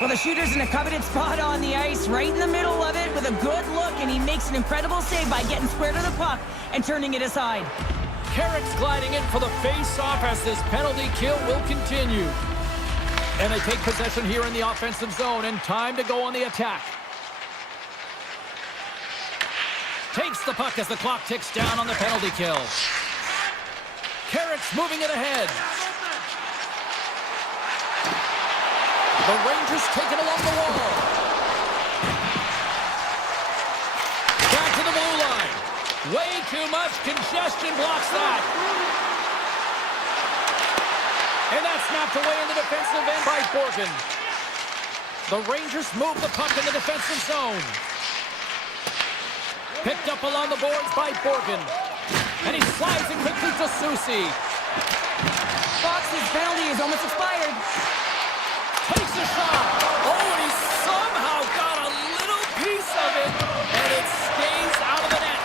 Well, the shooter's in a coveted spot on the ice, right in the middle of it, with a good look, and he makes an incredible save by getting square to the puck and turning it aside. Carrick's gliding in for the face-off as this penalty kill will continue. And they take possession here in the offensive zone, and time to go on the attack. Takes the puck as the clock ticks down on the penalty kill. Carrick's moving it ahead. The Rangers take it along the wall. Back to the blue line. Way too much congestion blocks that. And that's snapped away in the defensive end by Borgen. The Rangers move the puck in the defensive zone. Picked up along the boards by Borgen. And he slides it quickly to Susi. Fox's penalty is almost expired. Takes a shot. Oh, and he somehow got a little piece of it, and it stays out of the net.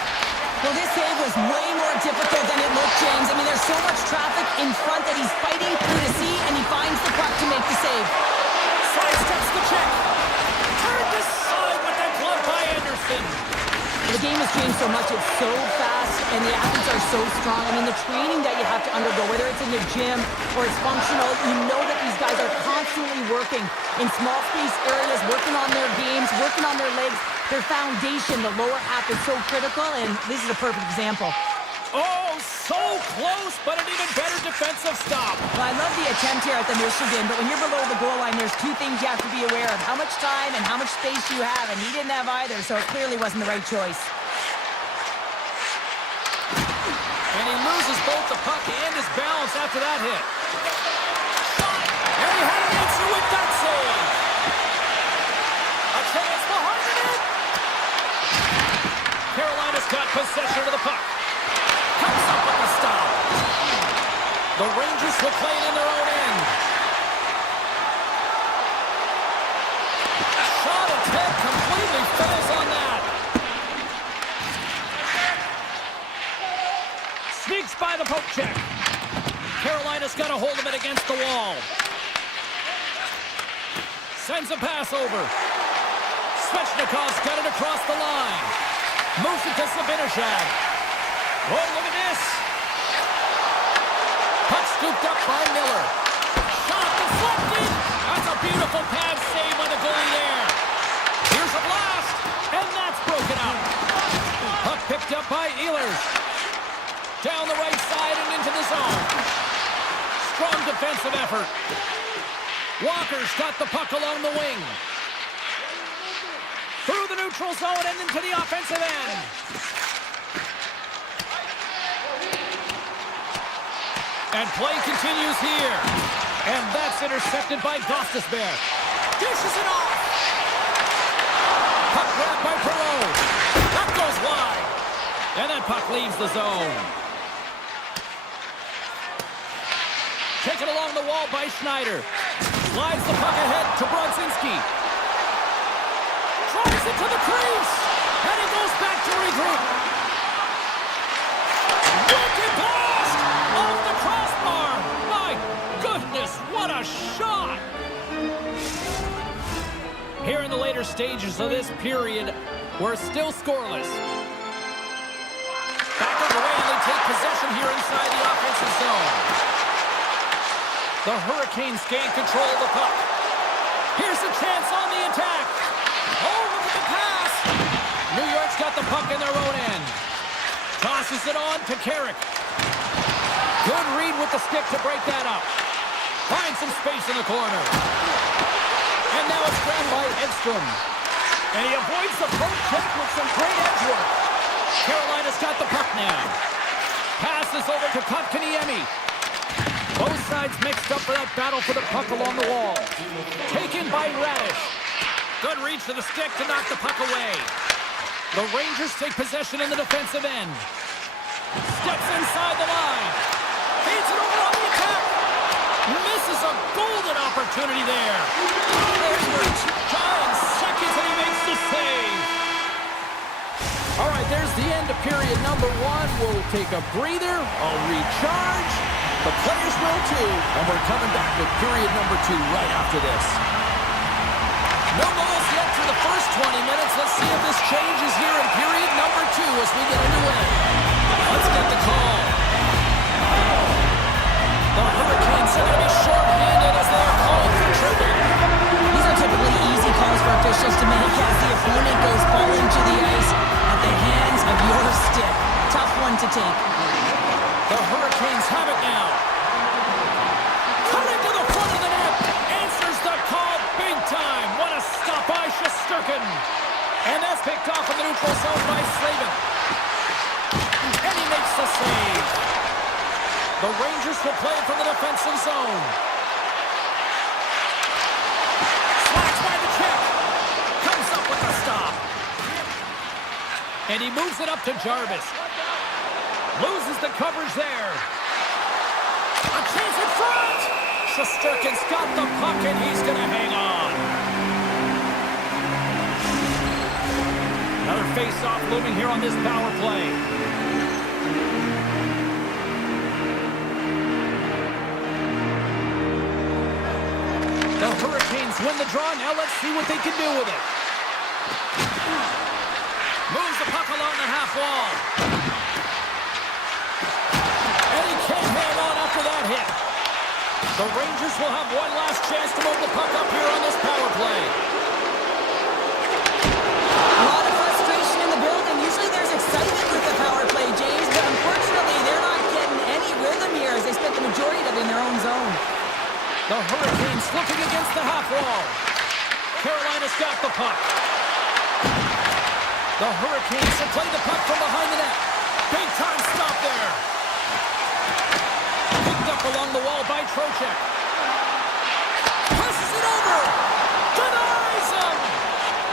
Well, this save was way more difficult than it looked, James. I mean, there's so much traffic in front that he's fighting through to see, and he finds the puck to make the save. Sidesteps the check. Turned aside with that glove by Anderson. The game has changed so much. It's so fast, and the athletes are so strong. I mean, the training that you have to undergo, whether it's in the gym or it's functional, you know that these guys are constantly working in small space areas, working on their games, working on their legs. Their foundation, the lower half, is so critical, and this is a perfect example. Oh, so close, but an even better defensive stop. Well, I love the attempt here at the Michigan, but when you're below the goal line, there's two things you have to be aware of. How much time and how much space you have, and he didn't have either, so it clearly wasn't the right choice. And he loses both the puck and his balance after that hit. And he had an answer with that save. A chance behind the net. Carolina's got possession of the puck. Comes up with the stop. The Rangers will play it in their own end. Shot attempt completely fails on that. Sneaks by the poke check. Carolina's got a hold of it against the wall. Sends a pass over. Svechnikov's got it across the line. Moves it to Sabinishad. Oh, look at this. Puck scooped up by Miller. Shot deflected. That's a beautiful pad save by the goalie there. Here's a blast. And that's broken up. Puck picked up by Ehlers. Down the right side and into the zone. Strong defensive effort. Walker's got the puck along the wing. Through the neutral zone and into the offensive end. And play continues here. And that's intercepted by Gostisbehere. Dishes it off. Puck grabbed by Perreault. That goes wide. And that puck leaves the zone. Taken along the wall by Schneider. Slides the puck ahead to Brodzinski. Tries it to the crease. And he goes back to regroup. Wicked blast! Off the crossbar! My goodness, what a shot! Here in the later stages of this period, we're still scoreless. Back on the way, and they take possession here inside the offensive zone. The Hurricanes gain control of the puck. Here's a chance on the attack. Oh, look at the pass. New York's got the puck in their own end. Tosses it on to Carrick. Good read with the stick to break that up. Finds some space in the corner. And now it's grabbed by Edstrom. And he avoids the poke check with some great edge work. Carolina's got the puck now. Passes over to Kotkaniemi. Both sides mixed up for that battle for the puck along the wall. Taken by Radish. Good reach to the stick to knock the puck away. The Rangers take possession in the defensive end. Steps inside the line. Feeds it over on the attack. Misses a golden opportunity there. There's John seconds and he makes the save. All right, there's the end of period number one. We'll take a breather, a recharge. The players will too, and we're coming back with period number two right after this. No goals yet through the first 20 minutes. Let's see if this changes here in period number 2 as we get underway. Let's get the call. The Hurricanes are going to be short-handed as they are calling for tripping. These are typically easy calls for officials to make as the opponent goes falling to the ice at the hands of your stick. Tough one to take. The Hurricanes have it now. Cutting to the front of the net. Answers the call big time. What a stop by Shesterkin. And that's picked off in the neutral zone by Slavin. And he makes the save. The Rangers will play from the defensive zone. Slacks by the check. Comes up with the stop. And he moves it up to Jarvis. Loses the coverage there. A chance in front. Shesterkin's got the puck and he's going to hang on. Another face-off looming here on this power play. The Hurricanes win the draw. Now let's see what they can do with it. Moves the puck along the half wall. And he can't hang on after that hit. The Rangers will have one last chance to move the puck up here on this power play. A lot of frustration in the building. Usually there's excitement with the power play, James, but unfortunately they're not getting any rhythm here as they spent the majority of it in their own zone. The Hurricanes looking against the half wall. Carolina's got the puck. The Hurricanes have played the puck from behind the net. Big time stop there. Picked up along the wall by Trocheck. Passes it over. Denies him.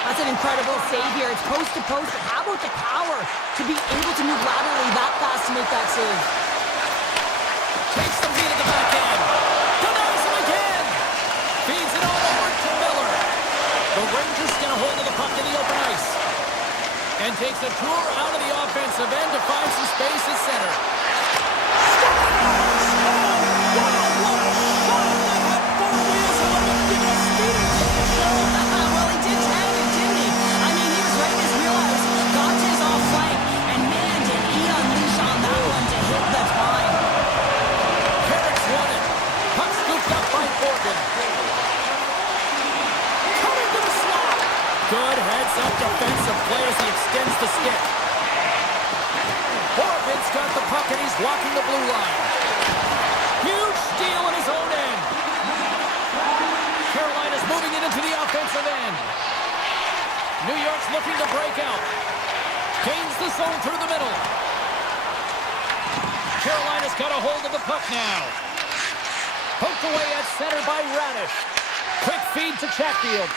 That's an incredible save here. It's post to post, but how about the power to be able to move laterally that fast to make that save? Takes the feed at the back end. Denies him again. Feeds it all over to Miller. The Rangers get a hold of the puck in the open ice. And takes a tour out of the offensive end to find some space at center. Scores! Oh, what a shot! They had 4 wheels on him and give it a speeding to the show. Well, he did tag it, didn't he? I mean, he was right in his wheelhouse. Got to his off flank, and man, did he unleash on that one to hit the time. Carrick's won it. Puck scooped up by Morgan. Coming to the slot. Good heads-up defensive play as he extends the stick. Horvin's got the puck and he's walking the blue line. Huge steal in his own end. Carolina's moving it into the offensive end. New York's looking to break out. Gains the zone through the middle. Carolina's got a hold of the puck now. Poked away at center by Radish. Quick feed to Chatfield.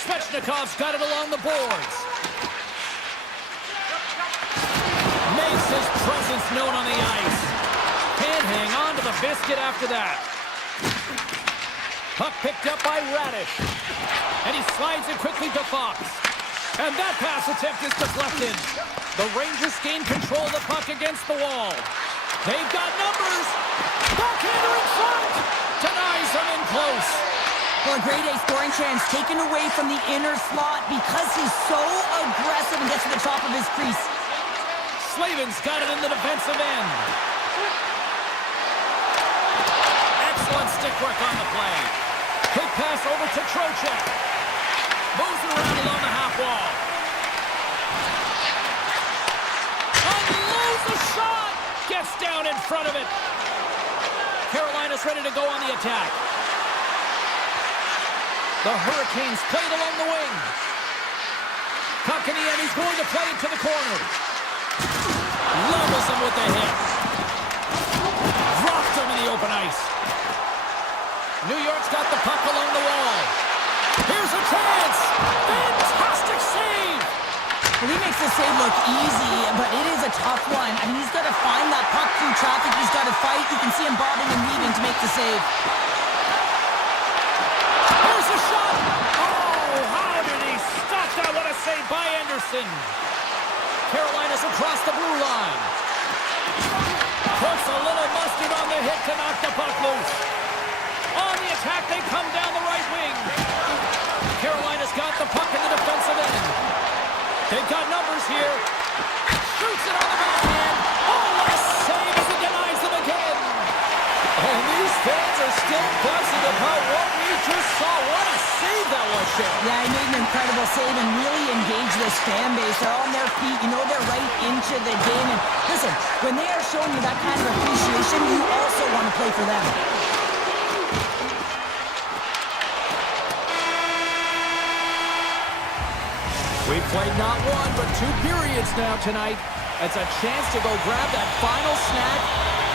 Svechnikov's got it along the boards. Makes his presence known on the ice. Can't hang on to the biscuit after that. Puck picked up by Radish. And he slides it quickly to Fox. And that pass attempt is deflected. The Rangers gain control of the puck against the wall. They've got numbers. Backhander in front. Denies him in close. Well, a grade A scoring chance taken away from the inner slot because he's so aggressive and gets to the top of his crease. Slavin's got it in the defensive end. Excellent stick work on the play. Quick pass over to Trocheck. Moves it around along the half wall. Unloads the shot. Gets down in front of it. Carolina's ready to go on the attack. The Hurricanes played along the wing. Puck in the end, he's going to play it to the corner. Levels him with the hit. Dropped him in the open ice. New York's got the puck along the wall. Here's a chance. Fantastic save. Well, he makes the save look easy, but it is a tough one. I mean, he's got to find that puck through traffic. He's got to fight. You can see him bobbing and weaving to make the save. Here's a shot. Oh, how did he stop that? What a save by Anderson. Carolina's across the blue line. Puts a little mustard on the hit to knock the puck loose. On the attack, they come down the right wing. here. Shoots it on the backhand. Oh, what a save as he denies them again. And these fans are still buzzing about what we just saw. What a save that was, Shane. Yeah, he made an incredible save and really engaged this fan base. They're on their feet. You know they're right into the game. And listen, when they are showing you that kind of appreciation, you also want to play for them. We've played not one, but 2 periods now tonight. It's a chance to go grab that final snack.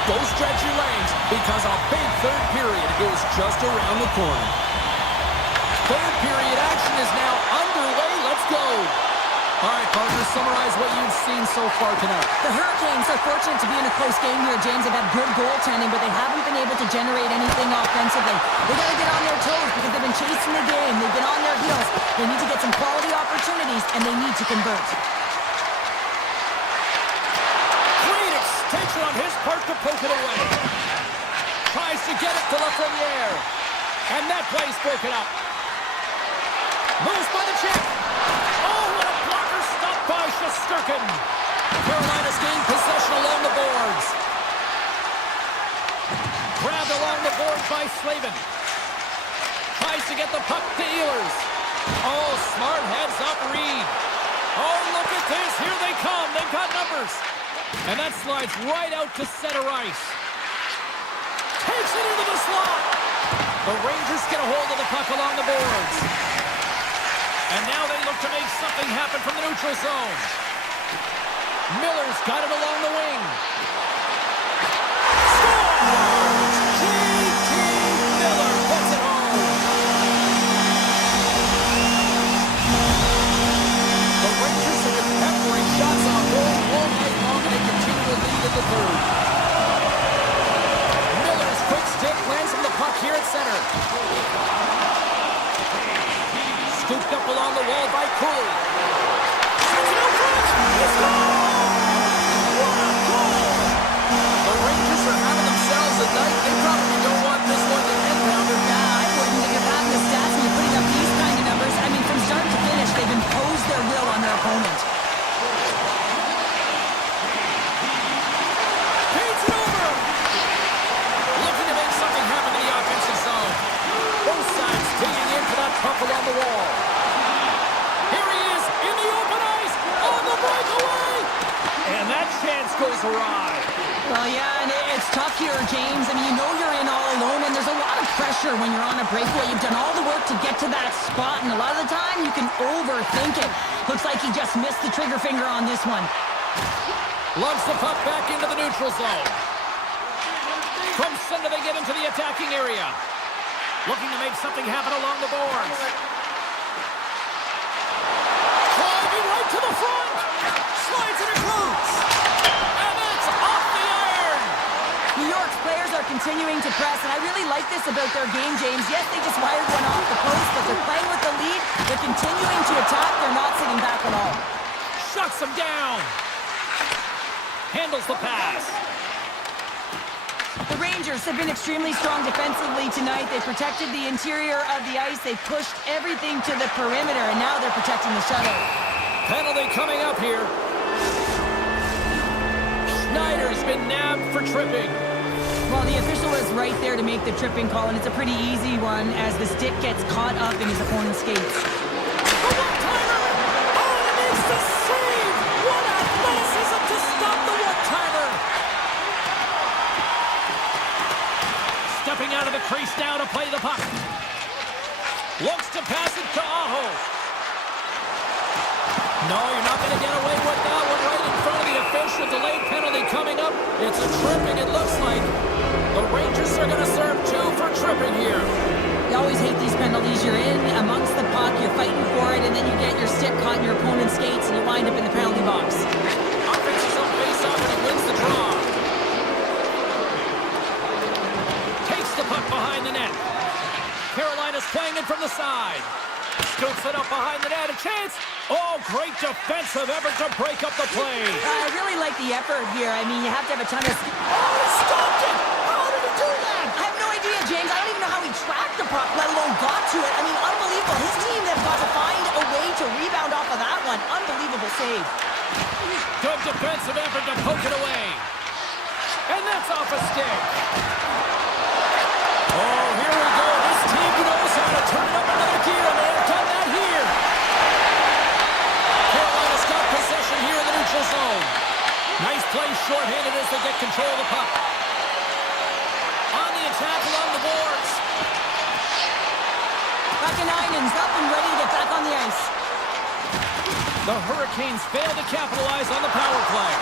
Go stretch your legs, because a big third period is just around the corner. Third period action is now underway. Let's go. All right, partners, summarize what you've seen so far tonight. The Hurricanes are fortunate to be in a close game here, James. They've had good goaltending, but they haven't been able to generate anything offensively. They got to get on their toes because they've been chasing the game. They've been on their heels. They need to get some quality opportunities, and they need to convert. Great extension on his part to poke it away. Tries to get it to Lafreniere. And that play's broken up. Moves by the check. Oh, what a blocker stopped by Shesterkin. Carolina's gained possession along the boards. Grabbed along the boards by Slavin. Tries to get the puck to Ehlers. Oh, smart heads up Reed. Oh, look at this. Here they come. They've got numbers. And that slides right out to center ice. Takes it into the slot. The Rangers get a hold of the puck along the boards. And now they look to make something happen from the neutral zone. Miller's got it along the wing. Scores! J.T. Miller puts it home. The Rangers have been peppering shots on goal all night long, and they continue to lead in the third. Miller's quick stick lands from the puck here at center. Scooped up along the wall by Cooley. Shoots it out front. He scores! What a goal! The Rangers are having themselves a night. They probably don't want this one to end, Pounder. Nah, I wouldn't think of that in the stats when you're putting up these kind of numbers. I mean, from start to finish, they've imposed their will on their opponent. Feeds it over. Looking to make something happen in the offensive zone. Both sides digging in for that puck along the wall. Here he is in the open ice on the breakaway. And that chance goes awry. Well, yeah, and it's tough here, James. I mean, you know you're in all alone, and there's a lot of pressure when you're on a breakaway. You've done all the work to get to that spot, and a lot of the time you can overthink it. Looks like he just missed the trigger finger on this one. Lumps the puck back into the neutral zone. From center they get into the attacking area. Looking to make something happen along the boards. Driving right to the front. Slides it across. And it's off the iron. New York's players are continuing to press, and I really like this about their game, James. Yes, they just wired one off the post, but they're playing with the lead. They're continuing to attack. They're not sitting back at all. Shuts him down. Handles the pass. The Rangers have been extremely strong defensively tonight. They protected the interior of the ice. They pushed everything to the perimeter, and now they're protecting the shutout. Penalty coming up here. Schneider's been nabbed for tripping. Well, the official was right there to make the tripping call, and it's a pretty easy one as the stick gets caught up in his opponent's skates. A one-timer! Oh, and he makes the save! What athleticism to stop the one-timer! Stepping out of the crease now to play the puck. Looks to pass it to Aho. No, you're not going to get away with that one right in front of the official. Delayed penalty coming up. It's a tripping, it looks like. The Rangers are going to serve 2 for tripping here. You always hate these penalties. You're in amongst the puck, you're fighting for it, and then you get your stick caught in your opponent's skates, and you wind up in the penalty box. Offense is on face-off, and he wins the draw. Takes the puck behind the net. Carolina's playing it from the side. Scoops it up behind the net. A chance. Oh, great defensive effort to break up the play. I really like the effort here. I mean, you have to have a ton of... Oh, he stopped it! How did he do that? I have no idea, James. I don't even know how he tracked the puck, let alone got to it. I mean, unbelievable. His team have got to find a way to rebound off of that one. Unbelievable save. defensive effort to poke it away. And that's off a stick. Oh, here we go. This team knows how to turn it up another gear, and they have done that here. Carolina's got possession here in the neutral zone. Nice play shorthanded as they get control of the puck. On the attack along the boards. Bakanainen's up and ready to get back on the ice. The Hurricanes fail to capitalize on the power play.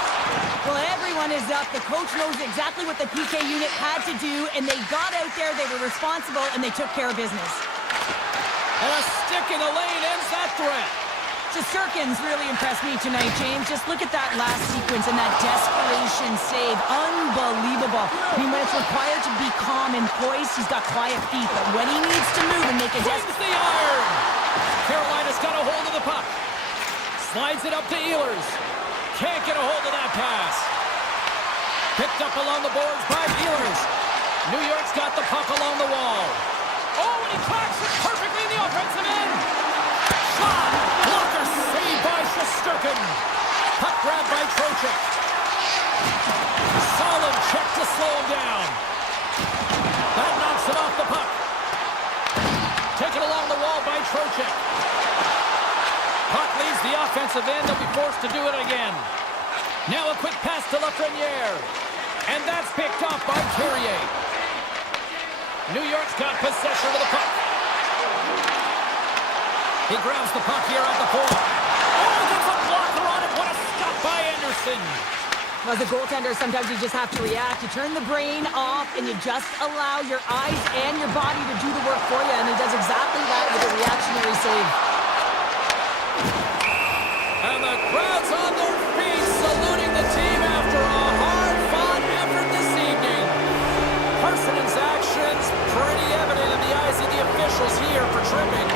Well, everyone is up. The coach knows exactly what the PK unit had to do, and they got out there, they were responsible, and they took care of business. And a stick in the lane ends that threat. Shesterkin's really impressed me tonight, James. Just look at that last sequence and that desperation save. Unbelievable. I mean, when it's required to be calm and poised, he's got quiet feet. But when he needs to move and make a Swings the iron. Carolina's got a hold of the puck. Slides it up to Ehlers. Can't get a hold of that pass. Picked up along the boards by Ehlers. New York's got the puck along the wall. Oh, and he cracks it perfectly in the offensive end. Shot. Blocker saved by Shesterkin. Puck grabbed by Trocheck. Solid check to slow him down. That knocks it off the puck. Taken along the wall by Trocheck. Puck leaves the offensive end. They'll be forced to do it again. Now a quick pass to Lafreniere. And that's picked off by Carrier. New York's got possession of the puck. He grabs the puck here at the point. Oh, gets a blocker on it. What a stop by Anderson. As a goaltender, sometimes you just have to react. You turn the brain off, and you just allow your eyes and your body to do the work for you. And he does exactly that with a reactionary save. And the crowd's on their feet, saluting the team after a hard-fought effort this evening. Parsonen's actions pretty evident in the eyes of the officials here for tripping.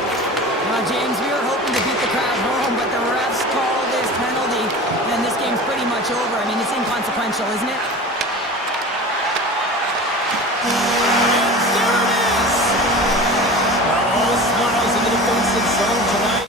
James, we were hoping to beat the crowd home, but the refs call this penalty, and this game's pretty much over. I mean, it's inconsequential, isn't it? And there it is! Well, all smiles in the defensive zone tonight.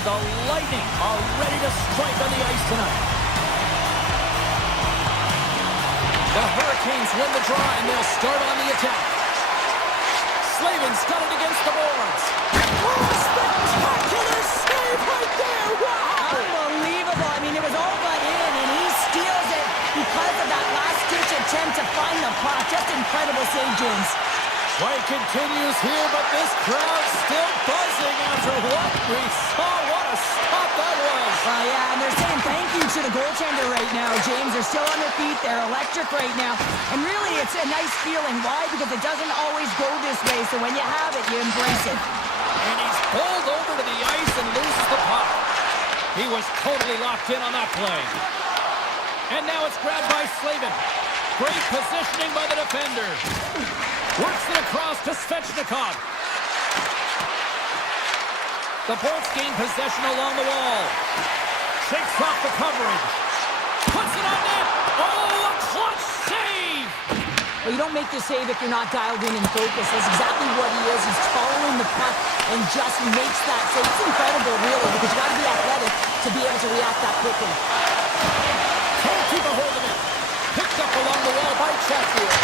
the Lightning are ready to strike on the ice tonight. The Hurricanes win the draw, and they'll start on the attack. Slavin's got it against the boards. Oh, spectacular save right there! Wow! Unbelievable. I mean, it was all but in, and he steals it because of that last-ditch attempt to find the puck. Just incredible save, James. Play continues here, but this crowd's still buzzing after what we saw. What a stop that was. Yeah, and they're saying thank you to the goaltender right now, James. They're still on their feet. They're electric right now. And really, it's a nice feeling. Why? Because it doesn't always go this way. So when you have it, you embrace it. And he's pulled over to the ice and loses the puck. He was totally locked in on that play. And now it's grabbed by Slavin. Great positioning by the defender. Works it across to Svechnikov. The Bolts gain possession along the wall. Shakes off the coverage. Puts it on net. Oh, a clutch save! Well, you don't make the save if you're not dialed in and focused. That's exactly what he is. He's following the puck and just makes that save. It's incredible, really, because you got to be athletic to be able to react that quickly. Can't keep a hold of it. Picked up along the wall by Chatfield.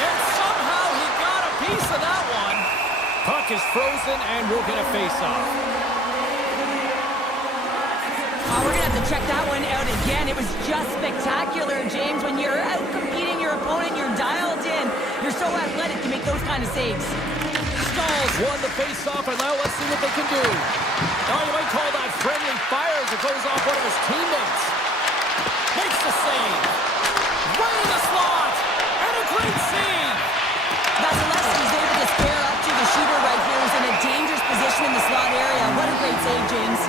And somehow he got a piece of that one. Puck is frozen, and we'll get a face-off. We're going to have to check that one out again. It was just spectacular, James. When you're out competing your opponent, you're dialed in. You're so athletic to make those kind of saves. Stalls won the face-off, and now let's see what they can do. Now you might call that friendly fire as it goes off one of his teammates. Makes the save. Right in the slot. And a great save. Vasilevsky is able to spare up to the shooter right here, who's in a dangerous position in the slot area. What a great save, James.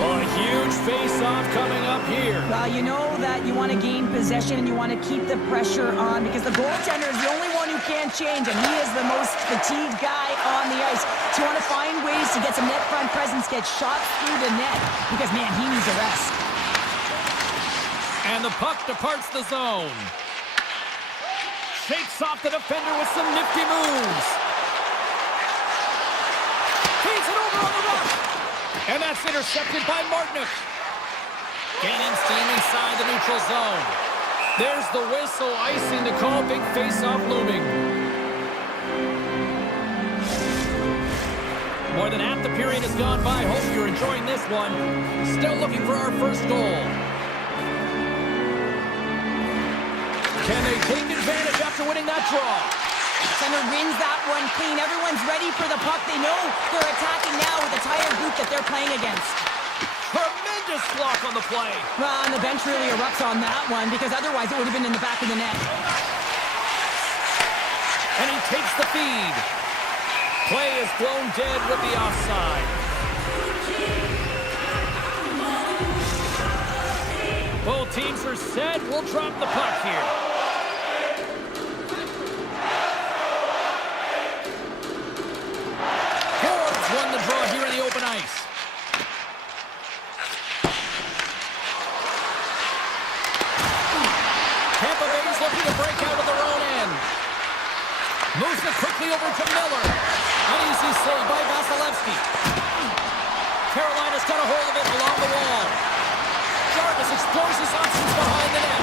Well, a huge face-off coming up here. Well, you know that you want to gain possession and you want to keep the pressure on because the goaltender is the only one who can't change, and he is the most fatigued guy on the ice. So you want to find ways to get some net front presence, get shots through the net, because, man, he needs a rest. And the puck departs the zone. Shakes off the defender with some nifty moves. Feeds it over on the rush. And that's intercepted by Martinic. Gaining steam inside the neutral zone. There's the whistle, icing to call, big face-off looming. More than half the period has gone by. Hope you're enjoying this one. Still looking for our first goal. Can they take advantage after winning that draw? Center wins that one clean. Everyone's ready for the puck. They know they're attacking now with the tired group that they're playing against. Tremendous block on the play. Well, and the bench really erupts on that one because otherwise it would have been in the back of the net. And he takes the feed. Play is blown dead with the offside. Both teams are set. We'll drop the puck here. Won the draw here in the open ice. Tampa Bay's looking to break out of their own end. Moves it quickly over to Miller. An easy save by Vasilevsky. Carolina's got a hold of it along the wall. Jarvis explores his options behind the net.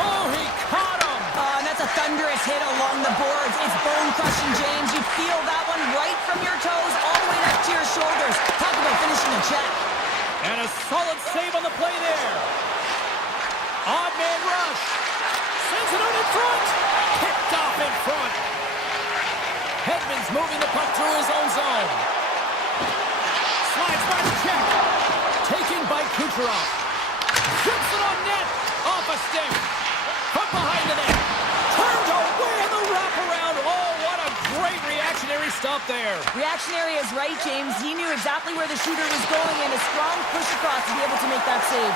Oh, he caught him! And that's a thunderous hit along the boards. It's bone-crushing, James. You feel that one right from your toes all the way up to your shoulders. Talk about finishing a check. And a solid save on the play there. Odd man rush. Sends it out in front. Picked off in front. Hedman's moving the puck through his own zone. Slides by the check. Taken by Kucherov. Shoots it on net. Off a stick. From behind the net. Turned away in the wraparound. Oh, what a great reactionary stop there. Reactionary is right, James. He knew exactly where the shooter was going and a strong push across to be able to make that save.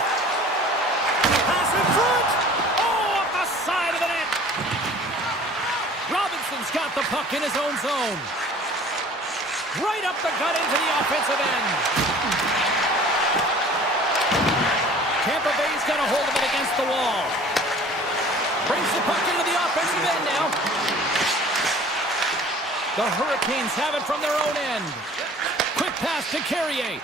Pass in front. Oh, up the side of the net. Robinson's got the puck in his own zone. Right up the gut into the offensive end. Tampa Bay's got a hold of it against the wall. Brings the puck into the offensive end now. The Hurricanes have it from their own end. Quick pass to Carrier.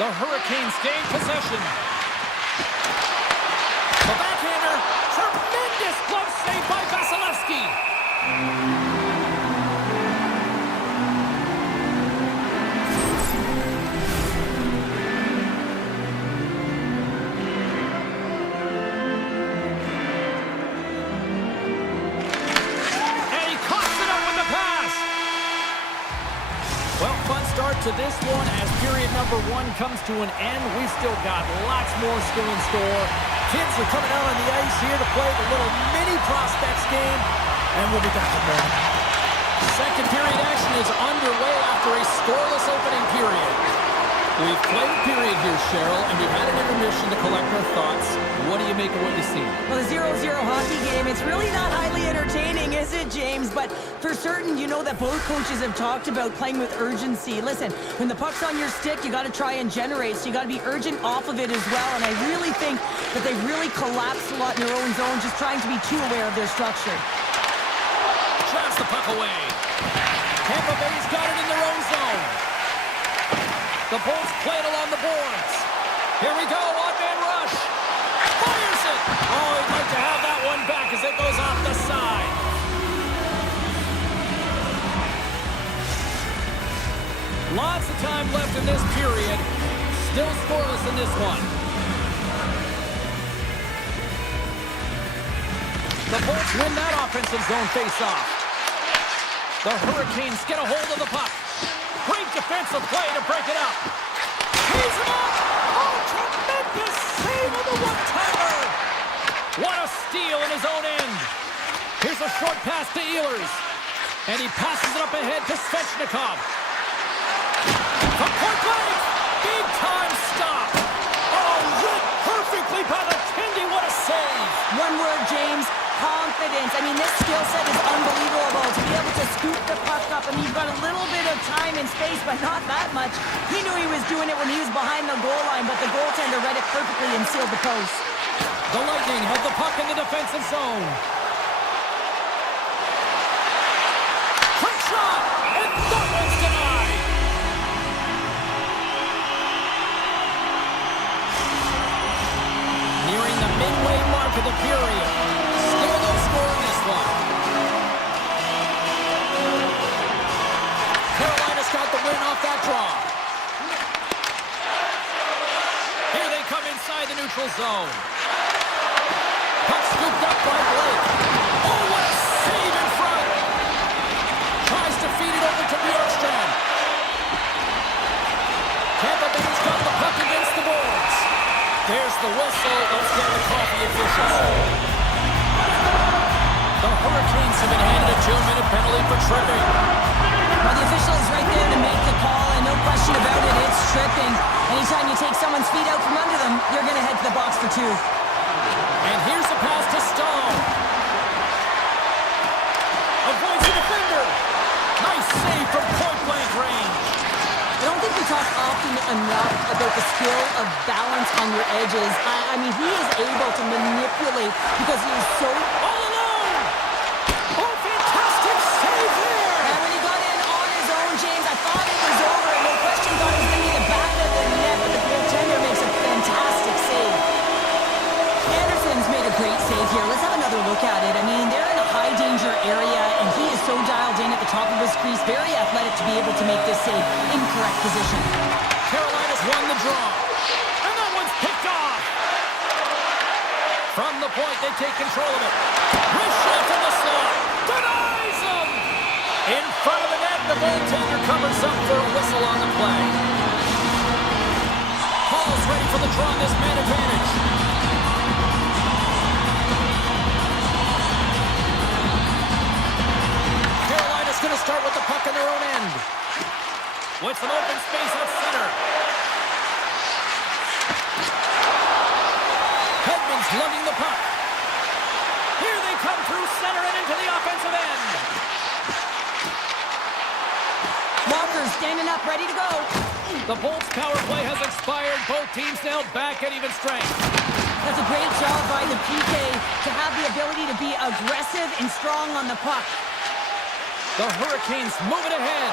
The Hurricanes gain possession. The backhander. Tremendous glove save by Vasilevsky. To this one, as period number 1 comes to an end, we've still got lots more still in store. Kids are coming out on the ice here to play the little mini prospects game, and we'll be back in a moment. Second period action is underway after a scoreless opening period. We've played a period here, Cheryl, and we've had an intermission to collect our thoughts. What do you make of what you see? Well, the 0-0 hockey game, it's really not highly entertaining, is it, James? But for certain, you know that both coaches have talked about playing with urgency. Listen, when the puck's on your stick, you got to try and generate, so you got to be urgent off of it as well. And I really think that they've really collapsed a lot in their own zone, just trying to be too aware of their structure. Drives the puck away. Tampa Bay's got it in their own zone. The Bolts play it along the boards. Here we go, one-man rush. Fires it! Oh, he'd like to have that one back as it goes off the side. Lots of time left in this period. Still scoreless in this one. The Bolts win that offensive zone face-off. The Hurricanes get a hold of the puck. Great defensive play to break it up. He's him up! Oh, tremendous save of the one-timer! What a steal in his own end. Here's a short pass to Ehlers. And he passes it up ahead to Svechnikov. From point blank! Big time stop! Oh, read perfectly by the Tendy. What a save! One word, James. Confidence. I mean, this skill set is unbelievable. To be able to scoop the puck up. I mean, you've got a little bit of time and space, but not that much. He knew he was doing it when he was behind the goal line, but the goaltender read it perfectly and sealed the post. The Lightning have the puck in the defensive zone. Quick shot! And that one's denied! Nearing the midway mark of the period. Still no score in this one. Carolina's got the win off that draw. Here they come inside the neutral zone. Puck scooped up by Blake. Oh, what a save in front. Tries to feed it over to Bjorkstrand. Tampa Bay's got the puck against the boards. There's the whistle. Let's get the coffee officials. The Hurricanes have been handed a 2-minute penalty for tripping. Well, the official is right there to make the call, and no question about it, it's tripping. Anytime you take someone's feet out from under them, you're going to head to the box for 2. And here's a pass to Stone. Avoids the defender. Nice save from point-blank range. I don't think we talk often enough about the skill of balance on your edges. I mean, he is able to manipulate because he is so all alone. Oh, fantastic save there. And when he got in on his own, James, I thought it was over. And no question thought he was going to be the back of the net, but the goaltender makes a fantastic save. Anderson's made a great save here. Let's have another look at it. I mean, they're in a high-danger area, and he is so dialed in at the top of his crease. Very athletic to be able to make this save in correct position. Carolina's won the draw. And that one's picked off. From the point, they take control of it. Wrist shot from the slot. Denies him. In front of the net, the goaltender covers up for a whistle on the play. Hall's ready for the draw on this man advantage. Carolina's going to start with the puck in their own end. With some open space at center. Hedman's lugging the puck. Here they come through center and into the offensive end. Walker's standing up, ready to go. The Bolts' power play has expired. Both teams now back at even strength. That's a great job by the PK to have the ability to be aggressive and strong on the puck. The Hurricanes moving ahead.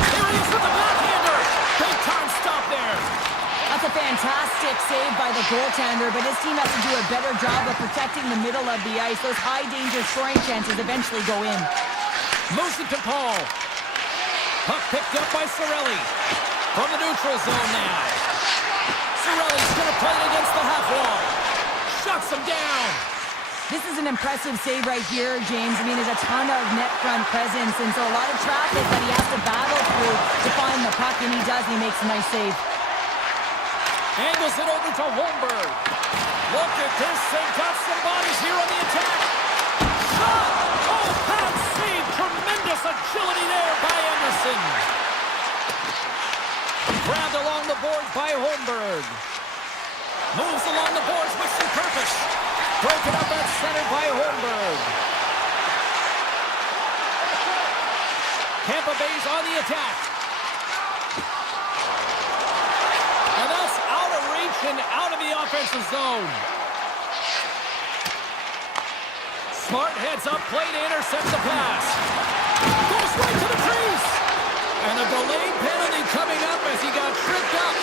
Here he is with the backhander. Big time stop there. That's a fantastic save by the goaltender, but his team has to do a better job of protecting the middle of the ice. Those high-danger scoring chances eventually go in. Moves it to Paul. Puck picked up by Cirelli. From the neutral zone now. Cirelli's going to play it against the half wall. Shuts him down. This is an impressive save right here, James. I mean, there's a ton of net front presence, and so a lot of traffic that he has to battle through to find the puck, and he does, and he makes a nice save. Angles it over to Holmberg. Look at this. They've got some bodies here on the attack. Shot! Oh, pad save. Tremendous agility there by Anderson. Grabbed along the boards by Holmberg. Moves along the boards with some purpose. Broken up at center by Holmberg. Tampa Bay's on the attack. And that's out of reach and out of the offensive zone. Smart heads up, play to intercept the pass. Goes right to the crease. And a delayed penalty coming up as he got tripped up.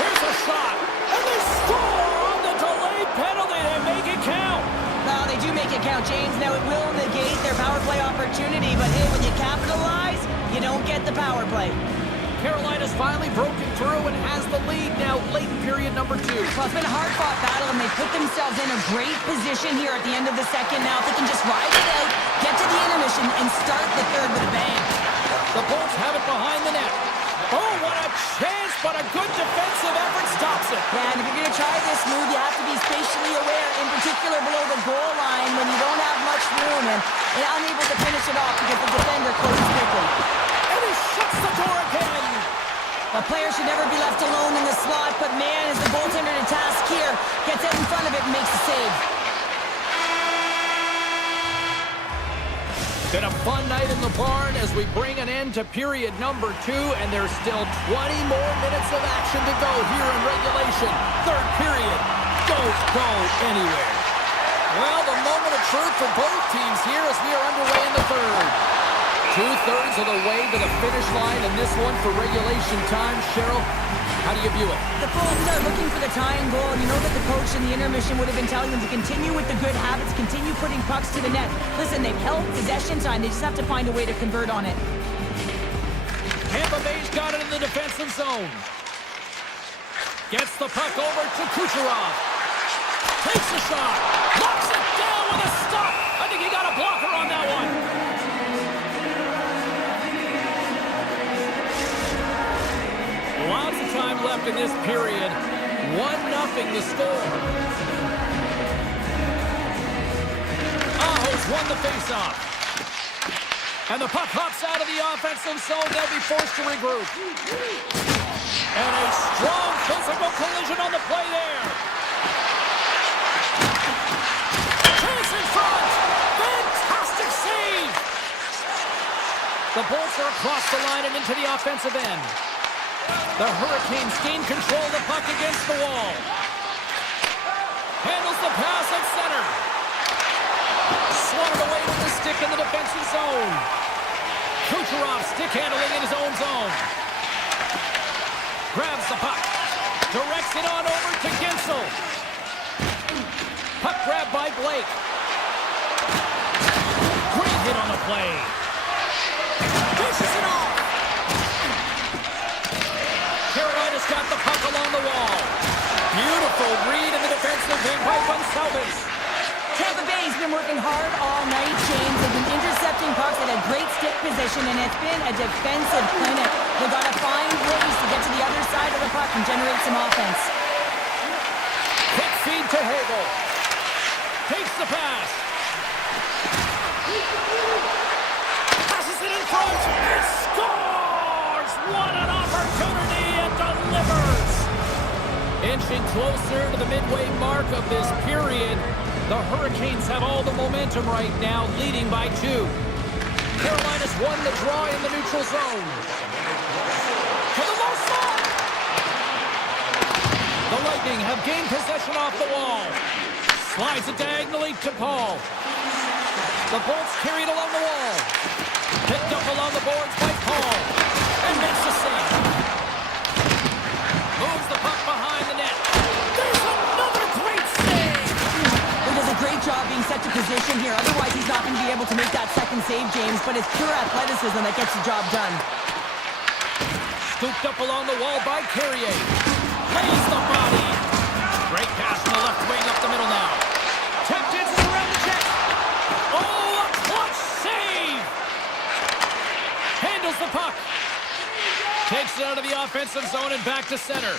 Here's a shot. And they score on the delayed penalty. They make it count. Well, they do make it count, James. Now, it will negate their power play opportunity, but hey, when you capitalize, you don't get the power play. Carolina's finally broken through and has the lead now late in period number 2. Well, it's been a hard-fought battle, and they put themselves in a great position here at the end of the second. Now, if they can just ride it out, get to the intermission, and start the third with a bang. The Bolts have it behind the net. Oh, what a chance, but a good defensive effort stops it. Yeah, and if you're going to try this move, you have to be spatially aware, in particular below the goal line when you don't have much room and unable to finish it off because the defender closes quickly. And he shuts the door again. A player should never be left alone in the slot, but man, as the goaltender to task here, gets out in front of it and makes a save. Been a fun night in the barn as we bring an end to period number 2, and there's still 20 more minutes of action to go here in regulation. Third period. Don't go anywhere. Well, the moment of truth for both teams here as we are underway in the third. 2/3 of the way to the finish line in this one for regulation time. Cheryl, how do you view it? The Bulls are looking for the tying goal, and you know that the coach in the intermission would have been telling them to continue with the good habits, continue putting pucks to the net. Listen, they've held possession time. They just have to find a way to convert on it. Tampa Bay's got it in the defensive zone. Gets the puck over to Kucherov. Takes a shot. Locks it down with a stop. I think he got a blocker on that one. Lots of time left in this period. 1-0 the score. Aho's won the faceoff. And the puck hops out of the offensive zone. They'll be forced to regroup. And a strong physical collision on the play there. Chance in front. Fantastic save. The Bolts are across the line and into the offensive end. The Hurricanes gain control of the puck against the wall. Handles the pass at center. Swung away with the stick in the defensive zone. Kucherov stick handling in his own zone. Grabs the puck. Directs it on over to Gensel. Puck grab by Blake. Great hit on the play. Dishes it off. Carolina's got the puck along the wall. Beautiful read in the defensive end by Gonsalves. Tampa Bay's been working hard all night, James. They've been intercepting pucks at a great stick position, and it's been a defensive clinic. They've got to find ways to get to the other side of the puck and generate some offense. Quick feed to Hagel. Takes the pass. Passes it in front. It scores! What an opportunity, and delivers! Inching closer to the midway mark of this period. The Hurricanes have all the momentum right now, leading by 2. Carolina's won the draw in the neutral zone. To the low slot! The Lightning have gained possession off the wall. Slides it diagonally to Paul. The Bolts carried along the wall. Picked up along the boards by Paul. And makes the save. Moves the puck behind the net. There's another great save. He does a great job being set to position here. Otherwise, he's not going to be able to make that second save, James. But it's pure athleticism that gets the job done. Scooped up along the wall by Carrier. Lays the body. Great pass from the left wing up the middle now. Tap dances around the net. Oh, a clutch save! Handles the puck. Takes it out of the offensive zone and back to center.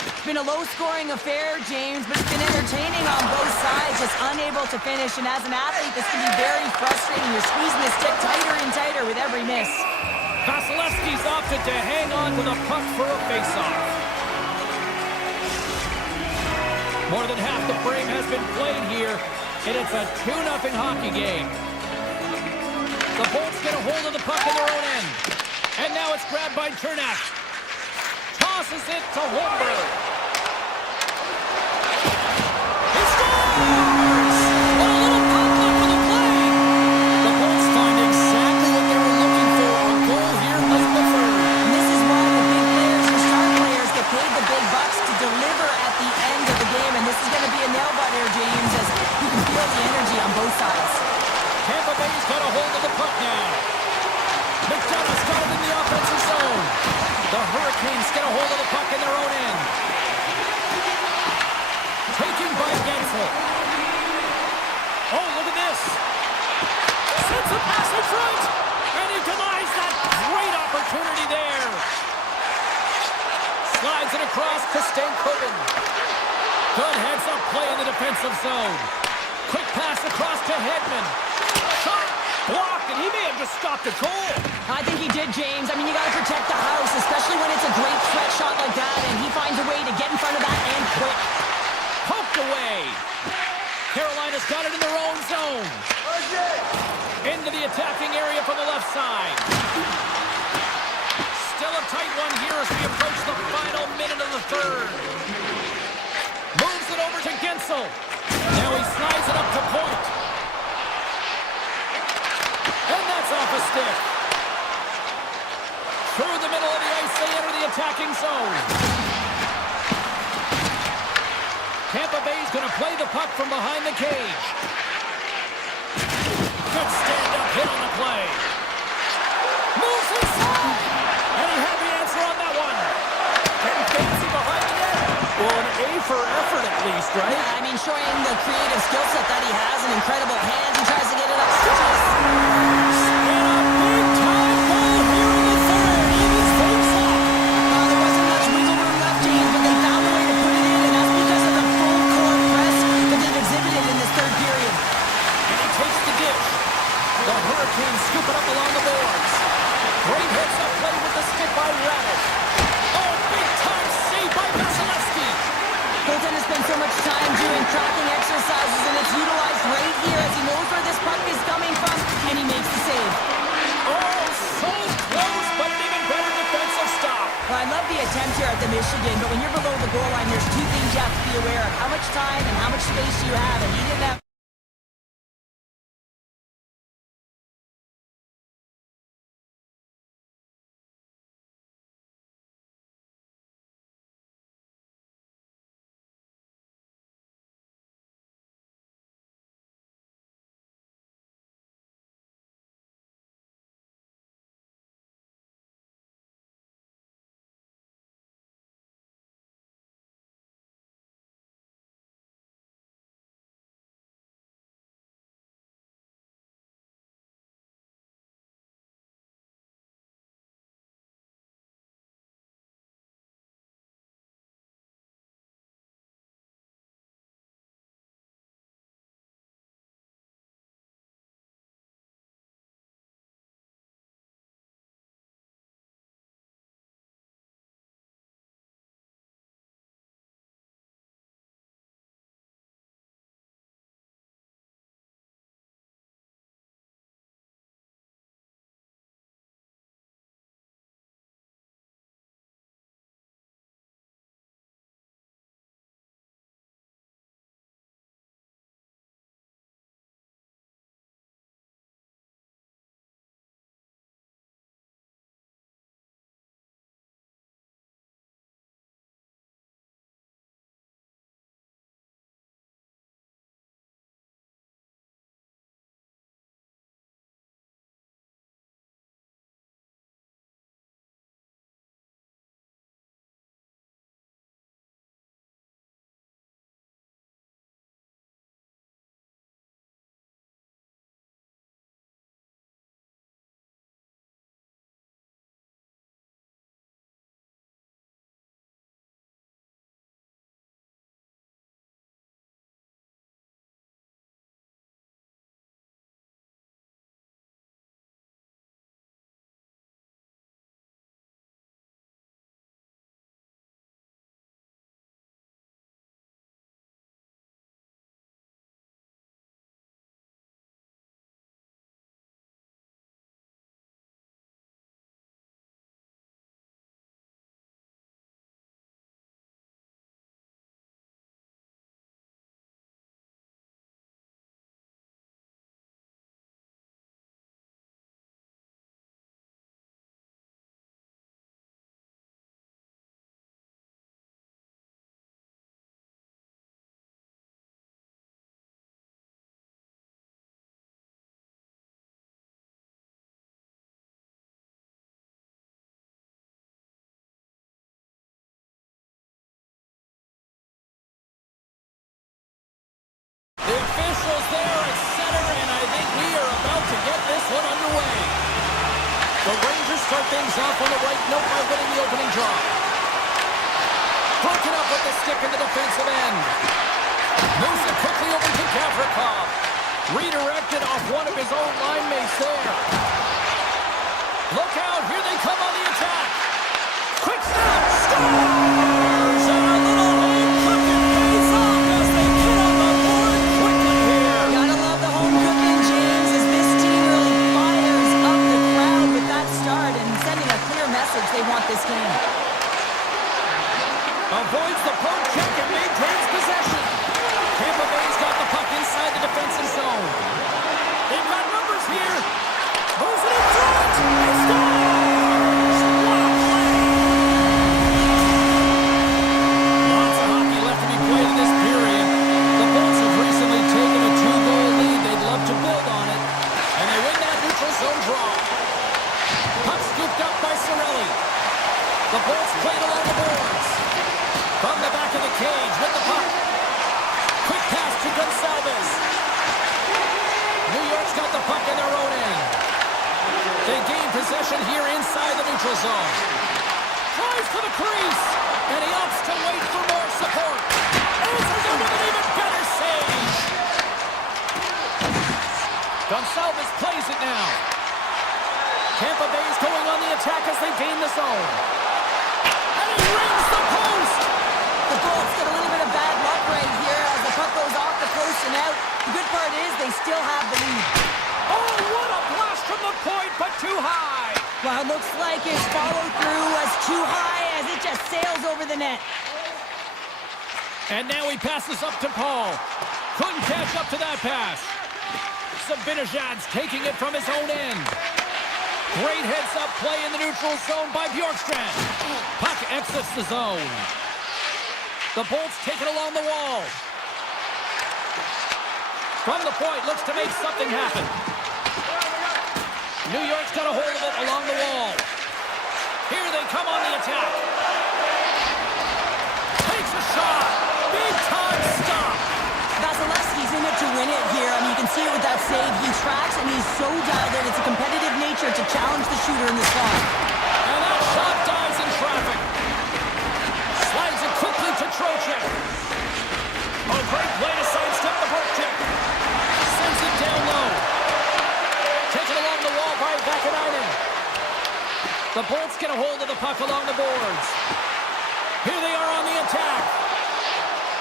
It's been a low-scoring affair, James, but it's been entertaining on both sides, just unable to finish. And as an athlete, this can be very frustrating. You're squeezing the stick tighter and tighter with every miss. Vasilevsky's opted to hang on to the puck for a face-off. More than half the frame has been played here, and it's a 2-0 hockey game. The Bolts get a hold of the puck in their own end. And now it's grabbed by Chernak. Tosses it to Holmberg. He scores! What a little pop-up for the play! The Bolts find exactly what they were looking for. A goal here late in the third. And this is why the big players and star players get paid the big bucks to deliver at the end of the game. And this is going to be a nail-biter, James, as you can feel the energy on both sides. Tampa Bay's got a hold of the puck now. McDonough's got it in the offensive zone. The Hurricanes get a hold of the puck in their own end. Taken by Gensel. Oh, look at this. Sends a pass in front. And he denies that great opportunity there. Slides it across to Stankoven. Good heads-up play in the defensive zone. Quick pass across to Hedman. Shot blocked, and he may have just stopped a goal. I think he did, James. I mean, you got to protect the house, especially when it's a great threat shot like that, and he finds a way to get in front of that and quick. Poked away. Carolina's got it in their own zone. Into the attacking area from the left side. Still a tight one here as we approach the final minute of the third. Moves it over to Gensel. Now he slides it up to point. And that's off a stick. Through the middle of the ice, they enter the attacking zone. Tampa Bay's going to play the puck from behind the cage. Good stand-up hit on the play. Moves inside. And he had the answer on that one. Getting fancy behind the net. Well, an A for effort at least, right? Yeah, I mean, showing the creative skill set that he has and incredible hands. He tries to get it up. Scoop it up along the boards. Great heads-up play with the stick by Radish. Oh, big-time save by Vasilevsky. Goaltender spends so much time doing tracking exercises, and it's utilized right here as he knows where this puck is coming from, and he makes the save. Oh, so close, but an even better defensive stop. Well, I love the attempt here at the Michigan, but when you're below the goal line, there's two things you have to be aware of. How much time and how much space you have, and he didn't have start things off on the right note by winning the opening draw. Broken up with the stick in the defensive end. Moves it quickly over to Gavrikov. Redirected off one of his own line mates there. Look out, here they come on the attack. Quick snap, scores! And a little home cooking pays off as they get on the board quickly here. Gotta love the home cooking, James, as this team really fires up the crowd with that start and sending a clear message they want this game. Avoids the poke check and maintains possession. Tampa Bay's got the puck inside the defensive zone. They've got numbers here. Moves it in front. He scores! What a play! Lots of hockey left to be played in this period. The Bolts have recently taken a 2-goal lead. They'd love to build on it. And they win that neutral zone draw. Puck scooped up by Cirelli. The Bolts played along the boards. From the back of the cage with the puck. Quick pass to Gonsalves. New York's got the puck in their own end. They gain possession here inside the neutral zone. Tries for the crease. And he opts to wait for more support. Answers it with an even better save. Gonsalves plays it now. Tampa Bay's going on the attack as they gain the zone. And he rings the post. The Bolts get a little bit of bad luck right here as the puck goes off the post and out. The good part is they still have the lead. Oh, what a blast from the point, but too high. Well, it looks like his follow-through was too high as it just sails over the net. And now he passes up to Paul. Couldn't catch up to that pass. Sabinajad's taking it from his own end. Great heads-up play in the neutral zone by Bjorkstrand. Puck exits the zone. The Bolts take it along the wall. From the point, looks to make something happen. New York's got a hold of it along the wall. Here they come on the attack. Takes a shot. Big time stop. Vasilevsky's in it to win it here. I mean, you can see it with that save. He tracks and he's so dialed in. It's a competitive nature to challenge the shooter in the slot. And that shot dies in traffic. Slides it quickly to Trocheck. A great play to sidestep the poke check. Sends it down low. Taken along the wall by Vakanainen. The Bolts get a hold of the puck along the boards. Here they are on the attack.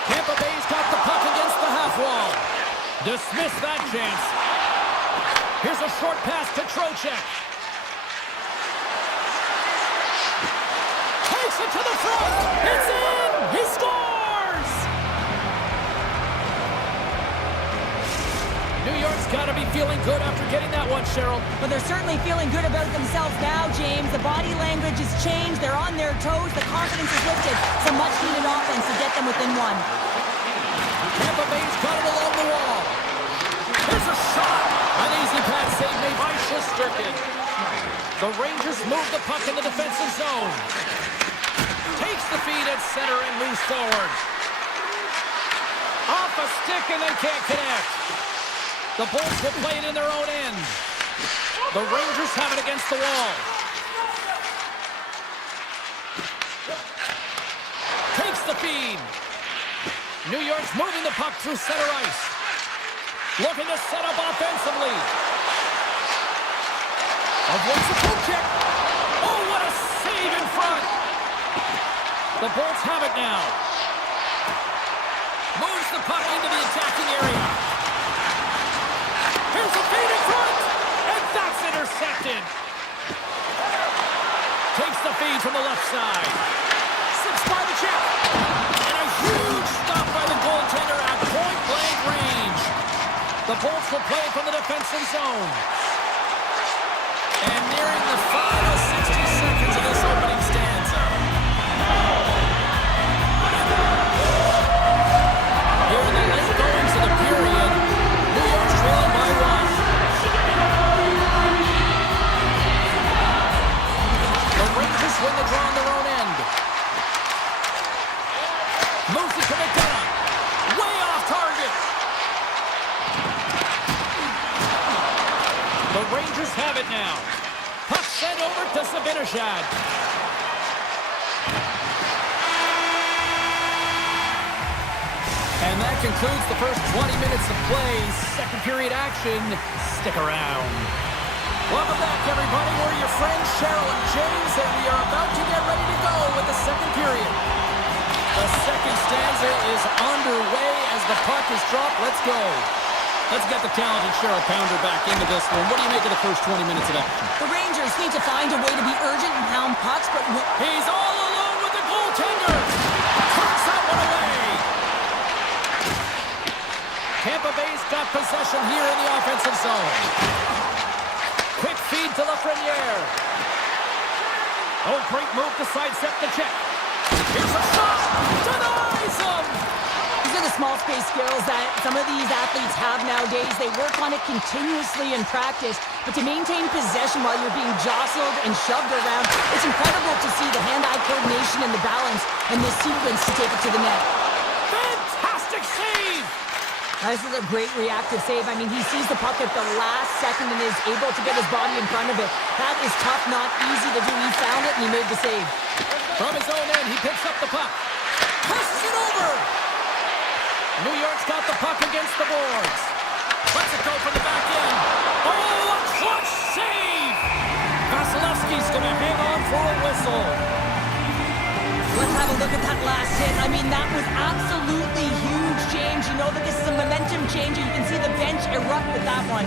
Tampa Bay's got the puck against the half wall. Dismiss that chance. Here's a short pass to Trocheck. Takes it to the front. It's in. He scores. New York's got to be feeling good after getting that one, Cheryl. But they're certainly feeling good about themselves now, James. The body language has changed. They're on their toes. The confidence is lifted. Some much-needed offense to get them within one. Tampa Bay's got it along the wall. Here's a shot. An easy pass save made by Shesterkin. The Rangers move the puck in the defensive zone. Takes the feed at center and moves forward. Off a stick and then can't connect. The Bolts will play it in their own end. The Rangers have it against the wall. Takes the feed. New York's moving the puck through center ice. Looking to set up offensively. Avoids the poke check. Oh, what a save in front. The Bolts have it now. Moves the puck into the attacking area. Here's a feed in front. And that's intercepted. Takes the feed from the left side. Slips by the check. And a huge stop by the goaltender at point-blank range. The Bolts will play from the defensive zone. And nearing the final 60 seconds of this opening stanza. Here in the late goings of the period, New York's trailing by one. The Rangers win the draw on their own end. Moves it to McDonough. Way off target. The sent over to Zibanejad. And that concludes the first 20 minutes of play. Second period action. Stick around. Welcome back, everybody. We're your friends, Cheryl and James, and we are about to get ready to go with the second period. The second stanza is underway as the puck is dropped. Let's go. Let's get the talented Cheryl Pounder back into this one. What do you make of the first 20 minutes of action? The Rangers need to find a way to be urgent and pound pucks, but... He's all alone with the goaltender. Turns that one away. Tampa Bay's got possession here in the offensive zone. Quick feed to Lafreniere. Oh, great move to sidestep the check. Here's a shot. Denies him. These are the small space skills that some of these athletes have nowadays. They work on it continuously in practice, but to maintain possession while you're being jostled and shoved around, it's incredible to see the hand-eye coordination and the balance in this sequence to take it to the net. Fantastic save. This is a great reactive save. I mean, he sees the puck at the last second and is able to get his body in front of it. That is tough, not easy to do. He found it and he made the save. From his own end, he picks up the puck. Passes it over. New York's got the puck against the boards. Lets it go from the back end. Oh, a clutch save! Vasilevsky's going to hang on for a whistle. Let's have a look at that last hit. I mean, that was absolutely huge, James. You know that this is a momentum changer. You can see the bench erupt with that one.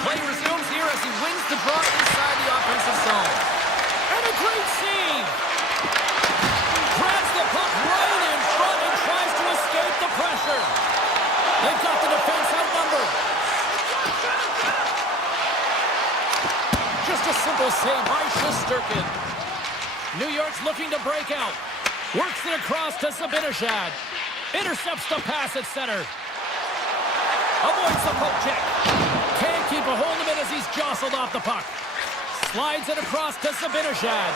Play resumes here as he wins the draw inside the offensive zone. And a great save! Grabs the puck right in front and tries to escape the pressure. They've got the defense outnumbered. Just a simple save by Shesterkin. New York's looking to break out. Works it across to Zibanejad. Intercepts the pass at center. Avoids the poke check. Can't keep a hold of it as he's jostled off the puck. Slides it across to Zibanejad.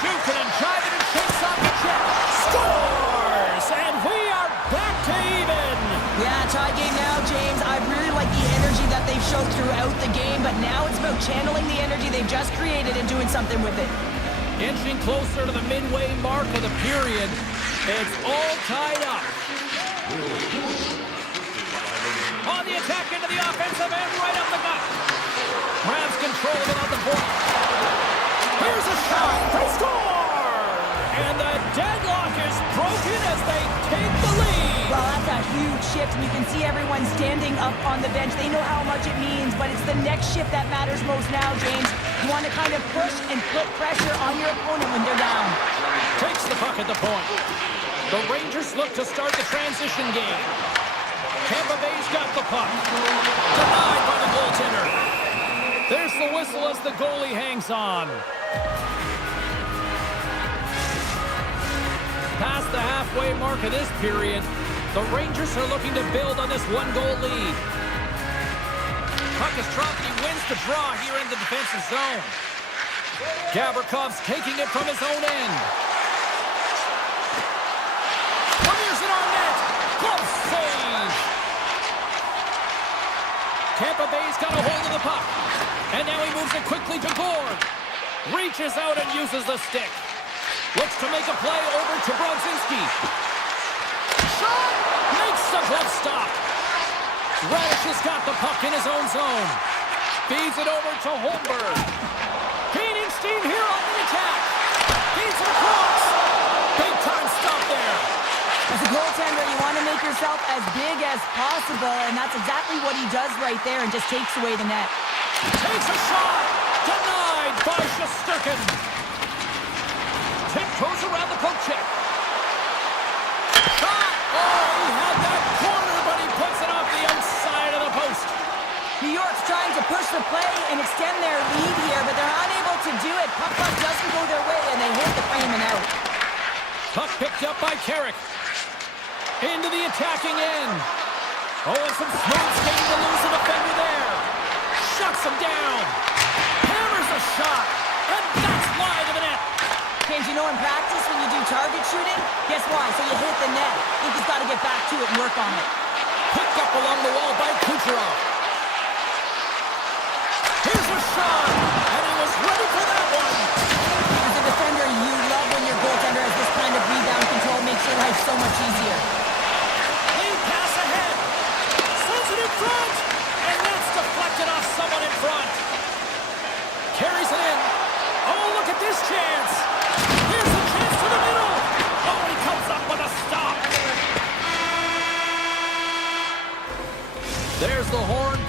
Jukin and driving and shakes off the check. Scores! And we are back to even. Yeah, tie game now, James. I really like the energy that they've showed throughout the game, but now it's about channeling the energy they've just created and doing something with it. Inching closer to the midway mark of the period. It's all tied up. On the attack into the offensive end, right up the gut. Grabs control of it on the point. Here's a shot. They score! And the deadlock is broken as they take the lead. Well, that's a huge shift, and you can see everyone standing up on the bench. They know how much it means, but it's the next shift that matters most now, James. You want to kind of push and put pressure on your opponent when they're down. Takes the puck at the point. The Rangers look to start the transition game. Tampa Bay's got the puck. Denied by the goaltender. There's the whistle as the goalie hangs on. Past the halfway mark of this period, the Rangers are looking to build on this one-goal lead. Puck is dropped and he wins the draw here in the defensive zone. Gavrikoff's taking it from his own end. Clears it on net. Glove save. Tampa Bay's got a hold of the puck. And now he moves it quickly to Gord. Reaches out and uses the stick. Looks to make a play over to Brodzinski. Shot! Makes the glove stop. Radish has got the puck in his own zone. Feeds it over to Holmberg. Gaining steam here on the attack. Feeds it across. Big time stop there. As a goaltender, you want to make yourself as big as possible, and that's exactly what he does right there and just takes away the net. Takes a shot. Denied by Shesterkin. Tiptoes around the poke check. Shot! Oh, he had that corner, but he puts it off the outside of the post. New York's trying to push the play and extend their lead here, but they're unable to do it. Puck doesn't go their way, and they hit the frame and out. Puck picked up by Carrick. Into the attacking end. Oh, and some smooth skating to lose a defender there. Shuts him down. Hammers a shot. And that's wide of the net. James, you know in practice when you do target shooting, guess why? So you hit the net. I think he's got to get back to it and work on it. Picked up along the wall by Kucherov.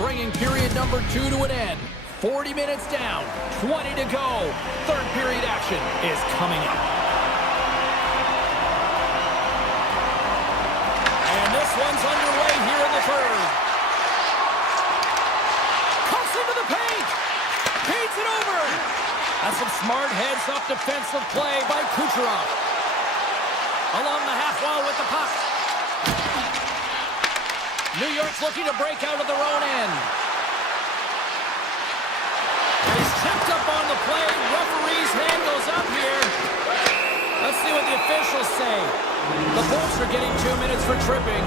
bringing period number 2 to an end. 40 minutes down, 20 to go. Third period action is coming up. And this one's underway here in the third. Cuts into the paint. Paints it over. That's some smart heads-up defensive play by Kucherov. Along the half wall with the puck. New York's looking to break out of their own end. He's tripped up on the play. Referee's hand goes up here. Let's see what the officials say. The Bolts are getting 2 minutes for tripping.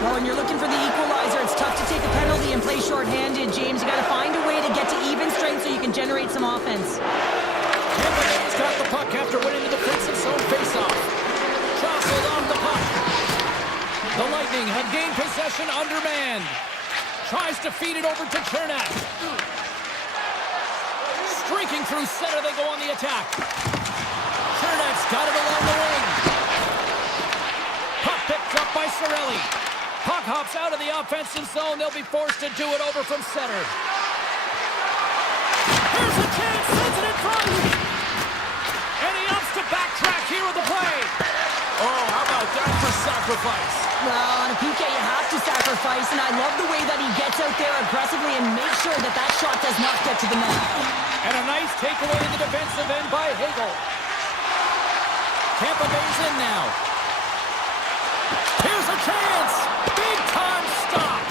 Well, when you're looking for the equalizer, it's tough to take a penalty and play shorthanded, James. You got to find a way to get to even strength so you can generate some offense. Tampa Bay's got the puck after winning the defensive zone faceoff. Jostled off the puck. The Lightning have gained possession undermanned. Tries to feed it over to Chernak. Streaking through center, they go on the attack. Chernak's got it along the wing. Puck picked up by Cirelli. Puck hops out of the offensive zone. They'll be forced to do it over from center. Here's a chance, sends it in front. And he opts to backtrack here with the play. Oh, how about that for sacrifice? Well, on a PK, you have to sacrifice, and I love the way that he gets out there aggressively and makes sure that that shot does not get to the net. And a nice takeaway in the defensive end by Hagel. Tampa Bay's in now. Here's a chance! Big time stop!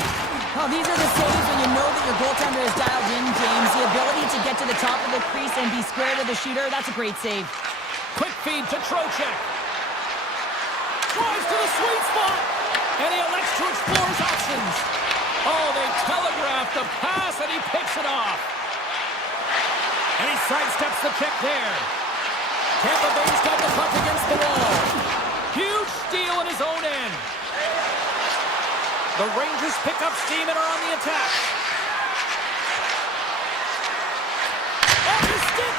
Well, these are the saves when you know that your goaltender is dialed in, James. The ability to get to the top of the crease and be square to the shooter, that's a great save. Quick feed to Trocheck. Drives to the sweet spot! And he elects to explore his options. Oh, they telegraphed the pass and he picks it off. And he sidesteps the check there. Tampa Bay's got the puck against the wall. Huge steal in his own end. The Rangers pick up steam and are on the attack. Off his stick!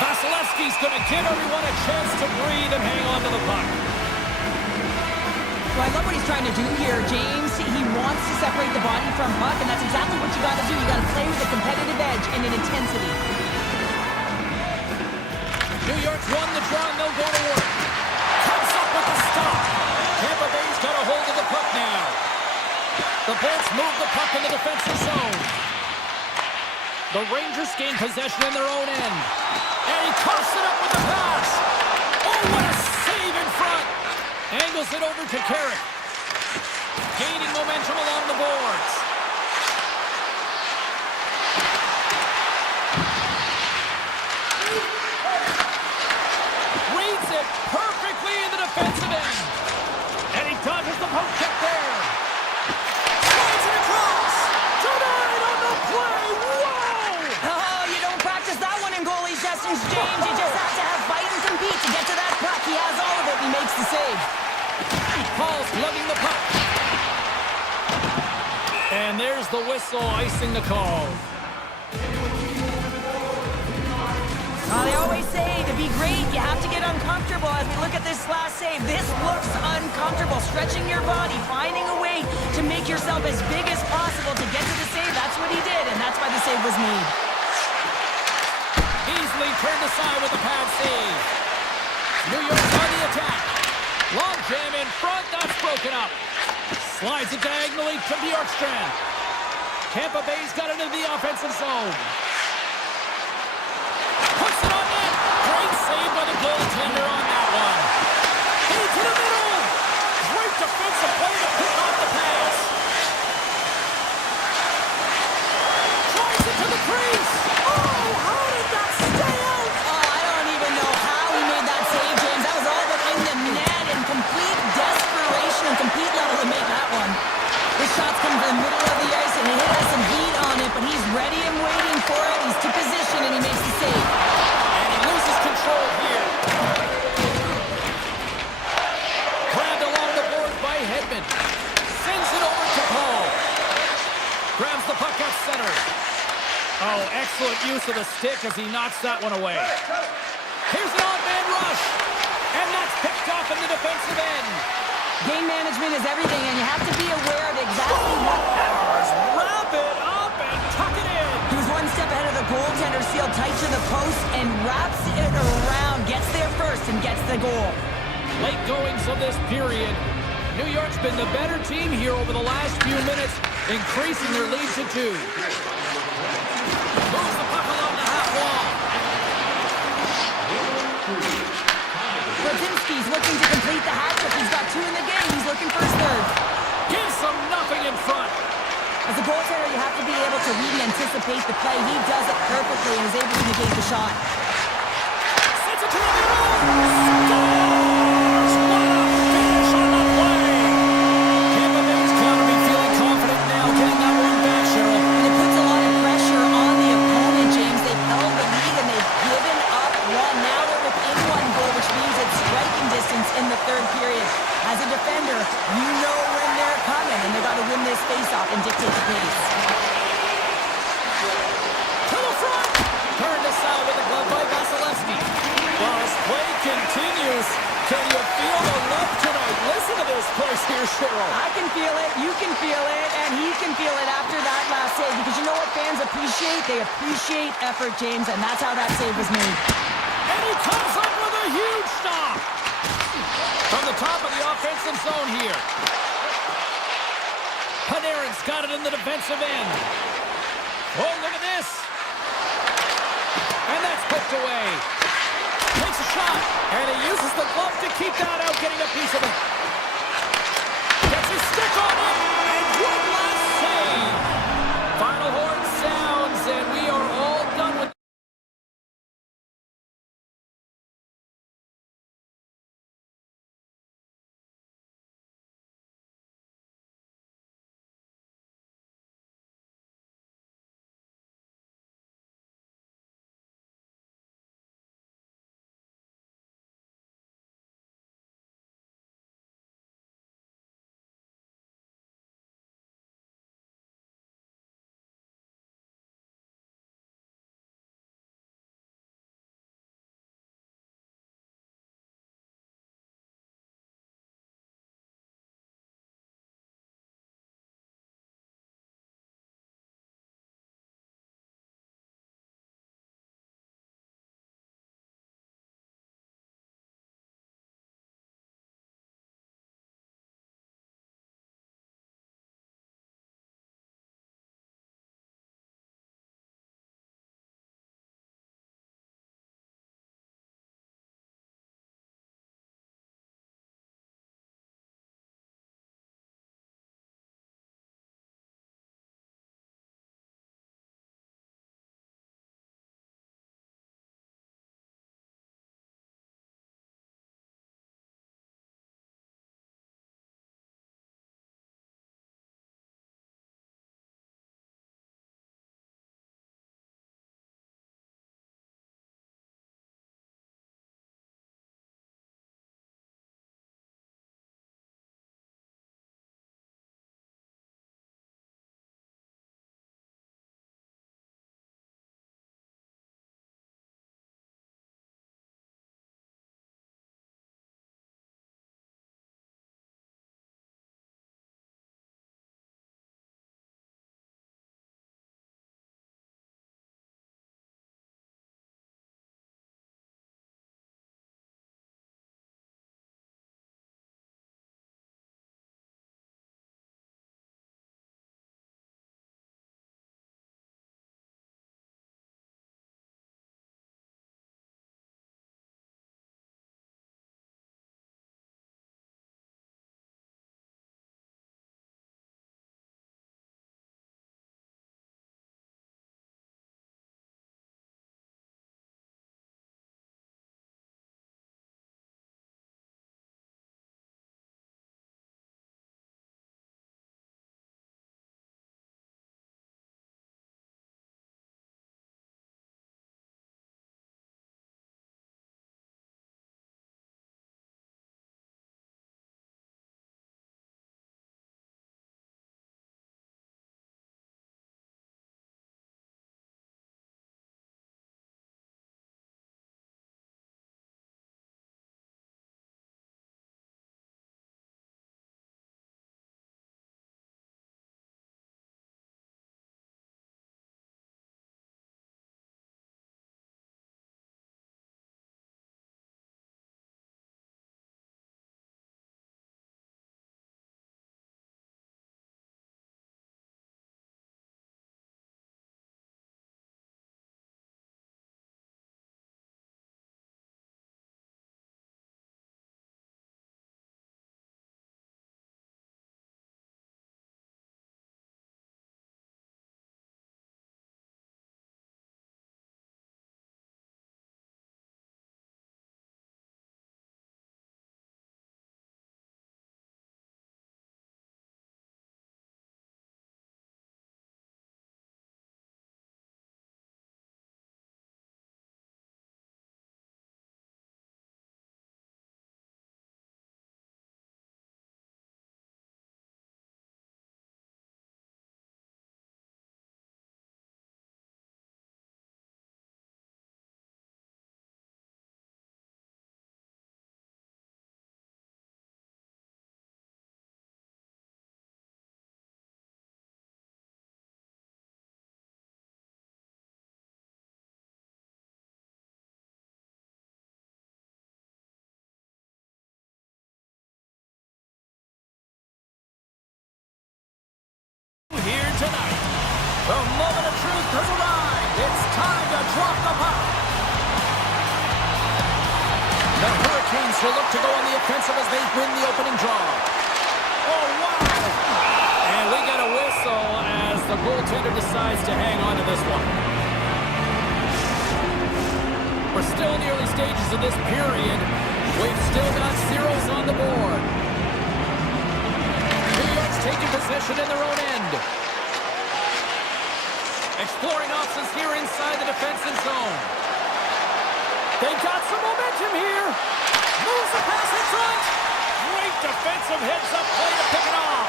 Vasilevsky's going to give everyone a chance to breathe and hang on to the puck. Well, I love what he's trying to do here, James. He wants to separate the body from puck, and that's exactly what you got to do. You got to play with a competitive edge and an intensity. New York's won the draw and they'll go to work. Comes up with the stop. Tampa Bay's got a hold of the puck now. The Bolts move the puck in the defensive zone. The Rangers gain possession in their own end. And he coughs it up with the pass. Oh, what a save in front. Angles it over to Carrick. Gaining momentum along the boards. Reads it perfectly in the defensive end. And he dodges the poke check there. Slides it across. Denied on the play. Whoa! Oh, you don't practice that one in goalie sessions, James. You just have to have fight and compete to get to that puck. He has all of it. He makes the save. Paul's lugging the puck. And there's the whistle icing the call. They always say to be great, you have to get uncomfortable. As we look at this last save, this looks uncomfortable. Stretching your body, finding a way to make yourself as big as possible to get to the save. That's what he did, and that's why the save was made. Easily turned aside with a pad save. New York's on the attack. Long jam in front, that's broken up. Slides it diagonally to Bjorkstrand. Tampa Bay's got it into the offensive zone. Puts it on net. Great save by the goaltender on that one. Into the middle. Great defensive play to pick off the pass. Tries it to the crease. Oh, how did that stay out? Oh, I don't even know how he made that save, James. That was all but in the net in complete desperation and complete level to make that one. This shot's come from the middle of the ice and it has some heat on it, but he's ready and waiting for it. He's to position and he makes the save. And he loses control here. Grabbed along the board by Hedman. Sends it over to Paul. Grabs the puck at center. Oh, excellent use of the stick as he knocks that one away. Here's an odd-man rush. And that's picked off in the defensive end. Game management is everything, and you have to be aware of exactly what... Wrap it up. the goaltender sealed tight to the post and wraps it around, gets there first and gets the goal. Late goings of this period. New York's been the better team here over the last few minutes, increasing their lead to 2. Moves the puck along the half wall. Brzezinski's looking to complete the hat trick. He's got 2 in the game. He's looking for his 3rd. Gives them nothing in front. As a goaltender, you have to be able to read and anticipate the play. He does it perfectly and is able to negate the shot. Sends it to the middle. Scores! What a finish on the play. Tampa Bay's got to be feeling confident now, getting that one back, Cheryl. And it puts a lot of pressure on the opponent, James. They've held the lead and they've given up 1. Now they're within 1 goal, which means it's striking distance in the 3rd period. As a defender, you know when they're coming, and they've got to win this face-off and dictate the pace. To the front! Turned aside with a glove by Vasilevsky. While this play continues, can you feel the love tonight? Listen to this place here, Cheryl. I can feel it, you can feel it, and he can feel it after that last save. Because you know what fans appreciate? They appreciate effort, James, and that's how that save was made. And he comes up with a huge stop! From the top of the offensive zone here. Panarin's got it in the defensive end. Oh, look at this. And that's poked away. Takes a shot. And he uses the glove to keep that out, getting a piece of it. Gets his stick on it. And one last save. Final horn sounds, and we are all done with The moment of truth has arrived. It's time to drop the puck. The Hurricanes will look to go on the offensive as they win the opening draw. Oh, wow! And we get a whistle as the goaltender decides to hang on to this one. We're still in the early stages of this period. We've still got zeros on the board. New York's taking possession in their own end. Exploring options here inside the defensive zone. They've got some momentum here. Moves the pass in front. Great defensive heads-up play to pick it off.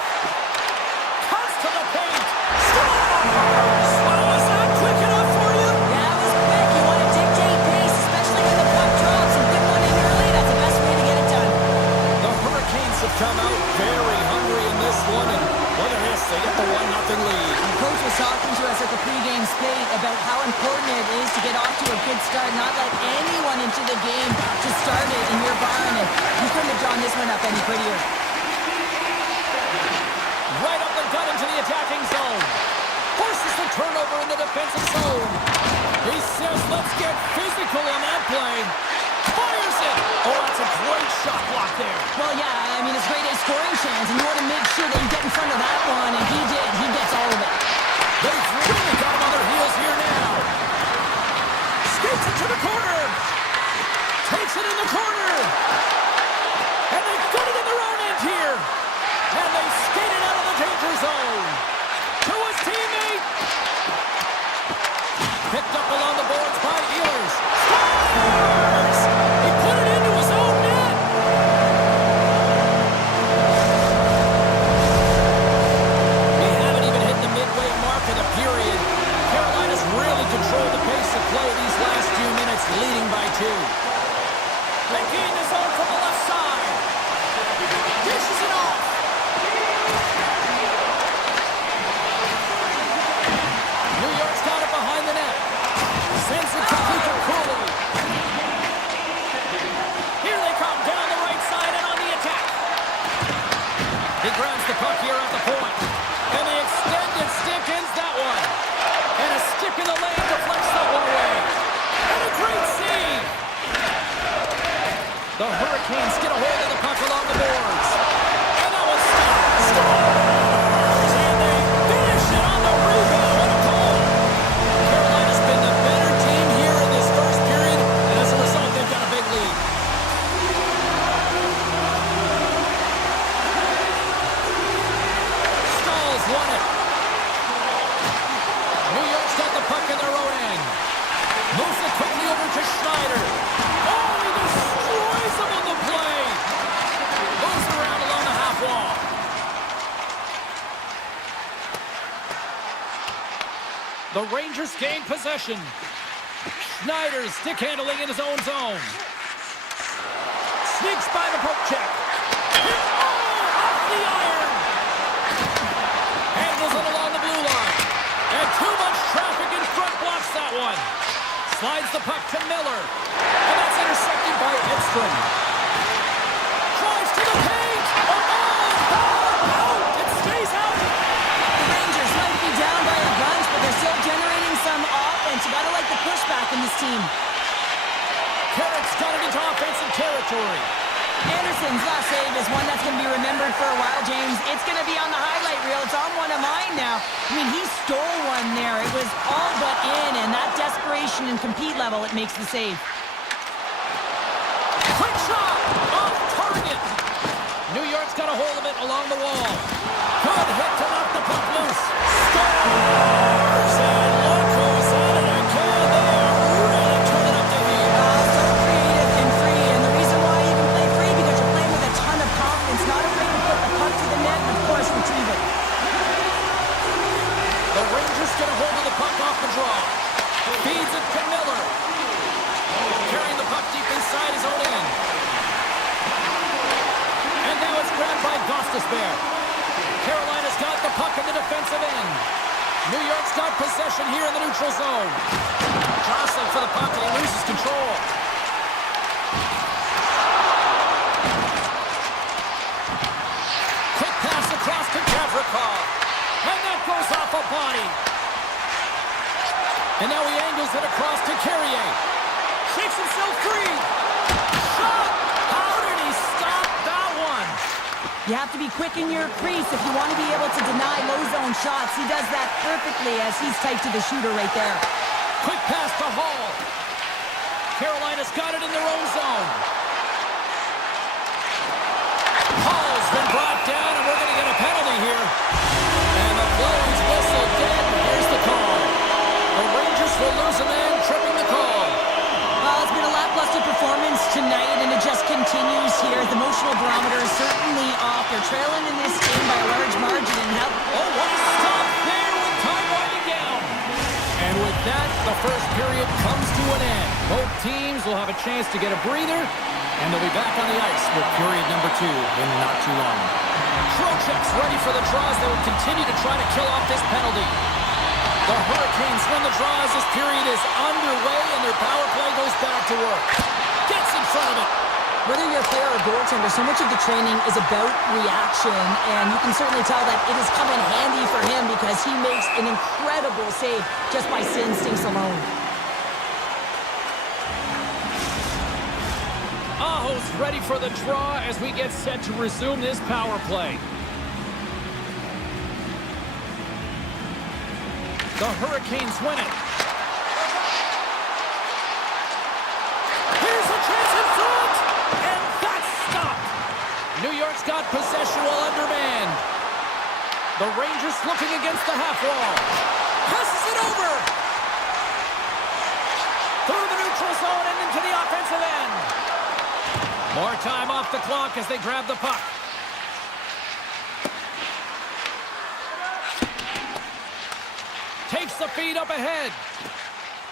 Cuts to the paint. Scores! Oh, was that quick enough for you? Yeah, it was quick. You want to dictate pace, especially when the puck drops and get one in early. That's the best way to get it done. The Hurricanes have come out very hungry in this one, and look at this, they get the 1-0 lead. The coach was talking to us at the pregame skate about how important it is to get off to a good start, not let anyone into the game to start it in your barn, and you couldn't have drawn this one up any prettier. Right up the gut into the attacking zone. Forces the turnover in the defensive zone. He says, let's get physical on that play. Fires it! Oh, that's a great shot block there. Well, yeah, I mean, it's great a scoring chance, and you want to make sure that you get in front of that one, and he did. He gets all of it. They've really got him on their heels here now. Skates it to the corner. Takes it in the corner. And they've got it in their own end here. And they skate it out of the danger zone. To his teammate. Picked up along the boards by Ehlers. Scores! He put it into his own net. We haven't even hit the midway mark of the period. Carolina's really controlled the pace of play these last few minutes, leading by 2. They gain the zone from the left side. Dishes it off. New York's got it behind the net. Sends it to Cooley. Here they come, down the right side and on the attack. He grabs the puck here at the point. And the extended stick ends that one. And a stick in the lane deflects that one away. And a great save. The Hurricanes get a hold of the puck along the boards. And that was stopped. Scores! And they finish it on the rebound. What a goal. Carolina's been the better team here in this first period. And as a result, they've got a big lead. Stalls won it. New York's got the puck in their own end. Moves it quickly over to Schneider. Oh, he destroys him on the play. Moves around along the half wall. The Rangers gain possession. Schneider stick handling in his own zone. Sneaks by the poke check. Oh, off the iron. Angles it along the blue line. And too much traffic in front blocks that one. Slides the puck to Miller. And that's intercepted by Edstrom. Drives to the paint. Out. It stays out. The Rangers might be down by a bunch, but they're still generating some offense. You gotta like the pushback in this team. Carrick's got it into offensive territory. Anderson's last save is one that's going to be remembered for a while, James. It's going to be on the highlight reel. It's on one of mine now. I mean, he stole one there. It was all but in, and that desperation and compete level, it makes the save. Quick shot! Off target! New York's got a hold of it along the wall. Good hit to knock the puck loose. Scores! And look who's at it again. They are really turning up the heat. So creative and free, and the reason why you can play free because you're playing with a ton of confidence, not afraid to put the puck to the net and, of course, retrieve it. The Rangers get a hold of the puck off the draw. Feeds it to Miller. Carrying the puck deep inside his own end. And now it's grabbed by Gostisbehere. Carolina's got the puck in the defensive end. New York's got possession here in the neutral zone. Jostling for the puck and he loses control. Quick pass across to Gavrikov. And that goes off a body. And now he angles it across to Carrier. Shakes himself free. Shot! How did he stop that one? You have to be quick in your crease if you want to be able to deny low zone shots. He does that perfectly as he's tight to the shooter right there. Quick pass to Hall. Carolina's got it in their own zone. Hall's been brought down, and we're going to get a penalty here. And the play's whistle dead. Here's the call. The Rangers will lose a man, tripping the call. Well, it's been a lackluster performance tonight, and it just continues here. The emotional barometer is certainly off. They're trailing in this game by a large margin. And how... Oh, what a stop there with time winding down. And with that, the first period comes to an end. Both teams will have a chance to get a breather, and they'll be back on the ice with period number 2 in not too long. Trocheck's ready for the draws. They will continue to try to kill off this penalty. The Hurricanes win the draw as this period is underway, and their power play goes back to work. Gets in front of it. Whether you're a player or goaltender, so much of the training is about reaction, and you can certainly tell that it has come in handy for him because he makes an incredible save just by instincts alone. Aho's ready for the draw as we get set to resume this power play. The Hurricanes win it. Here's a chance in front! And that's stopped! New York's got possession while undermanned. The Rangers looking against the half wall. Passes it over! Through the neutral zone and into the offensive end. More time off the clock as they grab the puck. Takes the feed up ahead.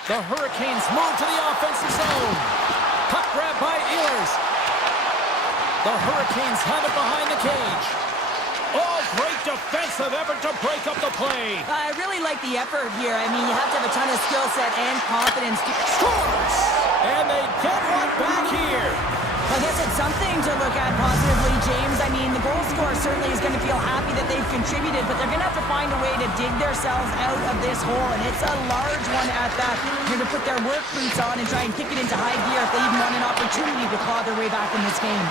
The Hurricanes move to the offensive zone. Puck grab by Ehlers. The Hurricanes have it behind the cage. Oh, great defensive effort to break up the play. I really like the effort here. I mean, you have to have a ton of skill set and confidence to... Scores! And they get one back here. I guess it's something to look at positively, James. I mean, the goal scorer certainly is going to feel happy that they've contributed, but they're going to have to find a way to dig themselves out of this hole, and it's a large one at that. They're going to put their work boots on and try and kick it into high gear if they even want an opportunity to claw their way back in this game.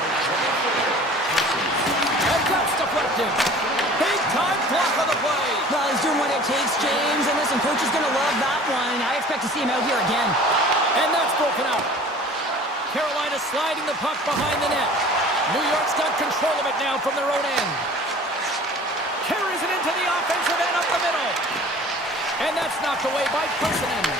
And that's deflected. Big time block on the play. Well, he's doing what it takes, James, and listen, coach is going to love that one. I expect to see him out here again. And that's broken up. Carolina sliding the puck behind the net. New York's got control of it now from their own end. Carries it into the offensive end up the middle. And that's knocked away by Persinen.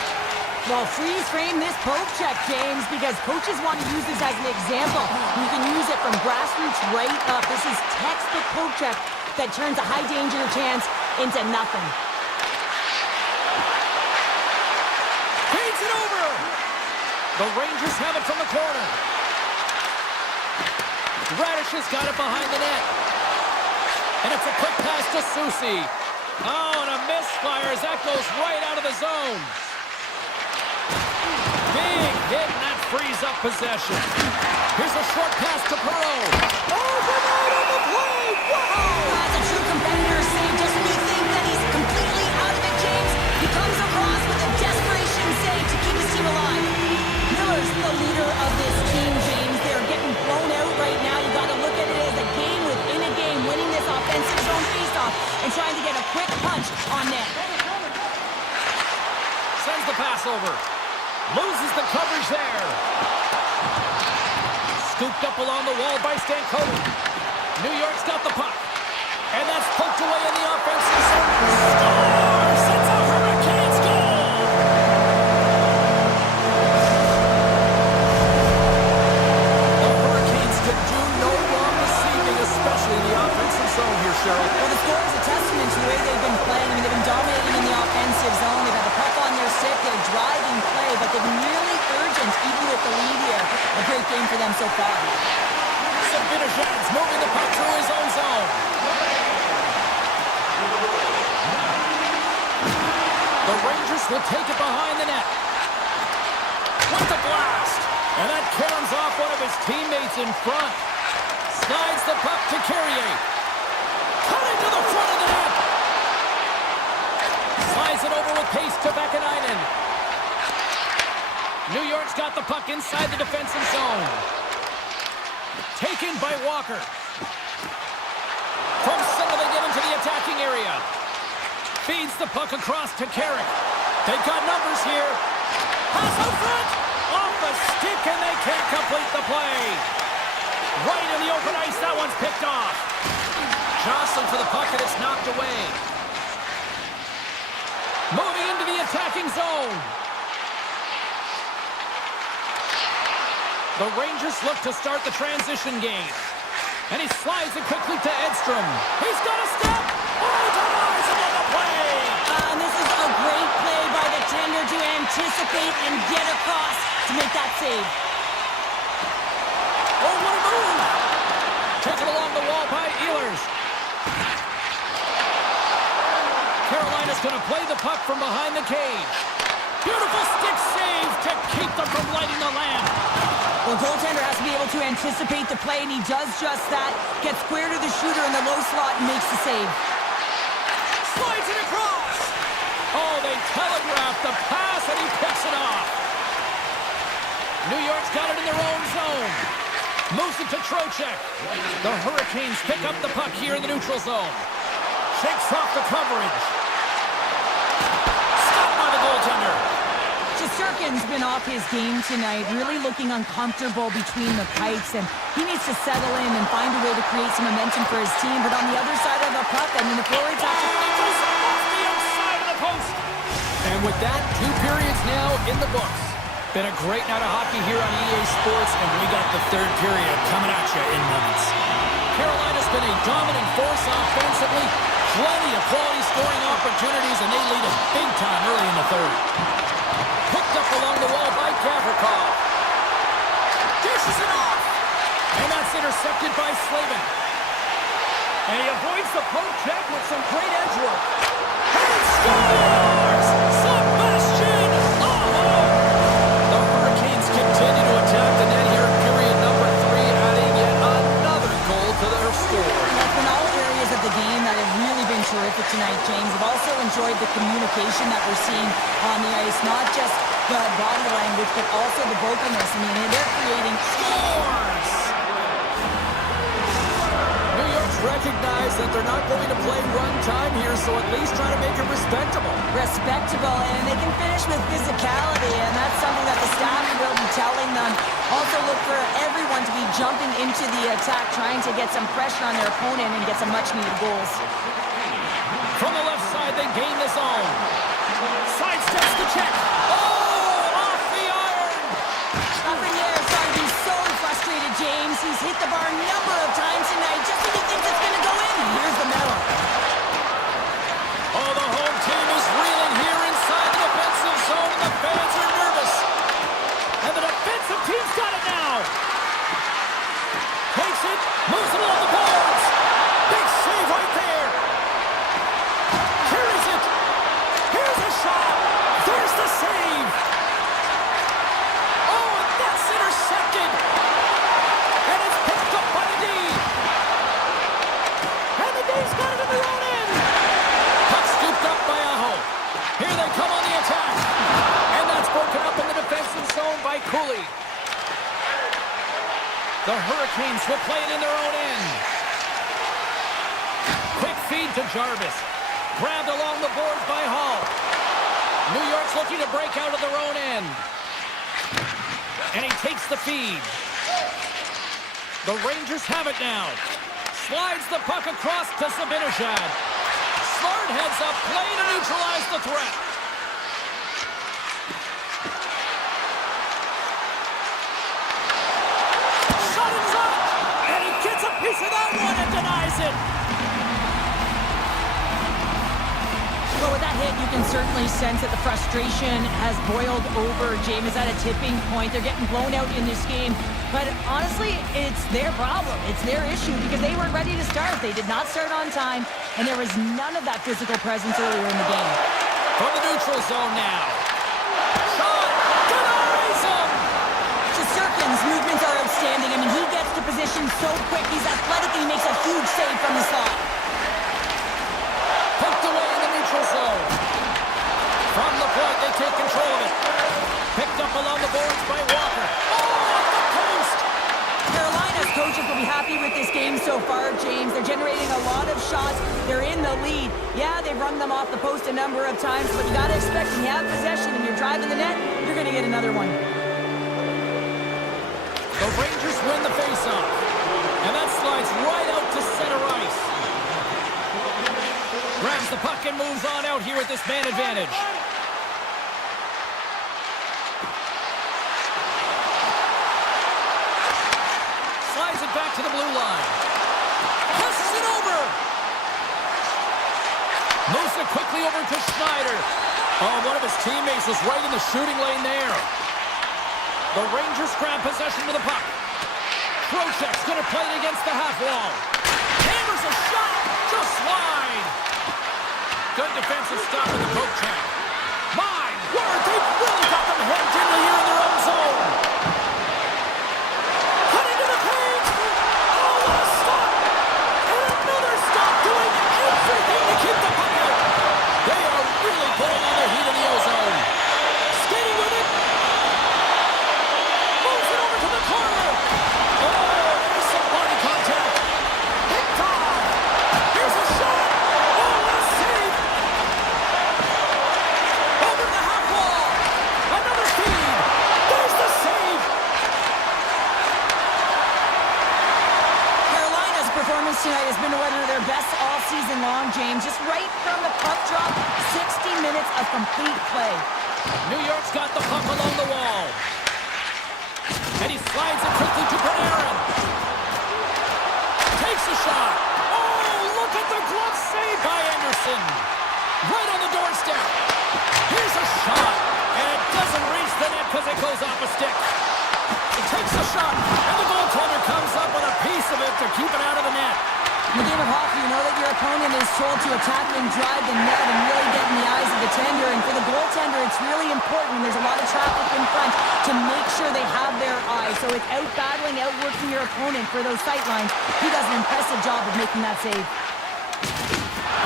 Well, freeze frame this poke check, James, because coaches want to use this as an example. You can use it from grassroots right up. This is textbook poke check that turns a high danger chance into nothing. Feeds it over. The Rangers have it from the corner. Radish has got it behind the net. And it's a quick pass to Susie. Oh, and a misfire as that goes right out of the zone. Big hit, and that frees up possession. Here's a short pass to Perreault. Overload on the play! Wow! That's a true competitor save. Just when you think that he's completely out of it, James, he comes across with a desperation save to keep his team alive. Miller's the leader of this team, James. They're getting blown out right now. You got to look at it as a game within a game, winning this offensive zone faceoff and trying to get a quick punch on net. Sends the pass over. Loses the coverage there. Scooped up along the wall by Stankoven. New York's got the puck. And that's poked away in the offensive zone. Scores! It's a Hurricanes goal! The Hurricanes can do no wrong this evening, especially in the offensive zone here, Cheryl. Well, the score is a testament to the way they've been playing. I mean, they've been dominating in the offensive zone. They've had the puck on their stick. They're driving play, but they've been nearly urgent, even with the lead here. A great game for them so far. Sabinajad's moving the puck through his own zone. The Rangers will take it behind the net. With the blast. And that caroms off one of his teammates in front. Slides the puck to Carrier. Coming to the front of the net. Slides it over with pace to Vakanainen. New York's got the puck inside the defensive zone. Taken by Walker. From center, they get into the attacking area. Feeds the puck across to Carrick. They've got numbers here. Pass out front. Off the stick, and they can't complete the play. Right in the open ice, that one's picked off. Jostling for the puck, and it's knocked away. Moving into the attacking zone. The Rangers look to start the transition game. And he slides it quickly to Edstrom. He's got a step. Oh, denies him on the play. And this is a great play by the tender to anticipate and get across to make that save. Oh, what a move. Taken along the wall by Ehlers. Carolina's going to play the puck from behind the cage. Beautiful stick save to keep them from lighting the lamp. Well, goaltender has to be able to anticipate the play, and he does just that. Gets square to the shooter in the low slot and makes the save. Slides it across. Oh, they telegraphed the pass, and he picks it off. New York's got it in their own zone. Moves it to Trocheck. The Hurricanes pick up the puck here in the neutral zone. Shakes off the coverage. Stopped by the goaltender. Shesterkin's been off his game tonight, really looking uncomfortable between the pipes, and he needs to settle in and find a way to create some momentum for his team. But on the other side of the puck, I mean, the forwards have to... Off the outside of the post. And with that, 2 periods now in the books. Been a great night of hockey here on EA Sports, and we got the 3rd period coming at you in moments. Carolina's been a dominant force offensively. Plenty of quality scoring opportunities, and they lead it big time early in the 3rd. Picked up along the wall by Gavrikov. Dishes it off. And that's intercepted by Slavin. And he avoids the poke check with some great edge work. And he scores! Sebastian Aho! The Hurricanes continue to attack the net here in period number 3, adding yet another goal to their score. That's been all areas of the game that have really been terrific tonight, James. I've also enjoyed the communication that we're seeing on the ice, not just the body language, but also the vocalness. I mean, they're creating scores! New York's recognized that they're not going to play run time here, so at least try to make it respectable. Respectable, and they can finish with physicality, and that's something that the staff will be telling them. Also look for everyone to be jumping into the attack, trying to get some pressure on their opponent and get some much-needed goals. From the left side, they gain the zone. Sidesteps the check. Oh, off the iron. Lafreniere starting to be so frustrated, James. He's hit the bar a number of times tonight just when he thinks it's going to go in. Here's the medal. Oh, the home team is reeling here inside the defensive zone, and the fans are nervous. And the defensive team's got it now. Takes it, moves it along the boards. Big save right there. Carries it. Here's a shot. There's the save. Oh, and that's intercepted. And it's picked up by the D. And the D's got it in their own end. Puck scooped up by Aho. Here they come on the attack. And that's broken up in the defensive zone by Cooley. The Hurricanes will play it in their own end. Quick feed to Jarvis. Grabbed along the boards by Hall. New York's looking to break out of their own end. And he takes the feed. The Rangers have it now. Slides the puck across to Zibanejad. Smart heads up play to neutralize the threat. Shot is up. And he gets a piece of that one and denies it. Well, with that hit, you can certainly sense that the frustration has boiled over. James is at a tipping point. They're getting blown out in this game. But honestly, it's their problem. It's their issue because they weren't ready to start. They did not start on time, and there was none of that physical presence earlier in the game. From the neutral zone now. Shot! Denies him! Shesterkin's movements are outstanding. I mean, he gets to position so quick. He's athletic, and he makes a huge save from the slot. Poked away in the neutral zone. From the point, they take control of it. Picked up along the board coaches will be happy with this game so far, James. They're generating a lot of shots. They're in the lead. Yeah, they've run them off the post a number of times, but you got to expect when you have possession and you're driving the net, you're going to get another one. The Rangers win the faceoff. And that slides right out to center ice. Grabs the puck and moves on out here with this man advantage. Slides it back to the blue line. Passes it over. Moves it quickly over to Schneider. Oh, one of his teammates was right in the shooting lane there. The Rangers grab possession with the puck. Trocheck's going to play it against the half wall. Hammers a shot. Just wide. Good defensive stop with the poke check. My word, they've really got them hemmed in here in their own zone. Cut into the paint. Oh, what a stop. And another stop doing everything to keep the puck out. They are really putting on the heat in the ozone. Skating with it. Moves it over to the corner. Oh, there's some body contact. Hit time. Here's a shot. Oh, what a save. Over the half wall. Another feed. There's the save. Carolina's performance tonight has been one of their best all season long, James. Just right from the puck drop, 60 minutes of complete play. New York's got the puck along the wall. And he slides it quickly to Panarin. Takes a shot. Oh, look at the glove save by Anderson. Right on the doorstep. Here's a shot. And it doesn't reach the net because it goes off a stick. He takes a shot. And the goaltender comes up with a piece of it to keep it out of the net. In the game of hockey, you know that your opponent is told to attack and drive the net and really get in the eyes of the tender. And for the goaltender, it's really important when there's a lot of traffic in front to make sure they have their eyes. So it's out-battling, outworking your opponent for those sight lines. He does an impressive job of making that save.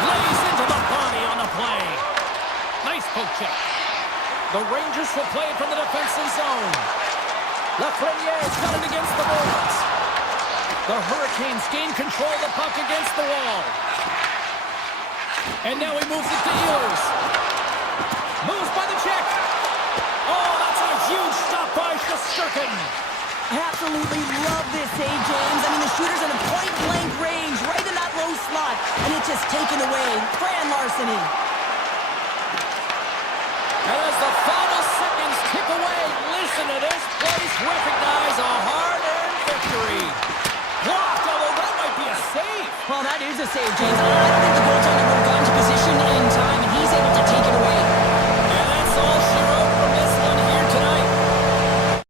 Lays into the body on the play. Nice poke check. The Rangers will play from the defensive zone. Lafreniere's got it against the boards. The Hurricanes gain control of the puck against the wall. And now he moves it to Ehlers. Moves by the check. Oh, that's a huge stop by Shesterkin. I absolutely love this save, James. I mean, the shooter's in a point-blank range, right in that low slot, and it's just taken away. Fran Larceny. And as the final seconds tick away, listen to this place recognize a hard-earned victory. Blocked, although that might be a save. Well, that is a save, James. I don't think the goaltender would have gone to position in time, and he's able to take it away. And that's all she wrote from this one here tonight.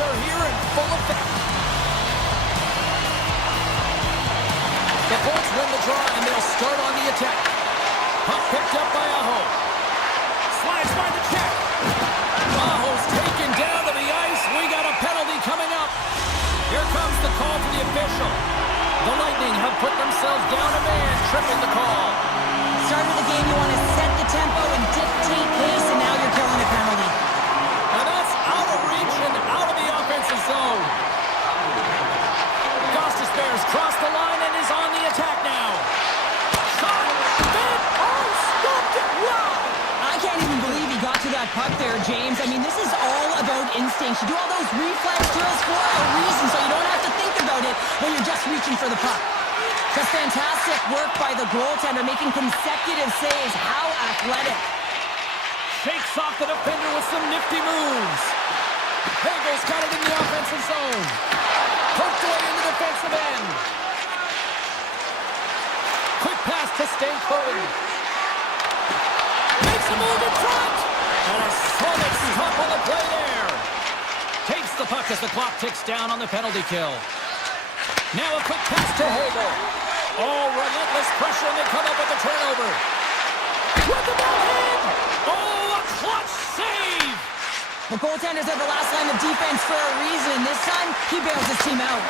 are here in full effect. The Bolts win the draw, and they'll start on the attack. Puck picked up by Aho. Slides by the check. Aho's taken down to the ice. We got a penalty coming up. Here comes the call for the official. The Lightning have put themselves down a man, tripping the call. Start of the game, you want to set the tempo and dictate pace, and now you're killing a penalty. And that's out of reach and out of the offensive zone. Costas Bears cross the line and is on the attack now. Shot! Bit! Oh, stopped it! Wow! I can't even believe he got to that puck there, James. I mean, this is all about instinct. You do all those reflex drills for a reason, so you don't have to think about it when you're just reaching for the puck. Just fantastic work by the goaltender, making consecutive saves. How athletic. Shakes off the defender with some nifty moves. Hagel's got it in the offensive zone. Poked away in the defensive end. Quick pass to Stankoven. Makes a move in front. And a solid stop on the play there. Takes the puck as the clock ticks down on the penalty kill. Now a quick pass to Hagel. Oh, relentless pressure, and they come up with the turnover. With the ball in. Oh, a clutch save. The goaltenders are the last line of defense for a reason. This time, he bails his team out.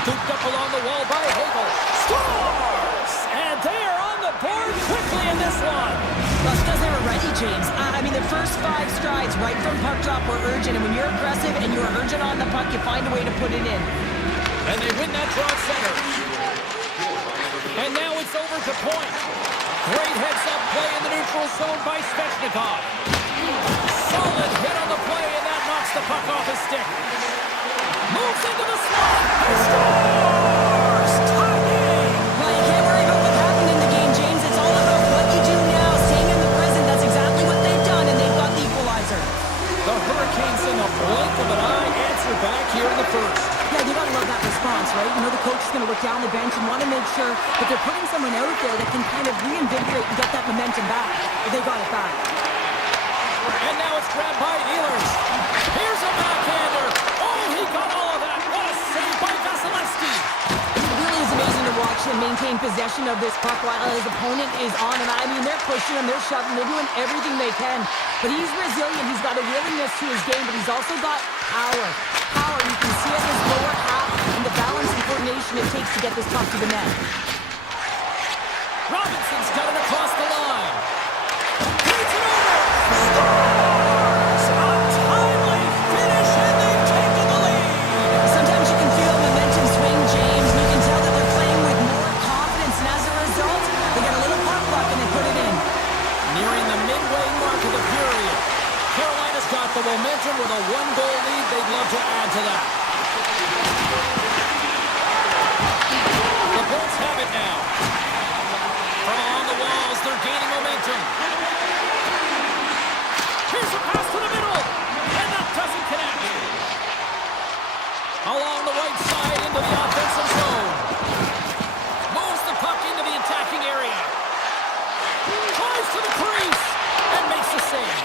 Scooped up along the wall by Hagel. Scores! And they are on the board quickly in this one. Well, it's because they were ready, James. I mean, the first 5 strides right from puck drop were urgent, and when you're aggressive and you're urgent on the puck, you find a way to put it in. And they win that draw center. And now it's over to point. Great heads-up play in the neutral zone by Svechnikov. Solid hit on the play, and that knocks the puck off his stick. Moves into the slot. He scores! Tying! Well, you can't worry about what happened in the game, James. It's all about what you do now, staying in the present. That's exactly what they've done, and they've got the equalizer. The Hurricanes in a blink of an eye answer back here in the first. Yeah, you gotta love that response, right? You know the coach is gonna look down the bench and want to make sure that they're putting someone out there that can kind of reinvigorate and get that momentum back. But they got it back. And now it's grabbed by Ehlers. Here's a backhander. Oh, he got all of that. What a save by Vasilevsky. It really is amazing to watch him maintain possession of this puck while his opponent is on him. I mean, they're pushing him, they're shoving, they're doing everything they can. But he's resilient. He's got a willingness to his game, but he's also got power. Power. You can see it in his lower half and the balance and coordination it takes to get this puck to the net. Robinson's got it across the line. Beats it over. Scores! A timely finish, and they've taken the lead. Sometimes you can feel momentum swing, James, and you can tell that they're playing with more confidence, and as a result, they get a little puck luck and they put it in. Nearing the midway mark of the period. Carolina's got the momentum with a 1-goal lead. They'd love to add to that. The Bolts have it now. From along the walls, they're gaining momentum. Here's a pass to the middle, and that doesn't connect. Along the right side into the offensive zone. Moves the puck into the attacking area. Drives to the crease and makes the save.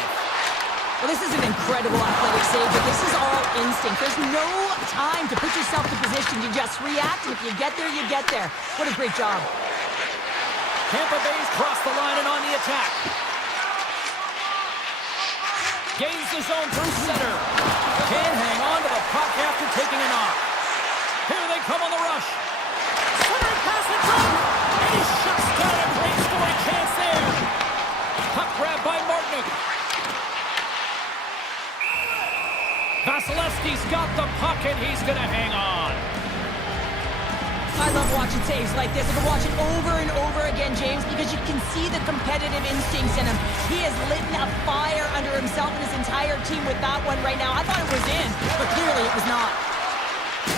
Well, this is an incredible athletic save, but this is all instinct. There's no time to put yourself in position. You just react, and if you get there, you get there. What a great job. Tampa Bay's crossed the line and on the attack. Gains the zone through center. Can't hang on to the puck after taking a knock. Here they come on the rush. Centering pass in front. And he shuts down a great scoring chance there. Puck grabbed by Martinick. Vasilevsky's got the puck and he's going to hang on. I love watching saves like this. I can watch it over and over again, James, because you can see the competitive instincts in him. He has lit a fire under himself and his entire team with that one right now. I thought it was in, but clearly it was not.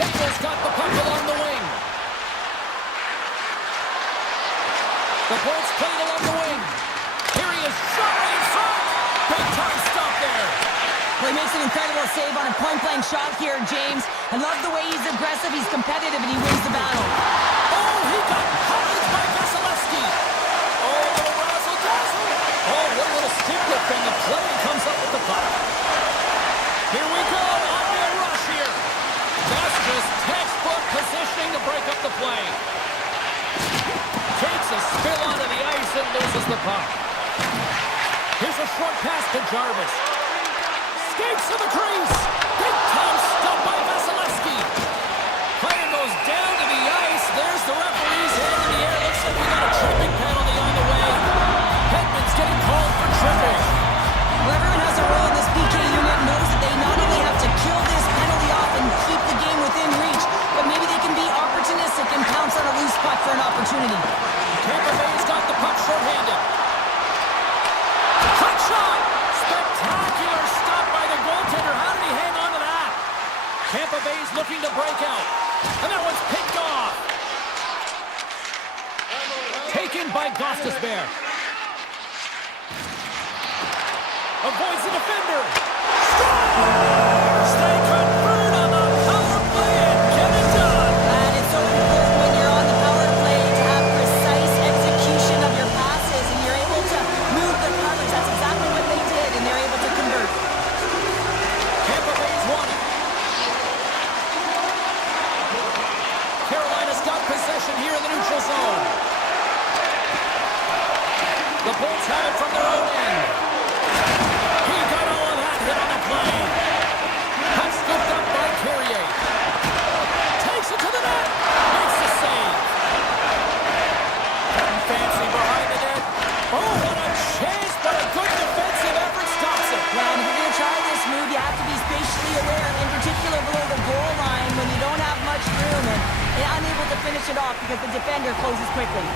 Hagel's got the puck along the wing. The Bolts played along the wing. Here he is, shot right in front. Big time stop there. Well, he makes an incredible save on a point-blank shot here, James. I love the way he's aggressive, he's competitive, and he wins the battle. Oh, he got punished by Vasilevsky. Oh, little razzle-dazzle. Oh, what a little stick lift on the play, and comes up with the puck. Here we go. the puck. Here's a short pass to Jarvis. Skates to the crease. Big time stop by Vasilevsky. Player goes down to the ice. There's the referee's hand in the air. Looks like we got a tripping penalty on the way. Hedman's getting called for tripping. Well, everyone has a role in this PK unit knows that they not only have to kill this penalty off and keep the game within reach, but maybe they can be opportunistic and pounce on a loose puck for an opportunity. Tampa Bay's got the puck shorthanded. Cut shot! Spectacular stop by the goaltender. How did he hang on to that? Tampa Bay's looking to break out. And that one's picked off. Taken by Gostisbehere. Avoids the defender. Scores! They convert on the power play and get it done. And it's so important when you're on the power play to have precise execution of your passes and you're able to move the coverage. That's exactly what they did, and they're able to convert. Tampa Bay's won it. Carolina's got possession here in the neutral zone. The Bolts have it from their own end. He got all of that hit on the play. Puck scooped up by Carrier. Takes it to the net. Makes the save. Fancy behind the net. Oh, what a chance, but a good defensive effort stops it. Well, and if you're going to try this move, you have to be spatially aware, in particular below the goal line when you don't have much room and unable to finish it off because the defender closes quickly.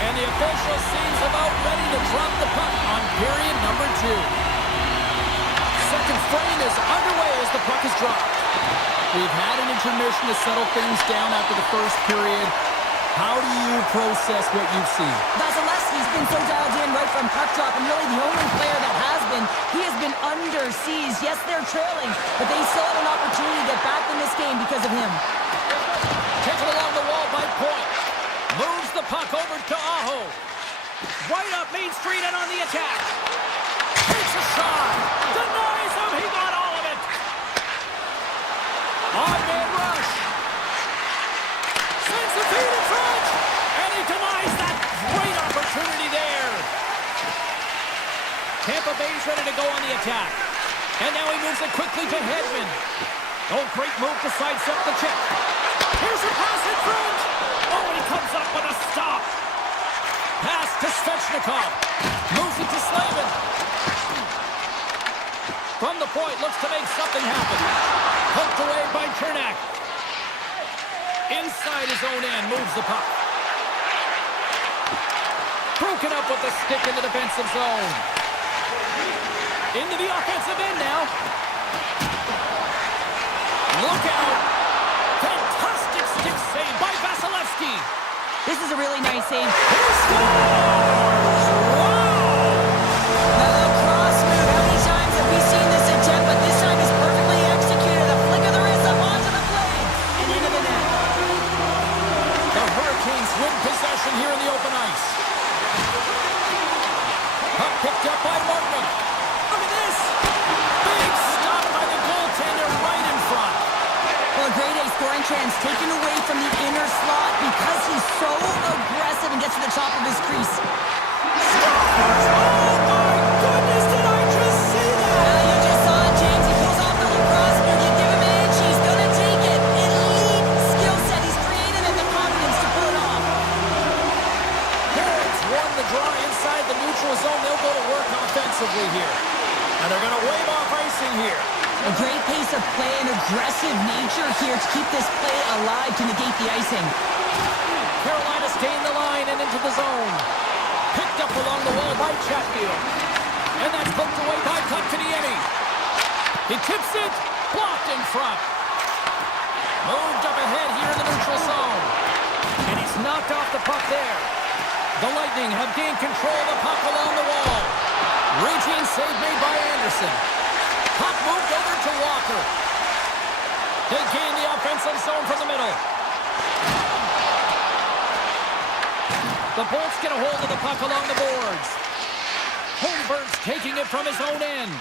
And the official seems about ready to drop the puck on period number 2. Second frame is underway as the puck is dropped. We've had an intermission to settle things down after the first period. How do you process what you've seen? Vasilevsky's been so dialed in right from puck drop, and really the only player that has been. He has been under siege. Yes, they're trailing, but they still have an opportunity to get back in this game because of him. Taken along the wall by Point. Moves the puck over to Aho. Right up Main Street and on the attack. Takes a shot. Denies him. He got all of it. On-man rush. Sends the feed in front. And he denies that great opportunity there. Tampa Bay's ready to go on the attack. And now he moves it quickly to Hedman. Oh, great move to sidestep the check. Here's a pass in front. Oh, and he comes up with a stop. Pass to Svechnikov. Moves it to Slavin. From the point, looks to make something happen. Poked away by Chernak. Inside his own end, moves the puck. Broken up with the stick in the defensive zone. Into the offensive end now. Look out. Fantastic stick save by Vasilevsky. This is a really nice save. He scores! Wow! A little cross move. How many times have we seen this attempt? But this time is perfectly executed. A flick of the wrist up onto the play and into the net. The Hurricanes win possession here in the open ice. Puck picked up by Martin. Look at this! Big stop by the goaltender right in front. Well, a grade A scoring chance taken away from the inner slot because he's so aggressive and gets to the top of his crease. Scores! Oh my goodness, did I just see that? Well, you just saw it, James. He pulls off the little cross move. You give him an inch, he's going to take it. Elite skill set. He's created and the confidence to pull it off. Parents won the draw inside the neutral zone. They'll go to work offensively here. And they're going to wave off icing here. A great pace of play and aggressive nature here to keep this play alive to negate the icing. Carolina's gained the line and into the zone. Picked up along the wall by Chatfield. And that's poked away by Kotkaniemi. He tips it. Blocked in front. Moved up ahead here in the neutral zone. And he's knocked off the puck there. The Lightning have gained control of the puck along the wall. Routine save made by Anderson. Puck moved over to Walker. They gain the offensive zone from the middle. The Bolts get a hold of the puck along the boards. Holmberg's taking it from his own end.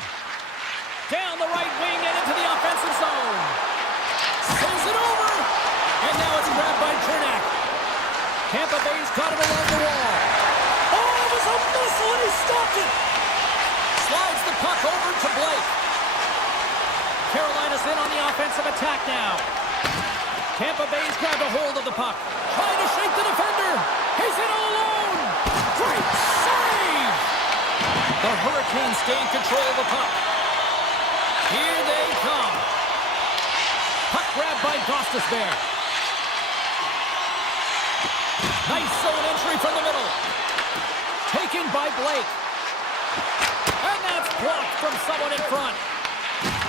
Down the right wing and into the offensive zone. Sends it over. And now it's grabbed by Chernak. Tampa Bay's got it along the wall. puck over to Blake. Carolina's in on the offensive attack now. Tampa Bay's grabbed a hold of the puck. Trying to shake the defender. He's in all alone. Great save! The Hurricanes gain control of the puck. Here they come. Puck grabbed by Gostisbehere. Nice zone entry from the middle. Taken by Blake. And that's blocked from someone in front.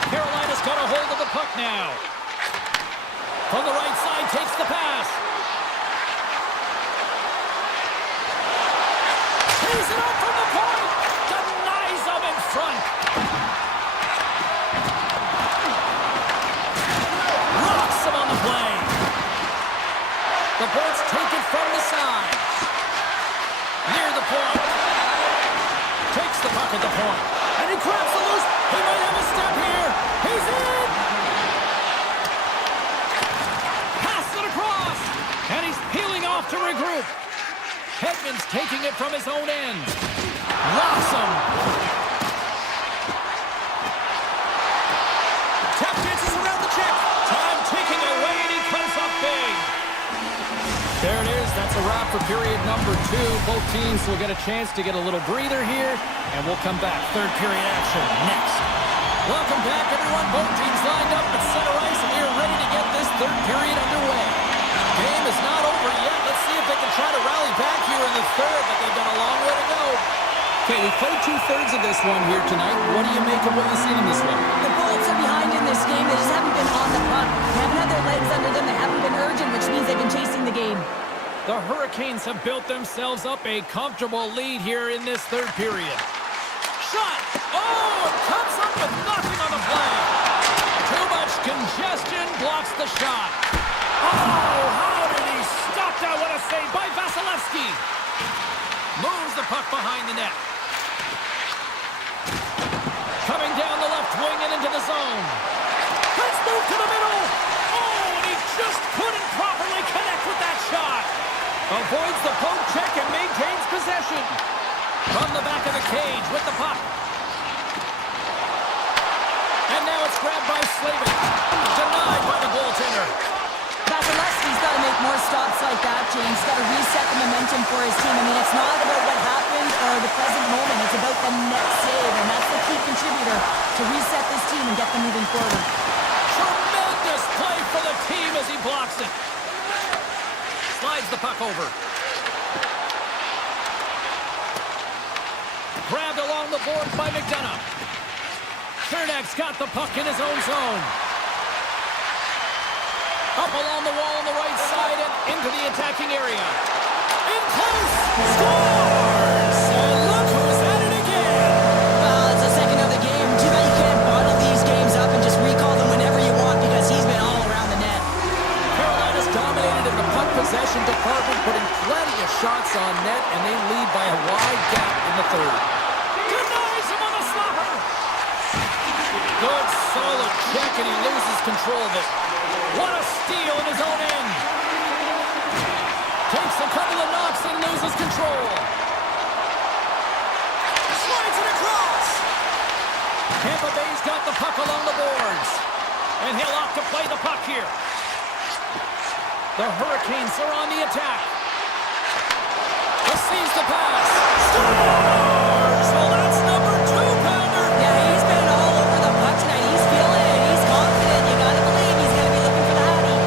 Carolina's got a hold of the puck now. From the right side, takes the pass. Tees it up from the point. Denies him in front. Rocks him on the play. The board's taken from the side. Near the point. Takes the puck at the point. And he grabs the loose. He might have a step here. He's in. Pass it across. And he's peeling off to regroup. Hedman's taking it from his own end. Rocks him. Tap dances around the check. Time ticking away, and he comes up big. There it is. That's a wrap for period number 2. Both teams will get a chance to get a little breather here, and we'll come back. Third period action next. Welcome back, everyone. Both teams lined up at center ice, and we are ready to get this third period underway. Game is not over yet. Let's see if they can try to rally back here in the third, but they've got a long way to go. Okay, we played 2/3 of this one here tonight. What do you make of what you've seen in this one? The Bullets are behind in this game. They just haven't been on the puck. They haven't had their legs under them. They haven't been urgent, which means they've been chasing the game. The Hurricanes have built themselves up a comfortable lead here in this third period. Shot! Oh, it comes up with nothing on the play. Too much congestion blocks the shot. Oh, how did he stop that? What a save by Vasilevsky. Moves the puck behind the net. Coming down the left wing and into the zone. Let's move to the middle. Oh, and he just couldn't properly connect with that shot. Avoids the poke check and maintains possession. From the back of the cage with the puck. And now it's grabbed by Slavin. Denied by the goaltender. Vasilevsky's got to make more stops like that, James. He's got to reset the momentum for his team. I mean, it's not about what happened or the present moment. It's about the next save, and that's the key contributor to reset this team and get them moving forward. Tremendous play for the team as he blocks it. Slides the puck over. Grabbed along the boards by McDonough. Cernak's got the puck in his own zone. Up along the wall on the right side and into the attacking area. In close! Scores! And look who's at it again! Well, it's the second of the game. Too bad you can't bottle these games up and just recall them whenever you want because he's been all around the net. Carolina's dominated in the puck possession department, putting plenty of shots on net, and they lead by a wide gap in the third. Denies him on the slapper! Good, solid check, and he loses control of it. What a steal in his own end. Takes a couple of knocks and loses control. Slides it across. Tampa Bay's got the puck along the boards. And he'll opt to play the puck here. The Hurricanes are on the attack. Receives the pass. Scores! Well, that's number 2-pounder. Yeah, he's been all over the puck tonight. He's feeling it. He's confident. You got to believe he's going to be looking for the hattie.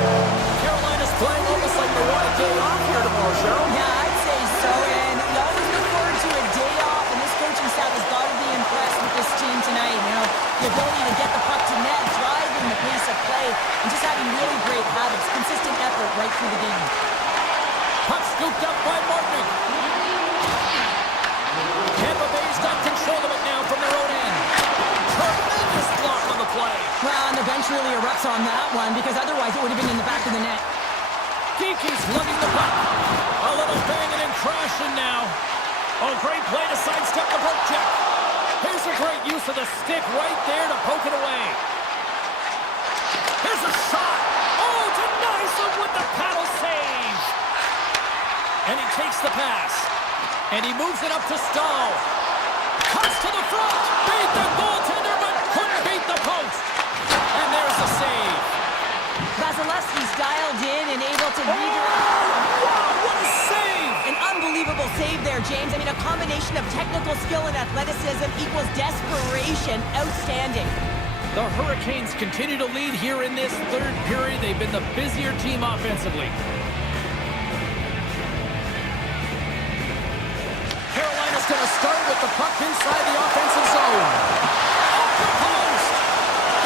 Carolina's playing almost like they want a day off here tomorrow, Cheryl. Yeah, I'd say so. And you always look forward to a day off, and this coaching staff has got to be impressed with this team tonight. You know, the ability to get the puck to net, driving the pace of play, and just having really great habits, consistent effort right through the game. Puck scooped up by Martin. Tampa Bay's got control of it now from their own end. Tremendous block on the play. Well, and the bench really erupts on that one because otherwise it would have been in the back of the net. Geeky's lugging the puck. A little banging and crashing now. Oh, great play to sidestep the poke check. Here's a great use of the stick right there to poke it away. Here's a shot. Oh, denies him with the paddle save. And he takes the pass. And he moves it up to Stahl. Cuts to the front. Beat the goaltender, but couldn't beat the post. And there's the save. Vasilevsky's dialed in and able to redirect. Wow, what a save! An unbelievable save there, James. I mean, a combination of technical skill and athleticism equals desperation. Outstanding. The Hurricanes continue to lead here in this third period. They've been the busier team offensively. Carolina's going to start with the puck inside the offensive zone. Off the post!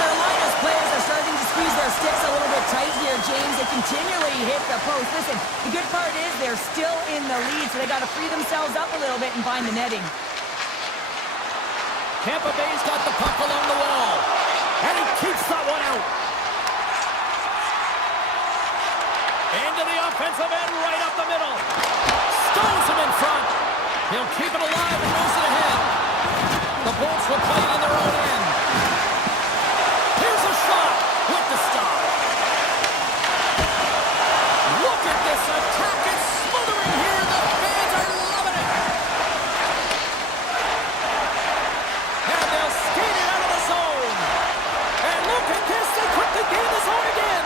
Carolina's players are starting to squeeze their sticks a little bit tight here, James. They continually hit the post. Listen, the good part is they're still in the lead, so they got to free themselves up a little bit and find the netting. Tampa Bay's got the puck along the wall. And he keeps that one out. Into the offensive end, right up the middle. Stones him in front. He'll keep it alive and moves it ahead. The Bolts will play it in their own end. Here's a shot with the stop. Look at this attack. It's smothering here. The fans are loving it. And they'll skate it out of the zone. And look at this. They quickly gain the zone again.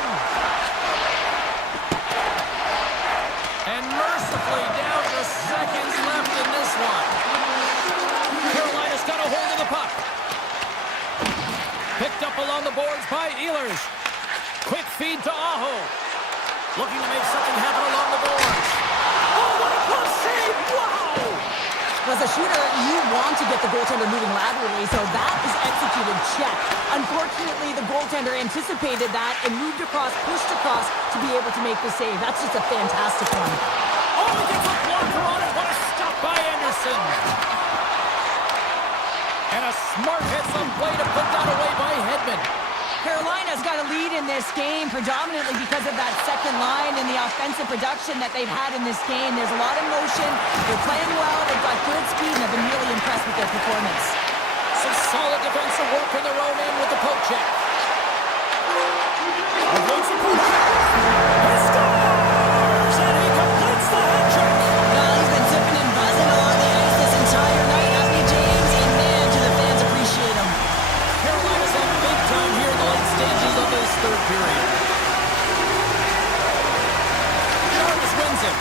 And mercifully down to seconds left in this one. Carolina's got a hold of the puck. Picked up along the boards by Ehlers. Quick feed to Aho. Looking to make something happen along the boards. Oh, what a close save! Wow! As a shooter, you want to get the goaltender moving laterally, so that is executed check. Unfortunately, the goaltender anticipated that and moved across, pushed across to be able to make the save. That's just a fantastic one. Oh, he gets a blocker on it. What a stop by Anderson. And a smart heads-up play to put that away by Hedman. Carolina's got a lead in this game predominantly because of that second line and the offensive production that they've had in this game. There's a lot of motion. They're playing well. They've got good speed, and I've been really impressed with their performance. Some solid defensive work in their own end with the poke check. Avoids the poke check. He scores! And he completes the hat trick. Well, he's been zipping and buzzing along the ice this entire night, hasn't he, James? And man, do the fans appreciate him. Carolina's had big time here in the late stages of this third period. Jarvis wins it.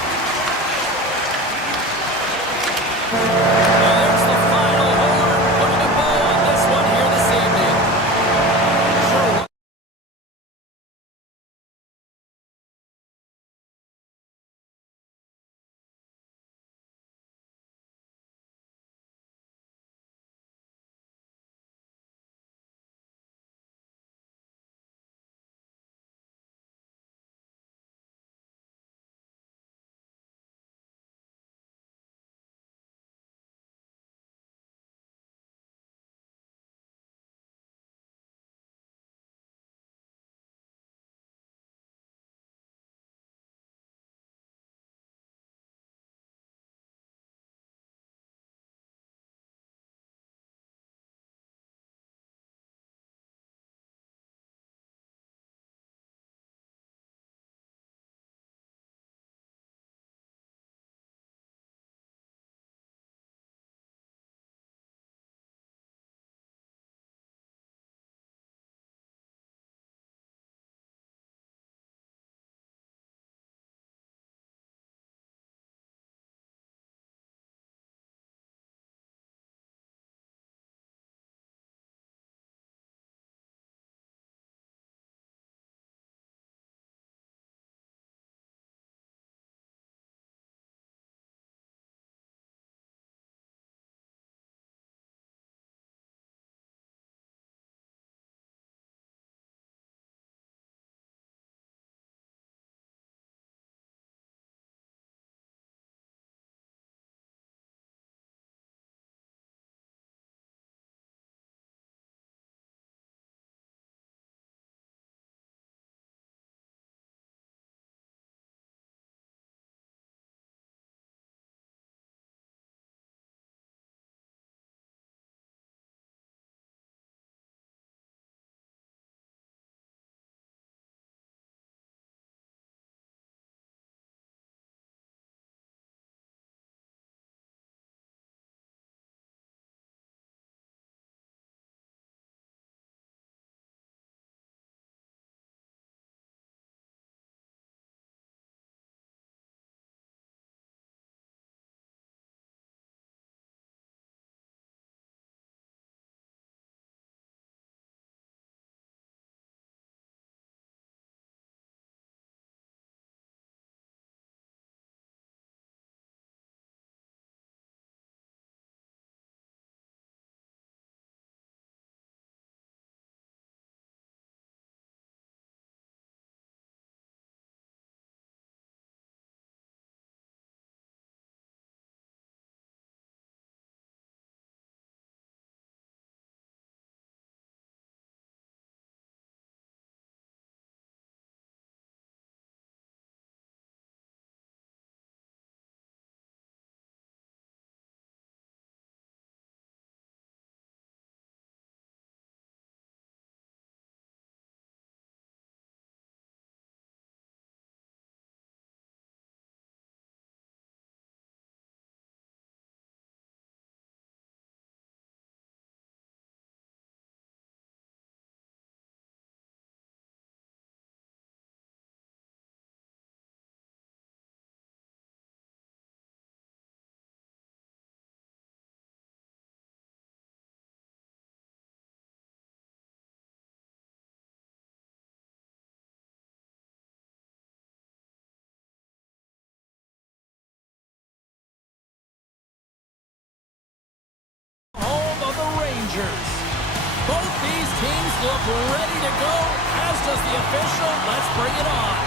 Both these teams look ready to go, as does the official. Let's bring it on.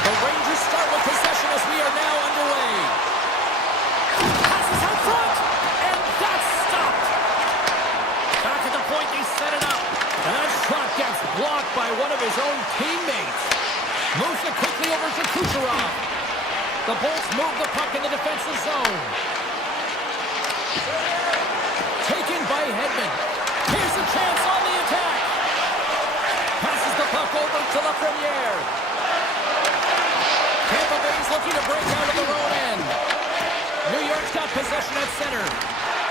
The Rangers start with possession as we are now underway. Passes out front, and that's stopped. Back at the point, they set it up. And that shot gets blocked by one of his own teammates. Moves it quickly over to Kucherov. The Bolts move the puck in the defensive zone. Taken by Hedman. Here's a chance on the attack. Passes the puck over to Lafreniere. Tampa Bay's looking to break out of their own end. New York's got possession at center.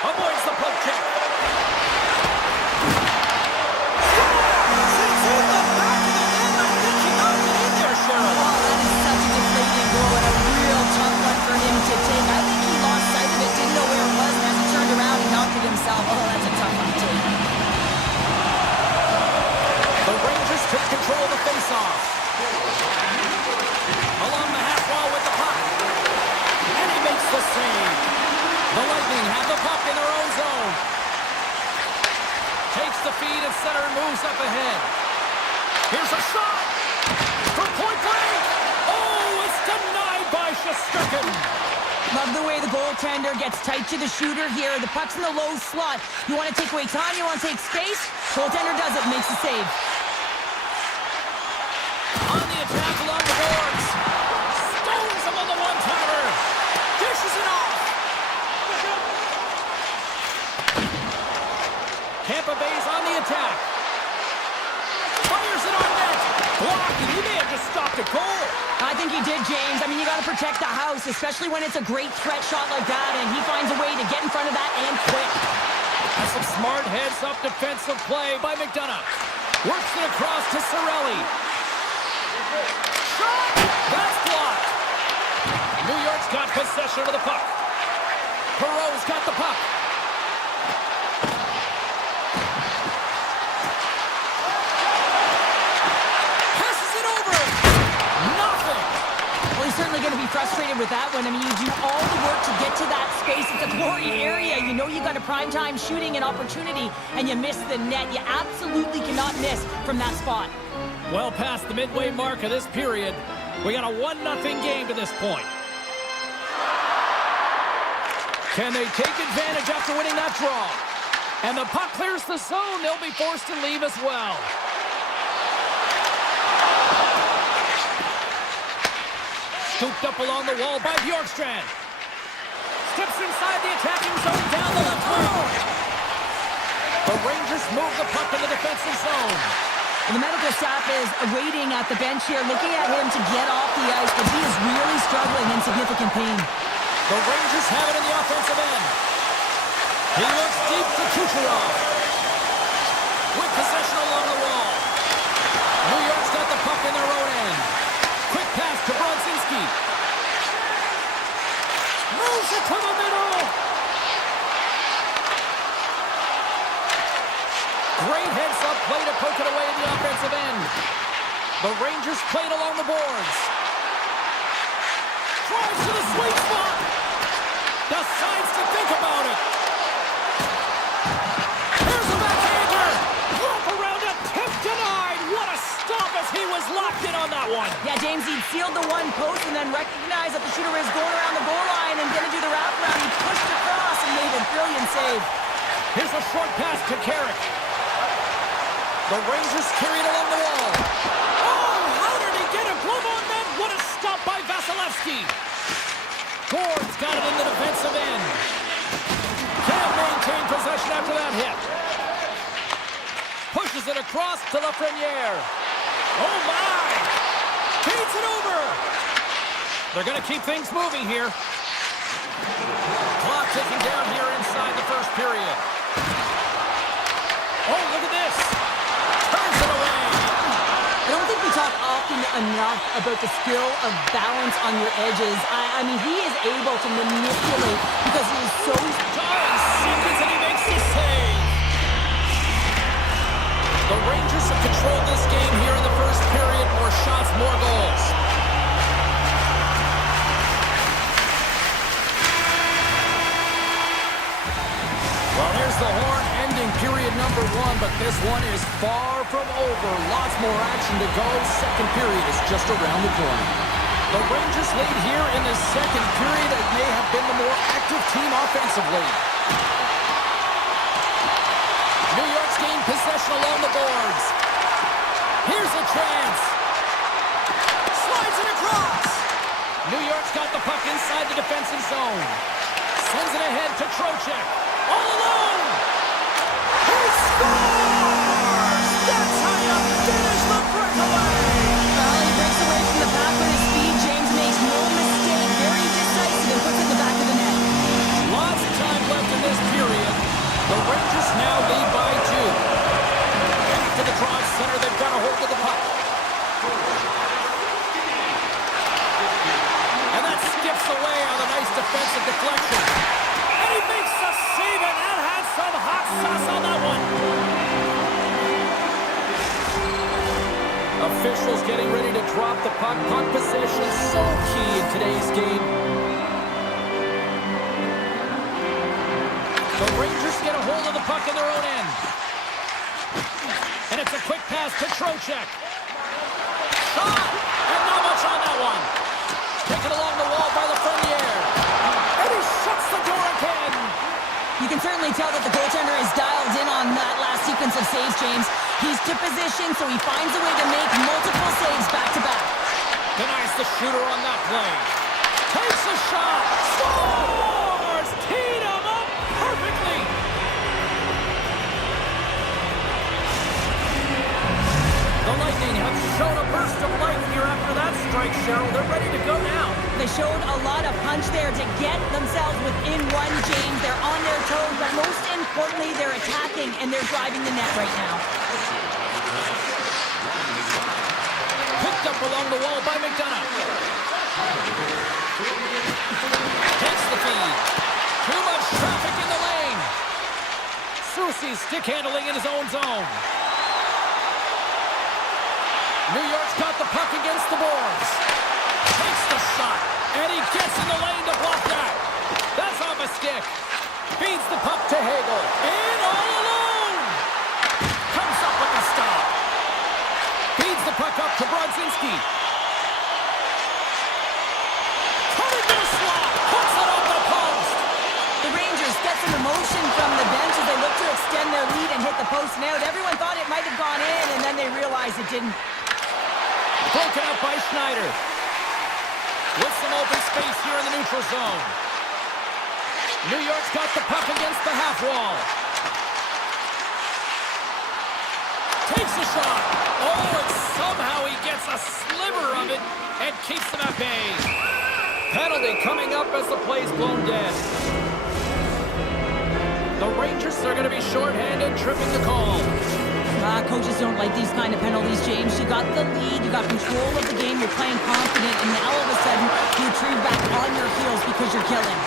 Avoids the puck check. Sends in the back of the net. I think he knocked it in there, Cheryl. Oh, that is such a deflating goal and a real tough one for him to take. I think he lost sight of it, didn't know where it was, and as he turned around, he knocked it himself. Oh, that's a tough one to take. The Rangers take control of the faceoff. Along the half wall with the puck. And he makes the save. The Lightning have the puck in their own zone. Takes the feed at center and moves up ahead. Here's a shot. From point blank. Oh, it's denied by Shesterkin. Love the way the goaltender gets tight to the shooter here. The puck's in the low slot. You want to take away time, you want to take space. Goaltender does it, makes the save. On the attack along the boards. Stones him on the one-timer. Dishes it off. Tampa Bay's on the attack. Fires it on net. Blocked, and he may have just stopped a goal. I think he did, James. I mean, you got to protect the house, especially when it's a great threat shot like that, and he finds a way to get in front of that and quick. That's some smart heads-up defensive play by McDonough. Works it across to Cirelli. Shot! That's blocked. New York's got possession of the puck. Perreault's got the puck. Passes it over. Nothing. Well, he's certainly going to be frustrated with that one. I mean, you do all the work to get to that space. It's a glory area. You know you got a primetime shooting and opportunity, and you miss the net. You absolutely cannot miss from that spot. Well past the midway mark of this period. We got a 1-0 game to this point. Can they take advantage after winning that draw? And the puck clears the zone. They'll be forced to leave as well. Scooped up along the wall by Bjorkstrand. Steps inside the attacking zone down the left wing. The Rangers move the puck in the defensive zone. And the medical staff is waiting at the bench here, looking at him to get off the ice, but he is really struggling in significant pain. The Rangers have it in the offensive end. He looks deep to Kucherov. With possession along the wall. New York's got the puck in their own end. Quick pass to Brodzinski. Moves it to the middle. Great heads-up play to poke it away in the offensive end. The Rangers played along the boards. Drives to the sweet spot. Decides to think about it. Here's a backhander. Wrap around a tip denied. What a stop as he was locked in on that one. Yeah, James, he sealed the one post and then recognized that the shooter was going around the goal line and going to do the wraparound. He pushed across and made a brilliant save. Here's a short pass to Carrick. The Rangers carry it along the wall. Oh, how did he get a glove on that? What a stop by Vasilevsky. Gord's got it in the defensive end. Can't maintain possession after that hit. Pushes it across to Lafreniere. Oh, my. Beats it over. They're going to keep things moving here. Clock ticking down here inside the first period. Oh, look at this. Turns it away. I don't think we talk often enough about the skill of balance on your edges. I mean, he is able to manipulate because he is so... Seconds and he makes the save. The Rangers have controlled this game here in the first period. More shots, more goals. Well, here's the horn ending period number 1, but there this one is far from over. Lots more action to go. Second period is just around the corner. The Rangers lead here in the second period and may have been the more active team offensively. New York's gained possession along the boards. Here's a chance. Slides it across. New York's got the puck inside the defensive zone. Sends it ahead to Trocheck. All alone. He scores! That's how you finish the breakaway. Well, he breaks away from the back with his speed. James makes no mistake. Very decisive and puts it in the back of the net. Lots of time left in this period. The Rangers now lead by 2. Back to the drive center. They've got a hold of the puck. And that skips away on a nice defensive deflection. And he makes the save, and that had some hot sauce on that one. Officials getting ready to drop the puck. Puck possession so key in today's game. The Rangers get a hold of the puck in their own end. And it's a quick pass to Trocheck. Shot! And not much on that one. Taken along the wall by Lafreniere. And he shuts the door again. You can certainly tell that the goaltender is dialed in on that last sequence of saves, James. He's to position, so he finds a way to make multiple saves back-to-back. Denies the shooter on that play. Takes a shot. Scores! Teed him up perfectly. The Lightning have shown a burst of life here after that strike, Cheryl. They're ready to go now. They showed a lot of punch there to get themselves within one, James. They're on their toes, but most importantly, they're attacking and they're driving the net right now. Picked up along the wall by McDonough. Takes the feed. Too much traffic in the lane. Soucy stick handling in his own zone. New York's got the puck against the boards. Takes the shot, and he gets in the lane to block that. That's off a stick. Feeds the puck to Hagel. In all alone. Comes up with the stop. Feeds the puck up to Brodzinski. Coming to the slot. Puts it off the post. The Rangers get some emotion from the bench as they look to extend their lead and hit the post and out. Everyone thought it might have gone in, and then they realized it didn't. Broken up by Schneider. With some open space here in the neutral zone. New York's got the puck against the half wall. Takes a shot. Oh, and somehow he gets a sliver of it and keeps them at bay. Penalty coming up as the play's blown dead. The Rangers are going to be shorthanded, tripping the call. Coaches don't like these kind of penalties, James. You got the lead, you got control of the game, you're playing confident, and now all of a sudden you retrieve back on your heels because you're killing.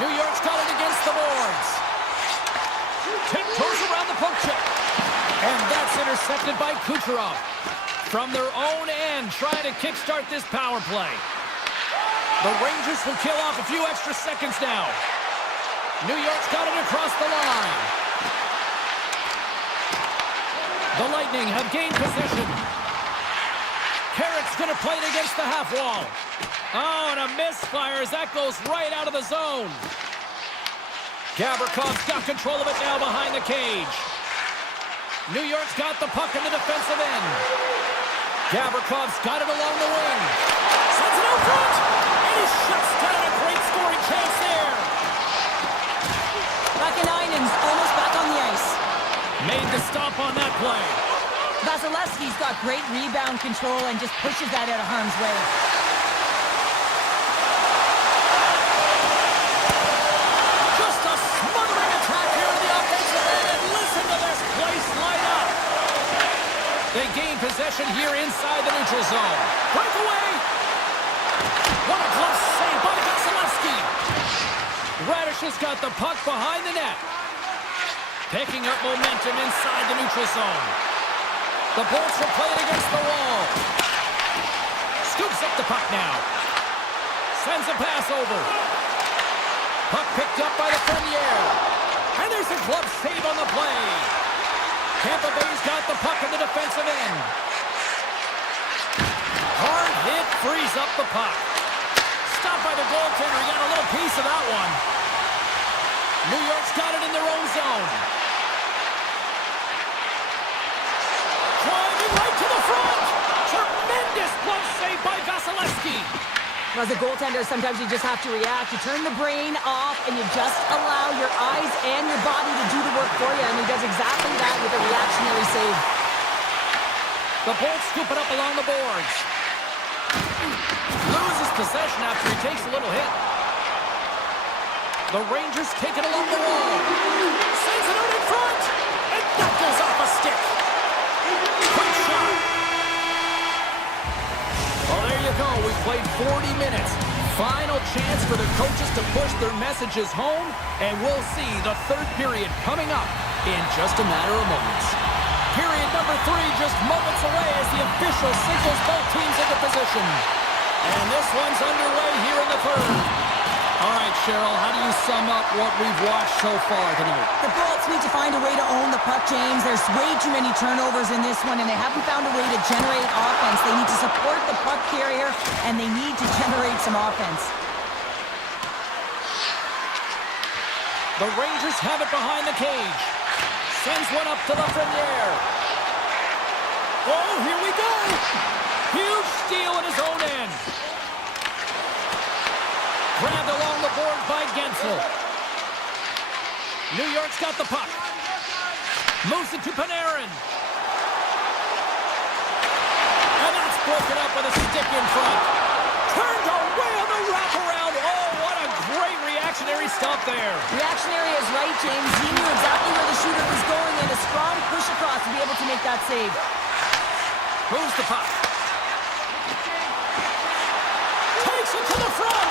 New York's got it against the boards. Tiptoes around the poke check. And that's intercepted by Kucherov. From their own end, trying to kickstart this power play. The Rangers will kill off a few extra seconds now. New York's got it across the line. The Lightning have gained possession. Carrick's going to play it against the half wall. Oh, and a misfire as that goes right out of the zone. Gavrikoff's got control of it now behind the cage. New York's got the puck in the defensive end. Gavrikoff's got it along the wing. Sends it out front. And he shuts down a great scoring chance there. Vakanainen's almost back on the ice. Made the stop on that play. Vasilevsky's got great rebound control and just pushes that out of harm's way. Just a smothering attack here in the offensive end, and listen to this place light up. They gain possession here inside the neutral zone. Breakaway. What a close save by Vasilevsky. Radish has got the puck behind the net. Picking up momentum inside the neutral zone. The Bolts will play it against the wall. Scoops up the puck now. Sends a pass over. Puck picked up by Lafreniere. And there's a glove save on the play. Tampa Bay's got the puck in the defensive end. Hard hit frees up the puck. Stopped by the goaltender. He got a little piece of that one. New York's got it in their own zone. Driving right to the front. Tremendous glove save by Vasilevsky. As a goaltender, sometimes you just have to react. You turn the brain off and you just allow your eyes and your body to do the work for you. And he does exactly that with a reactionary save. The Bolts scoop it up along the boards. Loses possession after he takes a little hit. The Rangers take it along the wall. Sends it out in front. And that goes off a stick. Quick shot. Well, there you go. We've played 40 minutes. Final chance for the coaches to push their messages home. And we'll see the third period coming up in just a matter of moments. Period number 3 just moments away as the official signals both teams into position. And this one's underway here in the third. All right, Cheryl, how do you sum up what we've watched so far tonight? The Bolts need to find a way to own the puck, James. There's way too many turnovers in this one, and they haven't found a way to generate offense. They need to support the puck carrier, and they need to generate some offense. The Rangers have it behind the cage. Sends one up to Lafreniere. Oh, here we go. Huge steal in his own end. Grabbed along the boards by Gensel. New York's got the puck. Moves it to Panarin. And that's broken up with a stick in front. Turned away on the wraparound. Oh, what a great reactionary stop there. Reactionary is right, James. He knew exactly where the shooter was going, and a strong push across to be able to make that save. Moves the puck. Takes it to the front.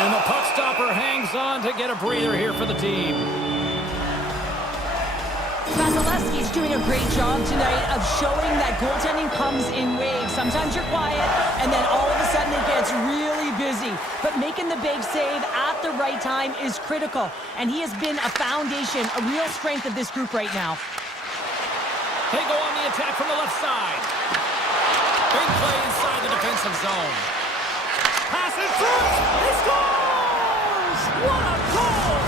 And the puck stopper hangs on to get a breather here for the team. Vasilevsky's doing a great job tonight of showing that goaltending comes in waves. Sometimes you're quiet, and then all of a sudden it gets really busy. But making the big save at the right time is critical. And he has been a foundation, a real strength of this group right now. They go on the attack from the left side. Big play inside the defensive zone. Pass in front. He scores! What a goal!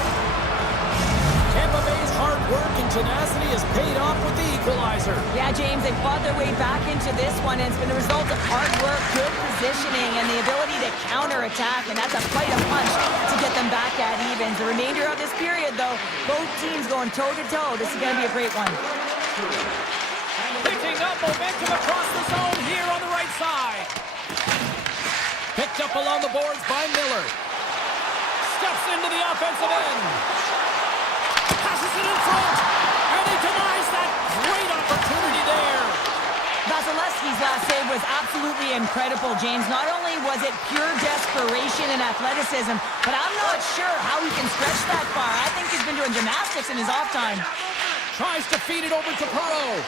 Tampa Bay's hard work and tenacity has paid off with the equalizer. Yeah, James, they fought their way back into this one, and it's been a result of hard work, good positioning, and the ability to counterattack, and that's a fight of punch to get them back at evens. The remainder of this period, though, both teams going toe-to-toe. This is going to be a great one. Picking up momentum across the zone here on the right side. Picked up along the boards by Miller. Steps into the offensive end. Passes it in front. And he denies that great opportunity there. Vasilevsky's last save was absolutely incredible, James. Not only was it pure desperation and athleticism, but I'm not sure how he can stretch that far. I think he's been doing gymnastics in his off time. Tries to feed it over to Perreault.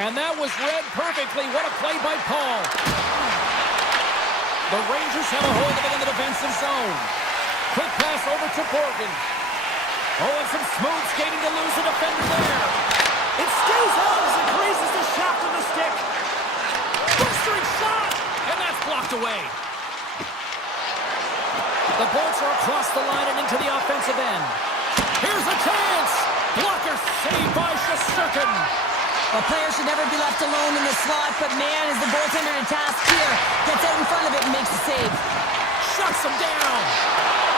And that was read perfectly. What a play by Paul. The Rangers have a hold of it in the defensive zone. Quick pass over to Borgen. Oh, and some smooth skating to lose a defender there. It stays on as it grazes the shaft of the stick. Blistering shot! And that's blocked away. The Bolts are across the line and into the offensive end. Here's a chance! Blocker saved by Shesterkin. Well, players should never be left alone in the slot, but man, is the goaltender to task here. Gets out in front of it and makes the save. Shuts him down.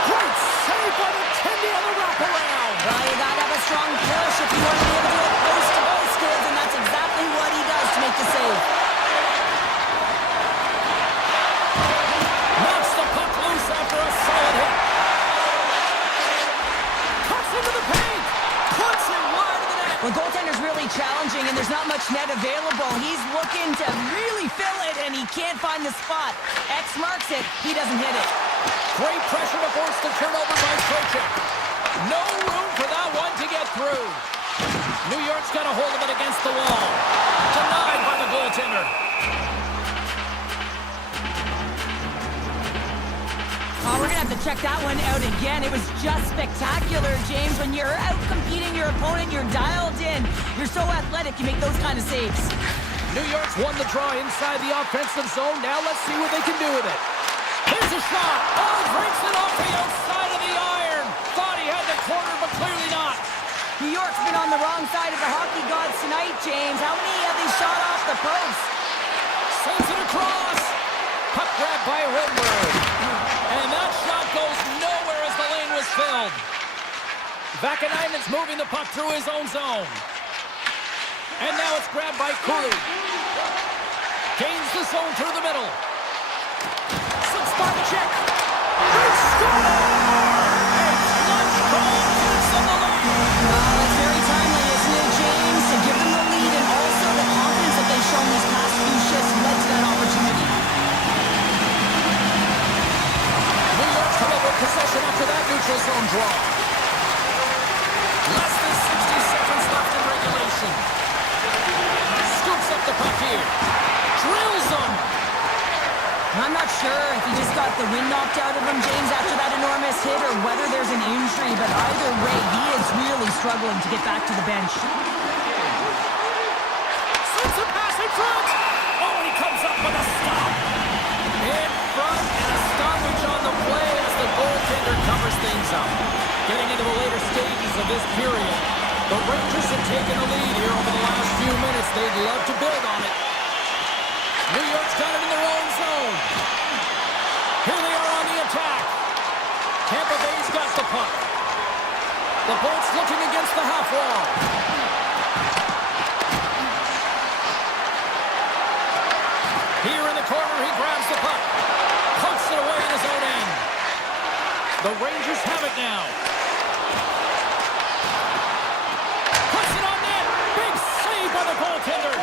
Great save by the Tendy on the wraparound. Well, you gotta have a strong push if you want to be able to do it post-to-post skills, and that's exactly what he does to make the save. Knocks the puck loose after a solid hit. Cuts into the paint. Puts it wide of the net. Well, goaltender's really challenging, and there's not much net available. He's looking to really fill it, and he can't find the spot. X marks it. He doesn't hit it. Great pressure to force the turnover by Trocheck. No room for that one to get through. New York's got a hold of it against the wall. Denied by the goaltender. Oh, we're going to have to check that one out again. It was just spectacular, James. When you're out competing your opponent, you're dialed in. You're so athletic, you make those kind of saves. New York's won the draw inside the offensive zone. Now let's see what they can do with it. Here's a shot. Oh, breaks it off the outside of the iron. Thought he had the corner, but clearly not. New York's been on the wrong side of the hockey gods tonight, James. How many have they shot off the post? Sends it across. Puck grab by Rimberg. And that shot goes nowhere as the lane was filled. Vakanainen's moving the puck through his own zone. And now it's grabbed by Cooley. Gains the zone through the middle. Some spot check. They score! A clutch goal gives them the lead. That's very timely, isn't it, James? To give them the lead and also the confidence that they've shown these past few shifts led to that opportunity. New York's come up with possession after that neutral zone draw. Less than 60 seconds left in regulation. Scoops up the puck here. Drills him. I'm not sure if he just got the wind knocked out of him, James, after that enormous hit, or whether there's an injury, but either way, he is really struggling to get back to the bench. Sends a pass in front. Oh, he comes up with a stop. In front and a stoppage on the play as the goaltender covers things up. Getting into the later stages of this period, the Rangers have taken the lead here over the last few minutes. They'd love to build on it. New York's got it in their own zone. Here they are on the attack. Tampa Bay's got the puck. The Bolts looking against the half wall. Here in the corner, he grabs the puck. Pokes it away in his own end. The Rangers have it now. Puts it on net. Big save by the goaltender.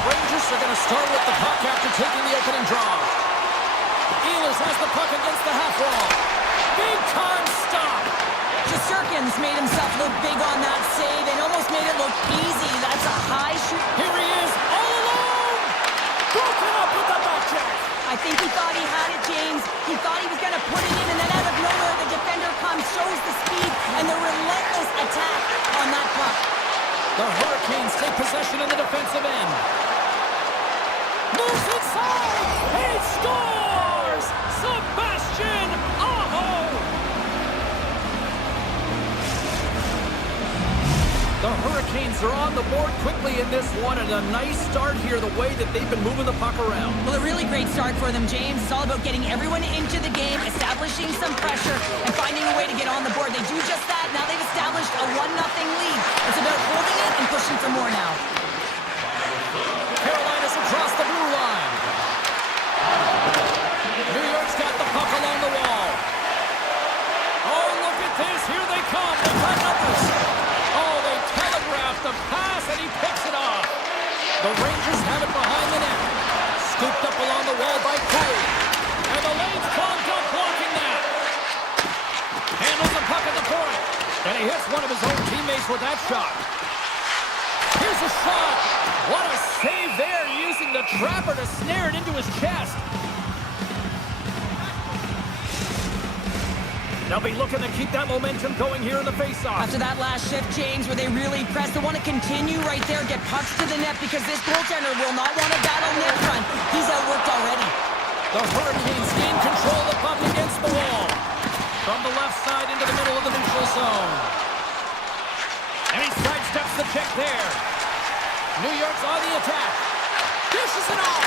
Rangers are going to start with the puck after taking the opening draw. Ehlers has the puck against the half wall. Big time stop. Shesterkin's made himself look big on that save and almost made it look easy. That's a high shoot. Here he is, all alone. Broken up with the back check. I think he thought he had it, James. He thought he was going to put it in, and then out of nowhere, the defender comes, shows the speed, and the relentless attack on that puck. The Hurricanes take possession in the defensive end. Moves inside. He scores! Sebastian Aho! The Hurricanes are on the board quickly in this one, and a nice start here, the way that they've been moving the puck around. Well, a really great start for them, James. It's all about getting everyone into the game, establishing some pressure, and finding a way to get on the board. They do just that. Now they've established a 1-0 lead. It's about holding it and pushing for more now. Carolina's across the blue line. New York's got the puck along the wall. Oh, look at this. Here they come. They've got numbers. Oh, they telegraphed the pass, and he picks it off. The Rangers have it behind the net. Scooped up along the wall by Cole. And the lane's clogged up, blocking that. Handles the puck at the point. And he hits one of his own teammates with that shot. Here's a shot. What a save there, using the trapper to snare it into his chest. They'll be looking to keep that momentum going here in the faceoff. After that last shift, James, where they really press, they want to continue right there, get pucks to the net, because this goaltender will not want to battle net front. He's outworked already. The Hurricanes gain control of the puck against the wall. From the left side into the middle of the neutral zone. And he sidesteps the check there. New York's on the attack. Dishes it off.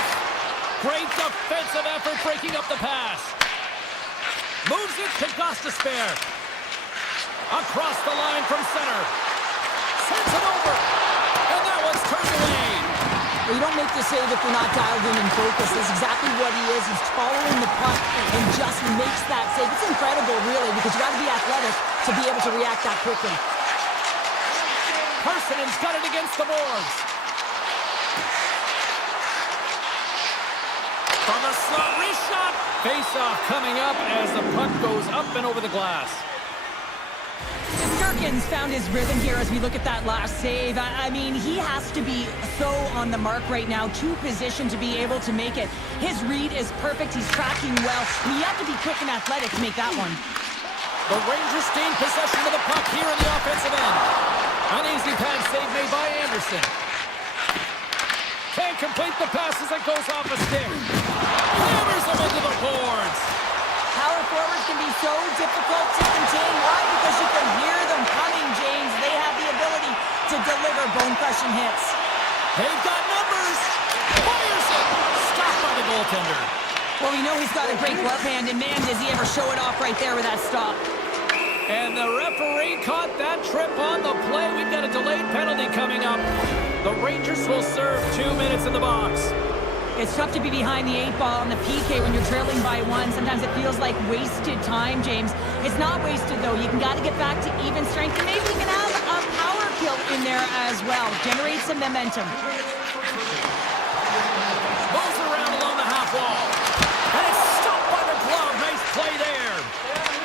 Great defensive effort breaking up the pass. Moves it to Gostisbehere. Across the line from center. Sends it over. And that one's turned away. Well, you don't make the save if you're not dialed in and focused. That's exactly what he is. He's following the puck and just makes that save. It's incredible, really, because you got to be athletic to be able to react that quickly. Personen's got it against the boards. From the slot, wrist shot. Face-off coming up as the puck goes up and over the glass. Shesterkin's found his rhythm here as we look at that last save. I mean, he has to be so on the mark right now, to position to be able to make it. His read is perfect. He's tracking well. You have to be quick and athletic to make that one. The Rangers gain possession of the puck here in the offensive end. An easy pad save made by Anderson. Can't complete the pass as it goes off a stick. Hammers them into the boards. Power forwards can be so difficult to contain. Why? Because you can hear them coming, James. They have the ability to deliver bone-crushing hits. They've got numbers. Fires it. Stopped by the goaltender. Well, we know he's got a great glove hand, and man, does he ever show it off right there with that stop. And the referee caught that trip on the play. We've got a delayed penalty coming up. The Rangers will serve 2 minutes in the box. It's tough to be behind the 8 ball on the PK when you're trailing by 1. Sometimes it feels like wasted time, James. It's not wasted, though. You got to get back to even strength, and maybe you can have a power kill in there as well. Generate some momentum. Moves around along the half wall. And it's stopped by the glove. Nice play there.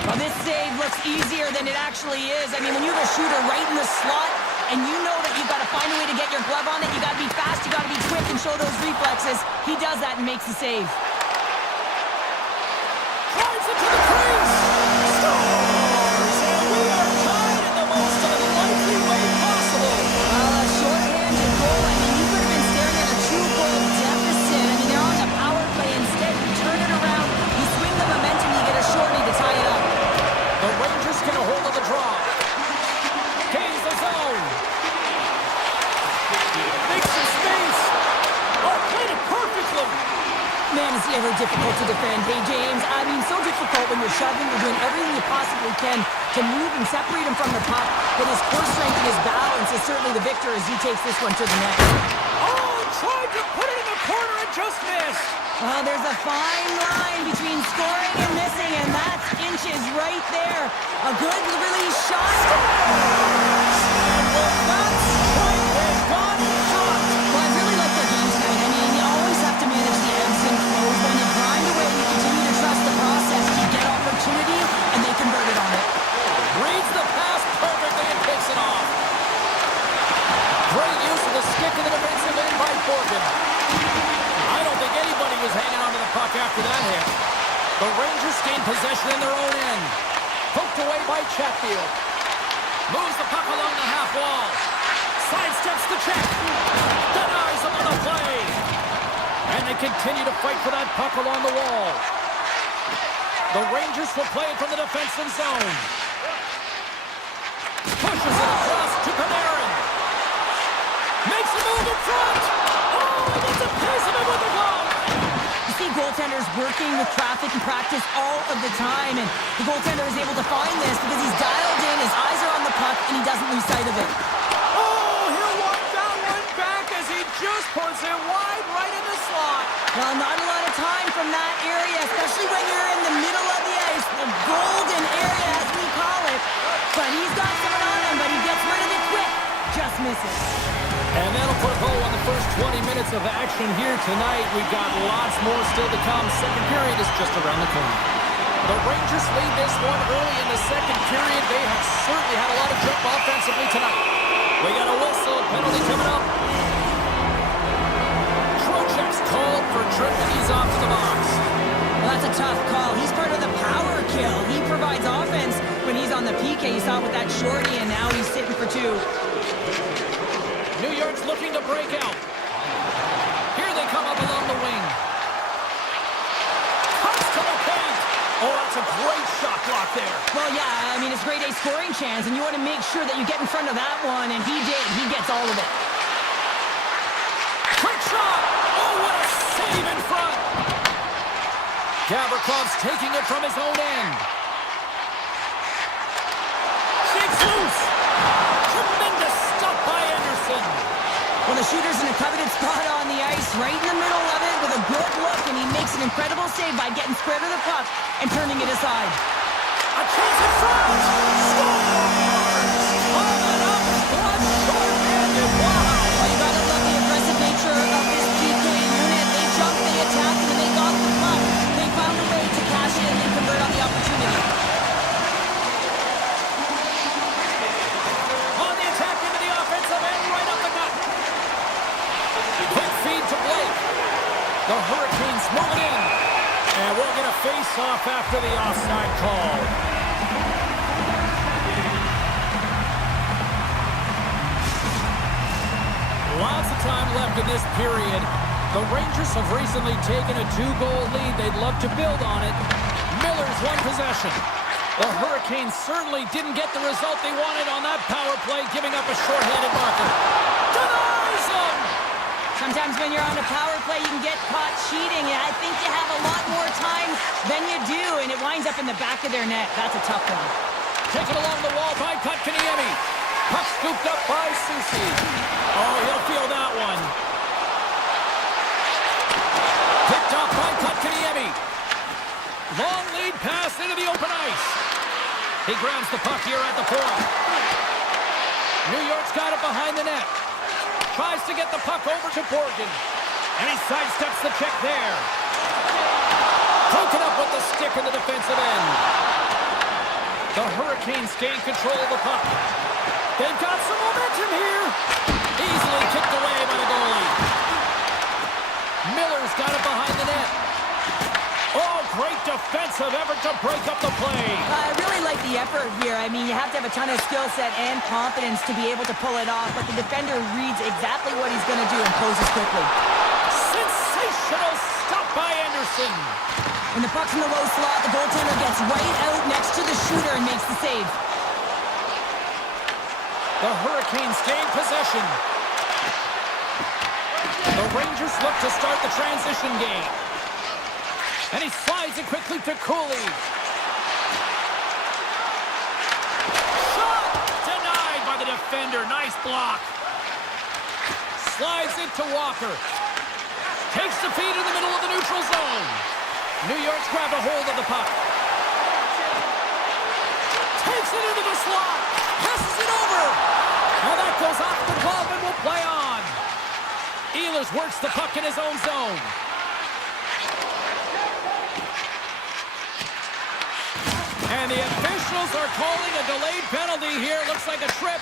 Well, this save looks easier than it actually is. I mean, when you have a shooter right in the slot, and you know that you've got to find a way to get your glove on it, you got to be fast, you got to be quick and show those reflexes. He does that and makes the save. Drives it to the crease. Scores! And we are tied in the most unlikely way possible. A short-handed goal. I mean, you could have been staring at a 2-goal deficit. I mean, they're on the power play. Instead, you turn it around, you swing the momentum, you get a shorty to tie it up. The Rangers get a hold of the draw. Gains the zone. Makes some space. Oh, played it perfectly. Man, it's ever difficult to defend. Hey, James, I mean, so difficult when you're shoving, you're doing everything you possibly can to move and separate him from the puck. But his core strength and his balance is certainly the victor as he takes this one to the net. Oh, tried to put it in the corner and just missed. Well, there's a fine line between scoring and missing, and that's inches right there. A good release shot. And well, that's right. They've got shot. Well, I really like their game tonight. The Rangers gain possession in their own end. Poked away by Chatfield. Moves the puck along the half wall. Sidesteps the check. Denies him on the play. And they continue to fight for that puck along the wall. The Rangers will play it from the defensive zone. Pushes it across to Panarin. Makes a move in front. Oh, and gets a piece of it with the glove. You see goaltenders working with traffic and practice all of the time, and the goaltender is able to find this because he's dialed in, his eyes are on the puck, and he doesn't lose sight of it. Oh, he'll walk that one back as he just puts it wide right in the slot. Well, not a lot of time from that area, especially when you're in the middle of the ice, the golden area as we call it. But he's got someone on him, but he gets rid of it quick. Just misses. And that'll put a bow on the first 20 minutes of action here tonight. We've got lots more still to come. Second period is just around the corner. The Rangers lead this one early in the second period. They have certainly had a lot of jump offensively tonight. We got a whistle, penalty coming up. Trocheck's called for tripping. He's off to the box. Well, that's a tough call. He's part of the power kill. He provides offense when he's on the PK. You saw it with that shorty, and now he's sitting for two. New York's looking to break out. Here they come up along the wing. Cuts to the paint. Oh, that's a great shot block there. Well, yeah, I mean, it's grade A scoring chance, and you want to make sure that you get in front of that one, and he did. He gets all of it. Quick shot. Oh, what a save in front. Gavrikoff's taking it from his own end. Shakes loose. Tremendous stuff by Anderson. Well, the shooter's in a coveted spot on the ice, right in the middle of it with a good look, and he makes an incredible save by getting square to the puck and turning it aside. A chance in front. Scores! Coming up, one short-handed. Wow! Well, you gotta love the aggressive nature of this PK unit. They jumped, they attacked, and they got the puck. They found a way to cash in and convert on the opportunity. On the attack into the offensive end, right up the gut. Quick feed to Blake. The Hurricanes move it in. And we'll get a face-off after the offside call. Lots of time left in this period. The Rangers have recently taken a 2-goal lead. They'd love to build on it. Miller's won possession. The Hurricanes certainly didn't get the result they wanted on that power play, giving up a shorthanded marker. Denies him! Sometimes when you're on a power play, you can get caught cheating, and I think you have a lot more time than you do, and it winds up in the back of their net. That's a tough one. Taken along the wall by Kotkaniemi. Puck scooped up by Susi. Oh, he'll feel that one. Picked up by Kotkaniemi. Long lead pass into the open ice. He grabs the puck here at the point. New York's got it behind the net. Tries to get the puck over to Borgen. And he sidesteps the check there. Broken up with the stick in the defensive end. The Hurricanes gain control of the puck. They've got some momentum here. Easily kicked away by the goalie. Miller's got it behind the net. Oh, great defensive effort to break up the play. I really like the effort here. I mean, you have to have a ton of skill set and confidence to be able to pull it off, but the defender reads exactly what he's going to do and closes quickly. Sensational stop by Anderson. When the puck's in the low slot, the goaltender gets right out next to the shooter and makes the save. The Hurricanes gain possession. The Rangers look to start the transition game. And he slides it quickly to Cooley. Shot! Denied by the defender. Nice block. Slides it to Walker. Takes the feed in the middle of the neutral zone. New York's grabbed a hold of the puck. Takes it into the slot. Passes it over. Now that goes off the glove and will play on. Ehlers works the puck in his own zone. And the officials are calling a delayed penalty here. Looks like a trip.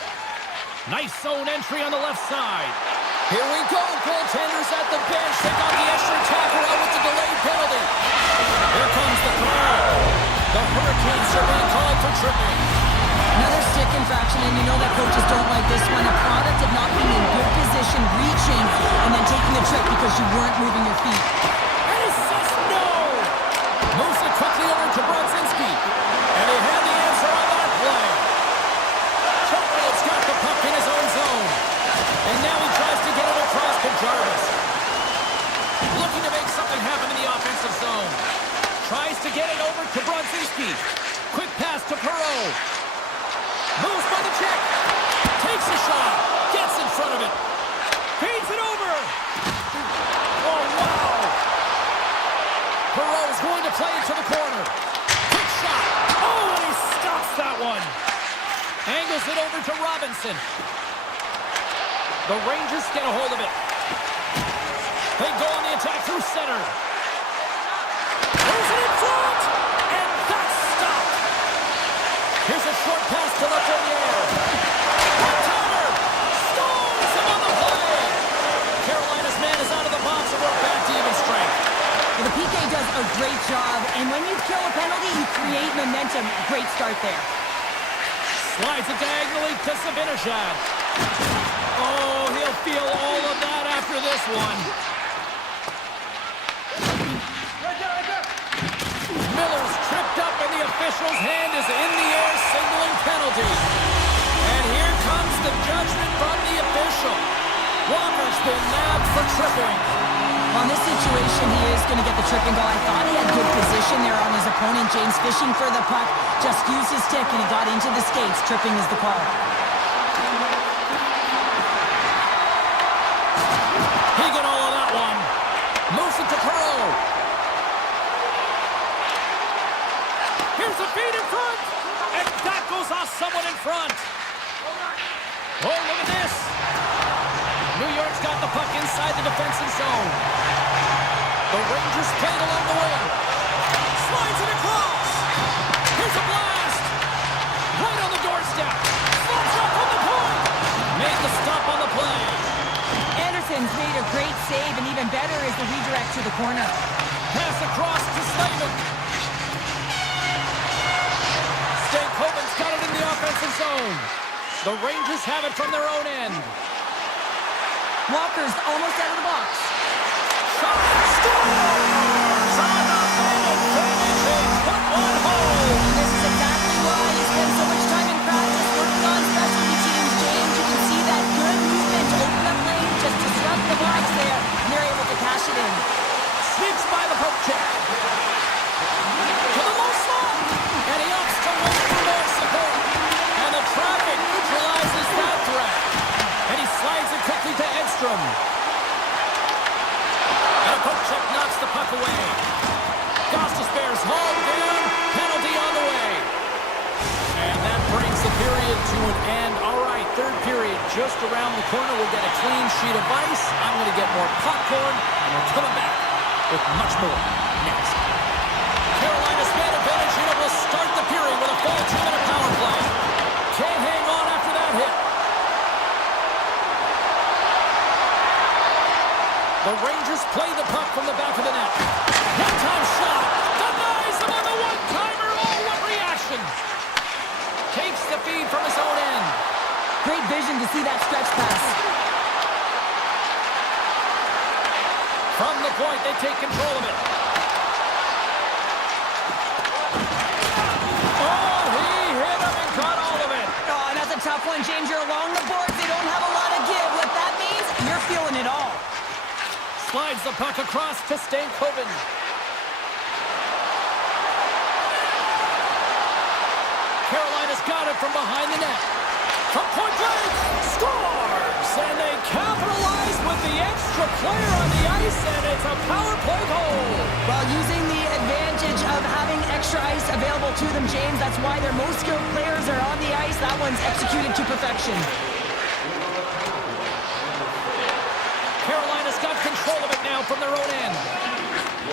Nice zone entry on the left side. Here we go. Goaltenders at the bench. They got the extra tackle out with the delayed penalty. Here comes the call. Hurricanes are being called for tripping. Another stick infraction, and you know that coaches don't like this one. A product of not being in good position, reaching, and then taking the trick because you weren't moving your feet. And he says no! Moves it quickly over to Brodzinski. And he had the answer on that play. Chopin's got the puck in his own zone. And now he tries to get it across to Jarvis. Looking to make something happen in the offensive zone. Tries to get it over to Brodzinski. Quick pass to Perreault. Moves by the check. Takes a shot. Gets in front of it. Feeds it over. Oh, wow. Perreault's going to play it to the corner. Quick shot. Oh, and he stops that one. Angles it over to Robinson. The Rangers get a hold of it. They go on the attack through center. Throws it in front. And that's stopped. Here's a short pass to Lafreniere. One-timer. Stalls him on the play. Carolina's man is out of the box and we're back to even strength. Well, the PK does a great job, and when you kill a penalty, you create momentum. Great start there. Slides it diagonally to Zibanejad. Oh, he'll feel all of that after this one. Miller's tripped up and the official's hand is in the air signaling penalty. And here comes the judgment from the official. Walker's been nabbed for tripping. On this situation, he is going to get the tripping goal. I thought he had good position there on his opponent. James fishing for the puck, just used his stick and he got into the skates. Tripping is the call. He got all of that one. Moves it to Perreault. Here's a feed in front. And that goes off someone in front. Oh, look at this. New York's got the puck inside the defensive zone. The Rangers played along the wing. Slides it across. Here's a blast. Right on the doorstep. Slots up on the point. Made the stop on the play. Anderson's made a great save, and even better is the redirect to the corner. Pass across to Slavin. Stankoven's got it in the offensive zone. The Rangers have it from their own end. Walker's almost out of the box. Shot! Scores! On the final finishing! Put one home! This is exactly why he spends so much time in practice working on specialty teams, James. You can see that good movement to open up lane, just disrupt the box there, and they're able to cash it in. Sneaks by the poke check. To the low slot! And he opts to wait for more support. And the traffic neutralizes that threat. And he slides it quickly to Edstrom. And a poke check knocks the puck away. Gostis bears hauled down. Penalty on the way. And that brings the period to an end. All right, third period just around the corner. We'll get a clean sheet of ice. I'm going to get more popcorn. And we're coming back with much more next. Carolina's man advantage unit will start the period with a full 2-minute power play. Can't hang on after that hit. The Rangers play the puck from the back of the net. One-time shot. Denies him on the one-timer. Oh, what reaction. Takes the feed from his own end. Great vision to see that stretch pass. From the point, they take control of it. Oh, he hit him and caught all of it. Oh, and that's a tough one, James. You're along the boards. They don't have a lot of give. What that means, you're feeling it all. Slides the puck across to Stankoven. Carolina's got it from behind the net. From point blank, scores! And they capitalize with the extra player on the ice, and it's a power play goal. While using the advantage of having extra ice available to them, James, that's why their most skilled players are on the ice. That one's executed to perfection. Carolina's got control of it now from their own end.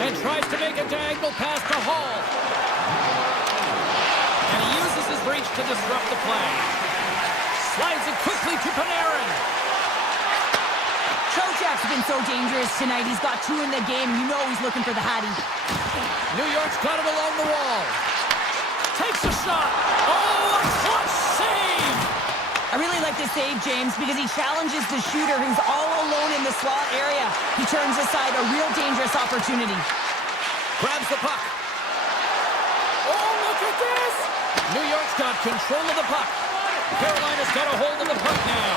And tries to make a diagonal pass to Hall. And he uses his reach to disrupt the play. Slides it quickly to Panarin. Trocheck's been so dangerous tonight. He's got 2 in the game. You know he's looking for the Hattie. New York's got it along the wall. Takes a shot. Oh, a clutch save. I really like this save, James, because he challenges the shooter who's all alone in the slot area. He turns aside a real dangerous opportunity. Grabs the puck. Oh, look at this! New York's got control of the puck. Carolina's got a hold of the puck now.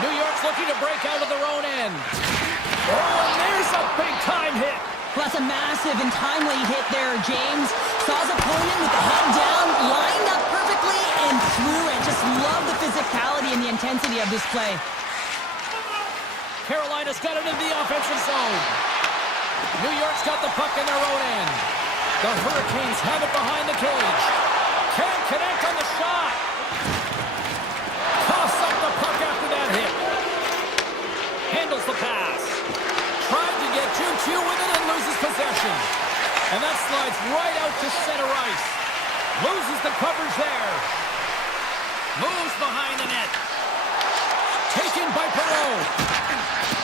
New York's looking to break out of their own end. Oh, and there's a big-time hit. Well, that's a massive and timely hit there, James. Saw his opponent with the head down, lined up perfectly, and threw it. Just love the physicality and the intensity of this play. Carolina's got it in the offensive zone. New York's got the puck in their own end. The Hurricanes have it behind the cage. Can't connect on the shot. Coughs up the puck after that hit. Handles the pass. Tried to get 2-2 with it and loses possession. And that slides right out to center ice. Loses the coverage there. Moves behind the net. Taken by Perreault.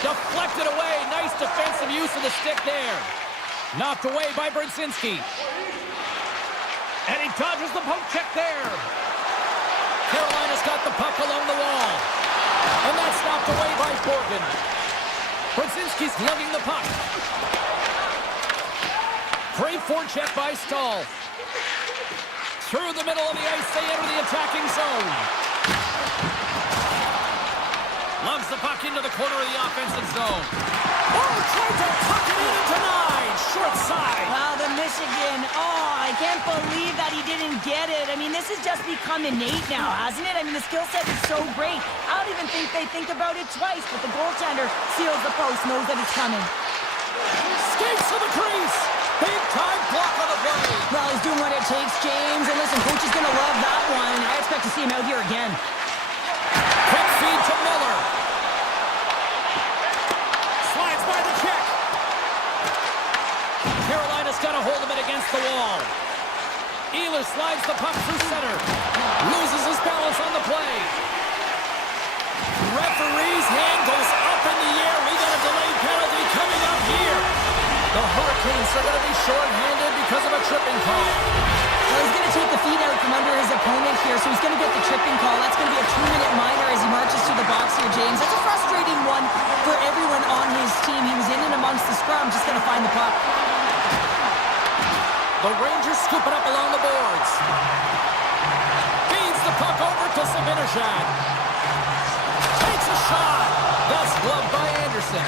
Deflected away. Nice defensive use of the stick there. Knocked away by Brzezinski. And he dodges the poke check there. Carolina's got the puck along the wall. And that's knocked away by Borgen. Brzezinski's lugging the puck. Great forecheck by Stahl. Through the middle of the ice, they enter the attacking zone. Loves the puck into the corner of the offensive zone. Oh, tried to tuck it in and denied. Short side. Wow, the Michigan. Oh, I can't believe that he didn't get it. I mean, this has just become innate now, hasn't it? I mean, the skill set is so great. I don't even think they think about it twice, but the goaltender seals the post, knows that it's coming. Skates to the crease. Big time block on the play. Well, he's doing what it takes, James. And listen, coach is going to love that one. I expect to see him out here again. Quick feed to Miller. Slides by the check. Carolina's got a hold of it against the wall. Ehlers slides the puck through center. Loses his balance on the play. Referee's hand goes up in the air. We got a delayed penalty coming up here. The Hurricanes are going to be short-handed because of a tripping call. Well, he's going to take the feed out from under his opponent here, so he's going to get the tripping call. That's going to be a 2-minute minor as he marches to the box here, James. That's a frustrating one for everyone on his team. He was in and amongst the scrum, just going to find the puck. The Rangers scoop it up along the boards. Feeds the puck over to Sabinishad. Takes a shot. That's gloved by Anderson.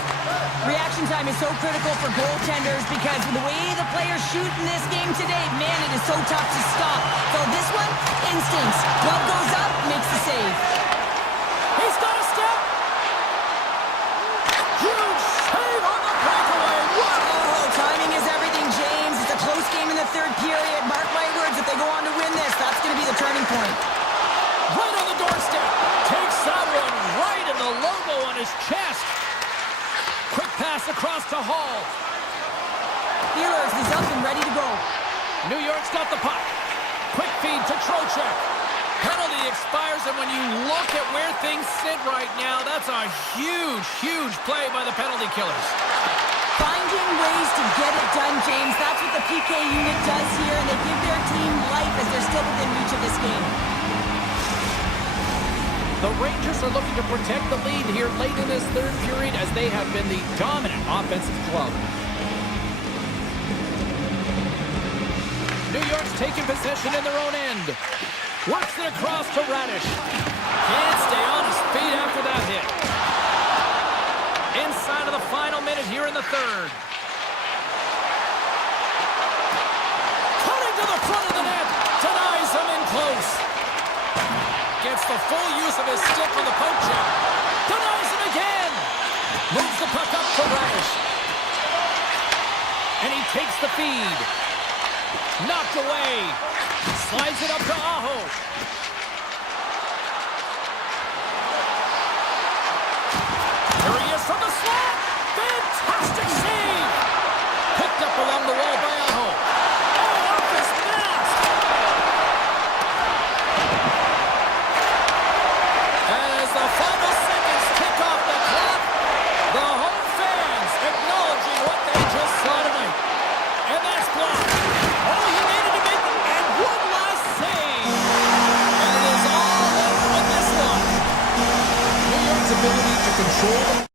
Reaction time is so critical for goaltenders because the way the players shoot in this game today, man, it is so tough to stop. So this one, instincts. Glove goes up, makes the save. He's got a step. Huge save on the breakaway. Oh, timing is everything, James. It's a close game in the third period. Mark my words, if they go on to win this, that's going to be the turning point. Right on the doorstep. Takes that one right in the logo on his chest. Quick pass across to Hall. Ehlers is up and ready to go. New York's got the puck. Quick feed to Trocheck. Penalty expires, and when you look at where things sit right now, that's a huge, huge play by the penalty killers. Finding ways to get it done, James. That's what the PK unit does here, and they give their team life as they're still within reach of this game. The Rangers are looking to protect the lead here late in this third period as they have been the dominant offensive club. New York's taking possession in their own end. Works it across to Radish. Can't stay on his feet after that hit. Inside of the final minute here in the third. Cutting to the front of the net. Denies him in close. Gets the full use of his stick for the poke check. Denies him again. Moves the puck up to Radish. And he takes the feed. Knocked away. Slides it up to Aho. Here he is from the slot. Fantastic save. Picked up along the wall by Aho. Oh, off his mask. As the final seconds tick off the clock, the home fans acknowledging what they just saw tonight. And that's blocked. Oh, he needed to make it, and to control.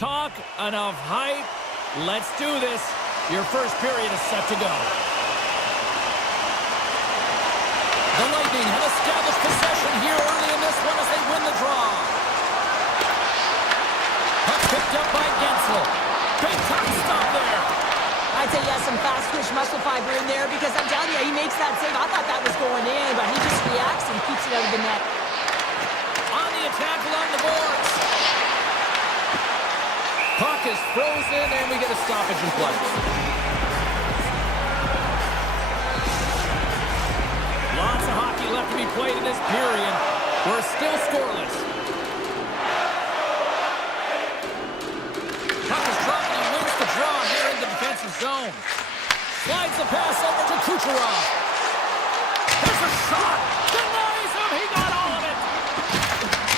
Talk, enough hype. Let's do this. Your first period is set to go. The Lightning have established possession here early in this one as they win the draw. Puck picked up by Gensel. Big time stop there. I'd say he has some fast twitch muscle fiber in there because I'm telling you, he makes that save. I thought that was going in, but he just reacts and keeps it out of the net. On the attack along the boards. Puck is frozen, and we get a stoppage in play. Lots of hockey left to be played in this period. We're still scoreless. Puck is dropped, and he wins the draw here in the defensive zone. Slides the pass over to Kucherov. There's a shot. Denies him. He got all of it.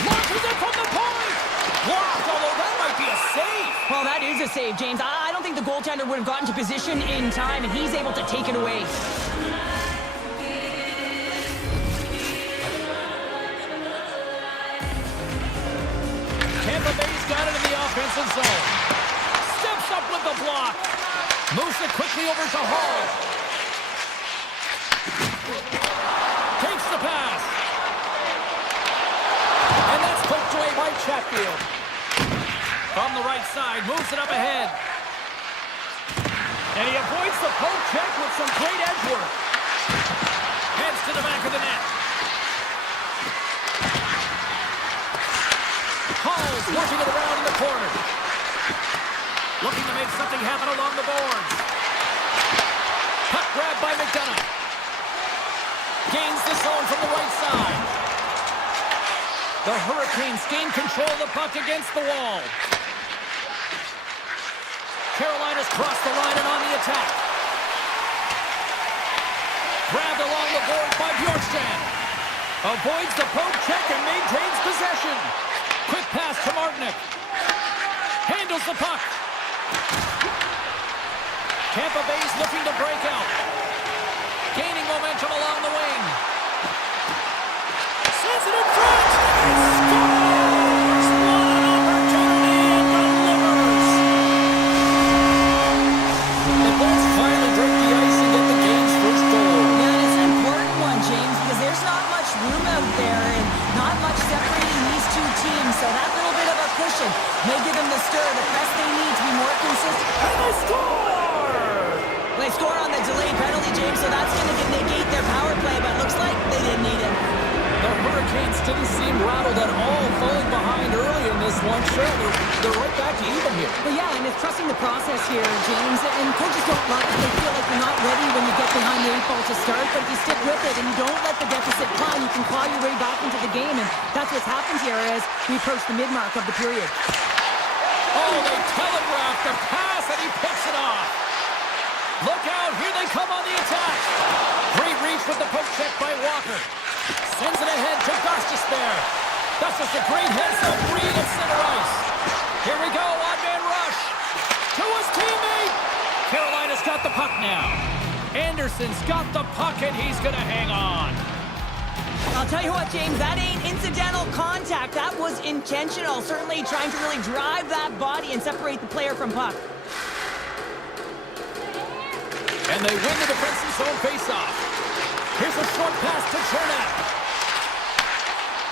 Launches it from the point. Blocked, although that might be a save. Well, that is a save, James. I don't think the goaltender would have gotten to position in time, and he's able to take it away. Tampa Bay's got it in the offensive zone. Steps up with the block. Moves it quickly over to Hall. Takes the pass. And that's poked away by Chatfield. From the right side, moves it up ahead. And he avoids the poke check with some great edge work. Heads to the back of the net. Hall's working it around in the corner. Looking to make something happen along the boards. Puck grab by McDonough. Gains the zone from the right side. The Hurricanes gain control of the puck against the wall. Carolina's crossed the line and on the attack. Grabbed along the board by Bjorkstrand. Avoids the poke check and maintains possession. Quick pass to Martinick. Handles the puck. Tampa Bay's looking to break out. Gaining momentum along the wing. Sends it in front. Scores! What an opportunity and delivers. The Bulls finally break the ice and get the game's first goal. Yeah, and it's an important one, James, because there's not much room out there and not much separating these two teams. So that little bit of a cushion may give them the stir, the press they need to be more consistent. And they score! They score on the delayed penalty, James, so that's going to negate their power play, but looks like they didn't need it. The Hurricanes didn't seem rattled at all, falling behind early in this one. Sure, they're right back to even here. Well, yeah, and it's trusting the process here, James, and coaches don't love it. They feel like you're not ready when you get behind the 8 ball to start, but if you stick with it and you don't let the deficit climb, you can claw your way back into the game, and that's what's happened here as we approach the mid-mark of the period. Oh, they telegraphed the pass, and he picks it off. Look out, here they come on the attack. Great reach with the poke check by Walker. Sends it ahead to Gustis there. Gustis a great heads-up read at center ice. Here we go, odd-man rush. To his teammate. Carolina's got the puck now. Anderson's got the puck, and he's going to hang on. I'll tell you what, James, that ain't incidental contact. That was intentional. Certainly trying to really drive that body and separate the player from puck. And they win the defensive zone face-off. Here's a short pass to Chernak.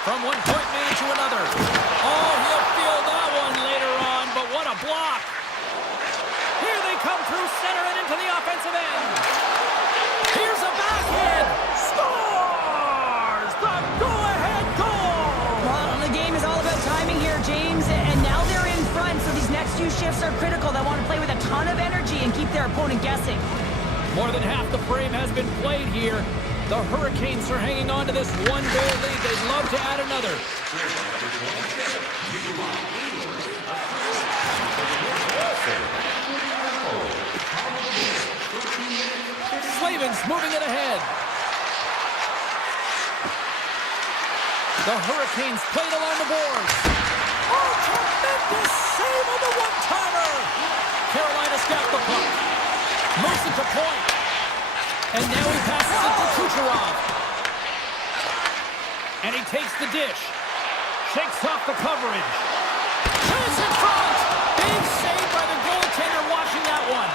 From one point man to another. Oh, he'll feel that one later on, but what a block. Here they come through center and into the offensive end. Here's a backhand. Scores! The go-ahead goal! Well, the game is all about timing here, James, and now they're in front, so these next few shifts are critical. They want to play with a ton of energy and keep their opponent guessing. More than half the frame has been played here. The Hurricanes are hanging on to this one-goal lead. They'd love to add another. Slavin's moving it ahead. The Hurricanes played along the boards. Oh, tremendous save on the one-timer! Carolina's got the puck. Moves it to point. And now he passes it to Kucherov. And he takes the dish. Shakes off the coverage. Shoots in front! Big save by the goaltender watching that one.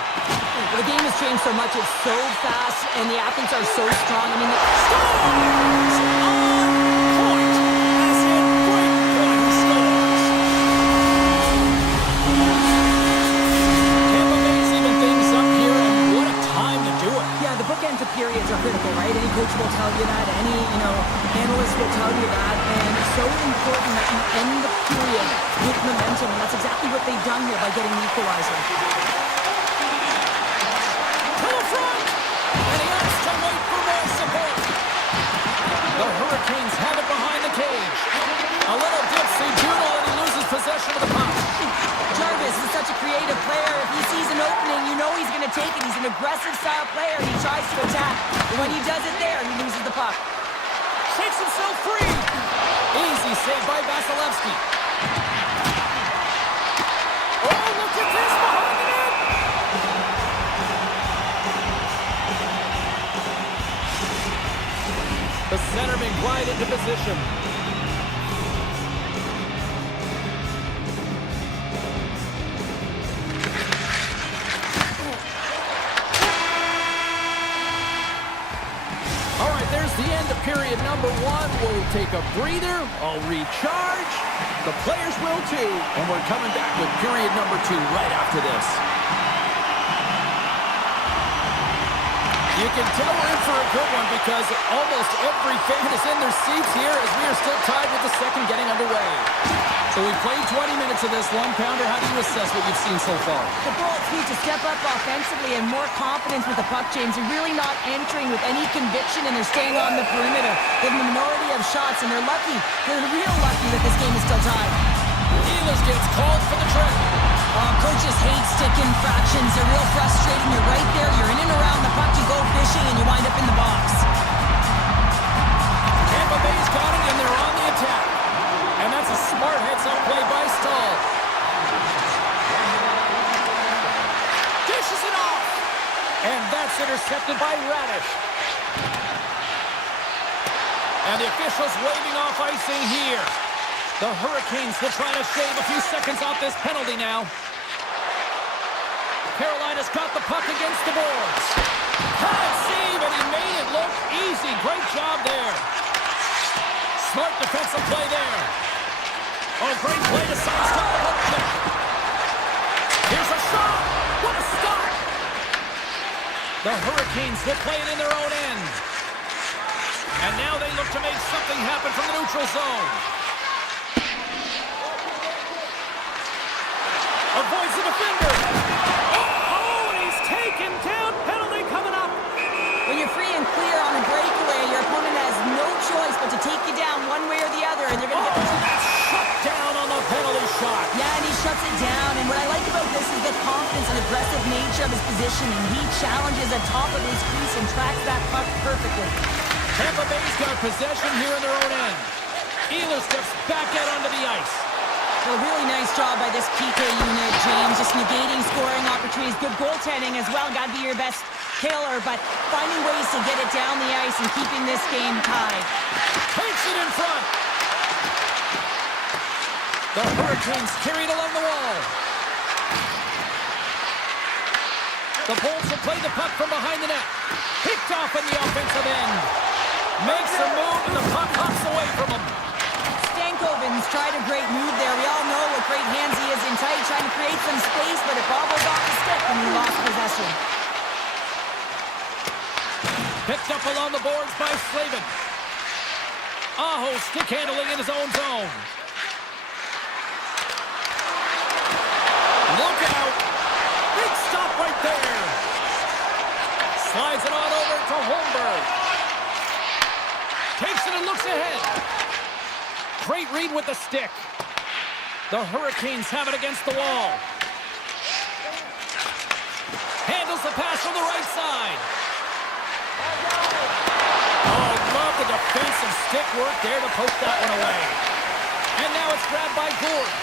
The game has changed so much. It's so fast, and the athletes are so strong. I mean, Scores! On point! As in great point scores! Tampa Bay's even things up here, and what a time to do it. yeah, the bookends of periods are critical, right? Any coach will tell you that. Any, analyst will tell you that. And it's so important that you end the period with momentum, and that's exactly what they've done here by getting the equalizer. To the front! And he has to wait for more support. The Hurricanes have it behind the cage. A little dipsy-doodle and he loses possession of the puck. Jarvis is such a creative player. If he sees an opening, you know he's going to take it. He's an aggressive style player. He tries to attack. But when he does it there, he loses the puck. Shakes himself free. Easy save by Vasilevsky. Oh, look at this behind the net. The centerman glide into position. All right, there's the end of period number one. We'll take a breather. I'll recharge. The players will too. And we're coming back with period number two right after this. You can tell we're in for a good one because almost every fan is in their seats here as we are still tied with the second getting underway. So we played 20 minutes of this one-pounder. How do you assess what you've seen so far? The Bullets need to step up offensively and more confidence with the puck, James. They're really not entering with any conviction, and they're staying on the perimeter. They have a minority of shots, and they're lucky. They're real lucky that this game is still tied. Ehlers gets called for the trick. Coaches hate stick infractions. They're real frustrating. You're right there. You're in and around the puck. You go fishing, and you wind up in the box. Tampa Bay's got it, and they're on the attack. And that's a smart heads-up play by Stahl. Dishes it off. And that's intercepted by Radish. And the officials waving off icing here. The Hurricanes will try to shave a few seconds off this penalty now. Carolina's got the puck against the boards. High save, and he made it look easy. Great job there. Smart defensive play there. Oh, great play to sidestep the hook check. Here's a shot. What a start. The Hurricanes will play it in their own end. And now they look to make something happen from the neutral zone. Avoids the defender. Oh, and he's taken down. Penalty coming up. When you're free and clear on a breakaway, your opponent has no choice but to take you down one way or the other, and they're going to get... That's shut down on the penalty shot. Yeah, and he shuts it down, and what I like about this is the confidence and aggressive nature of his position. positioning. He challenges the top of his crease and tracks that puck perfectly. Tampa Bay's got possession here in their own end. Ehlers steps back out onto the ice. A really nice job by this PK unit, James. Just negating scoring opportunities. Good goaltending as well. Got to be your best killer, but finding ways to get it down the ice and keeping this game tied. Takes it in front. The Hurricanes carried along the wall. The Bolts will play the puck from behind the net. Picked off in the offensive end. Makes a move and the puck hops away from him. Stankoven's tried a great move there. We all know what great hands he is in tight, trying to create some space, but it bobbled off the stick and he lost possession. Picked up along the boards by Slavin. Aho stick handling in his own zone. Look out! Big stop right there. Slides it on over to Holmberg. Takes it and looks ahead. Great read with the stick. The Hurricanes have it against the wall. Handles the pass from the right side. Oh, love the defensive stick work there to poke that one away. And now it's grabbed by Gourde.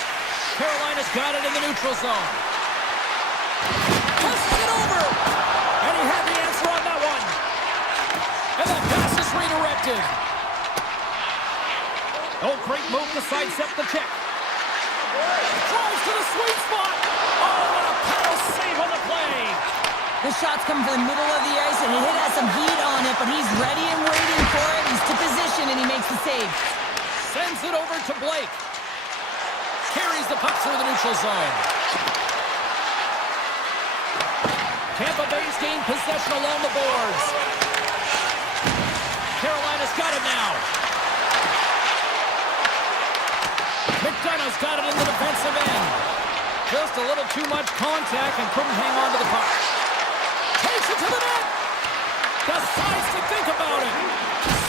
Carolina's got it in the neutral zone. Passes it over. And he had the answer on that one. And that pass is redirected. Oh, great move to sidestep the check. Drives to the sweet spot. Oh, what a paddle save on the play. The shot's coming from the middle of the ice, and it has some heat on it, but he's ready and waiting for it. He's to position, and he makes the save. Sends it over to Blake. Carries the puck through the neutral zone. Tampa Bay's gained possession along the boards. Carolina's got it now. McDonough's got it in the defensive end. Just a little too much contact and couldn't hang on to the puck. Takes it to the net. Decides to think about it.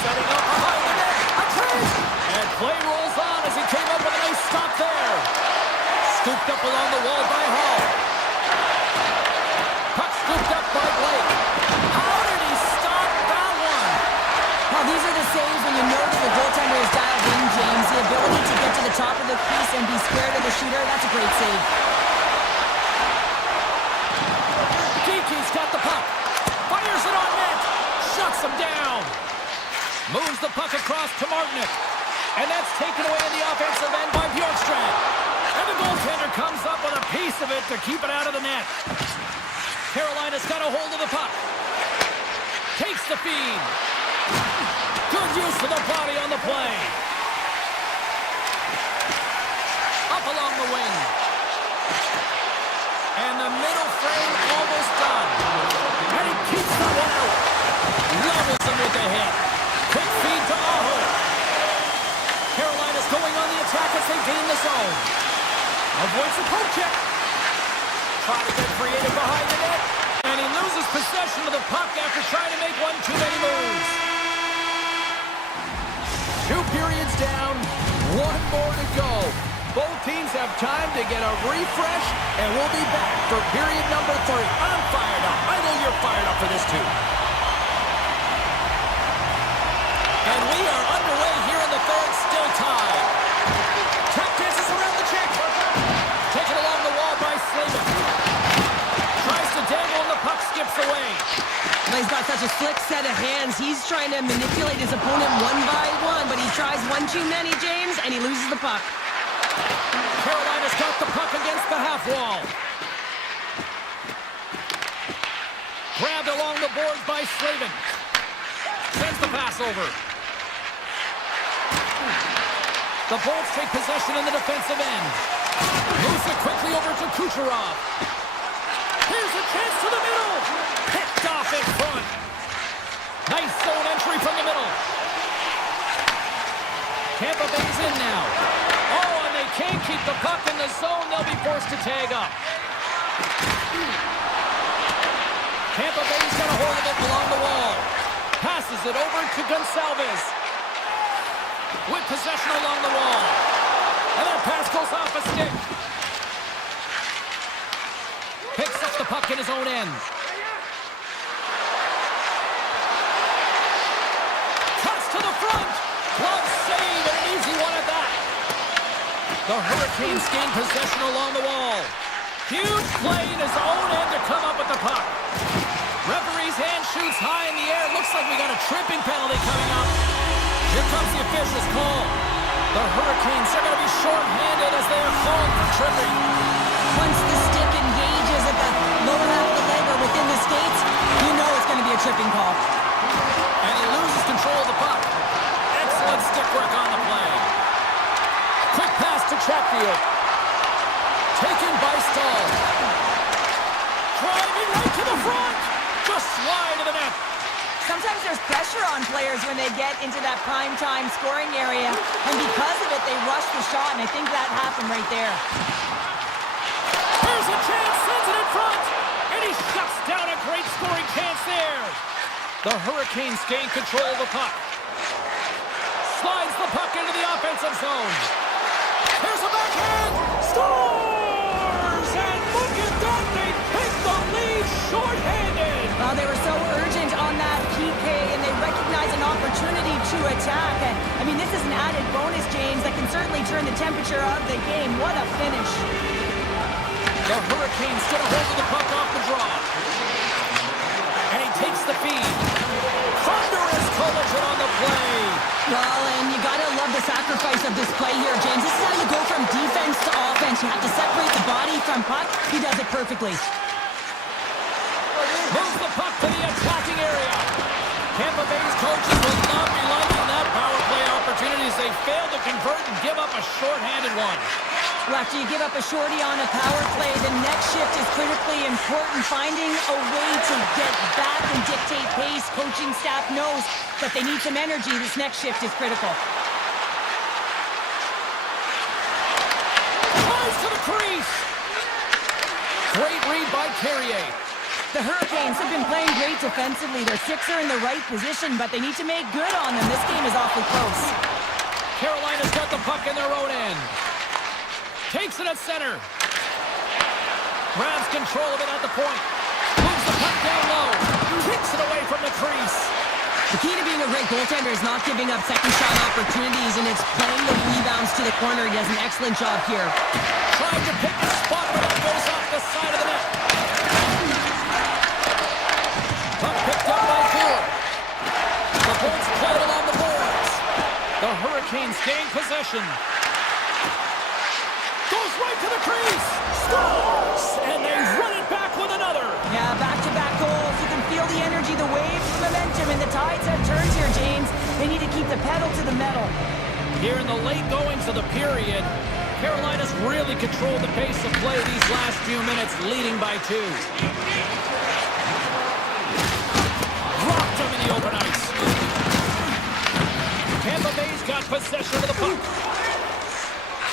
Setting up behind the net. A chase. And play rolls on as he came up with a nice stop there. Scooped up along the wall by Hall. Puck scooped up by Blake. How did he stop that one? Well, these are the saves when you know that the goaltender is dialed in, James. The ability to get to the top of the crease and be scared of the shooter, that's a great save. Geeky's got the puck. Fires it on net. Shuts him down. Moves the puck across to Martinic. And that's taken away in the offensive end by Bjorkstrand. And the goaltender comes up with a piece of it to keep it out of the net. Carolina's got a hold of the puck. Takes the feed. Good use of the body on the play. Up along the wing. And the middle frame almost done. And he keeps that one out. Levels him with the hit. Quick feed to Aho. Carolina's going on the attack as they gain the zone. Avoids the poke check. Trying to get creative behind the net. And he loses possession of the puck after trying to make one too many moves. 2 periods down, 1 more to go. Both teams have time to get a refresh, and we'll be back for period number 3. I'm fired up. I know you're fired up for this too. And we are underway here in the third, still tied. Tap dances around the check. Taken along the wall by Slavin. Tries to dangle and the puck skips away. Well, he's got such a slick set of hands. He's trying to manipulate his opponent one by one, but he tries one too many, James, and he loses the puck. Carolina's got the puck against the half wall. Grabbed along the boards by Slavin. Sends the pass over. The Bolts take possession in the defensive end. Moves it quickly over to Kucherov. Here's a chance to the middle. Picked off in front. Nice zone entry from the middle. Tampa Bay's in now. Oh, and they can't keep the puck in the zone. They'll be forced to tag up. Tampa Bay's got a hold of it along the wall. Passes it over to Gonsalves. With possession along the wall. And that pass goes off a stick. Picks up the puck in his own end. Hurricanes gain possession along the wall. Huge play in his own end to come up with the puck. Referee's hand shoots high in the air. Looks like we got a tripping penalty coming up. Here comes the official's call. The Hurricanes are going to be short-handed as they are called for tripping. Once the stick engages at the lower half of the leg or within the skates, you know it's going to be a tripping call. And he loses control of the puck. Excellent stick work on the play. Quick pass to Chatfield. Taken by Stahl. Driving right to the front. Just slide to the net. Sometimes there's pressure on players when they get into that prime time scoring area, and because of it, they rush the shot, and I think that happened right there. Here's a chance, sends it in front, and he shuts down a great scoring chance there. The Hurricanes gain control of the puck. Slides the puck into the offensive zone. Here's a backhand. Scores! And look at that, they take the lead short-handed. They were so urgent on that PK, and they recognize an opportunity to attack. And, I mean, this is an added bonus, James, that can certainly turn the temperature of the game. What a finish. The Hurricanes get a hold of the puck off the draw. And he takes the feed. Thunderous collision on the play. Well, and you gotta love the sacrifice of this play here, James. This is how you go from defense to offense. You have to separate the body from puck. He does it perfectly. Moves the puck to the attacking area. Tampa Bay's coaches will not be liking that power play opportunity as they fail to convert and give up a short-handed one. Well, after you give up a shorty on a power play, the next shift is critically important. Finding a way to get back and dictate pace. Coaching staff knows that they need some energy. This next shift is critical. Tries to the crease. Great read by Carrier. The Hurricanes have been playing great defensively. Their six are in the right position, but they need to make good on them. This game is awfully close. Carolina's got the puck in their own end. Takes it at center. Grabs control of it at the point. Moves the puck down low. Kicks it away from the crease. The key to being a great goaltender is not giving up second shot opportunities, and it's playing the rebounds to the corner. He does an excellent job here. Trying to pick the spot, but it goes off the side of the net. Puck picked up by Ford. The Bolts played along the boards. The Hurricanes gain possession. Goes right to the crease. Scores! And they run it back with another. Yeah, back-to-back goals. You can feel the energy, the waves, the momentum, and the tides have turned here, James. They need to keep the pedal to the metal. Here in the late goings of the period, Carolina's really controlled the pace of play these last few minutes, leading by 2. Dropped him in the open ice. Tampa Bay's got possession of the puck.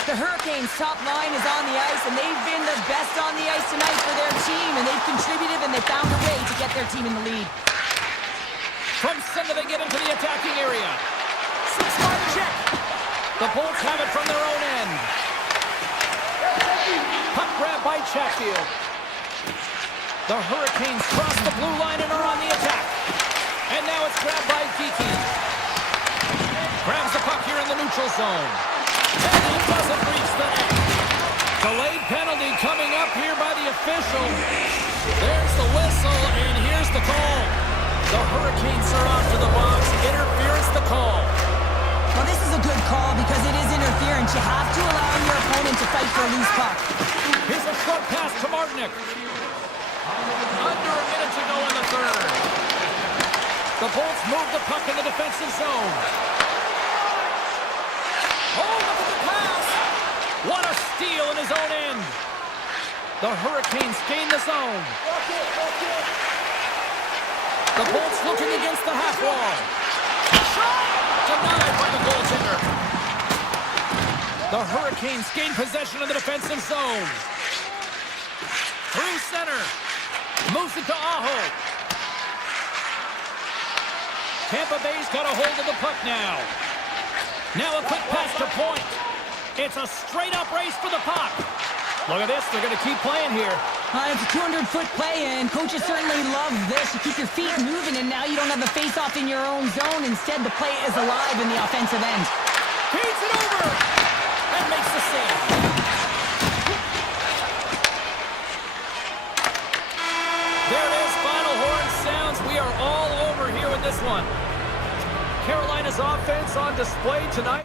The Hurricanes' top line is on the ice, and they've been the best on the ice tonight for their team, and they've contributed, and they found a way to get their team in the lead. From center, they get into the attacking area. 6-5 check. The Bolts have it from their own end. Puck grab by Chatfield. The Hurricanes cross the blue line and are on the attack. And now it's grabbed by Geeky. Grabs the puck here in the neutral zone. And it doesn't reach the net. Delayed penalty coming up here by the official. There's the whistle, and here's the call. The Hurricanes are off to the box. Interference the call. Well, this is a good call because it is interference. You have to allow your opponent to fight for a loose puck. Here's a short pass to Martinick. Under a minute to go in the third. The Bolts move the puck in the defensive zone. Oh, look at the pass! What a steal in his own end. The Hurricanes gain the zone. The Bolts looking against the half wall. Shot! Denied by the goaltender. The Hurricanes gain possession of the defensive zone. Through center. Moves it to Aho. Tampa Bay's got a hold of the puck now. Now a quick pass to point. It's a straight-up race for the puck. Look at this. They're going to keep playing here. It's a 200-foot play, and coaches certainly love this. You keep your feet moving, and now you don't have the face-off in your own zone. Instead, the play is alive in the offensive end. Feeds it over and makes the save. this one. Carolina's offense on display tonight.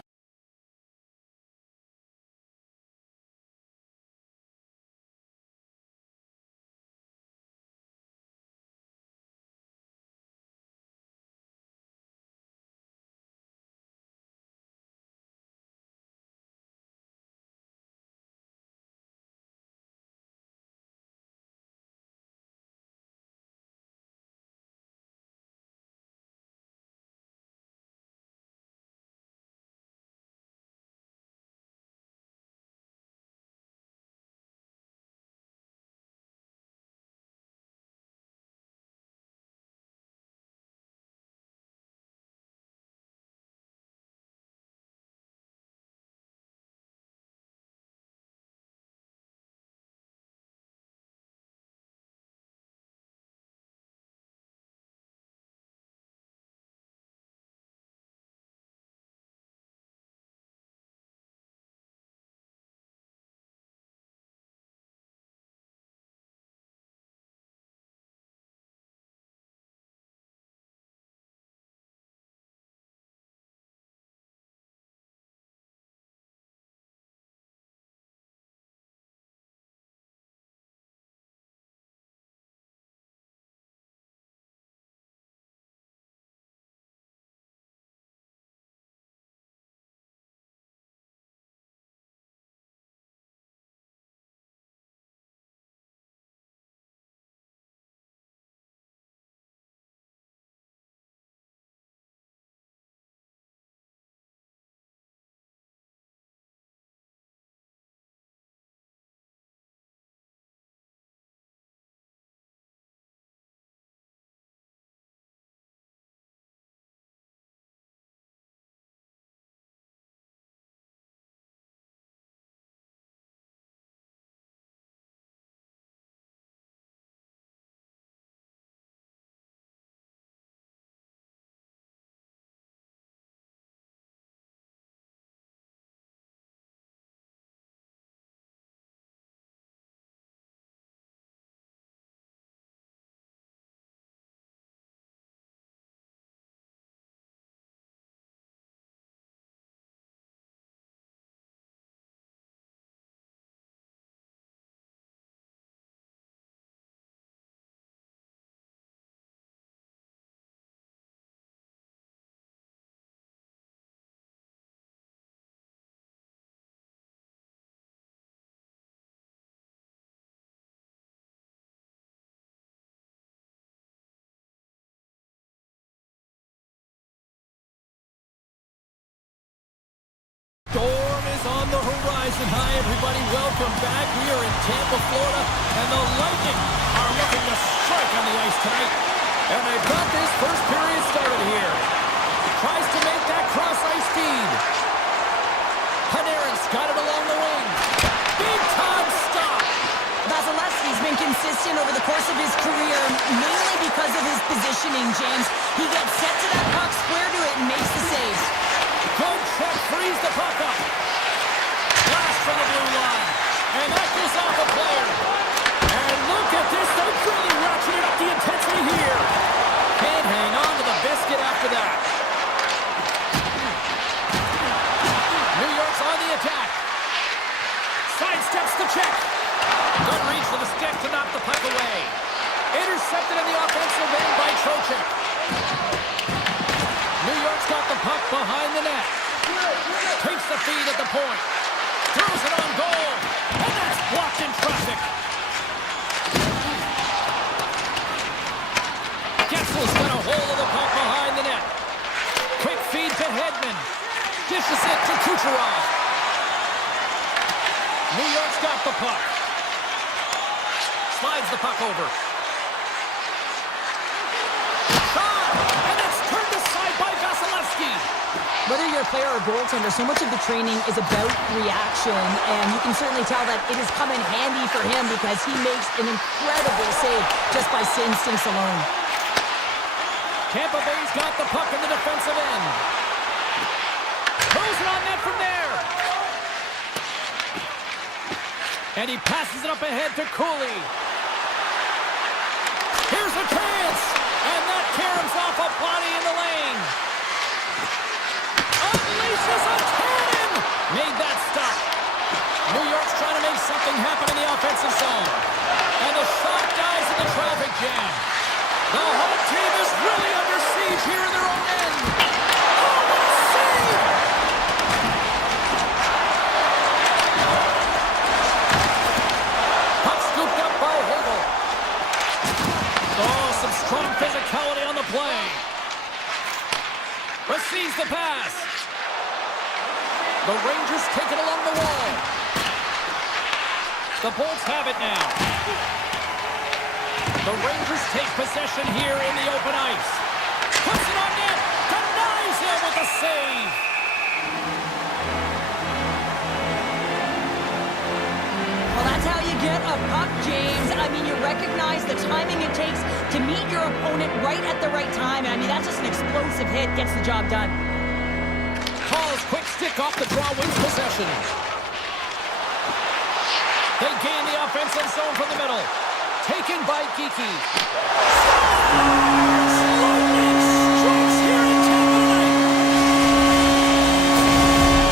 Storm is on the horizon. Hi, everybody. Welcome back. We are in Tampa, Florida, and the Lightning are looking to strike on the ice tonight. And they've got this first period started here. Tries to make that cross-ice feed. Panarin's got it along the wing. Big-time stop. Vasilevsky's been consistent over the course of his career, mainly because of his positioning, James. He gets set to that puck, square to it, and makes the save. Good check, frees the puck up. Blast from the blue line. And that goes off a player. And look at this. They've really ratcheted up the intensity here. Can't hang on to the biscuit after that. New York's on the attack. Sidesteps the check. Good reach for the stick to knock the puck away. Intercepted in the offensive end by Trocheck. New York's got the puck behind the net. Takes the feed at the point. Throws it on goal. And that's blocked in traffic. Getzel's got a hold of the puck behind the net. Quick feed to Hedman. Dishes it to Kucherov. New York's got the puck. Slides the puck over. Whether you're a player or goaltender, so much of the training is about reaction, and you can certainly tell that it has come in handy for him because he makes an incredible save just by instincts alone. Tampa Bay's got the puck in the defensive end. Throws it on net from there. And he passes it up ahead to Cooley. Here's a chance! And that caroms off a body in sees the pass. The Rangers take it along the wall. The Bolts have it now. The Rangers take possession here in the open ice. Puts it on net. Denies him with a save. Well, that's how you get a puck, James. I mean, you recognize the timing it takes to meet your opponent right at the right time. I mean, that's just an explosive hit. Gets the job done. Hall's quick stick off the draw wins possession. They gain the offensive zone from the middle. Taken by Geeky. Strikes here in Tampa tonight.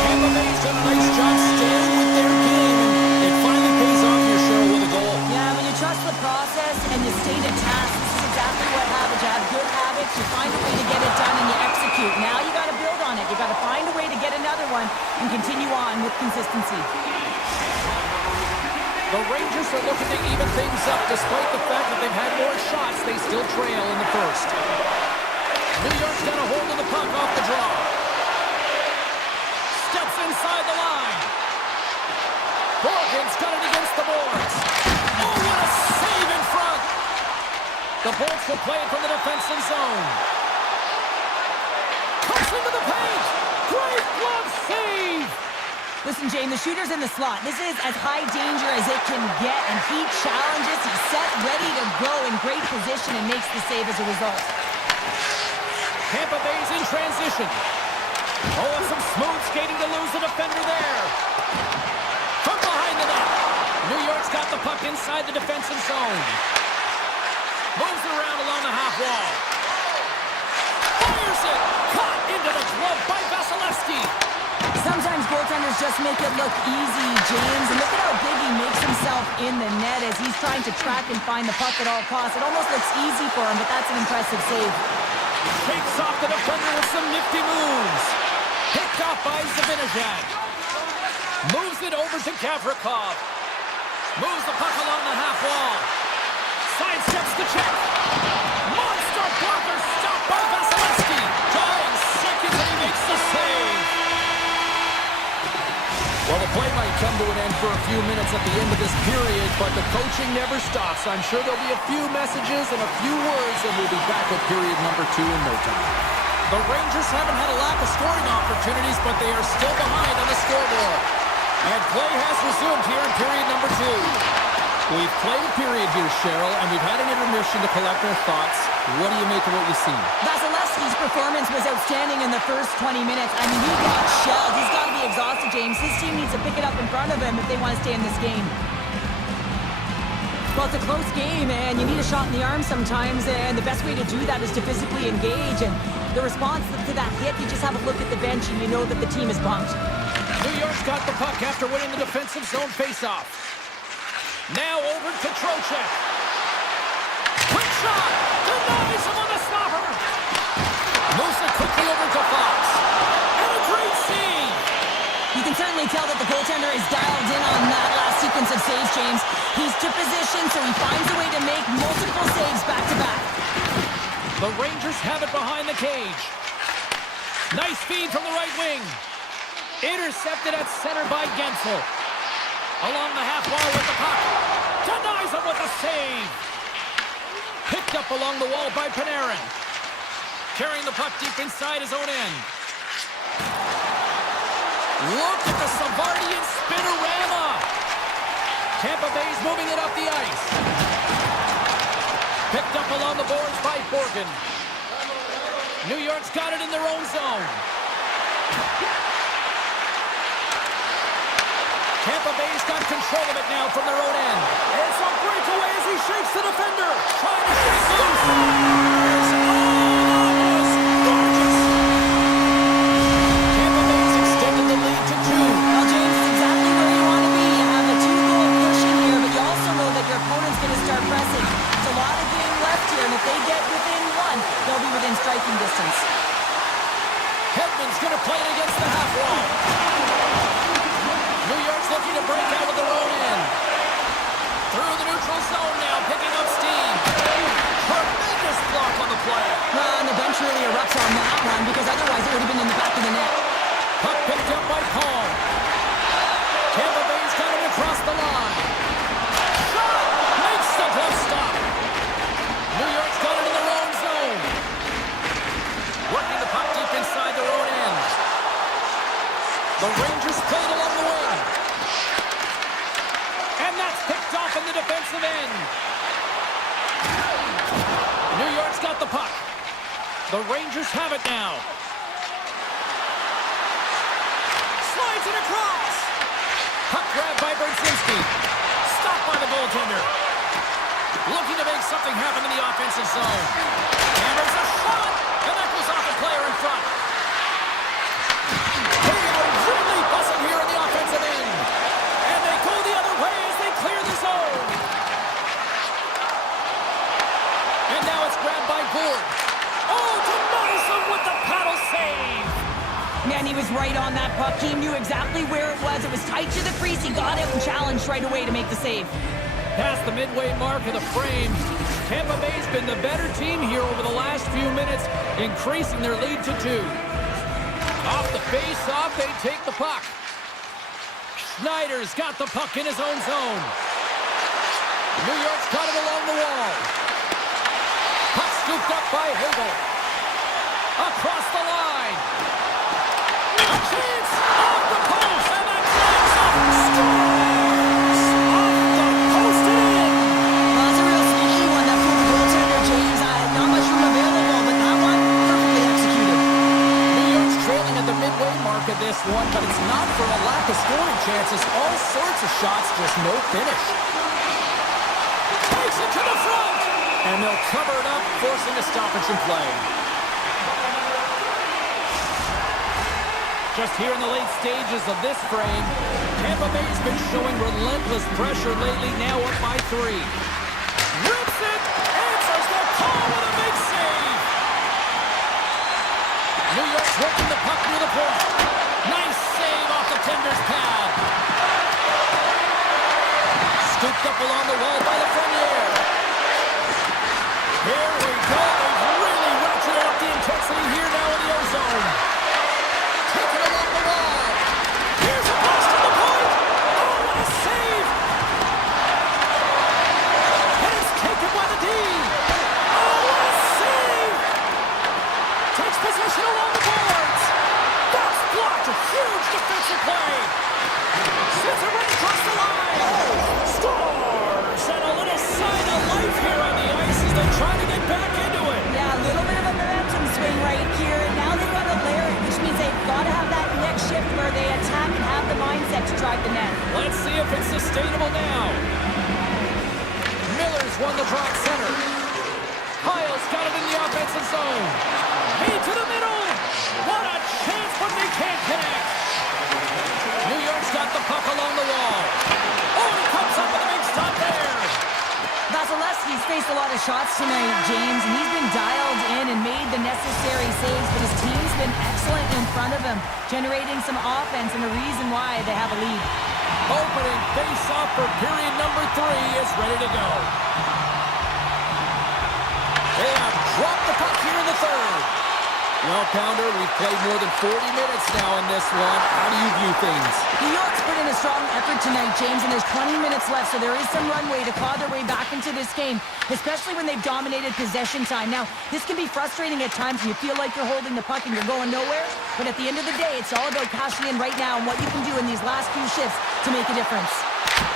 Tampa Bay's done a nice job staying with their game, and it finally pays off here, Cheryl, with a goal. Yeah, when you trust the process and you stay to task, this is exactly what happens. You have good habits, you find a way to get it done, and you execute. Now you got to build on it. You got to find a way to get another one and continue on with consistency. The Rangers are looking to even things up. Despite the fact that they've had more shots, they still trail in the first. New York's got a hold of the puck off the draw. Steps inside the line. Morgan's got it against the boards. Oh, what a save in front. The Bolts will play it from the defensive zone. Comes into the paint. Great glove save. Listen, Jane, the shooter's in the slot. This is as high danger as it can get, and he challenges. He's set, ready to go, in great position, and makes the save as a result. Tampa Bay's in transition. Oh, and some smooth skating to lose the defender there. From behind the net. New York's got the puck inside the defensive zone. Moves it around along the half wall. Fires it. Caught into the glove by Vasilevsky. Sometimes goaltenders just make it look easy, James. And look at how big he makes himself in the net as he's trying to track and find the puck at all costs. It almost looks easy for him, but that's an impressive save. Shakes off the defender with some nifty moves. Picked off by Zibanejad. Moves it over to Gavrikov. Moves the puck along the half wall. Sidesteps the check. Monster blocker stopped by Vasilevsky. Dying seconds and he makes the save. Well, the play might come to an end for a few minutes at the end of this period, but the coaching never stops. I'm sure there'll be a few messages and a few words, and we'll be back with period number 2 in no time. The Rangers haven't had a lack of scoring opportunities, but they are still behind on the scoreboard. And play has resumed here in period number 2. We've played a period here, Cheryl, and we've had an intermission to collect our thoughts. What do you make of what you've seen? Vasilevsky's performance was outstanding in the first 20 minutes. I mean, he got shelled. He's got to be exhausted, James. His team needs to pick it up in front of him if they want to stay in this game. Well, it's a close game, and you need a shot in the arm sometimes, and the best way to do that is to physically engage. And the response to that hit, you just have a look at the bench, and you know that the team is bumped. New York's got the puck after winning the defensive zone faceoff. Now over to Trocheck. Quick shot! Denies him on the stopper! Moves it quickly over to Fox. And a great save! You can certainly tell that the goaltender is dialed in on that last sequence of saves, James. He's to position, so he finds a way to make multiple saves back-to-back. The Rangers have it behind the cage. Nice feed from the right wing. Intercepted at center by Gensel. Along the half wall with the puck. Denies him with a save. Picked up along the wall by Panarin. Carrying the puck deep inside his own end. Look at the Savardian spinorama. Tampa Bay's moving it up the ice. Picked up along the boards by Borgen. New York's got it in their own zone. Tampa Bay's got control of it now from their own end. It's a breakaway as he shakes the defender. Trying to shake loose. Gorgeous. Tampa Bay's extended the lead to 2. Well, James, it's exactly where you want to be. You have a 2-goal push in here, but you also know that your opponent's going to start pressing. There's a lot of game left here, and if they get within 1, they'll be within striking distance. Hedman's going to play it against the half wall. New York's looking to break out with their own end. Through the neutral zone now, picking up steam. Tremendous block on the play. Well, and the bench surely erupts on that one, because otherwise it would have been in the back of the net. Puck picked up by Paul. Tampa Bay's got it across the line. Shot! Makes the glove stop. New York's got it in their own zone. Working the puck deep inside their own end. The Rangers played along the wing. And that's picked off in the defensive end. New York's got the puck. The Rangers have it now. Slides it across. Puck grab by Brzezinski. Stopped by the goaltender. Looking to make something happen in the offensive zone. Hammers a shot. And that goes off the player in front. They are really buzzing here in the offensive end. And they go the other way as they clear the zone. And now it's grabbed by Gord. Oh, Denisom with the paddle save. Man, he was right on that puck. He knew exactly where it was. It was tight to the crease. He got out and challenged right away to make the save. Past the midway mark of the frame, Tampa Bay's been the better team here over the last few minutes, increasing their lead to 2. Off the face-off, they take the puck. Schneider's got the puck in his own zone. New York's got it along the wall. Puck scooped up by Hagel. Across the line. A chance off the post, and that drives up. Scores! Off the post and in. Well, that's a real sneaky one, that from the goaltender, James. Not much room available, but that one perfectly executed. New York's trailing at the midway mark of this one, but it's not for a lack of scoring chances. All sorts of shots, just no finish. Takes it to the front. And they'll cover it up, forcing a stoppage in play. Just here in the late stages of this frame, Tampa Bay's been showing relentless pressure lately, now up by 3. Rips it, answers the call with a big save. New York's working the puck near the point. Nice save off the tender's pad. Scooped up along the wall by the Frenier. Here we go. They've really ratcheted up the intensity here now in the ozone. Taken along the wall. Here's a pass to the point. Oh, what a save. And it's taken by the D. Oh, what a save. Takes possession along the boards. That's blocked. A huge defensive play. Sends it right across the line. Scores. And a little sign of life here on the ice as they try to get back into it. Yeah, a little bit of a momentum swing right here. And now they've got to layer it, which means they've got to have that next shift where they attack and have the mindset to drive the net. Let's see if it's sustainable now. Miller's won the drop center. Kyle's got it in the offensive zone. Hey, to the middle. What a chance, but they can't connect. New York's got the puck along the wall. Oh, he comes up with a big stop there. Vasilevsky's faced a lot of shots tonight, James, and he's been dialed in and made the necessary saves, but his team's been excellent in front of him, generating some offense, and the reason why they have a lead. Opening face-off for period number 3 is ready to go. They have dropped the puck here in the third. Well, Pounder, we've played more than 40 minutes now in this one. How do you view things? New York's put in a strong effort tonight, James, and there's 20 minutes left, so there is some runway to claw their way back into this game, especially when they've dominated possession time. Now, this can be frustrating at times when you feel like you're holding the puck and you're going nowhere, but at the end of the day, it's all about cashing in right now and what you can do in these last few shifts to make a difference.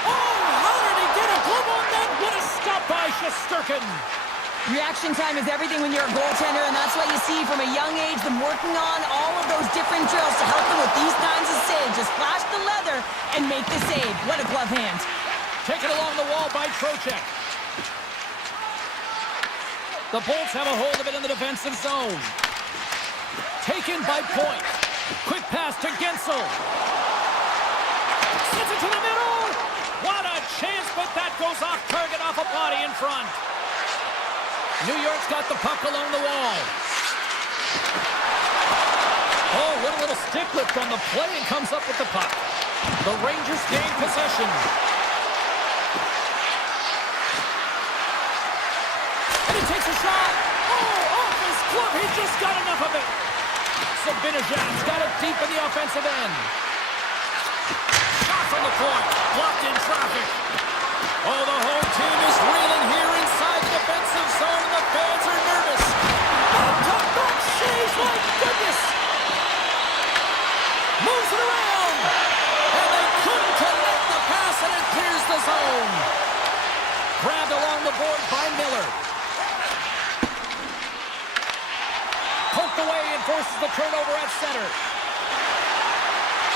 Oh, how did he get a glove on that? What a stop by Shesterkin. Reaction time is everything when you're a goaltender, and that's what you see from a young age, them working on all of those different drills to help them with these kinds of saves. Just flash the leather and make the save. What a glove hand. Taken along the wall by Trocheck. The Bolts have a hold of it in the defensive zone. Taken by Point. Quick pass to Gensel. Sends it to the middle. What a chance, but that goes off target off a body in front. New York's got the puck along the wall. Oh, what a little stick lift on the play and comes up with the puck. The Rangers gain possession. And he takes a shot. Oh, off his glove He just got enough of it. Sabinajan's got it deep in the offensive end. Shot from the point. Blocked in traffic. Oh, the home team is reeling here inside the defensive zone. The fans are nervous. Top saves, my goodness. Moves it around. And they couldn't connect the pass, and it clears the zone. Grabbed along the board by Miller. Poked away and forces the turnover at center.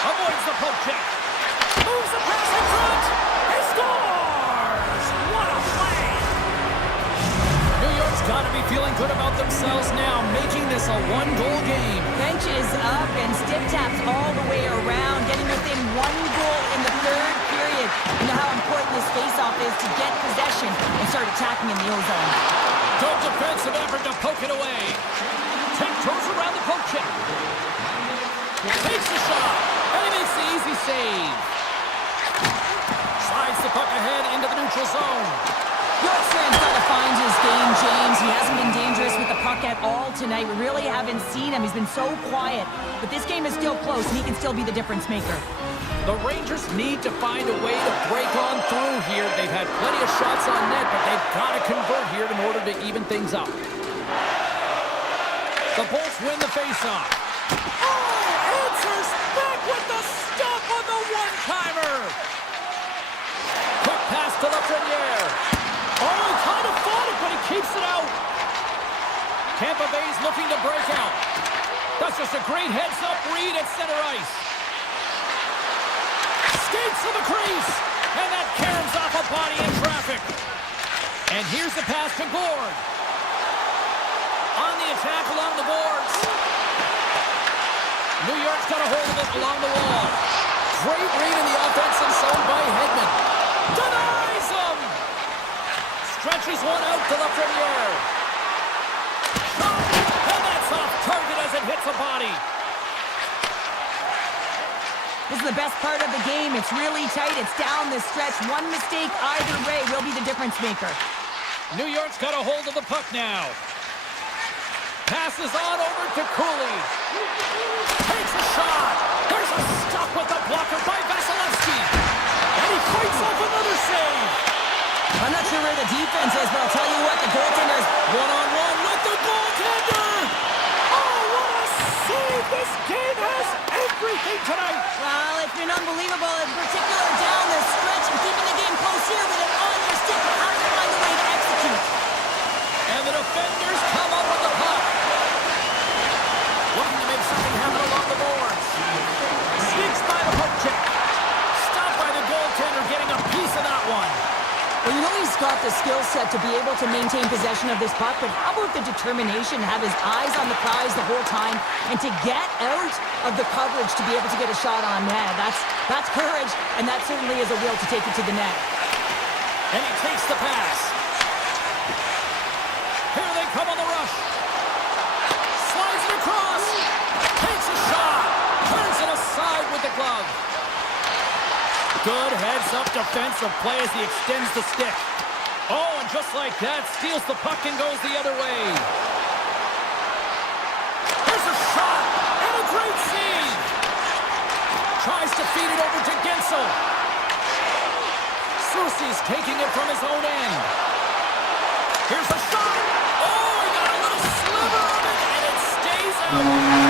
Avoids the poke check. Moves the pass in front. He scores! What a play! New York's got to be feeling good about themselves now, making this a one-goal game. Bench is up and stiff taps all the way around, getting within 1 goal in the third period. You know how important this face-off is to get possession and start attacking in the O-zone. Good defensive effort to poke it away. Tiptoes around the poke check. Takes the shot, and he makes the easy save. Slides the puck ahead into the neutral zone. Bjorkstrand's got to find his game, James. He hasn't been dangerous with the puck at all tonight. We really haven't seen him. He's been so quiet. But this game is still close, and he can still be the difference maker. The Rangers need to find a way to break on through here. They've had plenty of shots on net, but they've got to convert here in order to even things up. The Bolts win the faceoff. Oh, answers back with the stop on the one-timer. Quick pass to Lafreniere. Oh, he kind of fought it, but he keeps it out. Tampa Bay's looking to break out. That's just a great heads-up read at center ice. Skates to the crease, and that caroms off a body in traffic. And here's the pass to Gord. On the attack along the boards. New York's got a hold of it along the wall. Great read in the offensive zone by Hedman. Denies him! Stretches one out to Lafreniere. Shot, and that's off target as it hits a body. This is the best part of the game. It's really tight. It's down the stretch. One mistake either way will be the difference maker. New York's got a hold of the puck now. Passes on over to Cooley. Takes a shot. There's a stop with the blocker by Vasilevsky. And he fights off another save. I'm not sure where the defense is, but I'll tell you what, the goaltender is one-on-one with the goaltender. Oh, what a save. This game has everything tonight. Well, it's been unbelievable, in particular down the stretch and keeping the game close here with it on your stick. How do you find a way to execute? And the defenders come up with the puck. Looking to make something happen along the boards. Sneaks by the poke check. Stopped by the goaltender, getting a piece of that one. Well, you know he's got the skill set to be able to maintain possession of this puck, but how about the determination to have his eyes on the prize the whole time and to get out of the coverage to be able to get a shot on net? That's courage, and that certainly is a will to take it to the net. And he takes the pass. Here they come on the rush. Slides it across. Takes a shot. Turns it aside with the glove. Good heads-up defensive play as he extends the stick. Oh, and just like that, steals the puck and goes the other way. There's a shot, and a great save. Tries to feed it over to Gensel. Soucy's taking it from his own end. Here's a shot. Oh, he got a little sliver of it, and it stays out.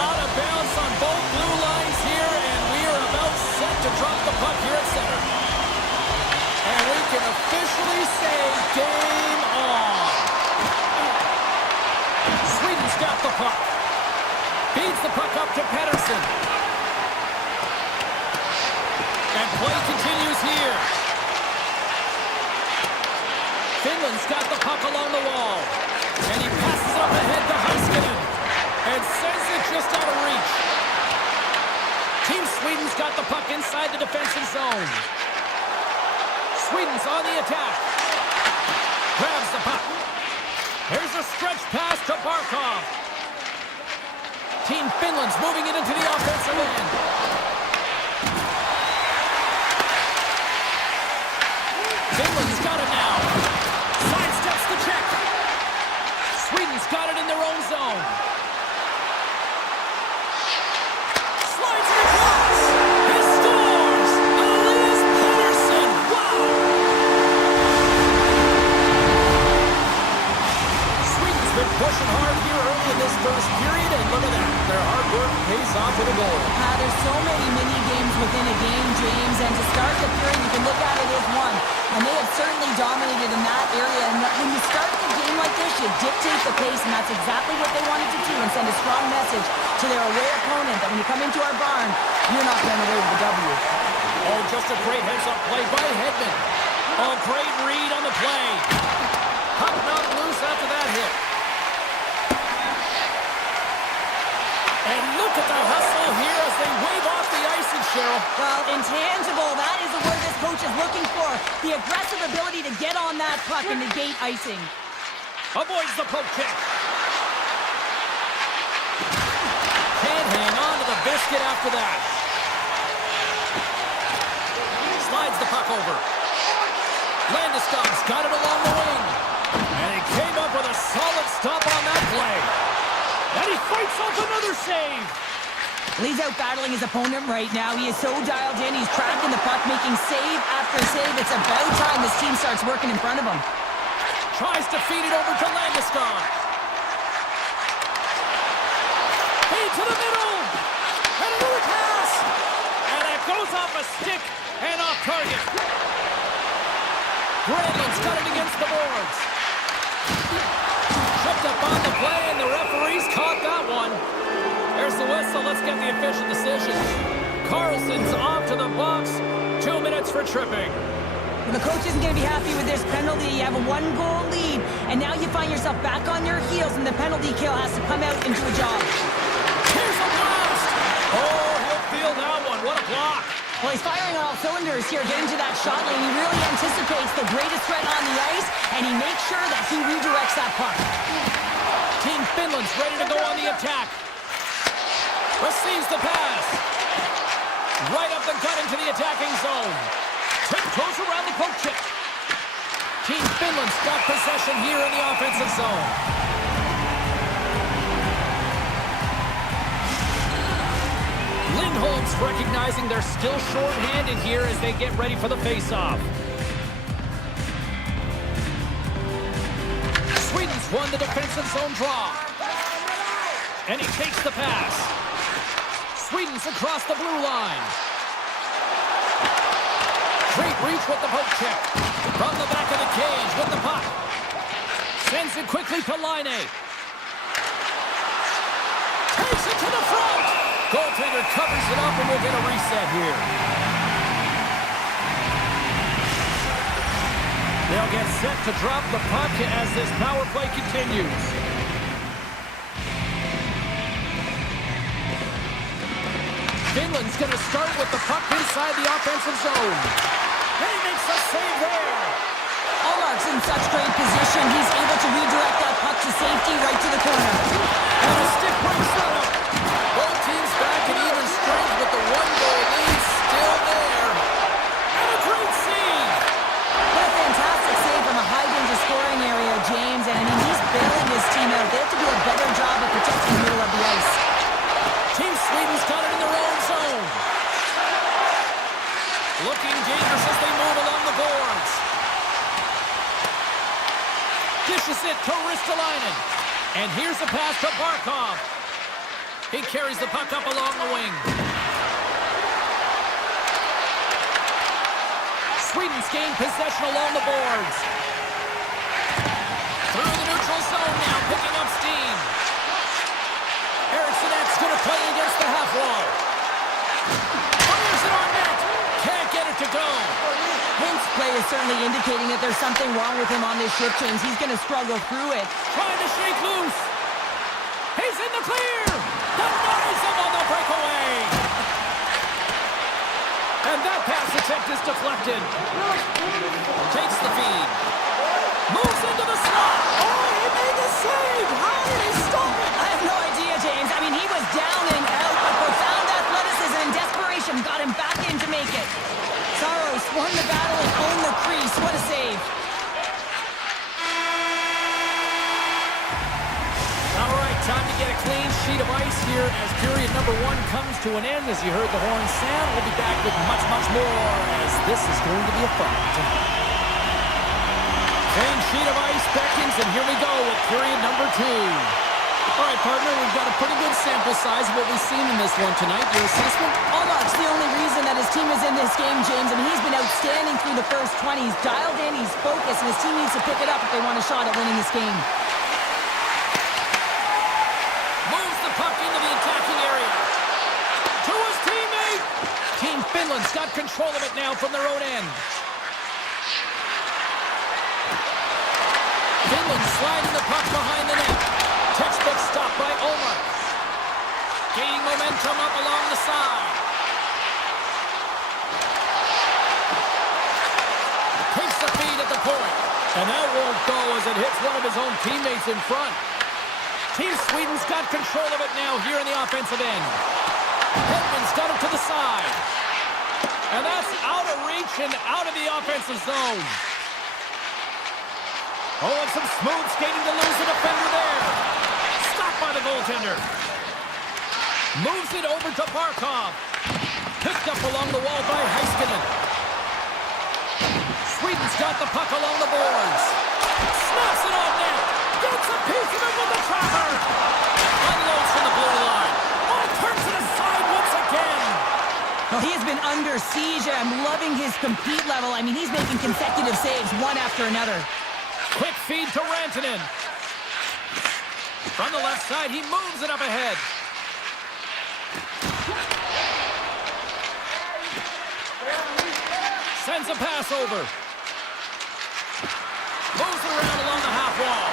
Out of bounds on both blue lines here, and we are about set to drop the puck here at center. And we can officially say game on. Sweden's got the puck. Feeds the puck up to Pettersson. And play continues here. Finland's got the puck along the wall. And he passes up ahead to Heiskanen. And sends it just out of reach. Team Sweden's got the puck inside the defensive zone. Sweden's on the attack. Grabs the puck. Here's a stretch pass to Barkov. Team Finland's moving it into the offensive end. Finland's got it now. Sidesteps the check. Sweden's got it in their own zone. Slides it across. He scores! Elias Pettersson! Wow! Sweden's been pushing hard here early in this first period, and look at that. Their hard work pays off with a goal. There's so many mini-games within a game, James, and to start the period, you can look at it as one. And they have certainly dominated in that area. And when you start the game like this, you dictate the pace, and that's exactly what they wanted to do and send a strong message to their away opponent that when you come into our barn, you're not going away with the W. Oh, just a great heads-up play by Hedman. Oh, great read on the play. Puck knocked loose after that hit. And look at the hustle here as they wave off the icing, Cheryl. Well, intangible, that is the word this coach is looking for. The aggressive ability to get on that puck and negate icing. Avoids the poke check. Can't hang on to the biscuit after that. Slides the puck over. Landeskog's got it along the wing. And he came up with a solid stop on that play. And he fights off another save. He's out battling his opponent right now. He is so dialed in. He's tracking the puck, making save after save. It's about time this team starts working in front of him. Tries to feed it over to Landeskog. Feed to the middle. And another pass. And it goes off a stick and off target. Granlund's got it against the boards. Tripped up on the play, and the referees caught that one. There's the whistle. Let's get the official decision. Carlson's off to the box. 2 minutes for tripping. And the coach isn't going to be happy with this penalty. You have a one-goal lead, and now you find yourself back on your heels, and the penalty kill has to come out and do a job. Here's a blast! Oh, he'll feel that one. What a block. Well, he's firing on all cylinders here, getting to that shot lane. He really anticipates the greatest threat on the ice, and he makes sure that he redirects that puck. Team Finland's ready to go on the attack. Receives the pass. Right up the gut into the attacking zone. Tiptoes around the poke check. Team Finland's got possession here in the offensive zone. Lindholm's recognizing they're still short-handed here as they get ready for the face-off. Sweden's won the defensive zone draw. And he takes the pass. Sweden's across the blue line. Great reach with the poke check. From the back of the cage with the puck. Sends it quickly to Line. Takes it to the front. Goaltender covers it up, and we'll get a reset here. They'll get set to drop the puck as this power play continues. Finland's going to start with the puck inside the offensive zone. And he makes a save there. Allmark's in such great position. He's able to redirect that puck to safety right to the corner. And a stick break setup. Both teams back in even strength with the one-goal lead still there. And a great save. What a fantastic save from a high-danger scoring area, James. And I mean, he's bailing his team out. They have to do a better job of protecting the middle of the ice. Team Sweden's got it in their own zone. Looking dangerous as they move along the boards. Dishes it to Ristolainen. And here's a pass to Barkov. He carries the puck up along the wing. Sweden's gained possession along the boards. Through the neutral zone now, picking up steam. Ericsson's going to play it against the half wall. Fires it on net. Can't get it to go. Hint's play is certainly indicating that there's something wrong with him on this shift change. He's going to struggle through it. Trying to shake loose. He's in the clear. Denies him on the breakaway. And that pass attempt is deflected. Takes the feed. Moves into the slot. Oh, he made the save. How did he stop it? I have no idea, James. I mean, he was down and out, but profound athleticism and desperation got him back in to make it. Saros won the battle and owned the crease. What a save. All right, time to get a clean sheet of ice here as period number 1 comes to an end. As you heard the horn sound, we'll be back with much, much more as this is going to be a fight. Clean sheet of ice beckons, and here we go with period number 2. All right, partner, we've got a pretty good sample size of what we've seen in this one tonight. Your assessment? Almost the only reason that his team is in this game, James, and he's been outstanding through the first 20. He's dialed in, he's focused, and his team needs to pick it up if they want a shot at winning this game. Moves the puck into the attacking area. To his teammate. Team Finland's got control of it now from their own end. Finland sliding the puck behind the net. Textbook stop by Omar. Gaining momentum up along the side. Takes the feed at the point. And that won't go as it hits one of his own teammates in front. Team Sweden's got control of it now here in the offensive end. Hedman's got it to the side. And that's out of reach and out of the offensive zone. Oh, and some smooth skating to lose the defender there. Stopped by the goaltender. Moves it over to Barkov. Picked up along the wall by Heiskanen. Sweden's got the puck along the boards. Snaps it on net. Gets a piece of it with the trapper. Unloads from the blue line. Oh, turns it aside once again. Well, he has been under siege. I'm loving his compete level. I mean, he's making consecutive saves, one after another. Quick feed to Rantanen. From the left side, he moves it up ahead. Sends a pass over. Moves it around along the half wall.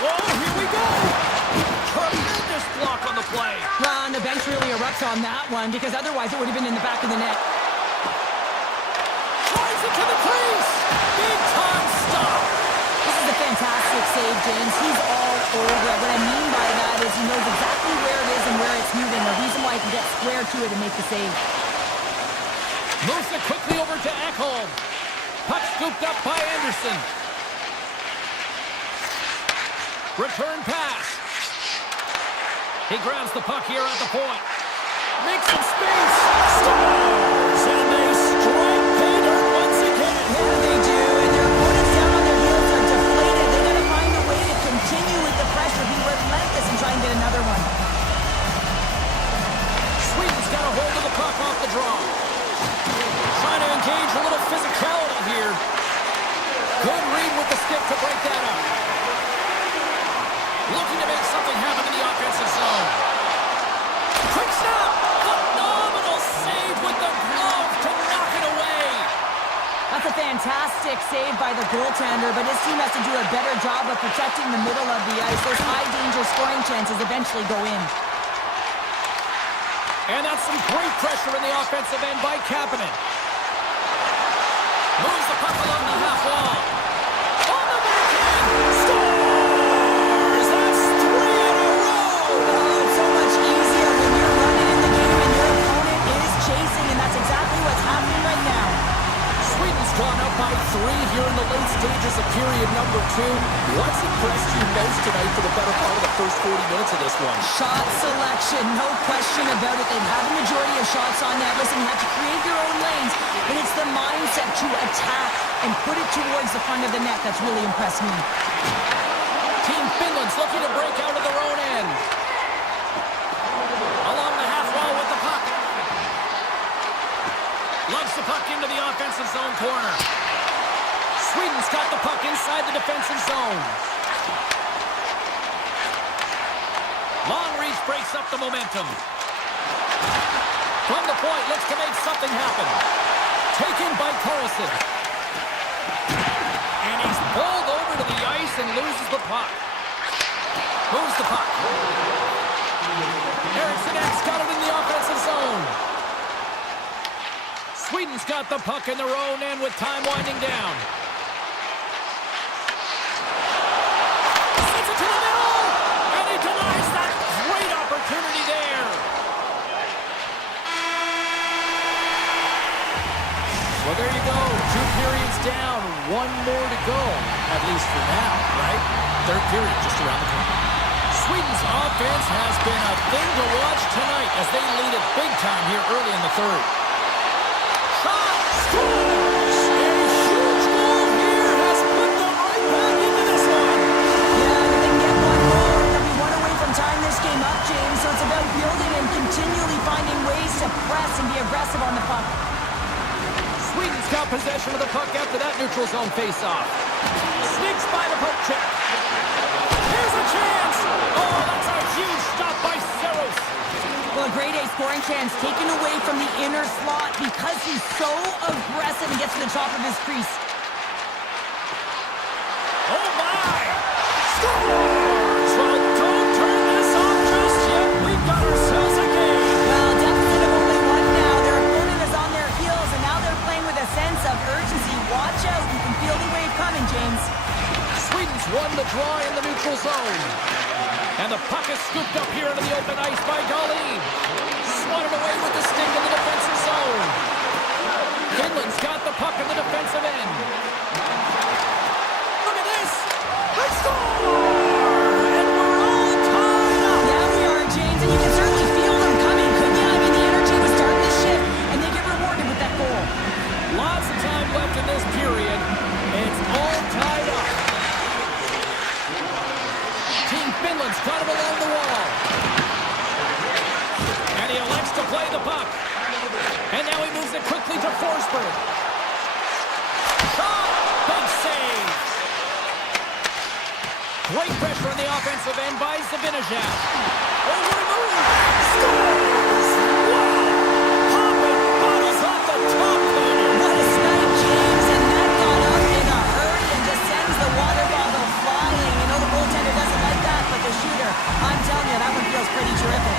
Oh, here we go. Tremendous block on the play. Well, and the bench really erupts on that one because otherwise it would have been in the back of the net. Tries it to the crease. Big time stop. This is a fantastic save, James. He's all over it. What I mean by that is he knows exactly where it is and where it's moving. The reason why he can get square to it and make the save. Moves it quickly over to Ekholm. Puck scooped up by Anderson. Return pass. He grabs the puck here at the point. Makes some space. Scores! And they strike pay dirt once again. Yeah, they do. And their opponents down on their heels are deflated. They got to find a way to continue with the pressure, be relentless, and try and get another one. Sweden's got a hold of the puck off the draw. Trying to engage a little physicality here. Good read with the stick to break that up. Looking to make something happen in the offensive zone. Quick stop! Phenomenal save with the glove to knock it away. That's a fantastic save by the goaltender, but his team has to do a better job of protecting the middle of the ice. Those high-danger scoring chances eventually go in. And that's some great pressure in the offensive end by Kapanen. Moves the puck along the half wall. On the backhand! Scores! That's 3 in a row! Oh, it's so much easier when you're running in the game and your opponent is chasing, and that's exactly what's happening right now. Sweden's gone up by 3 here in the late stages of period number 2. What's impressed you most tonight for the better part of the first 40 minutes of this one? Shot selection, no question about it. They've had the majority of shots on net. Listen, you have to create your own lanes, but it's the mindset to attack and put it towards the front of the net that's really impressed me. Team Finland's looking to break out of their own end. the puck into the offensive zone corner. Sweden's got the puck inside the defensive zone. Long reach breaks up the momentum. From the point, looks to make something happen. Taken by Carlson. And he's pulled over to the ice and loses the puck. Moves the puck. Eriksson got it in the offensive zone. Sweden's got the puck in their own end with time winding down. Sends it to the middle! And he denies that great opportunity there. Well, there you go. 2 periods down. 1 more to go. At least for now, right? 3rd period just around the corner. Sweden's offense has been a thing to watch tonight as they lead it big time here early in the 3rd. Shot! Scores! A huge goal here has put them right back into this one. Yeah, and if they can get one more, they'll be one away from tying this game up, James. So it's about building and continually finding ways to press and be aggressive on the puck. Sweden's got possession of the puck after that neutral zone face-off. Sneaks by the poke check. Here's a chance! Oh, that's a huge stop by Saros. Well, a grade A scoring chance taken away from the inner slot because he's so aggressive and gets to the top of his crease. Oh, my! Scores! Well, don't turn this off just yet. We've got ourselves a game. Well, deficit of only 1 now. Their opponent is on their heels, and now they're playing with a sense of urgency. Watch out. You can feel the wave coming, James. Sweden's won the draw in the neutral zone. And the puck is scooped up here into the open ice by Dahlin. Swatted away with the stick in the defensive zone. Finland's got the puck in the defensive end. Look at this! They score! And we're all tied up! Yeah, we are, James, and you can certainly feel them coming, couldn't you? I mean, the energy was starting to shift, and they get rewarded with that goal. Lots of time left in this period. It's all tied up. Team Finland's got it along the wall. And he elects to play the puck. And now he moves it quickly to Forsberg. Shot! Big save! Great pressure on the offensive end by Zibanejad. Over the move! Scores! Wow! Hopping bottles off the top there! What a snipe, James, and that got up in a hurry and just sends the water bottle flying. You know the goaltender doesn't like that, but the shooter, I'm telling you, that one feels pretty terrific.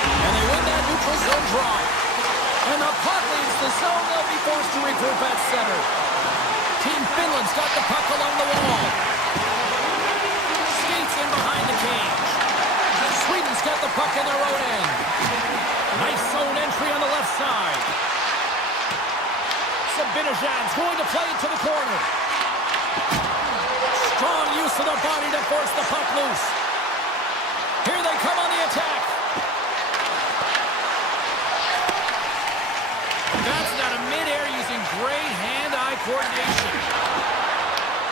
And they win that neutral zone draw. And the puck leaves the zone. They'll be forced to regroup at center. Team Finland's got the puck along the wall. Skates in behind the cage. Sweden's got the puck in their own end. Nice zone entry on the left side. Zibanejad's going to play it to the corner. Strong use of the body to force the puck loose. Here they come on the attack. That's out of midair using great hand-eye coordination.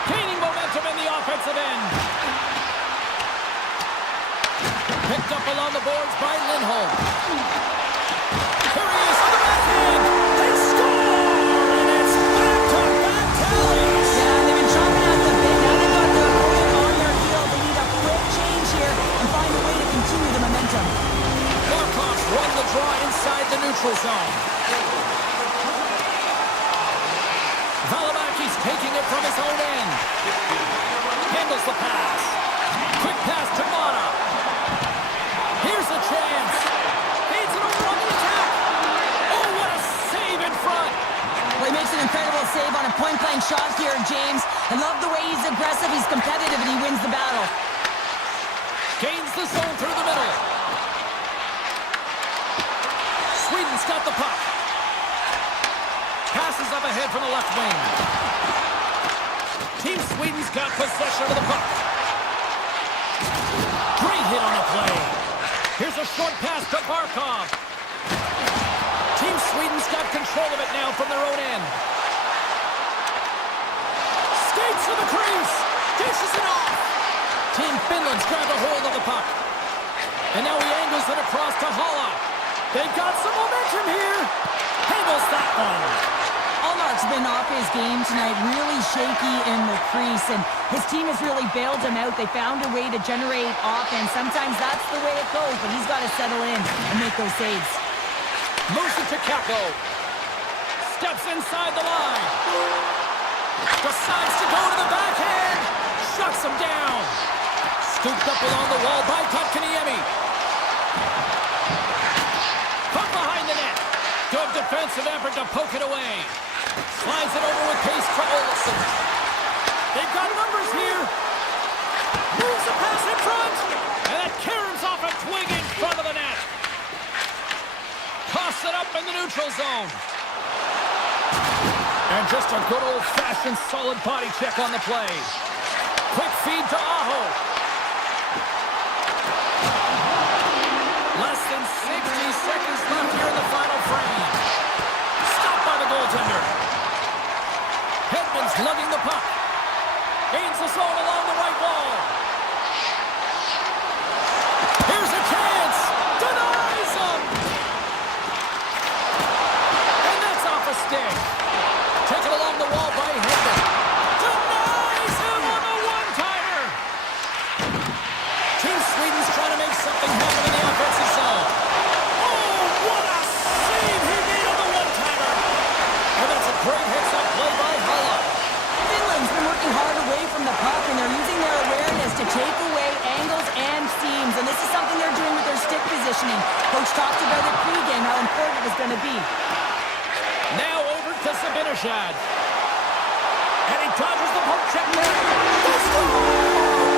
Gaining momentum in the offensive end. Picked up along the boards by Lindholm. Here he is on the backhand. They score! And it's back-to-back tallies. Yeah, they've been chopping at the bit. Now they've got their opponent on their heel. They need a quick change here and find a way to continue the momentum. Blackhawks run the draw inside the neutral zone. Valimaki's taking it from his own end. Handles the pass. Quick pass to Mata. Here's a chance. Feeds it over on the attack. Oh, what a save in front. Well, he makes an incredible save on a point-blank shot here, James. I love the way he's aggressive, he's competitive, and he wins the battle. Gains the zone through the middle. Sweden's got the puck. Passes up ahead from the left wing. Team Sweden's got possession of the puck. Great hit on the play. Here's a short pass to Barkov. Team Sweden's got control of it now from their own end. Skates to the crease. Dishes it off. Team Finland's grabbed a hold of the puck. And now he angles it across to Halla. They've got some momentum here. Handles that one. Allmark's been off his game tonight, really shaky in the crease, and his team has really bailed him out. They found a way to generate offense. Sometimes that's the way it goes, but he's got to settle in and make those saves. Moves it to Capo. Steps inside the line. Decides to go to the backhand. Shuts him down. Scooped up along the wall by Kotkaniemi. From behind the net. Good defensive effort to poke it away. Slides it over with pace to Olsen. They've got numbers here. Moves the pass in front. And that caroms off a twig in front of the net. Toss it up in the neutral zone. And just a good old-fashioned solid body check on the play. Quick feed to Aho. Less than 60 seconds left here in the final frame. Stopped by the goaltender. Hedman's lugging the puck. Gains the zone along the right wall. Here's a chance. Denies him. And that's off a stick. Taken along the wall by Hedman. Denies him on the one-timer. Team Sweden's trying to make something happen in the offensive zone. Oh, what a save he made on the one-timer. And that's a great hits-up play by Hala. Finland's been working hard away from the puck, and they're using their awareness to take away angles and seams, and this is something they're doing with their stick positioning. Coach talked about it pregame, how important it was going to be. Now over to Sabinishad. And he dodges the poke check there. The score!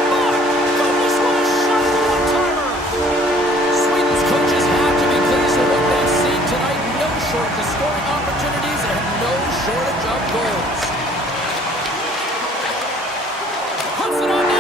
My goodness, what a shot for one-timer! Sweden's coaches have to be pleased with what they've seen tonight. No shortage of scoring opportunities and no shortage of goals. Puts it on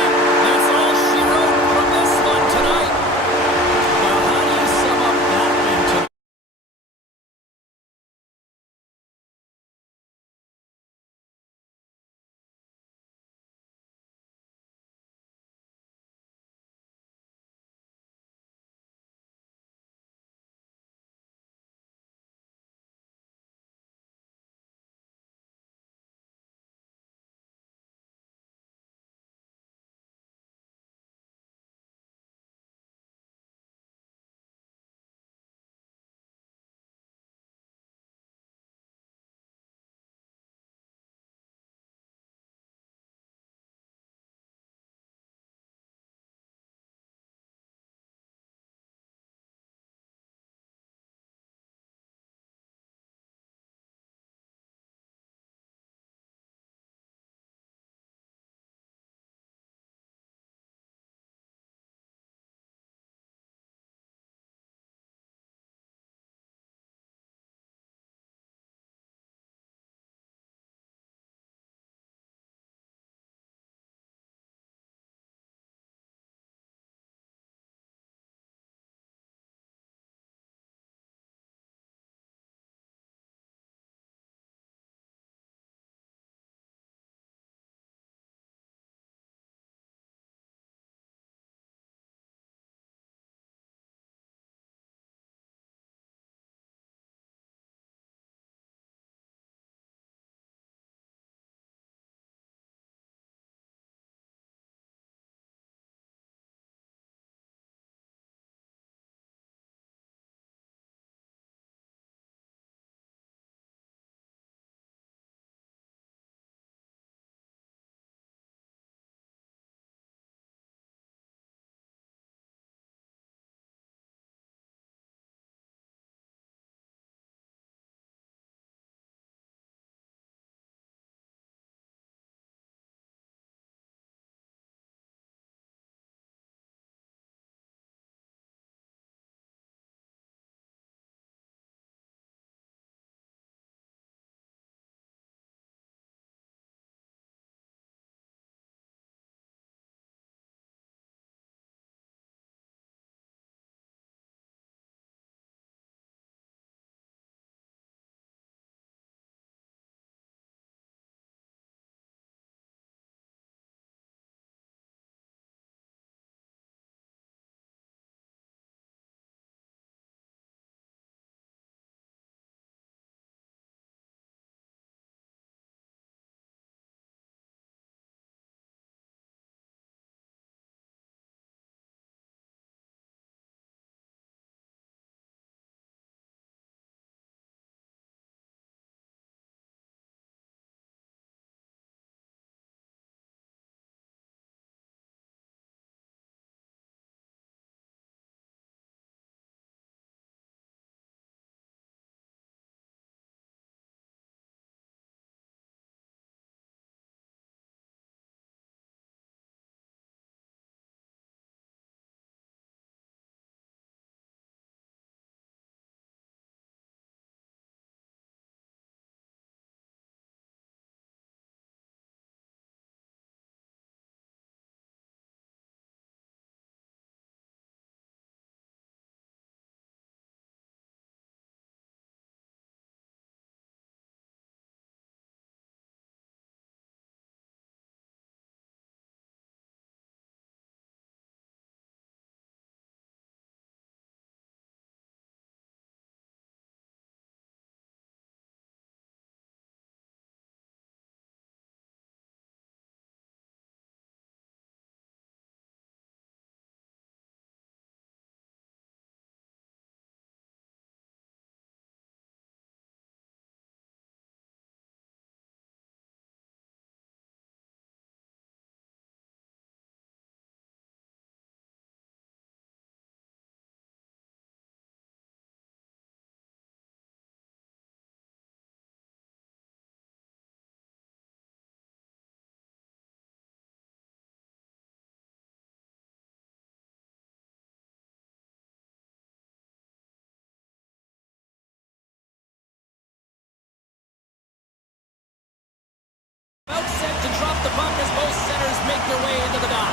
their way into the dot.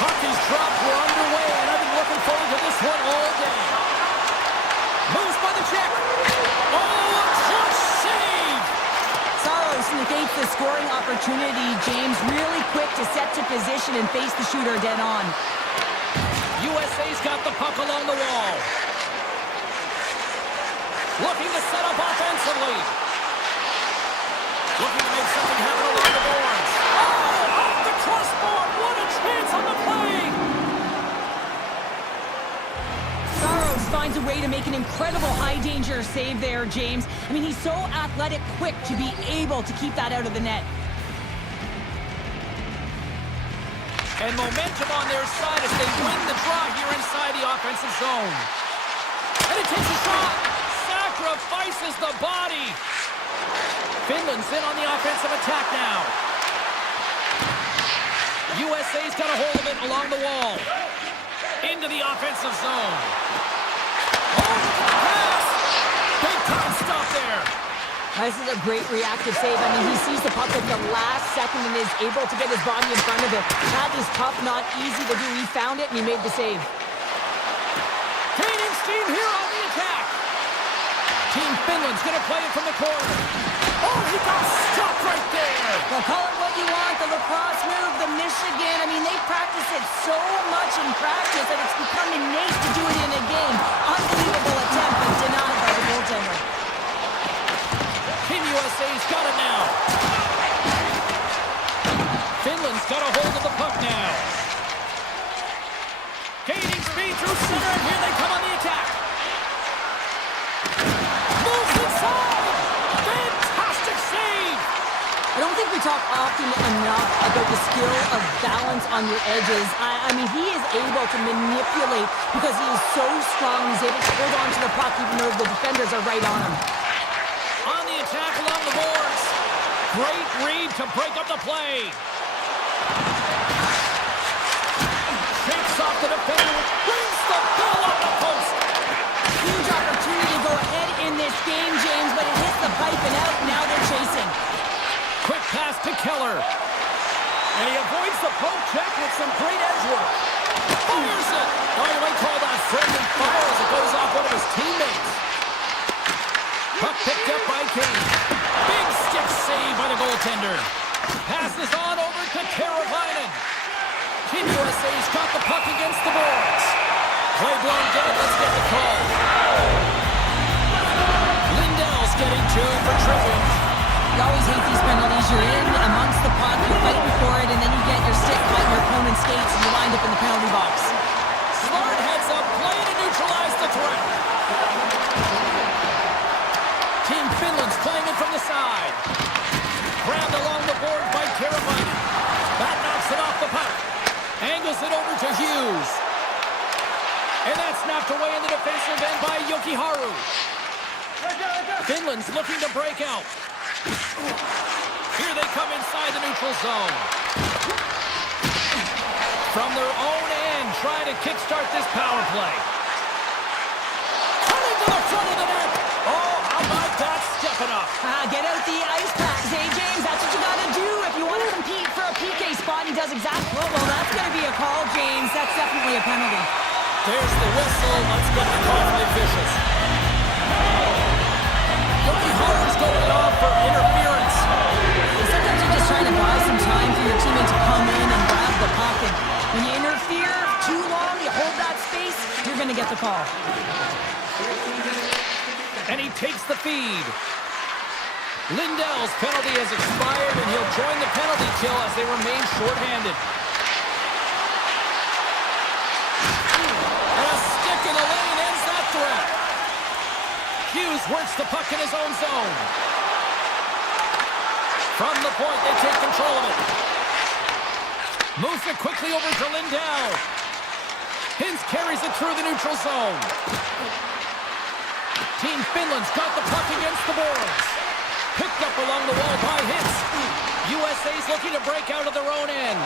Hockey's dropped. We're underway, and I've been looking forward to this one all day. Moves by the Czech. Oh, a clutch save! Saros negates the scoring opportunity. James really quick to set to position and face the shooter dead on. USA's got the puck along the wall. Looking to set up offensively. Looking to make something happen along the boards. Oh, off the crossbar. What a chance on the play. Saros finds a way to make an incredible high-danger save there, James. I mean, he's so athletic, quick to be able to keep that out of the net. And momentum on their side as they win the draw here inside the offensive zone. And it takes a shot. Sacrifices the body. Finland's in on the offensive attack now. USA's got a hold of it along the wall. Into the offensive zone. Oh, look at the pass. Big time stop there. This is a great reactive save. I mean, he sees the puck at the last second and is able to get his body in front of it. That is tough, not easy to do. He found it and he made the save. Gaining steam here on the attack. Team Finland's going to play it from the corner. Oh, he got stopped right there. Well, call it what you want, the lacrosse move, the Michigan. I mean, they practice it so much in practice that it's become innate to do it in a game. Unbelievable attempt, but denied by the goaltender. Team USA's got it now. Finland's got a hold of the puck now. Gaining speed through center, and here they come on the attack. Moves inside. Fantastic save. I don't think we talk often enough about the skill of balance on your edges. I mean, he is able to manipulate because he is so strong. He's able to hold on to the puck even though the defenders are right on him. On the attack along the boards. Great read to break up the play. Shakes off the defender, which brings the ball up the post. Huge opportunity to go ahead in this game, James, but it hits the pipe and out. Now they're chasing. Quick pass to Keller. And he avoids the poke check with some great edge work. Fires it. Oh, you might call that friendly fire as it goes off one of his teammates. Puck picked up by Kane. Big stick save by the goaltender. Passes on over to Karavainen. Team USA's got the puck against the boards. Play blown dead. Let's get the call. Lindell's getting two for tripping. You always hate these penalties. You're in amongst the puck, you're fighting for it, and then you get your stick caught in your opponent's skates, and you wind up in the penalty box. Smart heads up play to neutralize the threat. Team Finland's playing it from the side. Grabbed along the board by Karavainen. That knocks it off the puck. Angles it over to Hughes. And that's knocked away in the defensive end by Jokiharju. Finland's looking to break out. Here they come inside the neutral zone. From their own end, trying to kickstart this power play. Coming to the front of the net. Oh, how about that stepping up? Get out the ice packs, hey, James. That's what you got to do if you want to compete for a PK spot. He does exactly well. That's going to be a call, James. That's definitely a penalty. There's the whistle. Let's get the call from the officials. Jokiharju's going off for interference. Sometimes you're just trying to buy some time for your teammate to come in and grab the puck. And when you interfere too long, you hold that space, you're going to get the call. And he takes the feed. Lindell's penalty has expired, and he'll join the penalty kill as they remain shorthanded. And a stick in the lane ends that threat. Hughes works the puck in his own zone. From the point, they take control of it. Moves it quickly over to Lindell. Hintz carries it through the neutral zone. Team Finland's got the puck against the boards. Picked up along the wall by Hintz. USA's looking to break out of their own end.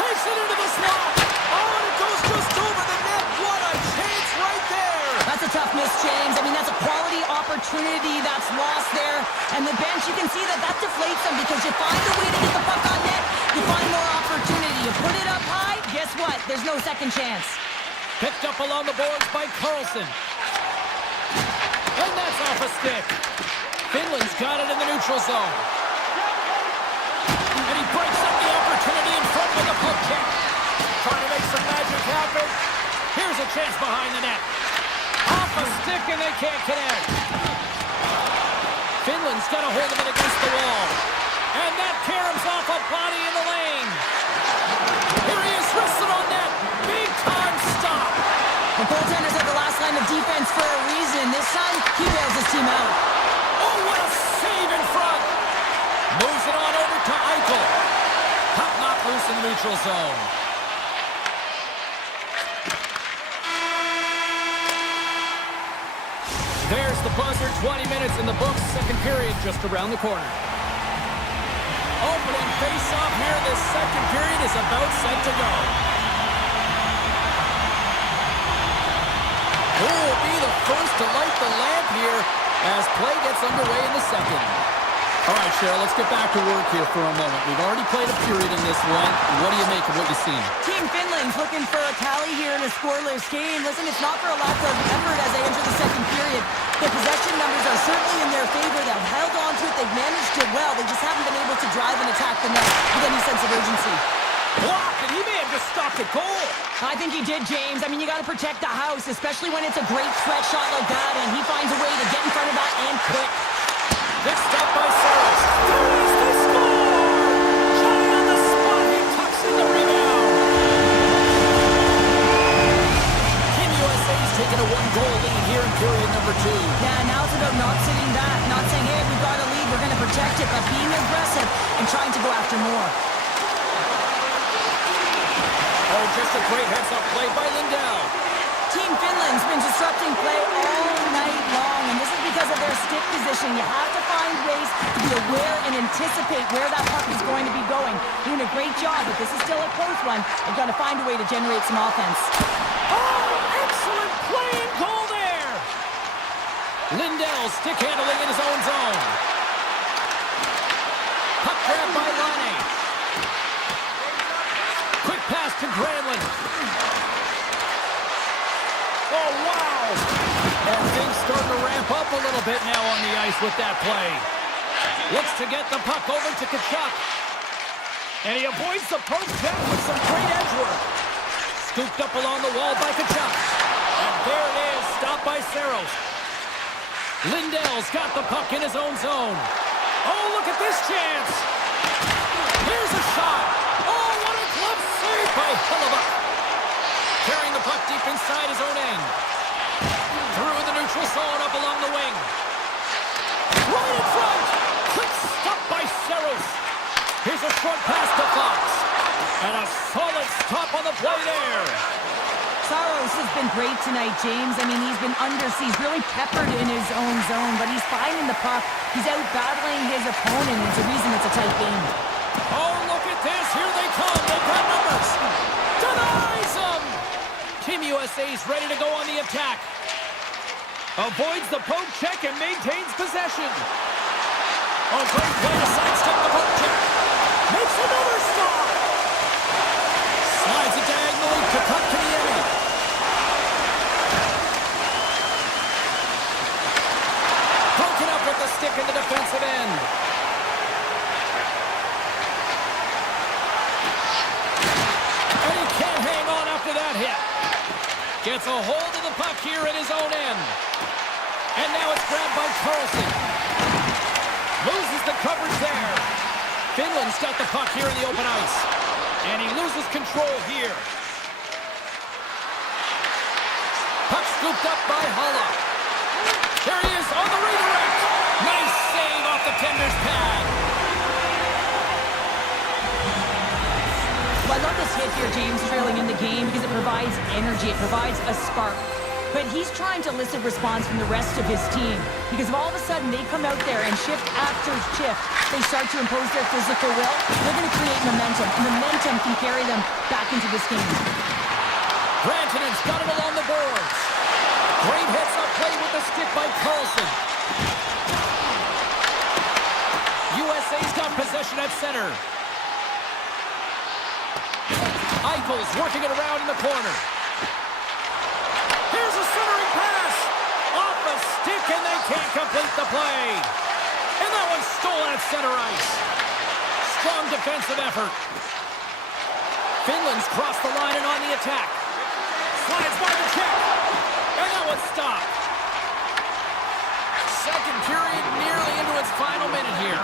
Takes it into the slot. Oh, and it goes just over the net. What a chance right there. That's a tough miss, James. I mean, that's a quality opportunity opportunity that's lost there. And the bench, you can see that deflates them because you find a way to get the puck on net, you find more opportunity. You put it up high, guess what? There's no second chance. Picked up along the boards by Carlson. And that's off a stick. Finland's got it in the neutral zone. And he breaks up the opportunity in front with a poke check. Trying to make some magic happen. Here's a chance behind the net. Off a stick and they can't connect. Finland's got a hold of it against the wall. And that caroms off a body in the lane. Here he is, wrestled on net. Big time stop. The goaltender's at the last line of defense for a reason. This time, he bails his team out. Oh, what a save in front. Moves it on over to Eichel. Puck knocked loose in the neutral zone. There's the buzzer, 20 minutes in the books, second period just around the corner. Opening face-off here, this second period is about set to go. Who will be the first to light the lamp here as play gets underway in the second? All right, Cheryl, let's get back to work here for a moment. We've already played a period in this one. What do you make of what you've seen? Team Finland's looking for a tally here in a scoreless game. Listen, it's not for a lack of effort as they enter the second period. The possession numbers are certainly in their favor. They've held on to it. They've managed it well. They just haven't been able to drive and attack the net with any sense of urgency. Blocked, and he may have just stopped the goal. I think he did, James. I mean, you got to protect the house, especially when it's a great threat shot like that, and he finds a way to get in front of that and quick. Good stop by Saros. They score! Johnny on the spot. He tucks in the rebound. Team USA's taken a one-goal lead here in period number 2. Yeah, now it's about not sitting back, not saying, hey, we've got a lead, we're going to protect it, but being aggressive and trying to go after more. Oh, just a great heads-up play by Lindell. Team Finland's been disrupting play all night long, and this is because of their stick position. You have to find ways to be aware and anticipate where that puck is going to be going. Doing a great job, but this is still a close one. They've got to find a way to generate some offense. Oh, excellent play and goal there. Lindell stick handling in his own zone. Puck grab by Lonnie. Quick pass to Granlund. Oh, wow! And things starting to ramp up a little bit now on the ice with that play. Looks to get the puck over to Tkachuk. And he avoids the post check with some great edge work. Scooped up along the wall by Tkachuk. And there it is, stopped by Saros. Lindell's got the puck in his own zone. Oh, look at this chance! Here's a shot! Oh, what a glove save by Hellebuck! Carrying the puck deep inside his own end. Through the neutral zone, up along the wing. Right in front! Quick stop by Saros. Here's a short pass to Fox. And a solid stop on the play there. Saros has been great tonight, James. I mean, he's been under siege, really peppered in his own zone, but he's finding the puck. He's out battling his opponent. It's a reason it's a tight game. Oh, look at this. Here they come. They've got numbers. Denies them. Team USA's ready to go on the attack. Avoids the poke check and maintains possession. Oh, great play to sidestep the poke check. Makes another stop. Slides it diagonally to Kotkaniemi. Broken up with the stick in the defensive end. And he can't hang on after that hit. Gets a hold of the puck here at his own end. And now it's grabbed by Carlson. Loses the coverage there. Finland's got the puck here in the open ice. And he loses control here. Puck scooped up by Haula. There he is on the redirect. Nice save off the tender's pad. Well, I love this hit here, James, trailing in the game because it provides energy. It provides a spark. But he's trying to elicit response from the rest of his team because if all of a sudden they come out there and shift after shift, they start to impose their physical will, they're going to create momentum. And momentum can carry them back into this game. Rantanen's got it along the boards. Great heads-up play with the stick by Carlson. possession at center. Eichel's working it around in the corner. Here's a centering pass. Off a stick, and they can't complete the play. And that one's stolen at center ice. Strong defensive effort. Finland's crossed the line and on the attack. Slides by the check. And that one's stopped. Second period nearly into its final minute here.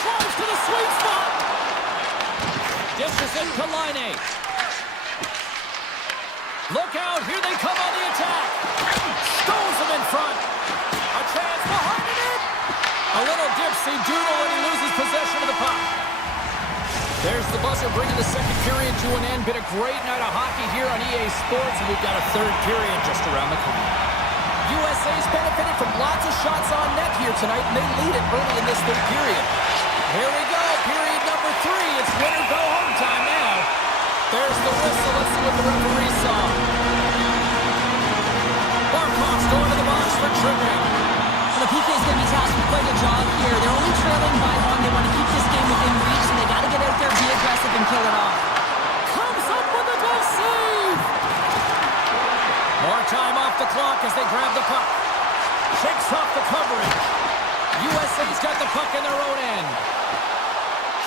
Close to the sweet spot. Dishes it to Line. Look out, here they come on the attack. Stones them in front. A chance behind it. A little dipsy doodle when he loses possession of the puck. There's the buzzer bringing the second period to an end. Been a great night of hockey here on EA Sports, and we've got a third period just around the corner. USA's benefited from lots of shots on net here tonight, and they lead it early in this third period. Here we go, period number 3. It's win or go home time now. There's the whistle. Let's see what the referee saw. Barkov's going to the box for tripping. The PK is going to be tasked with quite a job here. They're only trailing by 1. They want to keep this game within reach, and they got to get out there, be aggressive, and kill it off. Comes up with a good save. More time off the clock as they grab the puck. Shakes off the coverage. USA's got the puck in their own end.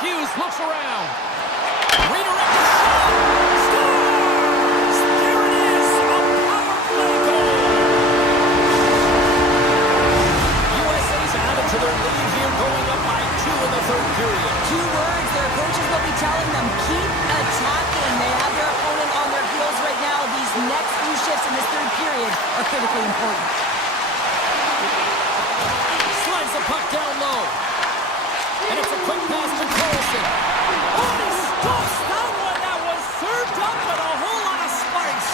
Hughes looks around. Redirected shot. Scores! There it is! A power play goal! USA's added to their lead here, going up by 2 in the third period. 2 words their coaches will be telling them: keep attacking. They have their opponent on their heels right now. These next few shifts in this third period are critically important. Slides the puck down low. And it's a quick pass to Carlson. Oh, he stops that one. That was served up with a whole lot of spice.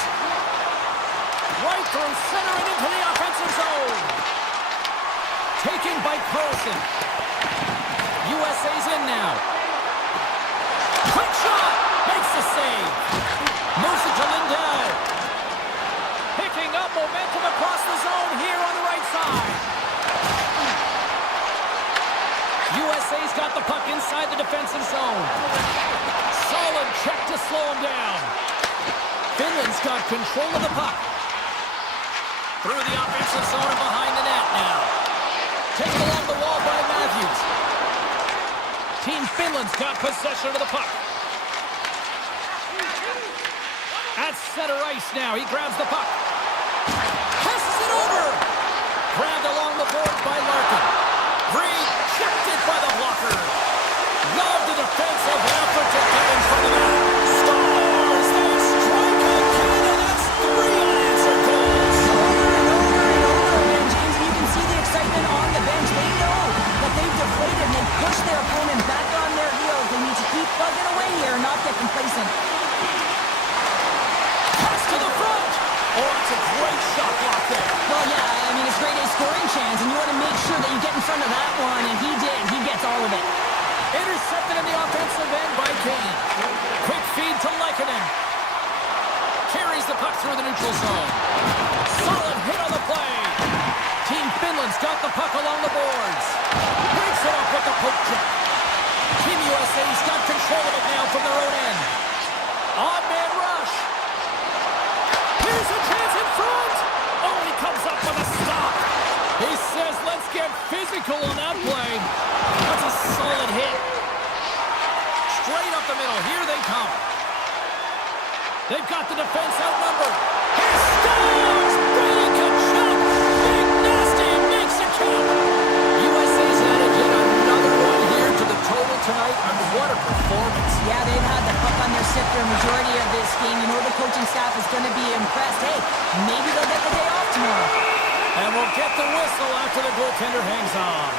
Right through center and into the offensive zone. Taken by Carlson. USA's in now. Quick shot. Makes the save. Moves it to Lindell. Picking up momentum across the zone here on the right side. USA's got the puck inside the defensive zone. Solid check to slow him down. Finland's got control of the puck. Through the offensive zone and behind the net now. Taken along the wall by Matthews. Team Finland's got possession of the puck. At center ice now, he grabs the puck. Passes it over. Grabbed along the boards by Larkin. Rejected by the blocker. Love the defensive effort to get in front of him. Scores! They strike again, and that's 3 unanswered goals. Over and over and over again, James. You can see the excitement on the bench. They know that they've deflated and they've pushed their opponent back on their heels. They need to keep plugging away here and not get complacent. Pass to the front. Oh, it's a great shot block there. Well, yeah, I mean, it's grade A scoring chance, and you want to make sure that you get in front of that one, and he did. He gets all of it. Intercepted in the offensive end by Kane. Quick feed to Lekkinen. Carries the puck through the neutral zone. Solid hit on the play. Team Finland's got the puck along the boards. Breaks it up with the poke check. Team USA's got control of it now from their own end. Odd man rush. Here's a chance in front. Oh, he comes up with a stop. He says, let's get physical on that play. That's a solid hit. Straight up the middle. Here they come. They've got the defense outnumbered. He scores! Brady Kachuk! Big nasty makes it count. USA's added yet another one here to the total tonight. And what a performance. Yeah, they've had the puck on their stick for a majority of this game. You know the coaching staff is going to be impressed. Hey, maybe they'll get the day off tomorrow. And we'll get the whistle after the goaltender hangs on.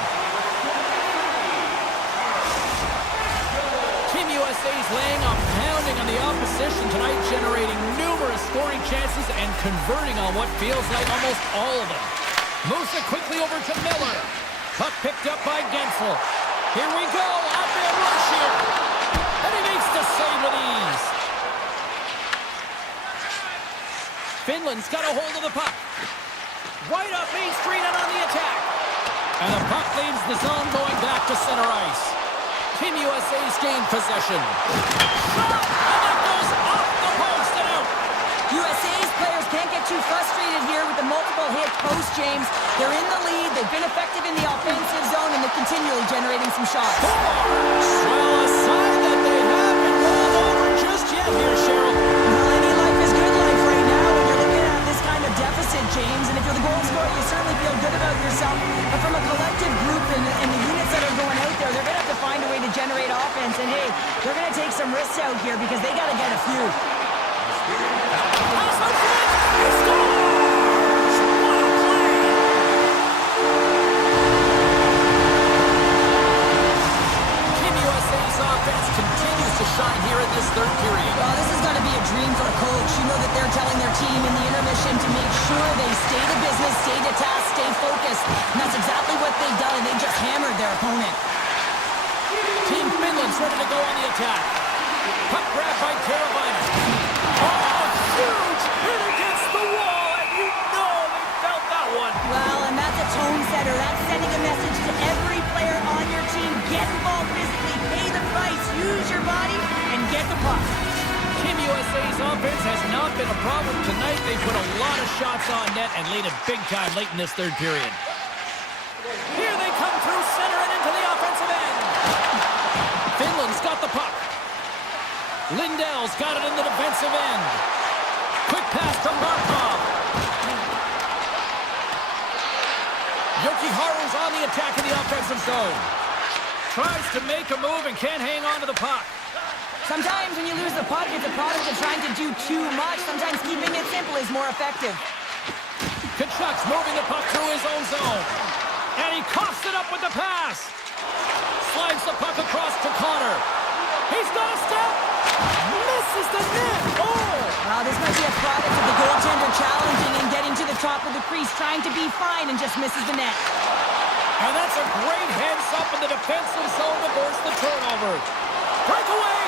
Team USA's laying a pounding on the opposition tonight, generating numerous scoring chances and converting on what feels like almost all of them. Moves it quickly over to Miller. Puck picked up by Gensel. Here we go, out there rush here. And he makes the save with ease. Finland's got a hold of the puck. Right up Main Street and on the attack. And the puck leaves the zone going back to center ice. Team USA's gained possession. Shot! And that goes off the post and out. USA's players can't get too frustrated here with the multiple hit post, James. They're in the lead, they've been effective in the offensive zone, and they're continually generating some shots. Well, a sign that they haven't rolled over just yet here, Cheryl. Well, any life is good life right now when you're looking at this kind of deficit, James. And if you're the goal scorer, you certainly feel good about yourself. But from a collective group and the units that are going out there, they're going to have to find a way to generate offense. And hey, they're going to take some risks out here because they got to get a few. Shine here in this third period. Well, this is going to be a dream for a coach. You know that they're telling their team in the intermission to make sure they stay to business, stay to task, stay focused. And that's exactly what they've done, and they just hammered their opponent. Team Finland's ready to go on the attack. Puck grab by Carolina. Oh, huge hit against the wall, and you know they felt that one. Well, and that's a tone setter. That's sending a message to every player on your team. Get involved physically, pay the price, use your body, and get the puck. Team USA's offense has not been a problem tonight. They put a lot of shots on net and lead it big time late in this third period. Here they come through center and into the offensive end. Finland's got the puck. Lindell's got it in the defensive end. Quick pass to Markov. Jokiharju's on the attack in the offensive zone. Tries to make a move and can't hang on to the puck. Sometimes when you lose the puck, it's a product of trying to do too much. Sometimes keeping it simple is more effective. Kachuk's moving the puck through his own zone. And he coughs it up with the pass. Slides the puck across to Connor. He's got a step. Misses the net. Oh! Wow, this might be a product of the goaltender challenging and getting to the top of the crease, trying to be fine, and just misses the net. And that's a great heads up in the defensive zone to force the turnover. Breakaway.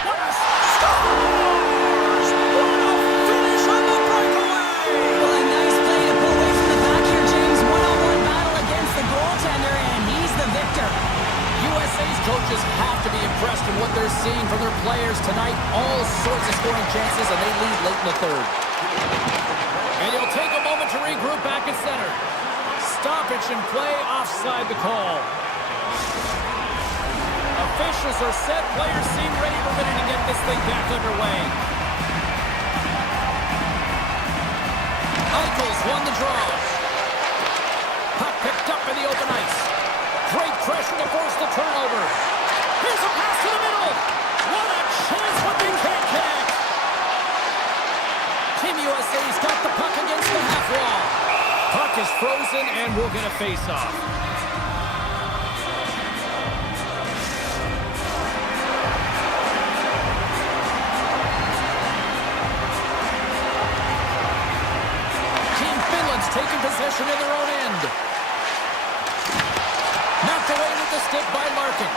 What a scores! What a finish on the breakaway! Well, a nice play to pull away from the back here, James. One-on-one battle against the goaltender, and he's the victor. USA's coaches have to be impressed with what they're seeing from their players tonight. All sorts of scoring chances, and they lead late in the third. And he'll take a moment to regroup back at center. Stoppage and play offside the call. Officials are set. Players seem ready to get this thing back underway. Eichel's won the draw. Puck picked up in the open ice. Great pressure to force the turnover. Here's a pass to the middle. What a chance, but they can't connect. Team USA's got the puck against the half wall. Puck is frozen and we'll get a face-off. Team Finland's taking possession in their own end. Knocked away with the stick by Larkin.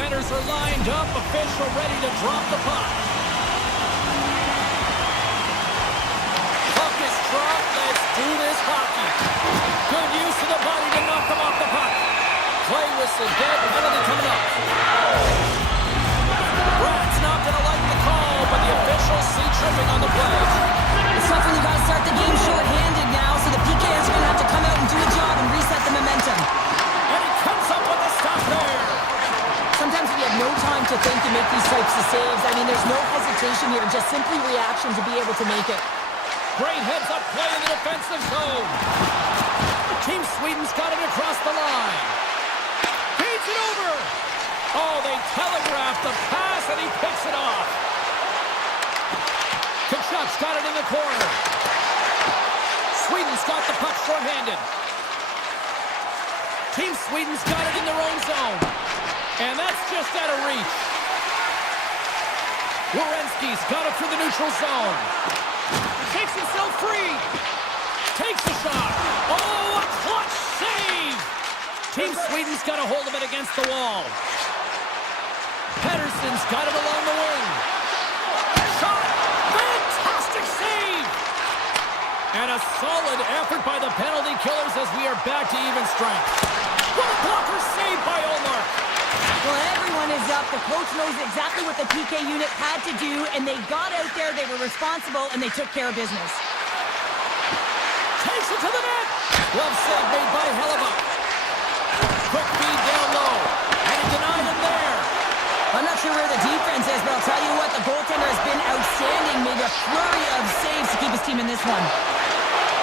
Centers are lined up, official ready to drop the puck. Puck is dropped, let's do this hockey. Good use of the body to knock them off the puck. Play whistle dead, penalty coming up. Brad's not going to like the call, but the officials see tripping on the play. It's tough when you got to start the game short-handed now, so the PKers are going to have to come out and do a job and reset the momentum. And he comes up with a stop there. Sometimes when you have no time to think and make these types of saves, I mean, there's no hesitation here, just simply reaction to be able to make it. Great heads-up play in the defensive zone. Team Sweden's got it across the line. Feeds it over. Oh, they telegraphed the pass, and he picks it off. Kachuk's got it in the corner. Sweden's got the puck short-handed. Team Sweden's got it in their own zone. And that's just out of reach. Werenski's got it through the neutral zone. Takes himself free. Takes the shot. Oh, a clutch save. Team Sweden's got a hold of it against the wall. Pettersson's got it along the wing. Shot. Fantastic save. And a solid effort by the penalty killers as we are back to even strength. What a blocker save by Omar. Well, everyone is up. The coach knows exactly what the PK unit had to do, and they got out there, they were responsible, and they took care of business. Takes it to the net. Glove save made by Hellebuck. Quick feed down low. And he denied him there. I'm not sure where the defense is, but I'll tell you what, the goaltender has been outstanding, made a flurry of saves to keep his team in this one.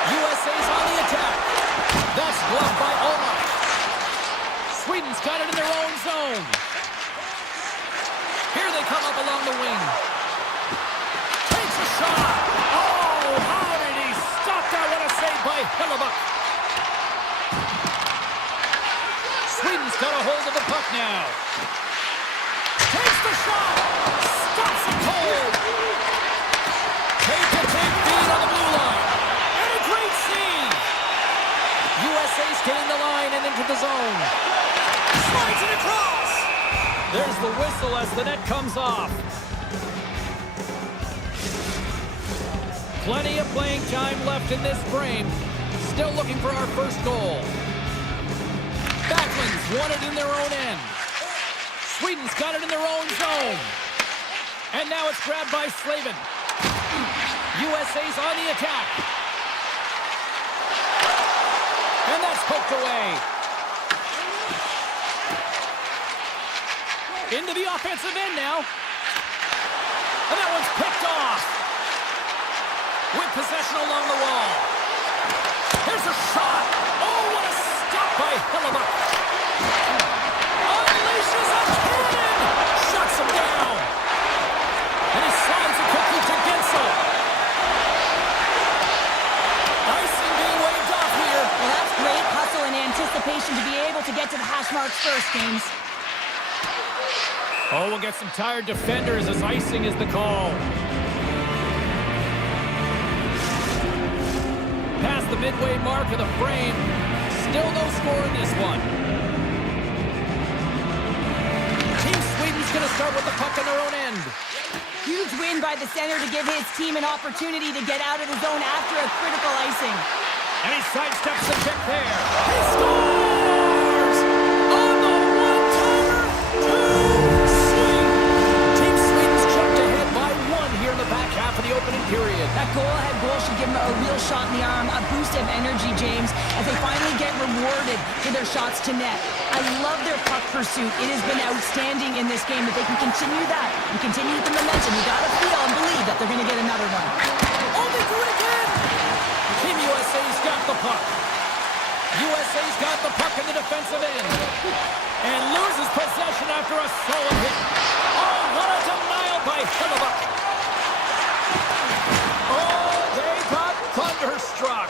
USA's on the attack. That's blocked by Omar. Sweden's got it in their own zone. Here they come up along the wing. Takes a shot. Oh, how did he stop that? What a save by Hellebuck. Sweden's got a hold of the puck now. Takes the shot. Stops it cold. Take feed on the blue line. And a great save. USA's getting the line and into the zone. Slides it across. There's the whistle as the net comes off. Plenty of playing time left in this frame. Still looking for our first goal. Backlund's won it in their own end. Sweden's got it in their own zone. And now it's grabbed by Slavin. USA's on the attack. And that's poked away. Into the offensive end now. And that one's picked off. With possession along the wall. Here's a shot. Oh, what a stop by Hellebuck. Unleashes a cannon. Shuts him down. And he slides it quickly to Gensel. Icing being waved off here. Well, that's great hustle and anticipation to be able to get to the hash marks first, James. Oh, we'll get some tired defenders as icing is the call. Past the midway mark of the frame. Still no score in this one. Team Sweden's going to start with the puck on their own end. Huge win by the center to give his team an opportunity to get out of the zone after a critical icing. And he sidesteps the check there. He scores! On the one-timer! Two-swing! Team Sweden's jumped ahead by one here in the back half of the opening period. That goal-ahead goal should give them a real shot in the arm, a boost of energy, James, as they finally get rewarded for their shots to net. I love their puck pursuit. It has been outstanding in this game. If they can continue that and continue the momentum, you gotta feel and believe that they're gonna get another one. Oh, they do it again! Team USA's got the puck. USA's got the puck in the defensive end. And loses possession after a solid hit. Oh, what a denial by Hellebuck. Oh, they got thunderstruck.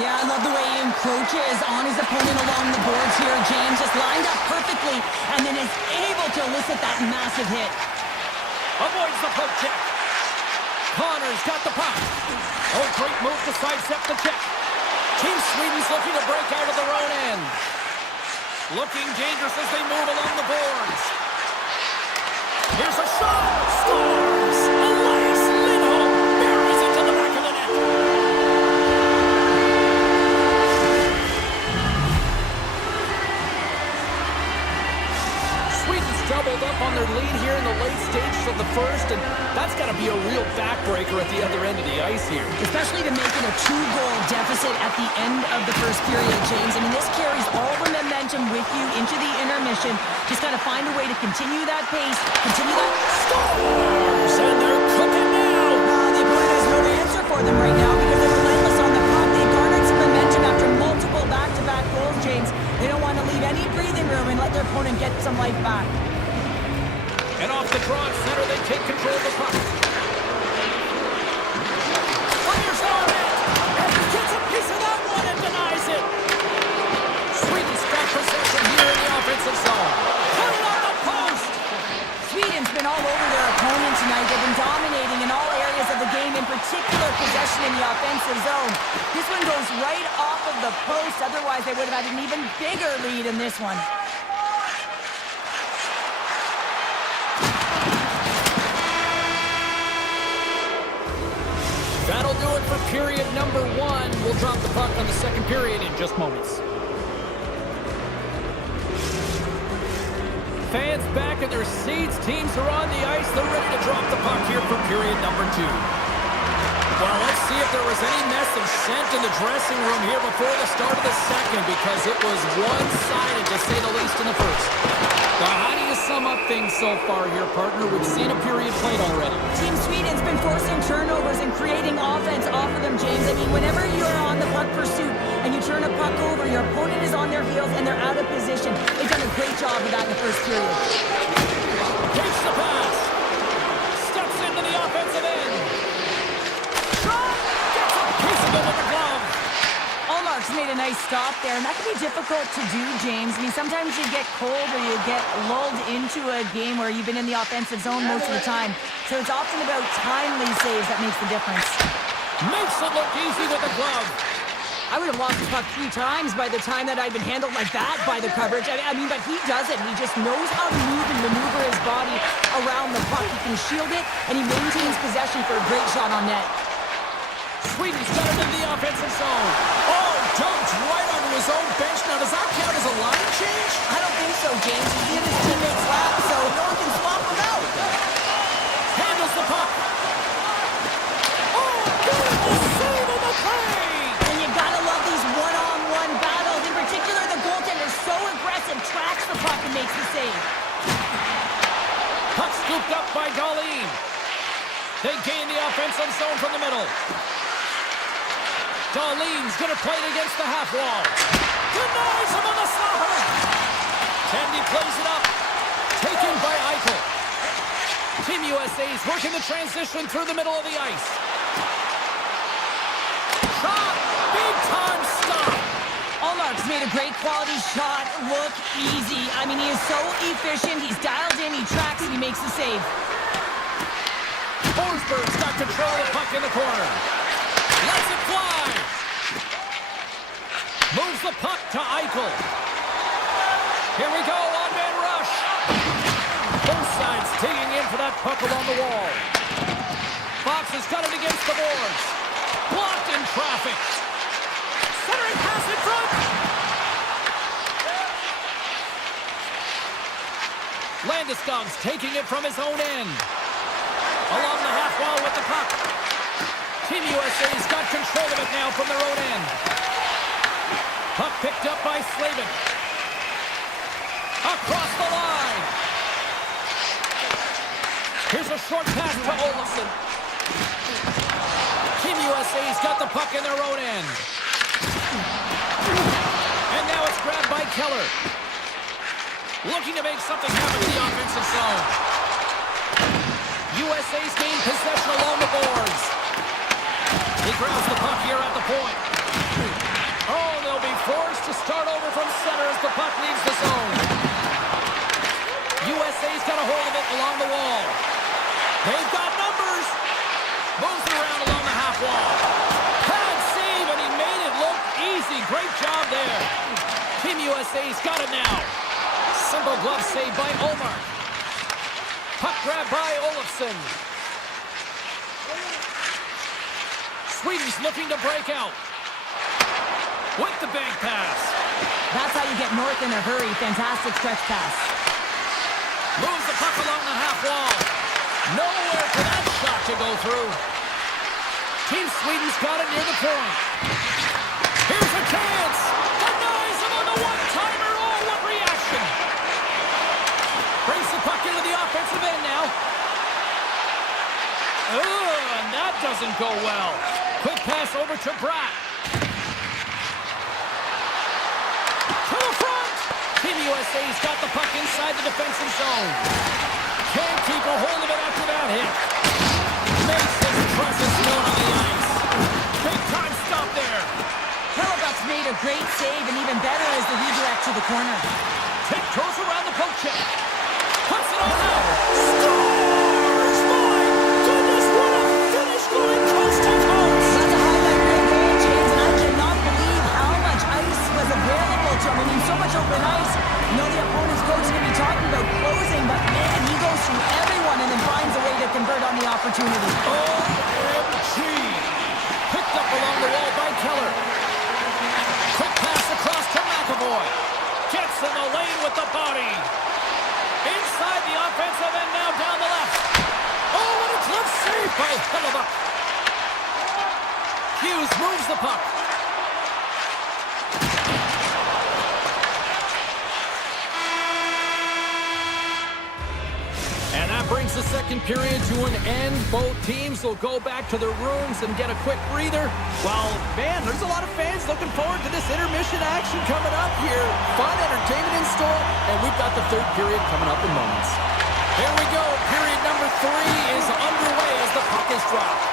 Yeah, I love the way he encroaches on his opponent along the boards here. James just lined up perfectly and then is able to elicit that massive hit. Avoids the poke check. Connor's got the puck. Oh, great move to sidestep the check. Team Sweden's looking to break out of their own end. Looking dangerous as they move along the boards. Here's a shot. Scores. Elias Lindholm buries it to the back of the net. Sweden's doubled up on their lead here in the late stages of the first, and that's got to be a real backbreaker at the other end of the ice here. Especially to make it a 2-goal deficit at the end of the first period, James. I mean, this carries all the momentum with you into the intermission. Just got to find a way to continue that pace, continue that... Scores! And they're cooking now! The opponent has no answer for them right now because they're relentless on the puck. They garnered some momentum after multiple back-to-back goals, James. They don't want to leave any breathing room and let their opponent get some life back. And off the draw at center, they take control of the puck. Fires on it! And he gets a piece of that one and denies it! Sweden's got possession here in the offensive zone. Put it on the post! Sweden's been all over their opponent tonight. They've been dominating in all areas of the game, in particular possession in the offensive zone. This one goes right off of the post. Otherwise, they would have had an even bigger lead in this one. That'll do it for period number 1. We'll drop the puck on the second period in just moments. Fans back in their seats. Teams are on the ice. They're ready to drop the puck here for period number 2. Well, let's see if there was any message sent in the dressing room here before the start of the second, because it was one-sided, to say the least, in the first. Now, how do you sum up things so far here, partner? We've seen a period played already. Team Sweden's been forcing turnovers and creating offense off of them, James. I mean, whenever you're on the puck pursuit and you turn a puck over, your opponent is on their heels and they're out of position. They've done a great job of that in the first period. Takes the pass. Steps into the offensive end. Shot! Gets a piece of it with the glove. Allmark's made a nice stop there, and that can be difficult to do, James. I mean, sometimes you get cold or you get lulled into a game where you've been in the offensive zone most of the time. So it's often about timely saves that makes the difference. Makes it look easy with the glove. I would have lost the puck 3 times by the time that I'd been handled like that by the coverage. I mean, but he does it. He just knows how to move and maneuver his body around the puck. He can shield it, and he maintains possession for a great shot on net. Sweden's got it in the offensive zone. Oh, dumped right onto his own bench. Now, does that count as a line change? I don't think so, James. He's in his teammate's lap, so no one can swap him out. Handles the puck. Oh, beautiful save on the play. And you gotta love these one-on-one battles. In particular, the goaltender so aggressive, tracks the puck and makes the save. Puck scooped up by Darlene. They gain the offensive zone from the middle. Darlene's gonna play it against the half wall. Denies him on the slapper. Tandy plays it up. Taken by Eichel. Team USA's working the transition through the middle of the ice. Shot! Big time stop! Allmark's made a great quality shot look easy. I mean, he is so efficient. He's dialed in, he tracks, and he makes the save. Forsberg's got control of the puck in the corner. Lets it fly. Moves the puck to Eichel. Here we go, on-man rush. Both sides digging in for that puck along the wall. Fox has got it against the boards. Blocked in traffic. Centering pass in front. Landeskog's taking it from his own end. Along the half wall with the puck. Team USA's got control of it now from their own end. Puck picked up by Slavin. Across the line. Here's a short pass to Olofsson. Team USA's got the puck in their own end. And now it's grabbed by Keller. Looking to make something happen in the offensive zone. USA's gained possession along the boards. He grabs the puck here at the point. Oh, they'll be forced to start over from center as the puck leaves the zone. USA's got a hold of it along the wall. They've got numbers. Moves it around along the half wall. Pad save, and he made it look easy. Great job there. Team USA's got it now. Simple glove save by Omar. Puck grab by Olofsson. Sweden's looking to break out. With the bank pass. That's how you get north in a hurry. Fantastic stretch pass. Moves the puck along the half wall. Nowhere for that shot to go through. Team Sweden's got it near the point. Here's a chance. Denies him on the one-timer. Oh, what reaction. Brings the puck into the offensive end now. Oh, and that doesn't go well. Quick pass over to Bratt. To the front. Team USA's got the puck inside the defensive zone. Can't keep a hold of it after that hit. Makes his presence known on the ice. Big time stop there. Hellebuck's made a great save, and even better is the redirect to the corner. Tiptoes around the poke check. Puts it on now. Scores! My goodness, what a finish going coast to coast. That's a highlight reel goal, James, and I cannot believe how much ice was available to him. I mean, so much open ice. You know the opponent's coach is going to be talking about closing, but man, he goes through everyone and then finds a way to convert on the opportunity. OMG! Picked up along the wall by Keller. Quick pass across to McAvoy. Gets in the lane with the body. Inside the offensive end now down the left. Oh, what a glove save by Hellebuck. Hughes moves the puck. And that brings the second period to an end. Both teams will go back to their rooms and get a quick breather. Well, man, there's a lot of fans looking forward to this intermission action coming up here. Fun entertainment in store, and we've got the third period coming up in moments. Here we go. Period number 3 is underway as the puck is dropped.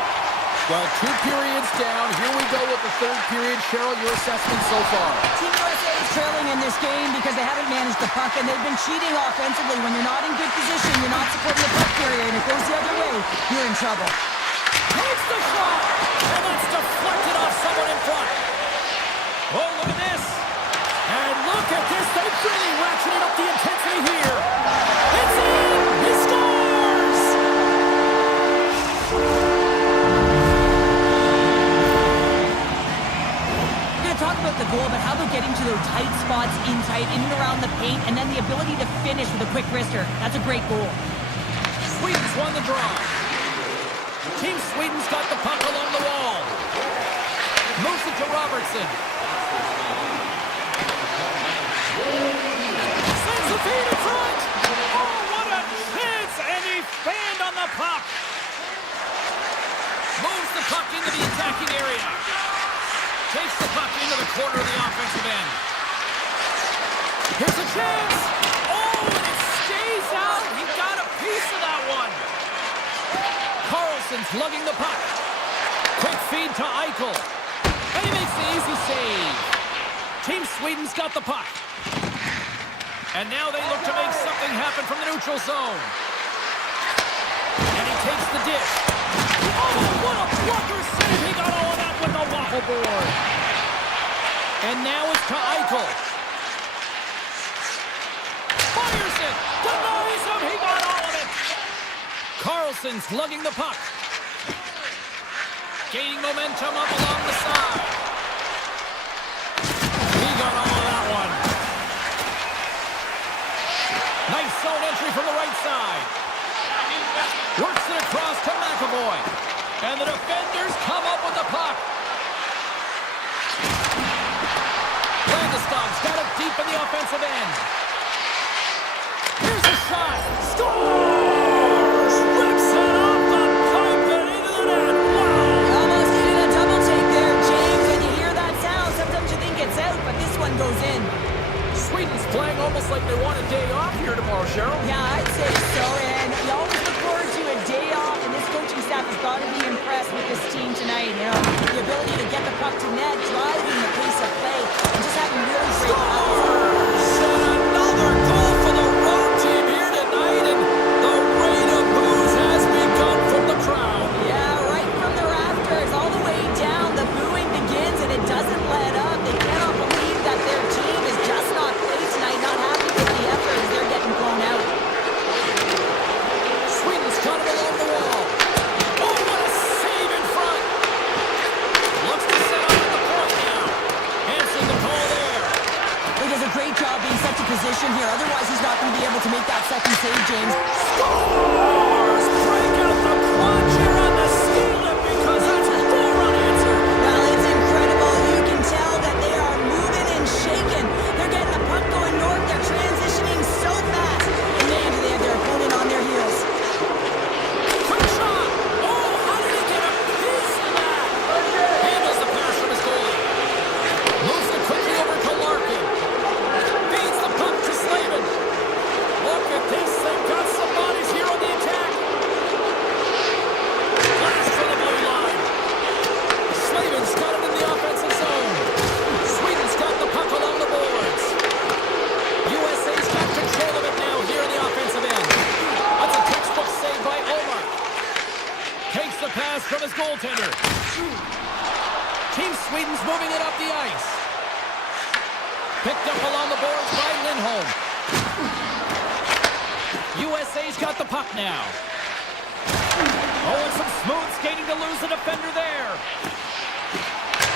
Well, 2 periods down. Here we go with the third period. Cheryl, your assessment so far? Team USA is trailing in this game because they haven't managed the puck, and they've been cheating offensively. When you're not in good position, you're not supporting the puck carrier, and it goes the other way, you're in trouble. Takes the shot, and that's deflected off someone in front. Oh, look at this. And look at this. They're really ratcheting up the intensity here. It's in. He scores. Talk about the goal, but how about getting to those tight spots in and around the paint, and then the ability to finish with a quick wrister. That's a great goal. Sweden's won the draw. Team Sweden's got the puck along the wall. Moves it to Robertson. Sends the feed in front. Oh, what a chance, and he fanned on the puck. Moves the puck into the attacking area. Takes the puck into the corner of the offensive end. Here's a chance. Oh, and it stays out. He got a piece of that one. Carlson's lugging the puck. Quick feed to Eichel. And he makes the easy save. Team Sweden's got the puck. And now they look to make something happen from the neutral zone. And he takes the dish. Oh, what a blocker save. He got all of that with the waffle board. And now it's to Eichel. Fires it. Denies him. He got all of it. Carlson's lugging the puck. Gaining momentum up along the side. He got all of that one. Nice zone entry from the right side. Works it across to McAvoy. And the defenders come up with the puck. Landeskog's got it deep in the offensive end. Here's a shot. Scores! Rips it off the pipe and into the net. Wow! Almost needed a double take there, James. When you hear that sound, sometimes you think it's out, but this one goes in. Sweden's playing almost like they want a day off here tomorrow, Cheryl. Yeah, I'd say so, and you always look forward to a day off, and this coaching staff has got to be impressed with this team tonight. You know, the ability to get the puck to net, driving the pace of play, and just having really great Scores! And another goal for the road team here tonight, and the rain of boos has begun from the crowd. Yeah, right from the rafters, all the way down, the booing begins, and it doesn't let up. They cannot believe that their team is just not played tonight, not happy with the effort as they're getting blown out. position here. Otherwise, he's not going to be able to make that second save, James. Scores! Break out the clutch here on the ski lift because that's 4 unanswered. Well, it's incredible. You can tell that they are moving and shaking. They're getting the puck going north. They're transitioning so fast. And man, do they have their opponent on their heels. Quick shot! Oh, how did he get a piece of that? Handles the pass from his goalie. Moves it quickly over to Larkin. Feeds the puck to Slavin. Look at this. They've got some bodies here on the attack. Blast for the blue line. Slavin's got it in the offensive zone. Sweden's got the puck along the boards. USA's got control of it now here in the offensive end. That's a textbook save by Omar. Takes the pass from his goaltender. Team Sweden's moving it up the ice. Picked up along the boards by Lindholm. USA's got the puck now. Oh, and some smooth skating to lose the defender there.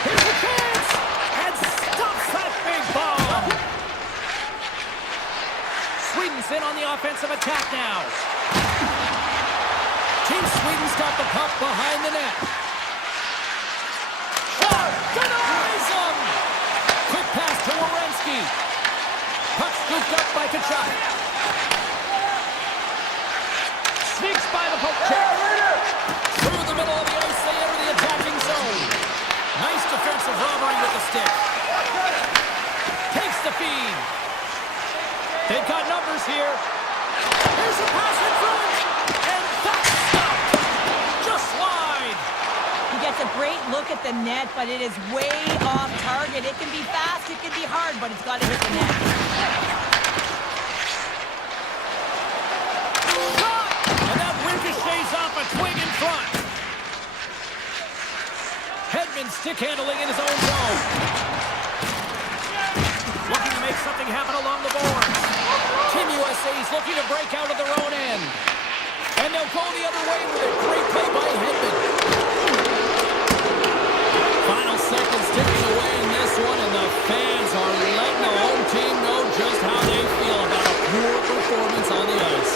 Here's a chance! And stops that big bomb! Sweden's in on the offensive attack now. Team Sweden's got the puck behind the net. Shot! Denies him! Quick pass to Werenski. Puck scooped up by Kachuk. Sneaks by the poke check. Through the middle of the ice, they enter the attacking zone. Nice defensive robbery with the stick. Takes the feed. They've got numbers here. Here's a pass in front. And that's stopped. Just wide. He gets a great look at the net, but it is way off target. It can be fast, it can be hard, but it's got to hit the net. Shot! And that ricochets off a twig in front. Hedman stick handling in his own zone. Looking to make something happen along the boards. Team USA's looking to break out of their own end. And they'll go the other way with a great play by Hedman. Final seconds ticking away in this one, and the fans are letting the home team know just how they feel about a poor performance on the ice.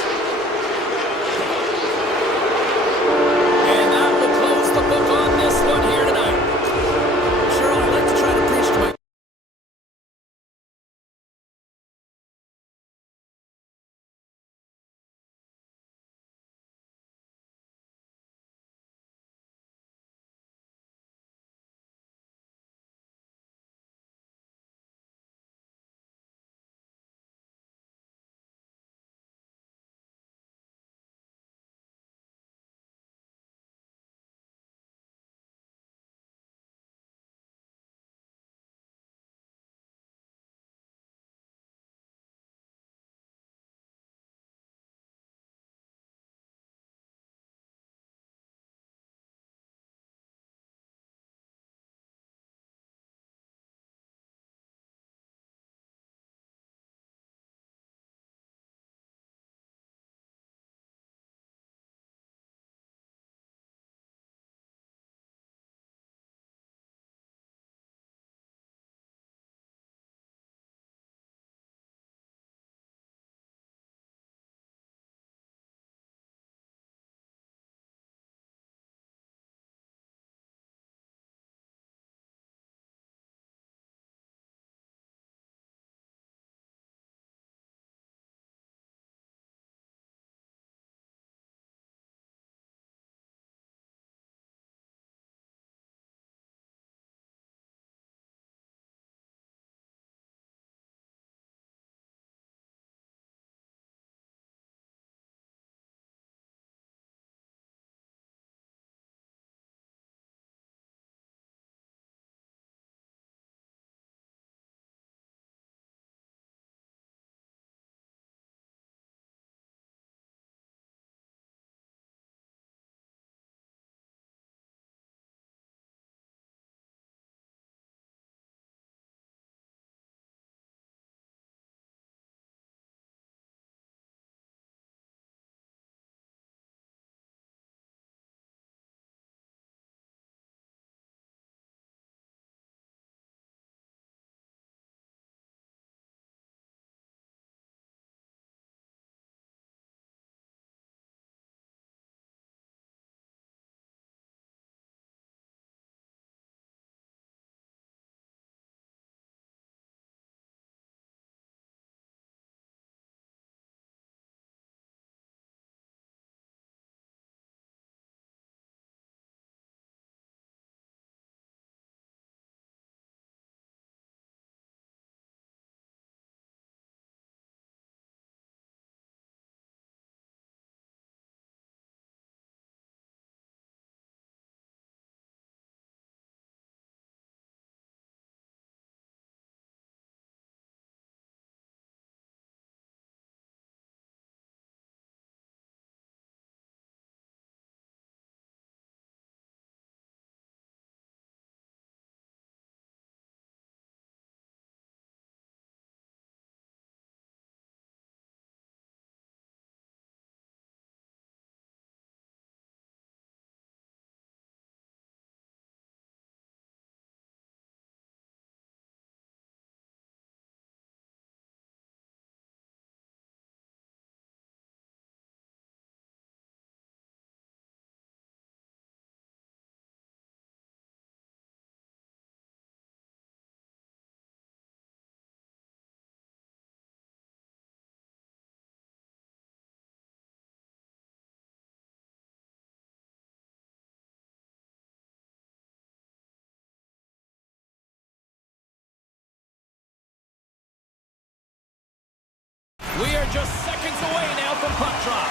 We are just seconds away now from puck drop.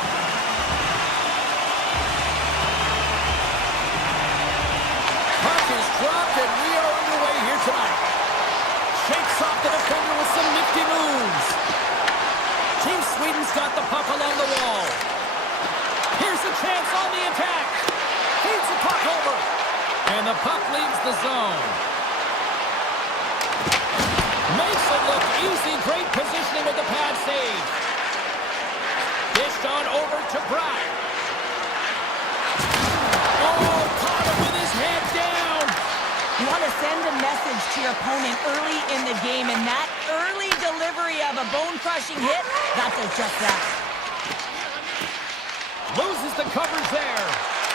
Puck is dropped, and we are underway here tonight. Shakes off the defender with some nifty moves. Team Sweden's got the puck along the wall. Here's a chance on the attack. Feeds the puck over. And the puck leaves the zone. Makes it look easy. Great positioning with the pad save. Dished on over to Brock. Oh, caught him with his head down. You want to send a message to your opponent early in the game, and that early delivery of a bone-crushing hit, that does just that. Loses the coverage there.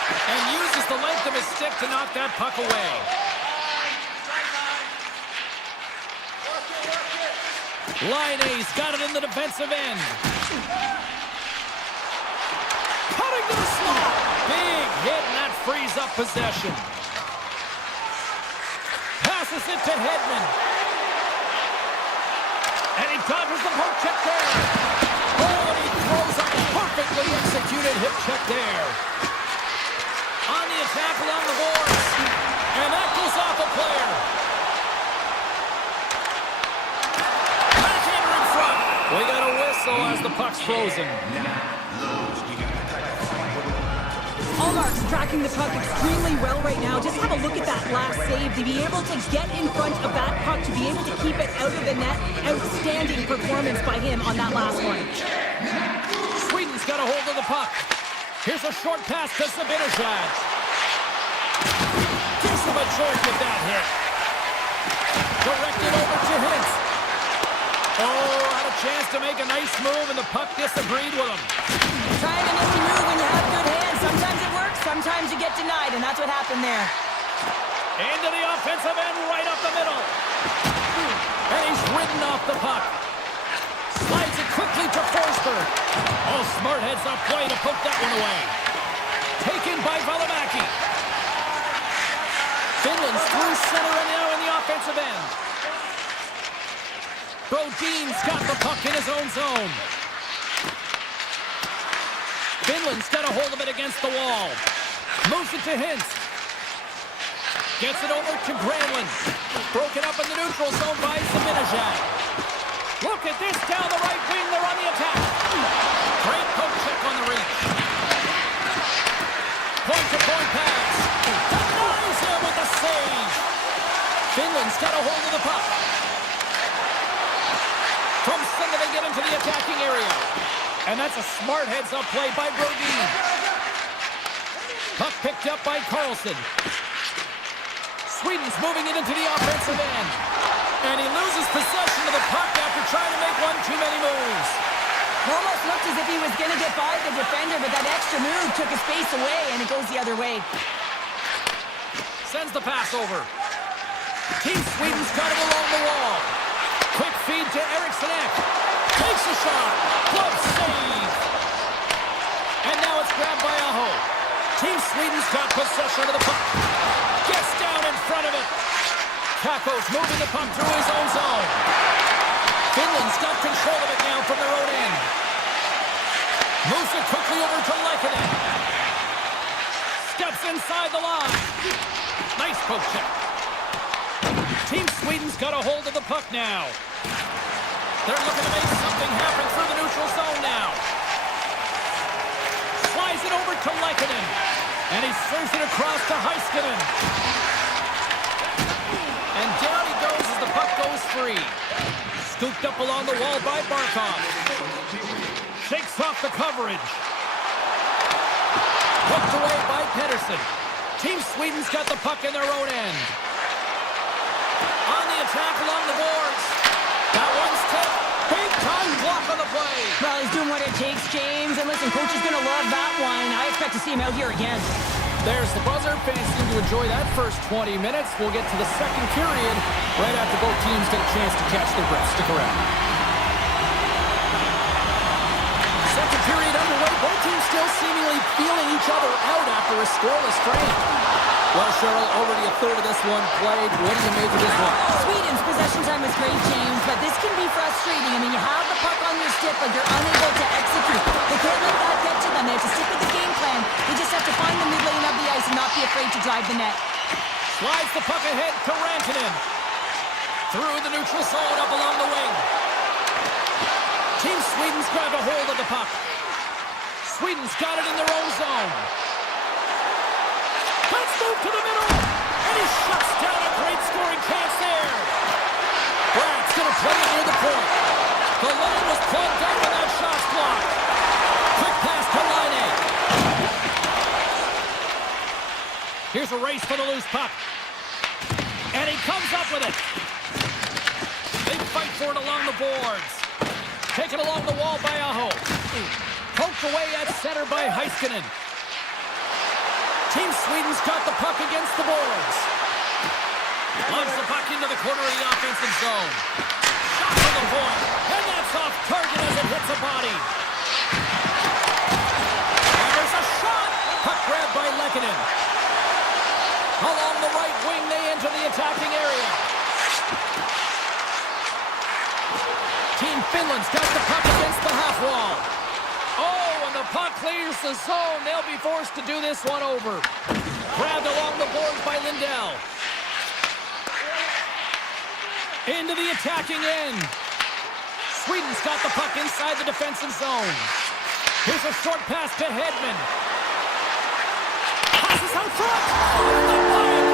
And uses the length of his stick to knock that puck away. Line A's got it in the defensive end. Cutting to the slot. Big hit, and that frees up possession. Passes it to Hedman. And he dodges the poke check there. Oh, and he throws a perfectly executed hip check there. On the attack along the boards. And that goes off a player. Backhander in front. We got a whistle as the puck's frozen. Allmark's tracking the puck extremely well right now. Just have a look at that last save. To be able to get in front of that puck, to be able to keep it out of the net. Outstanding performance by him on that last one. Sweden's got a hold of the puck. Here's a short pass to Zibanejad. Decent but short with that hit. Directed over to Hintz. Oh, had a chance to make a nice move, and the puck disagreed with him. Trying a nifty move when you have good hands. Sometimes it works, sometimes you get denied, and that's what happened there. Into the offensive end, right up the middle. And he's ridden off the puck. Slides it quickly to Forsberg. Oh, smart heads up play to poke that one away. Taken by Valimaki. Finland's through center and now in the offensive end. Brodin's got the puck in his own zone. Finland's got a hold of it against the wall. Moves it to Hintz. Gets it over to Granlund. Broken up in the neutral zone by Zibanejad. Look at this, down the right wing, they're on the attack. Great poke check on the reach. Point-to-point pass. Denies him with the save. Finland's got a hold of the puck. From center they get into the attacking area. And that's a smart heads-up play by Brodin. Puck picked up by Carlson. Sweden's moving it into the offensive end. And he loses possession of the puck after trying to make one too many moves. Almost looked as if he was going to get by the defender, but that extra move took his space away, and it goes the other way. Sends the pass over. Team Sweden's got it along the wall. Quick feed to Eriksson Ek. Takes a shot. Glove save. And now it's grabbed by Aho. Team Sweden's got possession of the puck. Gets down in front of it. Kakko's moving the puck through his own zone. Finland's got control of it now from their own end. Moves it quickly over to Lekkinen. Steps inside the line. Nice poke check. Team Sweden's got a hold of the puck now. They're looking to make something happen through the neutral zone now. Slides it over to Lekkinen. And he serves it across to Heiskanen. And down he goes as the puck goes free. Scooped up along the wall by Barkov. Shakes off the coverage. Hooked away by Pettersson. Team Sweden's got the puck in their own end. On the attack along the boards. That one's tipped. Big time block on the play. Well, he's doing what it takes, James. And listen, coach is going to love that one. I expect to see him out here again. There's the buzzer. Fans seem to enjoy that first 20 minutes. We'll get to the second period right after both teams get a chance to catch their breath. Stick around. Second period underway. Both teams still seemingly feeling each other out after a scoreless drain. Well, Cheryl, already a third of this one played. What do you make of this one? Sweden's possession time was great, James, but this can be frustrating. I mean, you have the puck on your stick look like you're unable to execute. They can't let that get to them. They have to stick with the game plan. They just have to find the mid lane of the ice and not be afraid to drive the net. Slides the puck ahead to Rantanen. Through the neutral zone up along the wing. Team Sweden's grabbed a hold of the puck. Sweden's got it in their own zone. Let's move to the middle. And he shuts down a great scoring chance there. Brad's going to play it near the point. The lane was plugged up and that shot's blocked. Quick pass to Laine. Here's a race for the loose puck. And he comes up with it. They fight for it along the boards. Taken along the wall by Aho. Poked away at center by Heiskanen. Team Sweden's got the puck against the boards. Launch the puck into the corner of the offensive zone. Shot from the point. And that's off target as it hits a body. And there's a shot. Puck grabbed by Lehkonen. Along the right wing, they enter the attacking area. Team Finland's got the puck against the half wall. Oh, and the puck clears the zone. They'll be forced to do this one over. Grabbed along the boards by Lindell. Into the attacking end. Sweden's got the puck inside the defensive zone. Here's a short pass to Hedman. Passes out front. Off the line.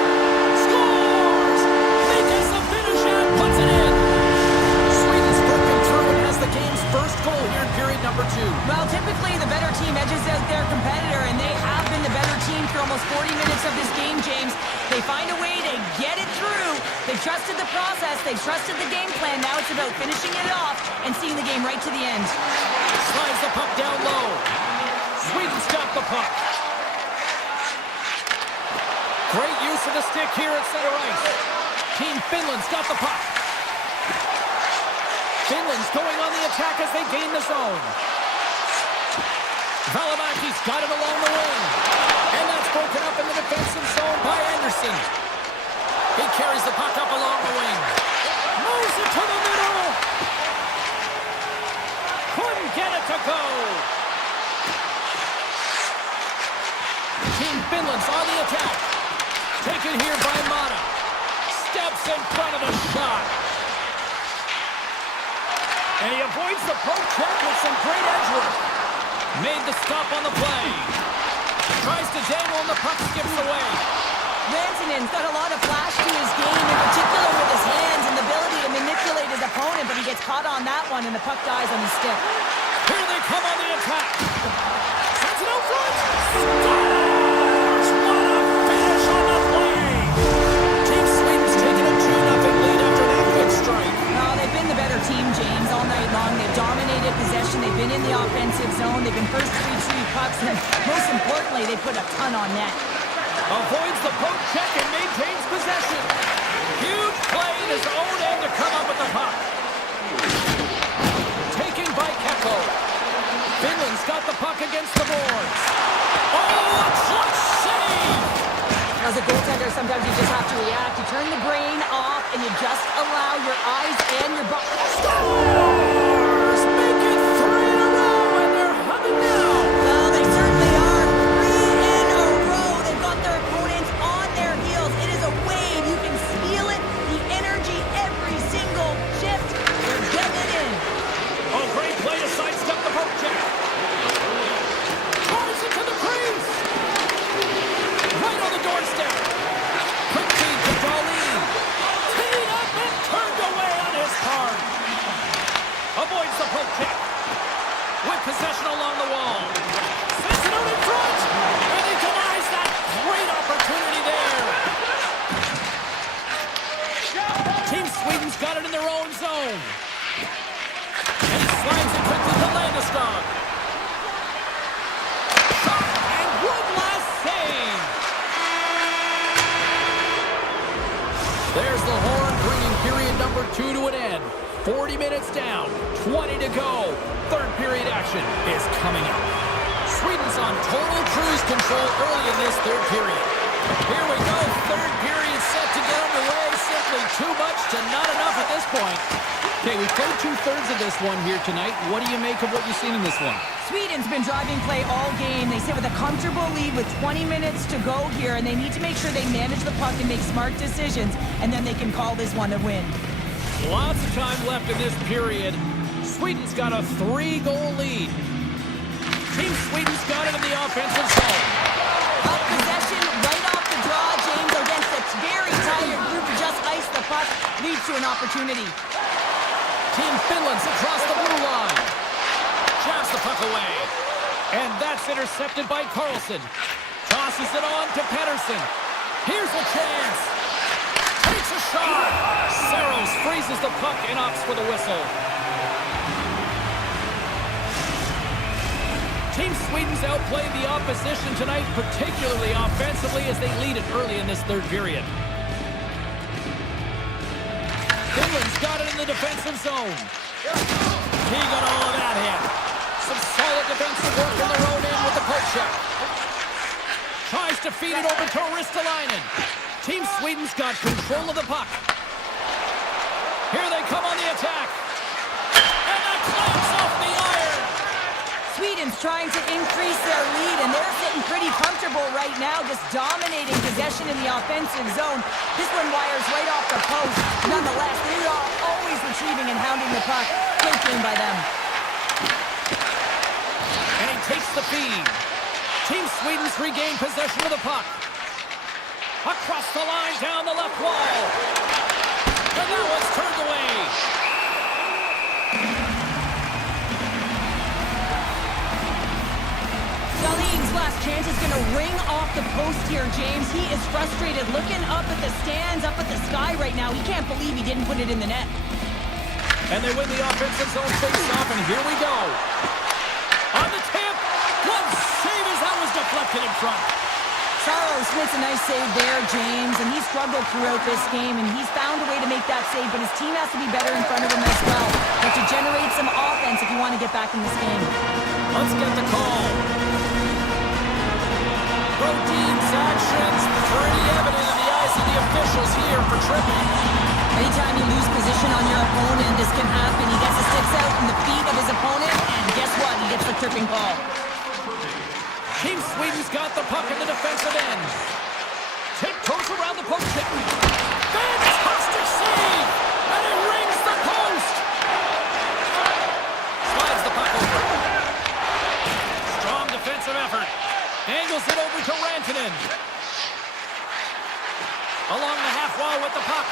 Scores! He gets the finish and puts it in. Sweden's broken through and has the game's first goal here in period number 2. Well, typically the better team edges out their competitor, and they have been the better team for almost 40 minutes of this game, James. They find a way to get it through. They trusted the process. They trusted the game plan. Now it's about finishing it off and seeing the game right to the end. Slides the puck down low. Sweden's got the puck. Great use of the stick here at center ice. Team Finland's got the puck. Finland's going on the attack as they gain the zone. Valimaki's got it along the wing. And that's broken up in the defensive zone by Anderson. He carries the puck up along the wing. Moves it to the middle. Couldn't get it to go. Team Finland's on the attack. Taken here by Mata. Steps in front of the shot. And he avoids the poke check with some great edge work. Made the stop on the play. Tries to dangle and the puck skips away. Rantanen's got a lot of flash to his game, in particular with his hands and the ability to manipulate his opponent, but he gets caught on that one and the puck dies on his stick. Here they come on the attack. Sends it out front. Scores! What a finish on the play. Team Sweden's taken a 2-0 lead after that quick strike. Well, they've been the better team, James, all night long. They've dominated possession. They've been in the offensive zone. They've been first to retrieve pucks, and most importantly, they put a ton on net. Avoids the poke check and maintains possession. Huge play in his own end to come up with the puck. Taken by Keppo. Finland's got the puck against the boards. Oh, a clutch save! As a goaltender, sometimes you just have to react. You turn the brain off, and you just allow your eyes and your body. Scores! Make it 3 in a row, and they're humming now. Well, they certainly are. 3 in a row. They've got their opponents on their heels. It is a wave. You can feel it. The energy every single shift. They're getting it in. Oh, great play to sidestep the poke check. Drives it to the crease. Right on the doorstep. Quick feed to Darlene. Teed up and turned away on his part. Avoids the poke check. With possession along the wall. Sends it out in front. And he denies that great opportunity there. Team Sweden's got it in their own zone. And he slides it quickly to Landeskog. Shot and one last save. There's the horn bringing period number 2 to an end. 40 minutes down, 20 to go. Third period action is coming up. Sweden's on total cruise control early in this third period. Here we go, third period set to get underway. Simply too much to not enough at this point. Okay, we've played two-thirds of this one here tonight. What do you make of what you've seen in this one? Sweden's been driving play all game. They sit with a comfortable lead with 20 minutes to go here, and they need to make sure they manage the puck and make smart decisions, and then they can call this one a win. Lots of time left in this period. Sweden's got a 3-goal lead. Team Sweden's got it in the offensive zone. Up possession right off the draw, James, against a very tired group to just ice the puck leads to an opportunity. Team Finland's across the blue line. Jabs the puck away. And that's intercepted by Carlson. Tosses it on to Pettersson. Here's a chance. Takes a shot. Saros freezes the puck and opts for the whistle. Team Sweden's outplayed the opposition tonight, particularly offensively, as they lead it early in this third period. Finland's got it in the defensive zone. He got all of that hit. Some solid defensive work in their own end with the poke check. Tries to feed it over to Ristolainen. Team Sweden's got control of the puck. Here they come on the attack. And that clamps off the iron. Sweden's trying to increase their lead, and they're sitting pretty comfortable right now, just dominating possession in the offensive zone. This one wires right off the post. Nonetheless, they are always retrieving and hounding the puck. Great game by them. And he takes the feed. Team Sweden's regained possession of the puck. Across the line, down the left wall. And that one's turned away. Dahlin's last chance is going to ring off the post here, James. He is frustrated, looking up at the stands, up at the sky right now. He can't believe he didn't put it in the net. And they win the offensive zone face-off, and here we go. On the tip, one save as that was deflected in front. Saros makes a nice save there, James, and he struggled throughout this game, and he's found a way to make that save, but his team has to be better in front of him as well. But to generate some offense if you want to get back in this game. Let's get the call. Rodine's actions pretty evident in the eyes of the officials here for tripping. Anytime you lose position on your opponent, this can happen. He gets the sticks out in the feet of his opponent, and guess what? He gets the tripping call. Team Sweden's got the puck in the defensive end. Tiptoes around the post check. Fantastic save! And it rings the post! Slides the puck over. Strong defensive effort. Angles it over to Rantanen. Along the half wall with the puck.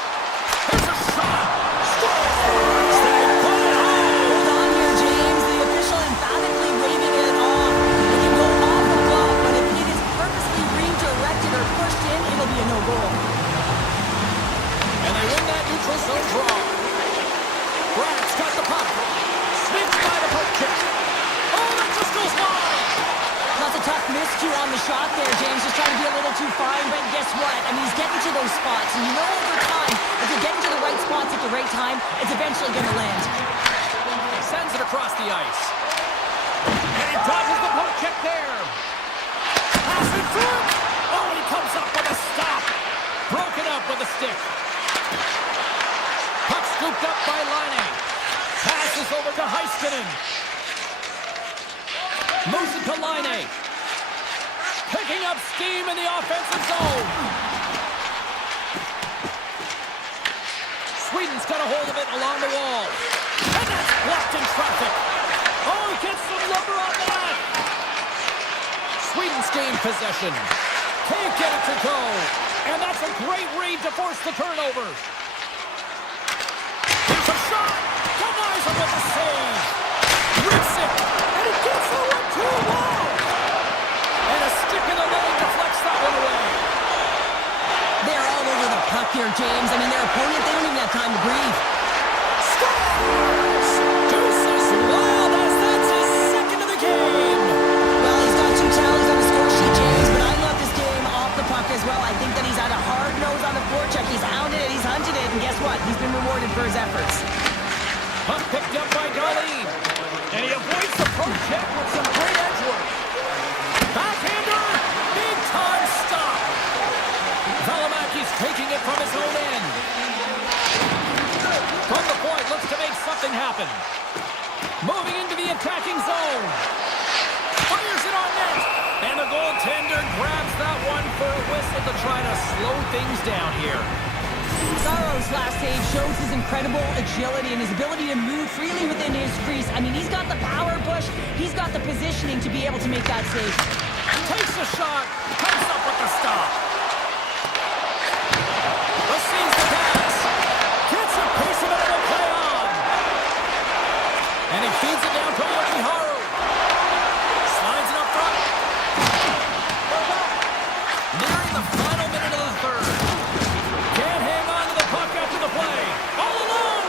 There's a shot! Scores! Hold on here, James. The official emphatically waving it off. It can go off the glove, but if it is purposely redirected or pushed in, it'll be a no-goal. And they win that neutral zone draw. Braddock's got the puck. Sneaks by the poke check. Oh, that just goes wide! That's a tough miscue on the shot there, James. Just trying to be a little too fine, but guess what? I mean, he's getting to those spots, and you know over time, if you're getting to the right spots at the right time, it's eventually going to land. Sends it across the ice. And he dodges the poke check there. Pass it through. Oh, and he comes up with a stop. Broken up with a stick. Puck scooped up by Laine. Passes over to Heiskanen. Moves it to Laine. Picking up steam in the offensive zone. Sweden's got a hold of it along the wall. And that's blocked in traffic. Oh, he gets some lumber on that. Sweden's gained possession. Can't get it to go. And that's a great read to force the turnover. Here's a shot. Denies him with a save. Rips it. And he gets the 1-2 wall. And a stick in the lane deflects that one away. They're all over the puck here, James. I mean, their opponent, they don't even have time to breathe. Scores! Deuces Wild as that's his second of the game. Well, he's got 2 tallies on the score sheet, James, but I love this game off the puck as well. I think that he's had a hard nose on the forecheck. He's hounded it, he's hunted it, and guess what? He's been rewarded for his efforts. Puck picked up by Darlene. And he avoids the poke check with some great edge work. Backhander! Big time stop! Valimaki's taking it from his own end. From the point, looks to make can happen. Moving into the attacking zone. Fires it on net. And the goaltender grabs that one for a whistle to try to slow things down here. Saro's last save shows his incredible agility and his ability to move freely within his crease. I mean, he's got the power push. He's got the positioning to be able to make that save. Takes a shot. Comes up with the stop. Receives the pass. Gets a piece of it and will play on. And he feeds it down to Yokiharu. Slides it up front. Nearing the final minute of the third. Can't hang on to the puck after the play. All alone.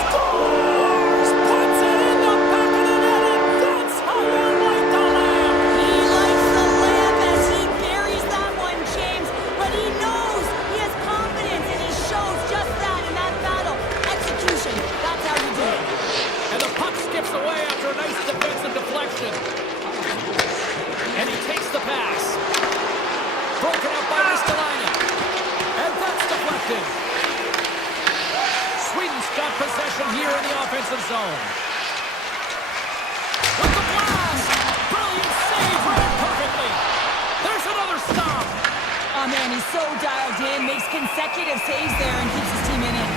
Scores! Puts it in the back of the net, and that's how you light the lamp. He lights the lamp as he buries that one, James. But he knows he has confidence, and he shows just that in that battle. Execution, that's how you do it. And the puck skips away after a nice defensive deflection. And he takes the pass. Broken up by Ristolainen. And that's deflected. Sweden's got possession here in the offensive zone. With the blast! Brilliant save, read it perfectly. There's another stop. Oh man, he's so dialed in, makes consecutive saves there and keeps his team in it.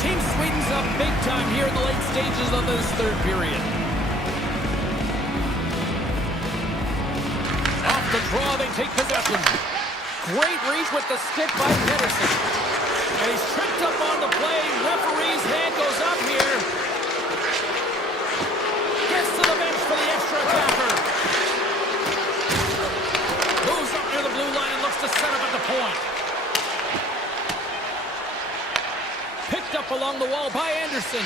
Team Sweden's up big time here in the late stages of this third period. Off the draw, they take possession. Great reach with the stick by Pedersen. And he's tripped up on the play. Referee's hand goes up here. Gets to the bench for the extra attacker. Moves up near the blue line and looks to set up at the point. Picked up along the wall by Anderson.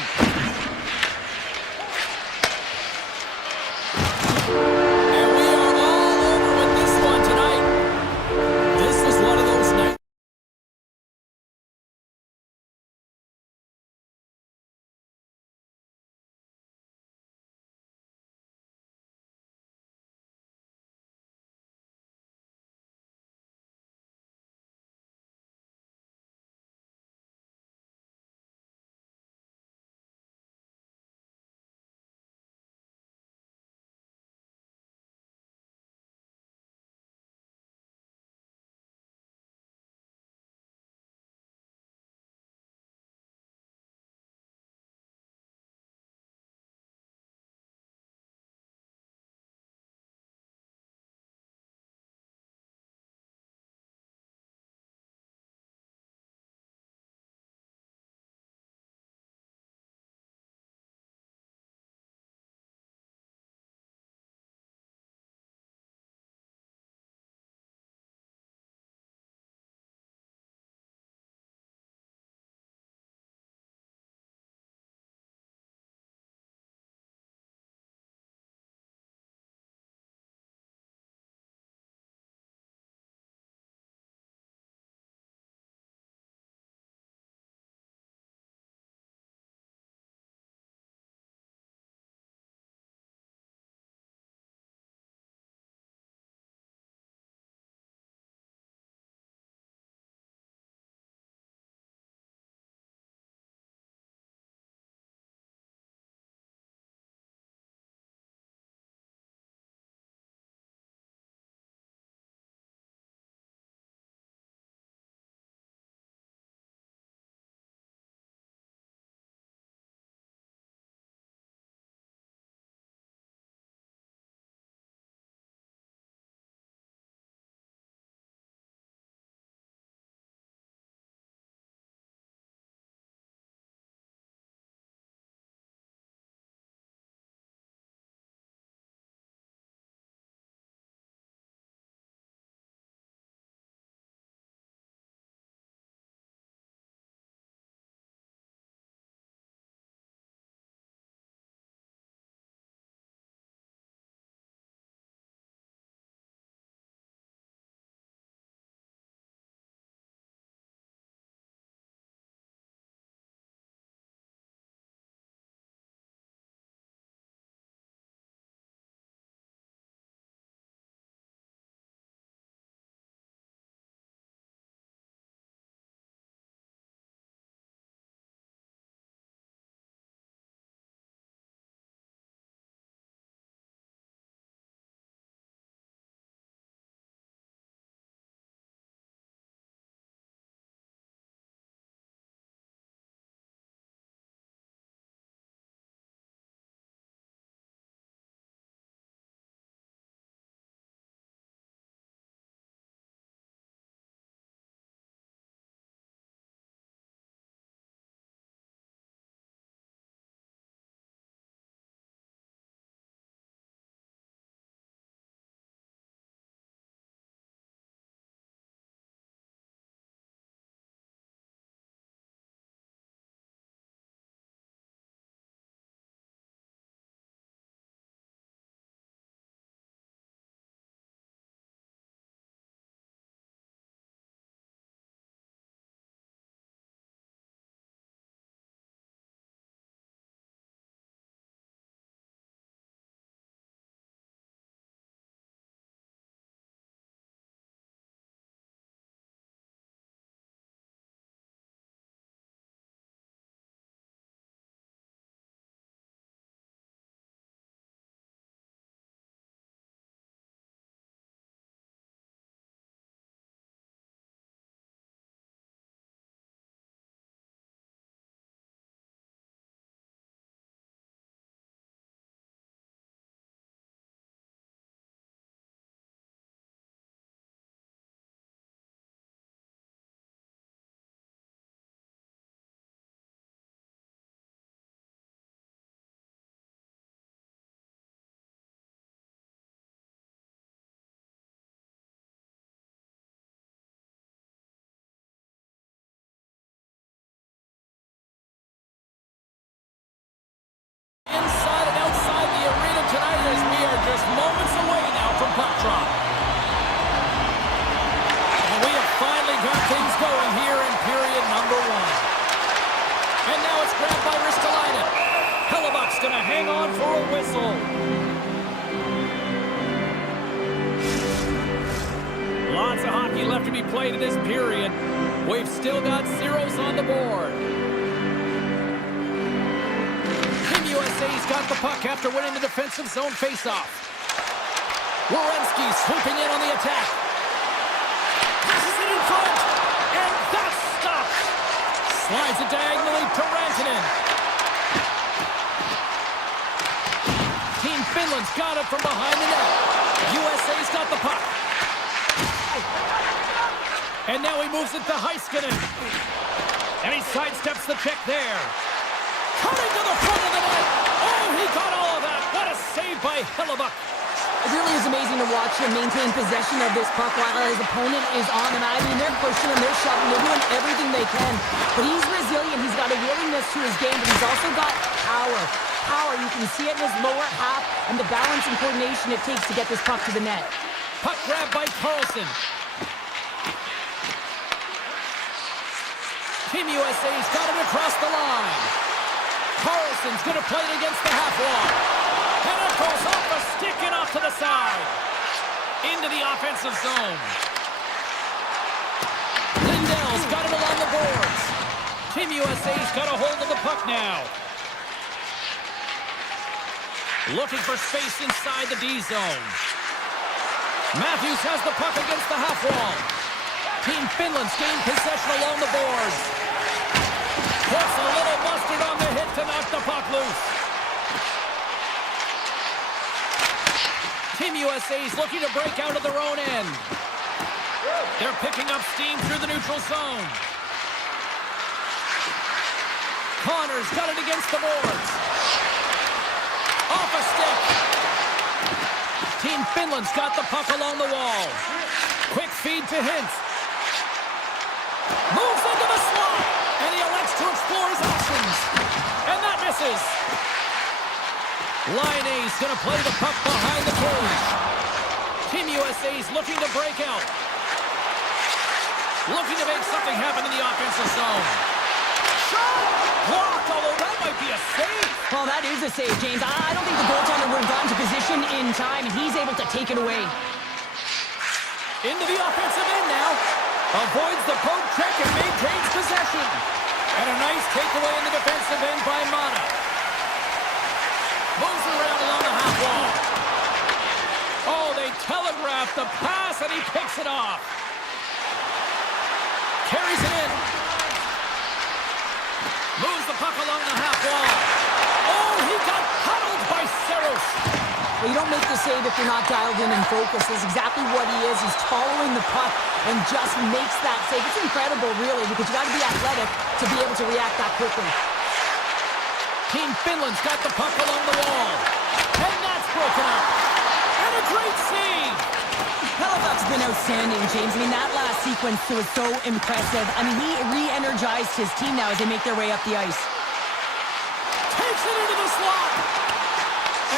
just moments away now from puck drop. And we have finally got things going here in period number 1. And now it's grabbed by Ristolainen. Hellebuck's going to hang on for a whistle. Lots of hockey left to be played in this period. We've still got zeros on the board. Team USA's got the puck after winning the defensive zone faceoff. Werenski swooping in on the attack. Passes it in front, and that's stopped. Slides it diagonally to Rantanen. Team Finland's got it from behind the net. USA's got the puck. And now he moves it to Heiskanen. And he sidesteps the check there. Coming to the front of the net. Oh, he got all of that. What a save by Hellebuck. It really is amazing to watch him maintain possession of this puck while his opponent is on him. I mean, they're pushing him, they're shoving, they're doing everything they can. But he's resilient. He's got a willingness to his game, but he's also got power. Power, you can see it in his lower half and the balance and coordination it takes to get this puck to the net. Puck grab by Carlson. Team USA's got it across the line. Carlson's going to play it against the half wall. And it goes off a stick and off to the side. Into the offensive zone. Lindell's got it along the boards. Team USA's got a hold of the puck now. Looking for space inside the D zone. Matthews has the puck against the half wall. Team Finland's gained possession along the boards. Puts a little mustard on the hit to knock the puck loose. Team USA's looking to break out of their own end. They're picking up steam through the neutral zone. Connor's got it against the boards. Off a stick. Team Finland's got the puck along the wall. Quick feed to Hintz. Moves into the slot, and he elects to explore his options. And that misses. Line A's going to play the puck behind the cage. Team USA's looking to break out. Looking to make something happen in the offensive zone. Shot! Blocked, although that might be a save. Well, that is a save, James. I don't think the goaltender would have gotten to position in time, and he's able to take it away. Into the offensive end now. Avoids the poke check and maintains possession. And a nice takeaway in the defensive end by Mata. Moves around along the half wall. Oh, they telegraphed the pass and he picks it off. Carries it in. Moves the puck along the half wall. Oh, he got huddled by Saros. Well, you don't make the save if you're not dialed in and focused. That's exactly what he is. He's following the puck and just makes that save. It's incredible, really, because you got to be athletic to be able to react that quickly. Team Finland's got the puck along the wall. And that's broken up. And a great save. Hellebuck's been outstanding, James. I mean, that last sequence was so impressive. I mean, he re-energized his team now as they make their way up the ice. Takes it into the slot.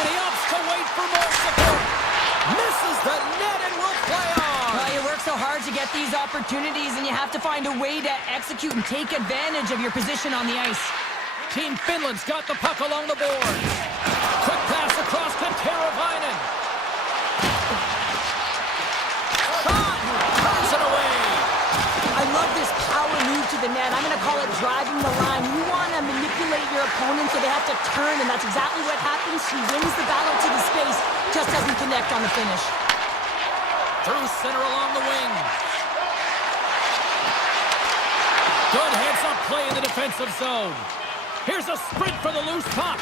And he opts to wait for more support. Misses the net and will play on. Well, you work so hard to get these opportunities, and you have to find a way to execute and take advantage of your position on the ice. Team Finland's got the puck along the board. Quick pass across to Teravainen. Shot! Turns it away. I love this power move to the net. I'm going to call it driving the line. You want to manipulate your opponent so they have to turn, and that's exactly what happens. He wins the battle to the space, just doesn't connect on the finish. Through center along the wing. Good heads-up play in the defensive zone. Here's a sprint for the loose puck.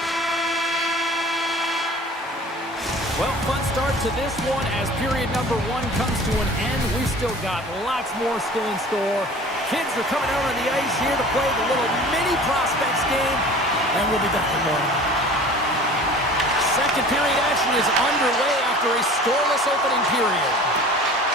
Well, fun start to this one as period number 1 comes to an end. We've still got lots more still in store. Kids are coming out on the ice here to play the little mini prospects game, and we'll be back in a moment. Second period action is underway after a scoreless opening period.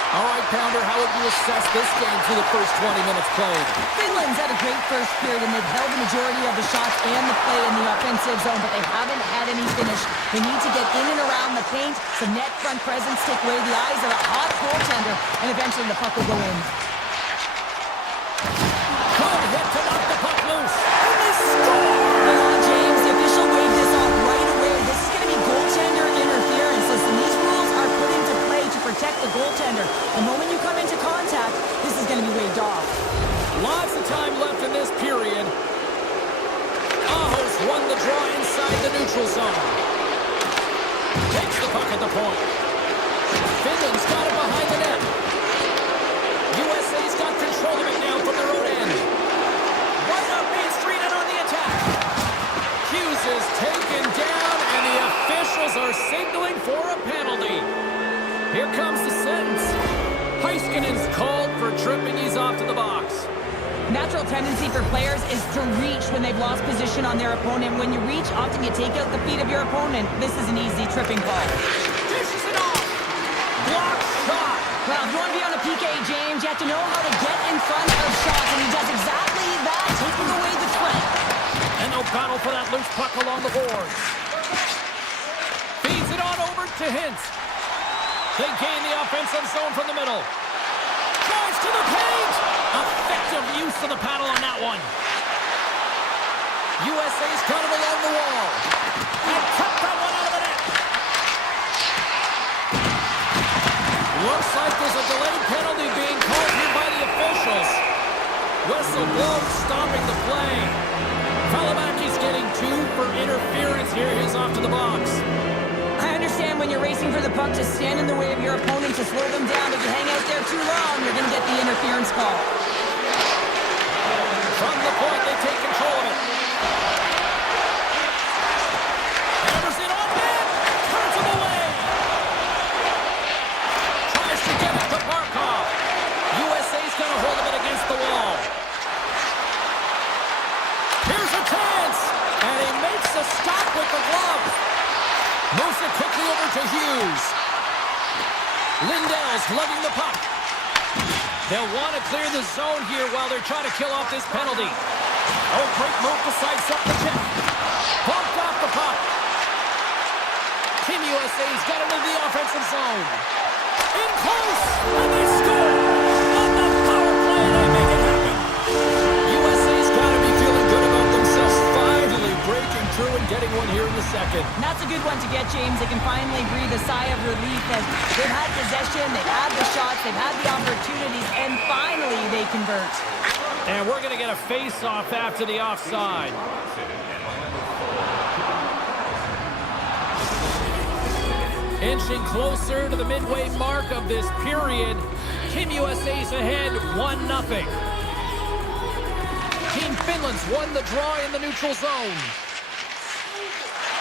All right, Pounder, how would you assess this game through the first 20 minutes played? Finland's had a great first period, and they've held the majority of the shots and the play in the offensive zone, but they haven't had any finish. They need to get in and around the paint, some net front presence, take away the eyes of a hot goaltender, and eventually the puck will go in. Good hit to knock the puck loose. And they score! Hang on, James. The official waved this off right away. This is going to be goaltender interference. Listen, these rules are put into play to protect the goaltender. The moment you come into contact, this is going to be waved off. Lots of time left in this period. Ahos won the draw inside the neutral zone. Takes the puck at the point. Finland's got it behind the net. USA's got control of it now from their own end. Right up Main Street and on the attack. Hughes is taken down, and the officials are signaling for a penalty. Here comes the sentence. Heiskanen's called for tripping. He's off to the box. Natural tendency for players is to reach when they've lost position on their opponent. When you reach, often you take out the feet of your opponent. This is an easy tripping call. Dishes it off. Block shot. Well, if you want to be on the PK, James, you have to know how to get in front of shots, and he does exactly that, taking away the threat. And they'll battle for that loose puck along the boards. Feeds it on over to Hintz. They gain the offensive zone from the middle. Drives to the paint. Effective use of the paddle on that one. USA's got him along the wall. And kept that one out of the net. Looks like there's a delayed penalty being called here by the officials. Whistle blown, stopping the play. Kalamaki's getting 2 for interference here. He's off to the box. I understand when you're racing for the puck to stand in the way of your opponent to slow them down. If you hang out there too long, you're going to get the interference call. From the point, they take control of it. Hammers it on net. Turns him away. Tries to get it to Barkov. USA's going to hold him against the wall. Here's a chance. And he makes a stop with the glove. Moves it quickly over to Hughes. Lindell's lugging the puck. They'll want to clear the zone here while they're trying to kill off this penalty. Oh, great move to sidestep the check. Bumped off the puck. Team USA's got into the offensive zone. In close, and they score. On the power play, they make it happen. USA's got to be feeling good about themselves. Finally breaking through and getting one here in the second. And that's a good one to get, James. They can finally breathe a sigh of relief as they've had possession, they've had the shots, they've had the opportunities, and finally they convert. And we're going to get a face-off after the offside. Inching closer to the midway mark of this period. Team USA's ahead 1-0. Team Finland's won the draw in the neutral zone.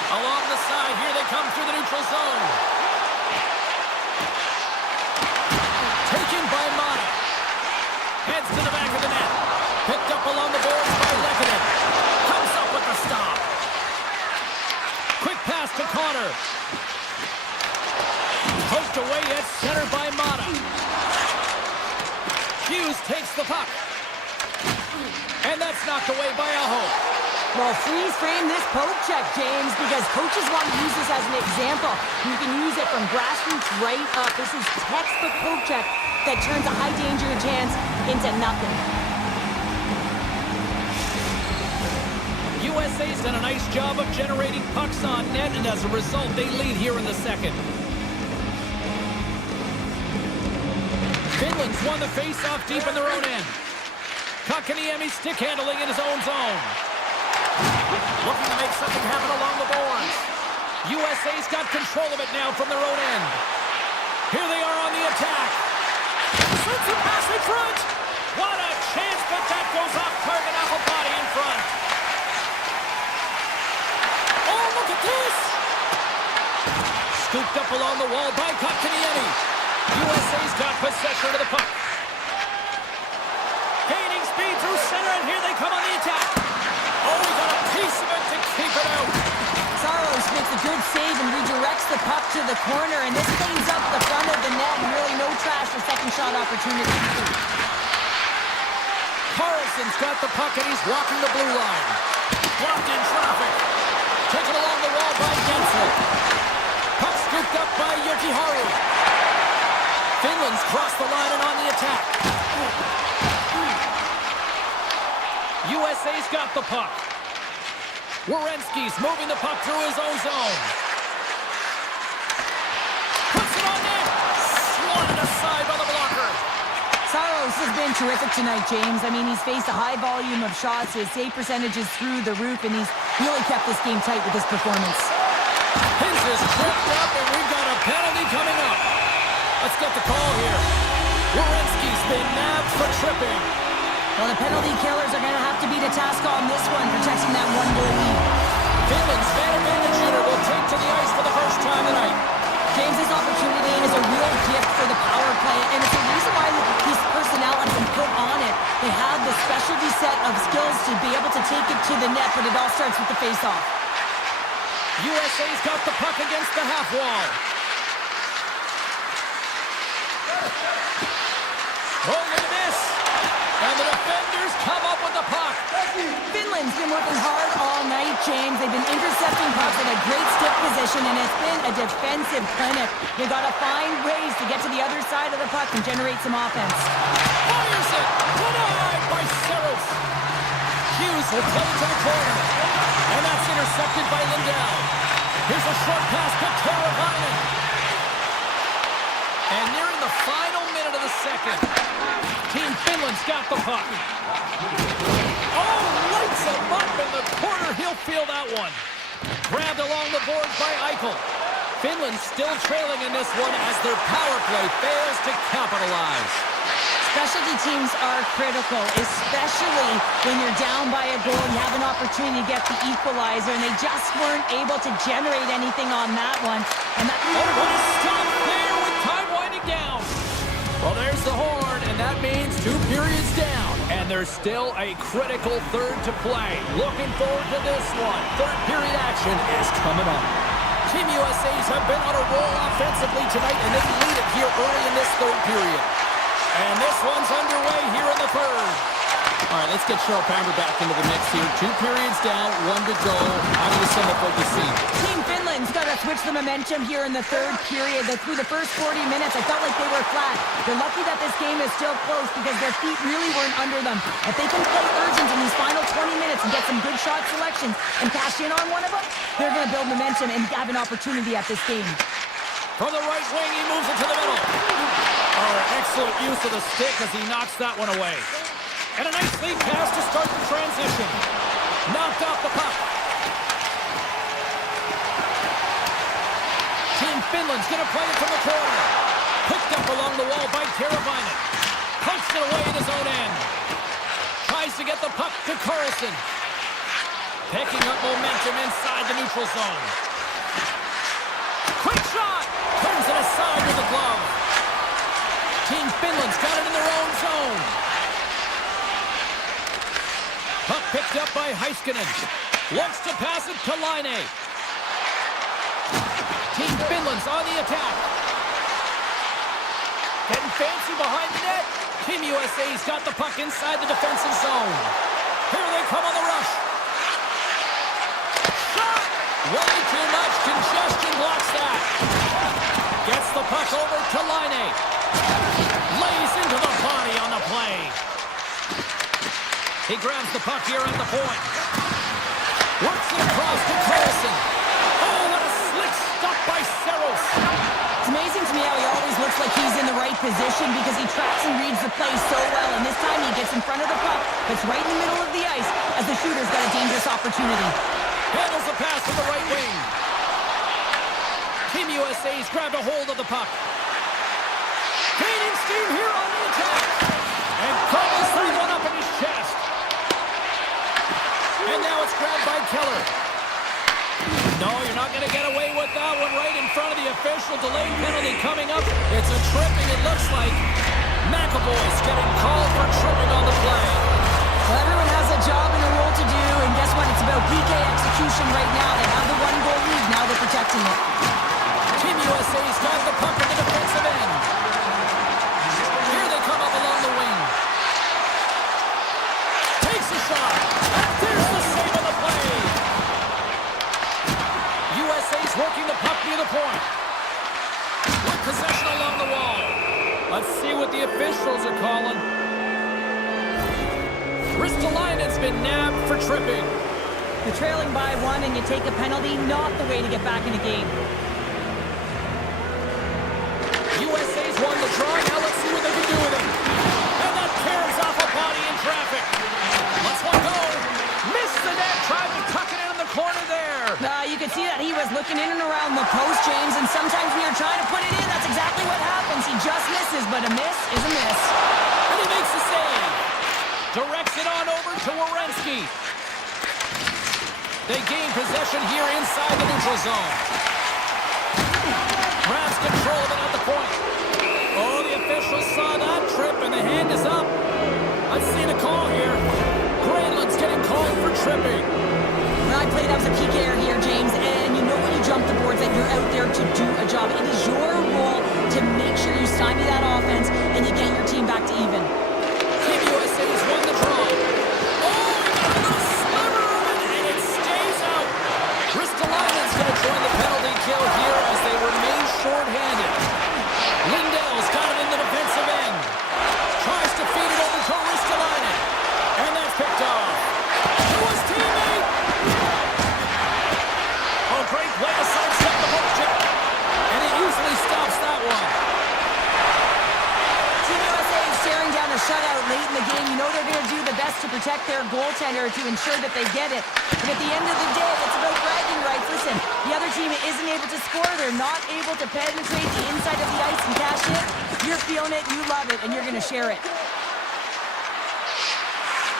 Along the side, here they come through the neutral zone. Taken by Mata. Heads to the back of the net. Picked up along the boards by Lehkonen. Comes up with the stop. Quick pass to Connor. Poked away at center by Mata. Hughes takes the puck. And that's knocked away by Aho. Well, freeze frame this poke check, James, because coaches want to use this as an example. You can use it from grassroots right up. This is textbook poke check that turns a high danger chance into nothing. USA's done a nice job of generating pucks on net, and as a result, they lead here in the second. Finland's won the face-off deep in their own end. Kakaniemi stick handling in his own zone. Looking to make something happen along the boards. USA's got control of it now from their own end. Here they are on the attack. Sends a pass in front. What a chance, but that goes off target off a body in front. Oh, look at this. Scooped up along the wall by Kakaniemi. USA's got possession of the puck. Gaining speed through center, and here they come on the attack. Oh, we got a piece of it to keep it out. Saros makes a good save and redirects the puck to the corner, and this cleans up the front of the net, and really no trash for second shot opportunity. Carlson's got the puck, and he's walking the blue line. USA's got the puck. Werenski's moving the puck through his own zone. Puts it on net. Swatted aside by the blocker. Saros has been terrific tonight, James. I mean, he's faced a high volume of shots. His save percentage is through the roof, and he's really kept this game tight with his performance. His is tripped up, and we've got a penalty coming up. Let's get the call here. Werenski's been nabbed for tripping. Well, the penalty killers are going to have to beat a task on this one, protecting that one-goal lead. Finland's man advantage unit will take to the ice for the first time tonight. James's opportunity is a real gift for the power play, and it's a reason why these personnel have been put on it. They have the specialty set of skills to be able to take it to the net, but it all starts with the face-off. USA's got the puck against the half wall. Oh, look at this. And the defenders come up with the puck. Finland's been working hard all night, James. They've been intercepting pucks in a great stick position, and it's been a defensive clinic. They've got to find ways to get to the other side of the puck and generate some offense. Fires it. Denied by Saros. Hughes will play to the corner. And that's intercepted by Lindell. Here's a short pass to Teravainen. And nearing the final minute of the second, Team Finland's got the puck. Oh, lights him up in the corner. He'll feel that one. Grabbed along the boards by Eichel. Finland's still trailing in this one as their power play fails to capitalize. Specialty teams are critical, especially when you're down by a goal. You have an opportunity to get the equalizer, and they just weren't able to generate anything on that one. And that what a stop there with time winding down. Well, there's the horn, and that means 2 periods down. And there's still a critical third to play. Looking forward to this one. Third period action is coming up. Team USA's have been on a roll offensively tonight, and they lead it here early in this third period. And this one's underway here in the third. All right, let's get Cheryl Pounder back into the mix here. 2 periods down, 1 to go. How do you sum up what you see? Team Finland's got to switch the momentum here in the third period. Through the first 40 minutes, I felt like they were flat. They're lucky that this game is still close because their feet really weren't under them. If they can play urgent in these final 20 minutes and get some good shot selections and cash in on one of them, they're going to build momentum and have an opportunity at this game. From the right wing, he moves it to the middle. Oh, excellent use of the stick as he knocks that one away. And a nice lead pass to start the transition. Knocked off the puck. Team Finland's going to play it from the corner. Picked up along the wall by Teravainen. Punched it away in his own end. Tries to get the puck to Carlson. Picking up momentum inside the neutral zone. Quick shot! Turns it aside with the glove. Team Finland's got it in their own zone. Puck picked up by Heiskanen. Wants to pass it to Laine. Team Finland's on the attack. Getting fancy behind the net. Team USA's got the puck inside the defensive zone. Here they come on the rush. Shot! Way too much congestion blocks that. Gets the puck over to Laine. Lays into the body on the play. He grabs the puck here at the point. Works it across to Carlson. Oh, what a slick stop by Saros. It's amazing to me how he always looks like he's in the right position because he tracks and reads the play so well. And this time he gets in front of the puck that's right in the middle of the ice as the shooter's got a dangerous opportunity. Handles the pass from the right wing. Team USA's grabbed a hold of the puck. Gaining steam here on the attack. And crumbles that one up in his chest. And now it's grabbed by Keller. No, you're not going to get away with that one right in front of the official. Delayed penalty coming up. It's a tripping, it looks like. McAvoy's getting called for tripping on the play. Well, everyone has a job and a role to do, and guess what? It's about PK execution right now. They have the 1-goal lead. Now they're protecting it. Team USA's got the puck in the defensive end. Here they come up along the wing. Takes a shot. There's the save of the play. USA's working the puck near the point. With possession along the wall. Let's see what the officials are calling. Ristolainen's been nabbed You're trailing by one and you take a penalty, not the way to get back in a game. USA's won the draw. Now let's see what they can do with it. And that tears off a body in traffic. Let's one go. Missed the net. Tried to tuck it in the corner there. You can see that he was looking in and around the post, James, and sometimes when you're trying to put it in, that's exactly what happens. He just misses, but a miss is a miss. And he makes the save. Directs it on over to Werenski. They gain possession here inside the neutral zone. Grabs control of it at the point. Oh, the officials saw that trip, and the hand is up. Let's see the call here. Granlund's getting called for tripping. When I played, I was a PKer here, James, and you know when you jump the boards that you're out there to do a job. It is your role to make sure you stymie that offense and you get your team back to even. Team USA has won the draw. Oh, he got a little sliver of it, and it stays out. Ristolainen's going to join the penalty kill here as they remain short-handed. Lindell's got it in the defensive end. Tries to feed it over to Ristolainen. And that's picked off. To his teammate. Oh, great play to sidestep the poke check. And he easily stops that one. Team USA is staring down a shutout late in the game. You know they're going to do the best to protect their goaltender to ensure that they get it. But at the end of the day, it's about bragging rights. Listen, the other team isn't able to score. They're not able to penetrate the inside of the ice and cash it. You're feeling it, you love it, and you're going to share it.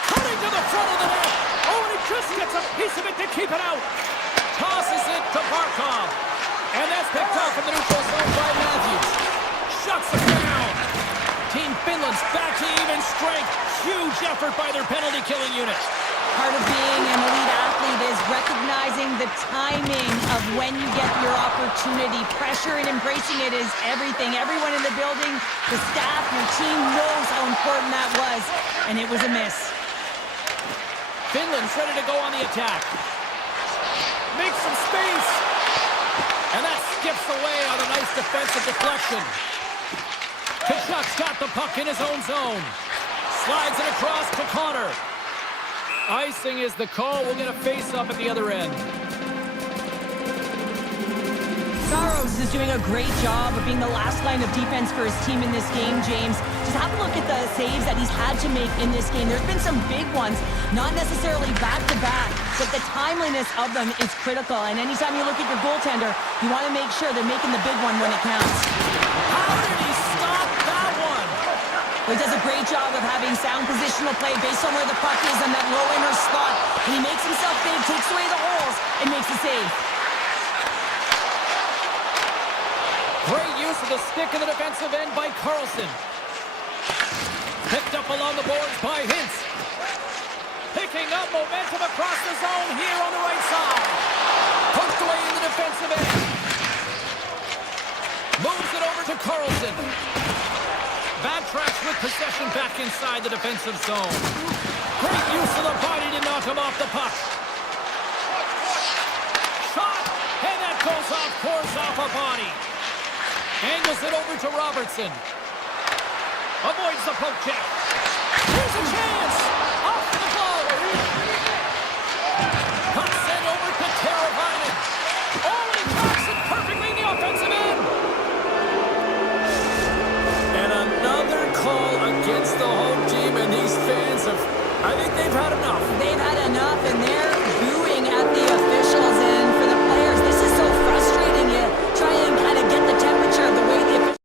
Cutting to the front of the net. Oh, and he just gets a piece of it to keep it out. Tosses it to Barkov. And that's picked off in the neutral zone by Matthews. Shuts it down. Team Finland's back to even strength. Huge effort by their penalty-killing unit. Part of being an elite athlete is recognizing the timing of when you get your opportunity. Pressure and embracing it is everything. Everyone in the building, the staff, your team knows how important that was, and it was a miss. Finland's ready to go on the attack. Makes some space. And that skips away on a nice defensive deflection. Kachuk's got the puck in his own zone. Slides it across to Connor. Icing is the call. We'll get a face-up at the other end. Saros is doing a great job of being the last line of defense for his team in this game, James. Just have a look at the saves that he's had to make in this game. There's been some big ones, not necessarily back-to-back, but the timeliness of them is critical. And anytime you look at your goaltender, you want to make sure they're making the big one when it counts. How did he stop that one? Well, he does a great job of having sound positional play based on where the puck is on that low inner slot. And he makes himself big, takes away the holes, and makes a save. Great use of the stick in the defensive end by Carlson. Picked up along the boards by Hintz. Picking up momentum across the zone here on the right side. Poked away in the defensive end. Moves it over to Carlson. Backtracks with possession back inside the defensive zone. Great use of the body to knock him off the puck. Shot, and that goes off, pours off a body. Angles it over to Robertson. Avoids the poke check. Here's a chance. Off the glove. Puck sent over to Teravainen. Oh, and he tracks it perfectly in the offensive end. And another call against the home team, and these fans have, I think they've had enough. They've had enough, and they're booing at the officials. And for the players, this is so frustrating. You try and kind of get the temperature of the way the officials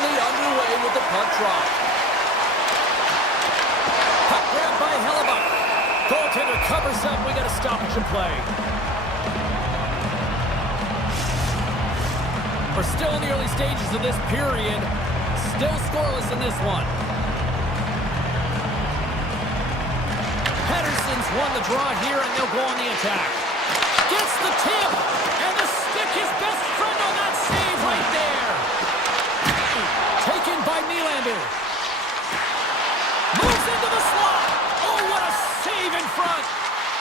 quickly underway with the puck drop. Puck grab by Hellebuck. Goaltender covers up. We got a stoppage in play. We're still in the early stages of this period. Still scoreless in this one. Pettersson's won the draw here, and they'll go on the attack. Gets the tip, and the stick his best friend on that save right there. Taken by Nylander. Moves into the slot. Oh, what a save in front.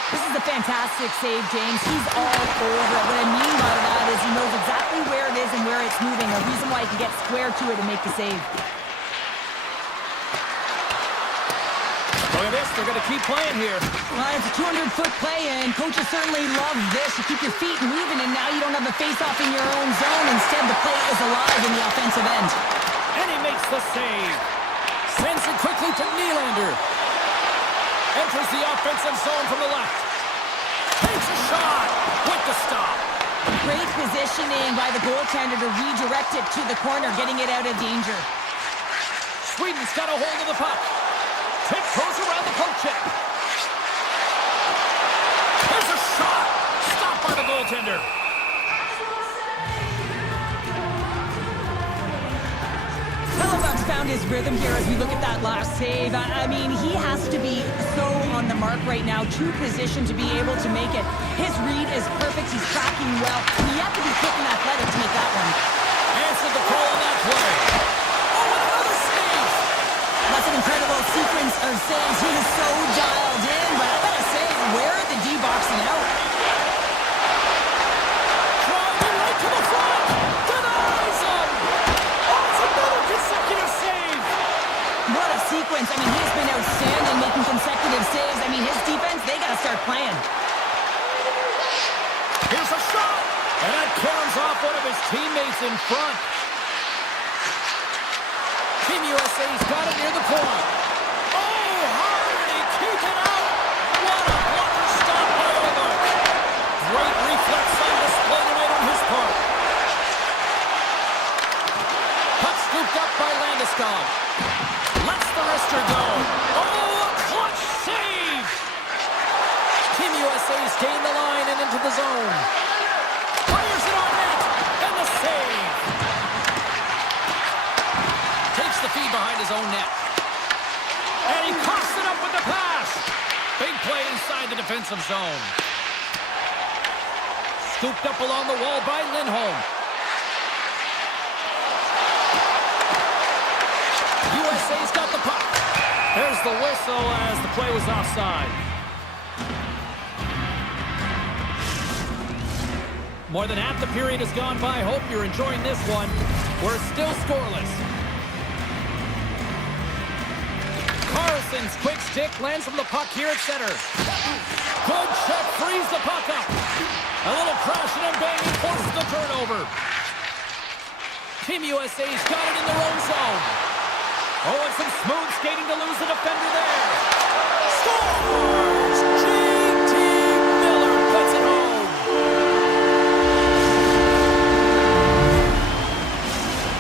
This is a fantastic save, James. He's all over it. What I mean by that is he knows exactly where it is and where it's moving. A reason why he can get square to it and make the save. Look at this. They're going to keep playing here. Well, it's a 200-foot play, and coaches certainly love this. You keep your feet moving, and now you don't have a face-off in your own zone. Instead, the play is alive in the offensive end. And he makes the save. Sends it quickly to Nylander. Enters the offensive zone from the left. Takes a shot. With the stop. Great positioning by the goaltender to redirect it to the corner, getting it out of danger. Sweden's got a hold of the puck. Tip goes around the poke check. There's a shot. Stopped by the goaltender. Hellebuck's found his rhythm here as we look at that last save. I mean, he has to be so on the mark right now, true position to be able to make it. His read is perfect. He's tracking well. You have to be quick and athletic to make that one. Answered the call on that play. Oh, another save. That's an incredible sequence of saves. He is so dialed in, but I gotta say, where are the D-boxing out? Driving right to the front. Denies him. Oh, it's another consecutive save. What a sequence. I mean, he's been outstanding making consecutive saves. I mean, his defense, they gotta start playing. Here's a shot. And that caroms off one of his teammates in front. Team USA's got it near the point. Oh, hard. He kicked it out. What a blocker stop by Oliver. Great reflex on display tonight on his part. Puck scooped up by Landeskog. Lets the wrister go. Oh, a clutch save. Team USA's gained the line and into the zone. Fires it on net. And the save. Takes the feed behind his own net. And he coughs it up with the pass. Big play inside the defensive zone. Scooped up along the wall by Lindholm. USA's got the puck. There's the whistle as the play was offside. More than half the period has gone by. Hope you're enjoying this one. We're still scoreless. Carlson's quick stick lands from the puck here at center. Good check, frees the puck up. A little crashing and banging forces the turnover. Team USA's got it in their own zone. Oh, and some smooth skating to lose the defender there. Scores! J.T. Miller puts it home.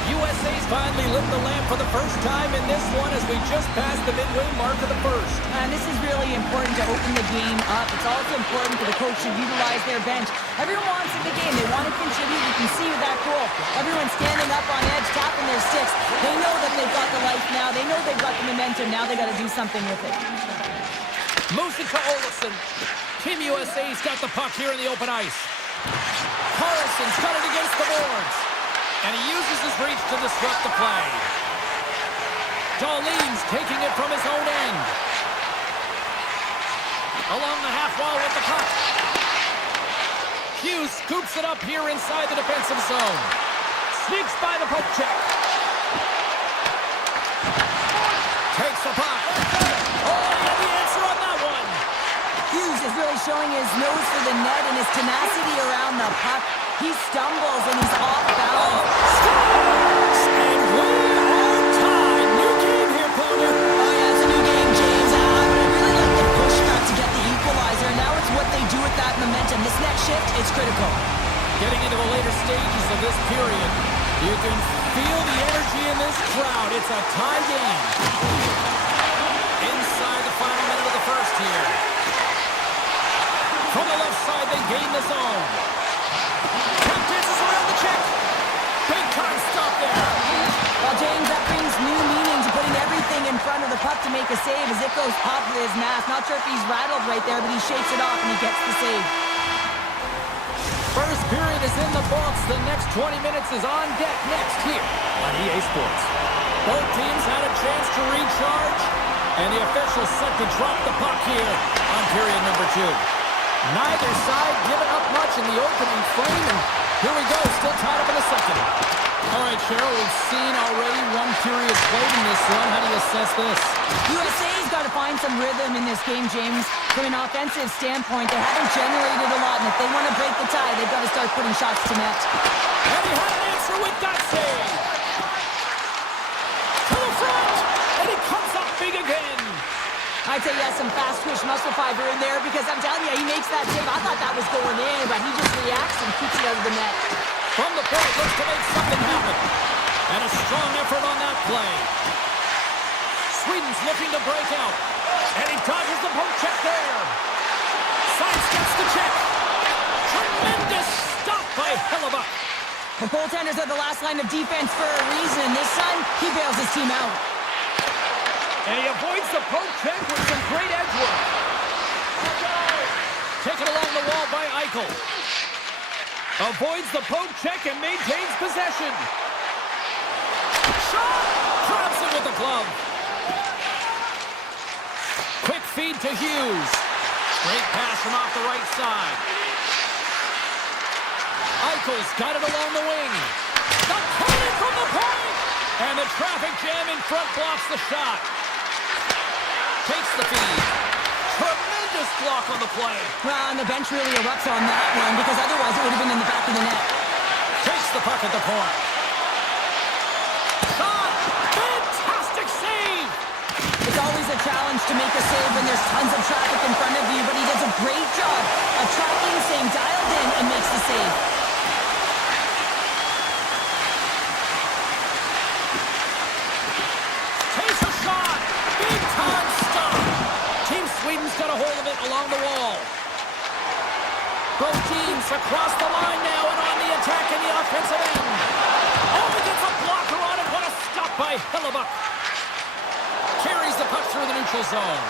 USA's finally lit the lamp for the first time in this one as we just passed the midway mark of the first. And this is really important to open the game up. It's also important for the coach to utilize their bench. Everyone wants in the game. They want to contribute. You can see with that goal. Everyone's standing up on edge, tapping their sticks. They know that they've got the life now. They know they've got the momentum. Now they got to do something with it. Moves it to Olofsson. Team USA's got the puck here in the open ice. Carlson's got it against the boards. And he uses his reach to disrupt the play. Dahlin's taking it from his own end. Along the half wall with the puck. Hughes scoops it up here inside the defensive zone. Sneaks by the poke check. Takes the puck. Oh, he had the answer on that one. Hughes is really showing his nose for the net and his tenacity around the puck. He stumbles and he's off balance. Scores! And we are tied. New game here, Connor. Oh, yeah, it's a new game, James. I really like the pushback to get the equalizer. Now it's what they do with that momentum. This next shift, it's critical. Getting into the later stages of this period, you can feel the energy in this crowd. It's a tie game. Inside the final minute of the first here. From the left side, they gain the zone. Tap dances around the check. Big time stop there. Well, James, that brings new meaning to putting everything in front of the puck to make a save as it goes off of his mask. Not sure if he's rattled right there, but he shakes it off and he gets the save. First period is in the books. The next 20 minutes is on deck next here on EA Sports. Both teams had a chance to recharge, and the officials set to drop the puck here on period number 2. Neither side giving up much in the opening frame, and here we go, still tied up in the second. All right, Cheryl, we've seen already one period played in this one. How do you assess this? USA's got to find some rhythm in this game, James. From an offensive standpoint, they haven't generated a lot, and if they want to break the tie, they've got to start putting shots to net. And he had an answer with that save. To the front, and he comes up big again. I'd say, yes, some fast twitch muscle fiber in there because I'm telling you, he makes that save. I thought that was going in, but he just reacts and keeps it out of the net. From the point, looks to make something happen. And a strong effort on that play. Sweden's looking to break out. And he dodges the poke check there. Science gets the check. Tremendous stop by Hellebuck. The goaltenders are the last line of defense for a reason. This time, he bails his team out. And he avoids the poke check with some great edge work. Taken along the wall by Eichel. Avoids the poke check and maintains possession. Shot! Grabs it with the glove. Quick feed to Hughes. Great pass from off the right side. Eichel's got it along the wing. The turning from the point! And the traffic jam in front blocks the shot. Takes the feed. Tremendous block on the play. Well, and the bench really erupts on that one because otherwise it would have been in the back of the net. Takes the puck at the point. Shot! Fantastic save! It's always a challenge to make a save when there's tons of traffic in front of you, but he does a great job of tracking, staying dialed in, and makes the save. Takes a shot! Big time stop! Team Sweden's got a hold of it along the wall. Both teams across the line now and on the attack in the offensive end. Oh, he gets a blocker on it. What a stop by Hellebuck. Carries the puck through the neutral zone.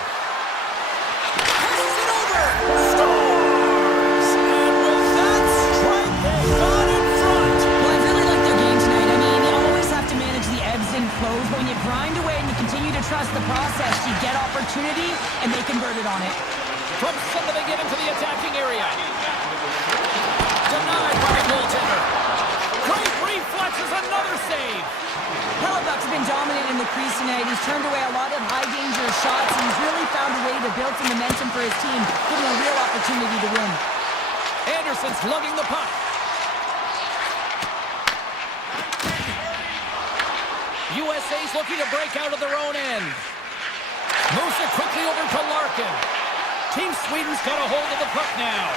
Passes it over. Scores! And with that strike, they got in front. Well, I really like their game tonight. I mean, you always have to manage the ebbs and flows, but when you grind away and you continue to trust the process, you get opportunity, and they converted on it. From center they get into the attacking area. Denied by the goaltender. Great reflexes, another save. Hellebuck's been dominant in the crease tonight. He's turned away a lot of high-danger shots, and he's really found a way to build some momentum for his team, giving a real opportunity to win. Anderson's lugging the puck. USA's looking to break out of their own end. Moves it quickly over to Larkin. Team Sweden's got a hold of the puck now.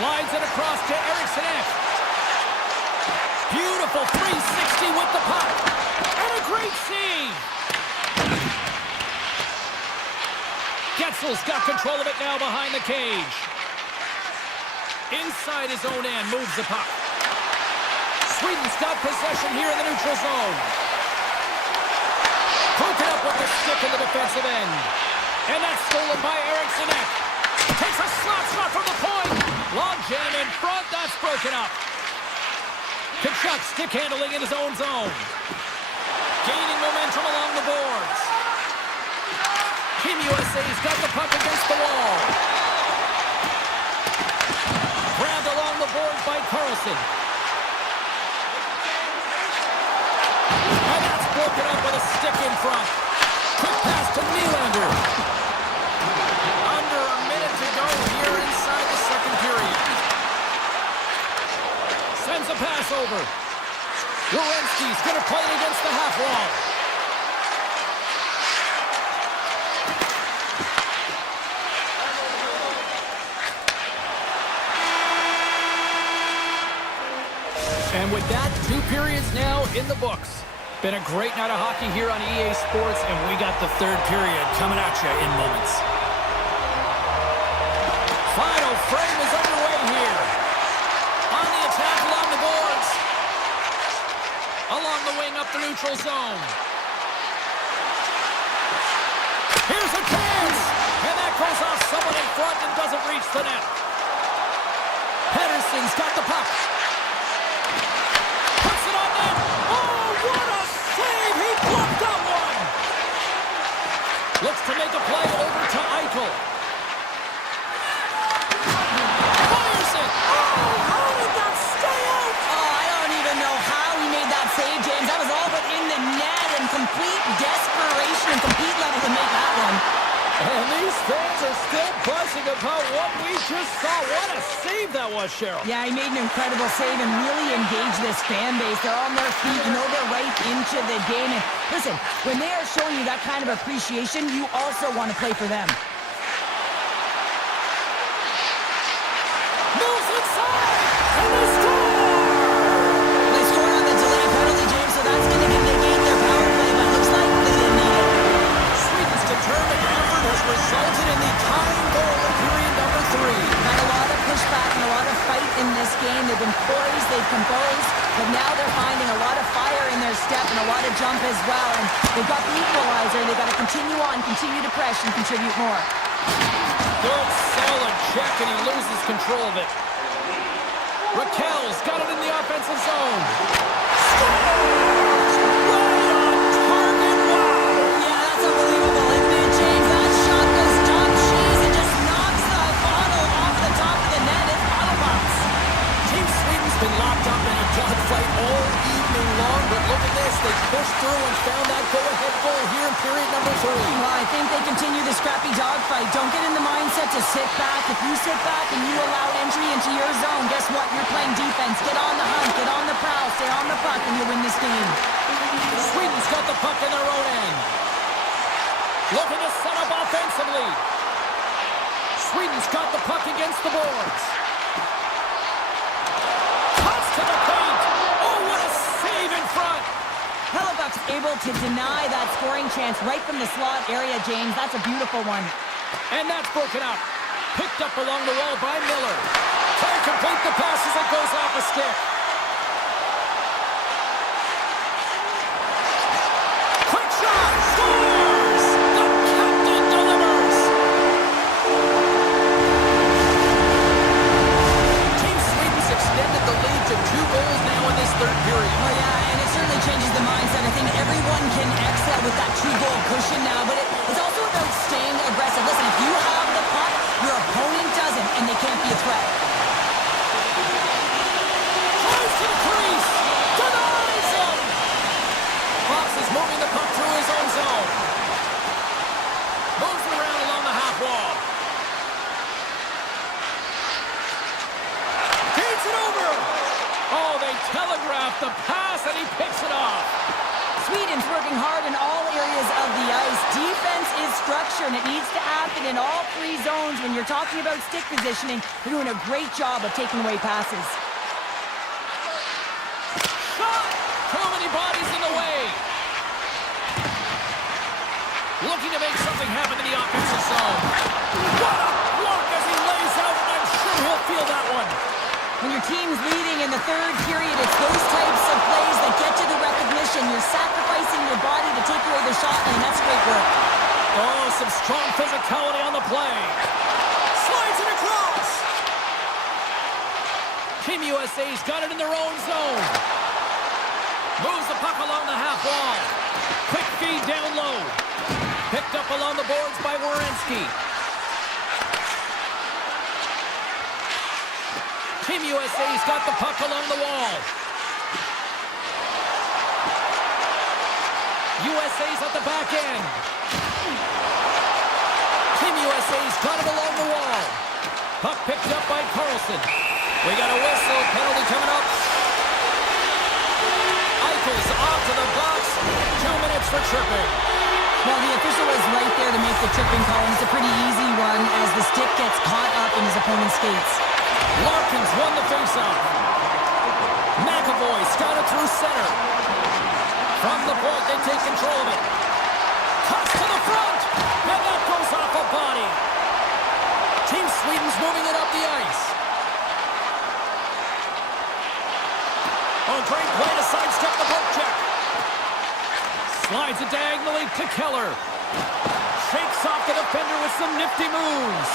Slides it across to Eriksson. Beautiful 360 with the puck. And a great save. Getzel's got control of it now behind the cage. Inside his own end, moves the puck. Sweden's got possession here in the neutral zone. Broken up with the stick in the defensive end. And that's stolen by Eriksson. Takes a slot shot from the point. Long jam in front. That's broken up. Kachuk stick handling in his own zone. Gaining momentum along the boards. Team USA's got the puck against the wall. Grabbed along the boards by Carlson. And that's broken up with a stick in front. Quick pass to Nylander. Under a minute to go here inside the second period. Sends a pass over. Werenski's going to play it against the half wall. And with that, 2 periods now in the books. Been a great night of hockey here on EA Sports, and we got the 3rd period coming at you in moments. Final frame is underway here. On the attack along the boards. Along the wing up the neutral zone. Here's a chance! And that goes off someone in front and doesn't reach the net. Pedersen's got the puck. Puts it on net. Oh, what a save! He blocked that one! Looks to make a play over to Eichel. Fires it! Oh, how did that stay out? Oh, I don't even know how he made that save, James. That was all but in the net and complete desperation and compete level to make that one. And these fans are still buzzing about what we just saw. What a save that was, Cheryl. Yeah, he made an incredible save and really engaged this fan base. They're on their feet. You know they're right into the game. And listen, when they are showing you that kind of appreciation, you also want to play for them. Moves inside! And they score! They scored on the delay penalty, James, so that's going to negate their power play, but it looks like they didn't need it. Sweden's determined effort has resulted in the tying goal in period number 3. Had a lot of pushback and a lot of fight in this game. They've been poised, they've composed, but now they're finding a lot of fire in their step and a lot of jump as well. And they've got the equalizer. They've got to continue on, continue to press and contribute more. Good, solid check, and he loses control of it. Raquel's got it in the offensive zone. Scores! Right on target! Wow! Yeah, that's unbelievable, isn't it, James? That shot goes top cheese and just knocks the bottle off the top of the net. It's bottle box. Team Sweden's been locked up in a dogfight all evening long, but look at this. They pushed through and found that go-ahead goal here in period number 3. Well, I think they continue the scrappy dogfight. Don't get in the mindset to sit back. If you sit back and you allow entry into your zone, guess what? You're playing defense. Get on the hunt, get on the prowl, stay on the puck, and you'll win this game. Sweden's got the puck in their own end. Looking to set up offensively. Sweden's got the puck against the boards. Cuts to the paint. Oh, what a save in front. Hellebuyck's able to deny that scoring chance right from the slot area, James. That's a beautiful one. And that's broken up. Picked up along the wall by Miller. Trying to complete the pass as it goes off a stick. Quick shot! Scores! The captain delivers! Team Sweden's extended the lead to 2 goals now in this 3rd period. Oh, yeah, and it certainly changes the mindset. I think everyone can excel with that 2-goal cushion now, but it's also about staying aggressive. Listen, if you have the puck, your opponent doesn't, and they can't be a threat. Tries to the crease! Denies him! Fox is moving the puck through his own zone. Moves it around along the half wall. Feeds it over! Oh, they telegraphed the pass, and he picks it off. Sweden's working hard in all areas of the ice. Defense is structure, and it needs to happen in all 3 zones. When you're talking about stick positioning, they're doing a great job of taking away passes. Shot! Too many bodies in the way. Looking to make something happen in the offensive zone. What a block as he lays out, and I'm sure he'll feel that one. When your team's leading in the 3rd period, it's those types of plays that get you the recognition. You're sacrificing your body to take away the shot, and that's great work. Oh, some strong physicality on the play. Slides it across. Team USA's got it in their own zone. Moves the puck along the half wall. Quick feed down low. Picked up along the boards by Werenski. Team USA's got the puck along the wall. USA's at the back end. Team USA's got it along the wall. Puck picked up by Carlson. We got a whistle. Penalty coming up. Eichel's off to the box. 2 minutes for tripping. Well, the official was right there to make the tripping call, and it's a pretty easy one as the stick gets caught up in his opponent's skates. Larkins won the faceoff. McAvoy take control of it. Toss to the front, and that goes off a body. Team Sweden's moving it up the ice. Oh, great play to sidestep the poke check. Slides it diagonally to Keller. Shakes off the defender with some nifty moves.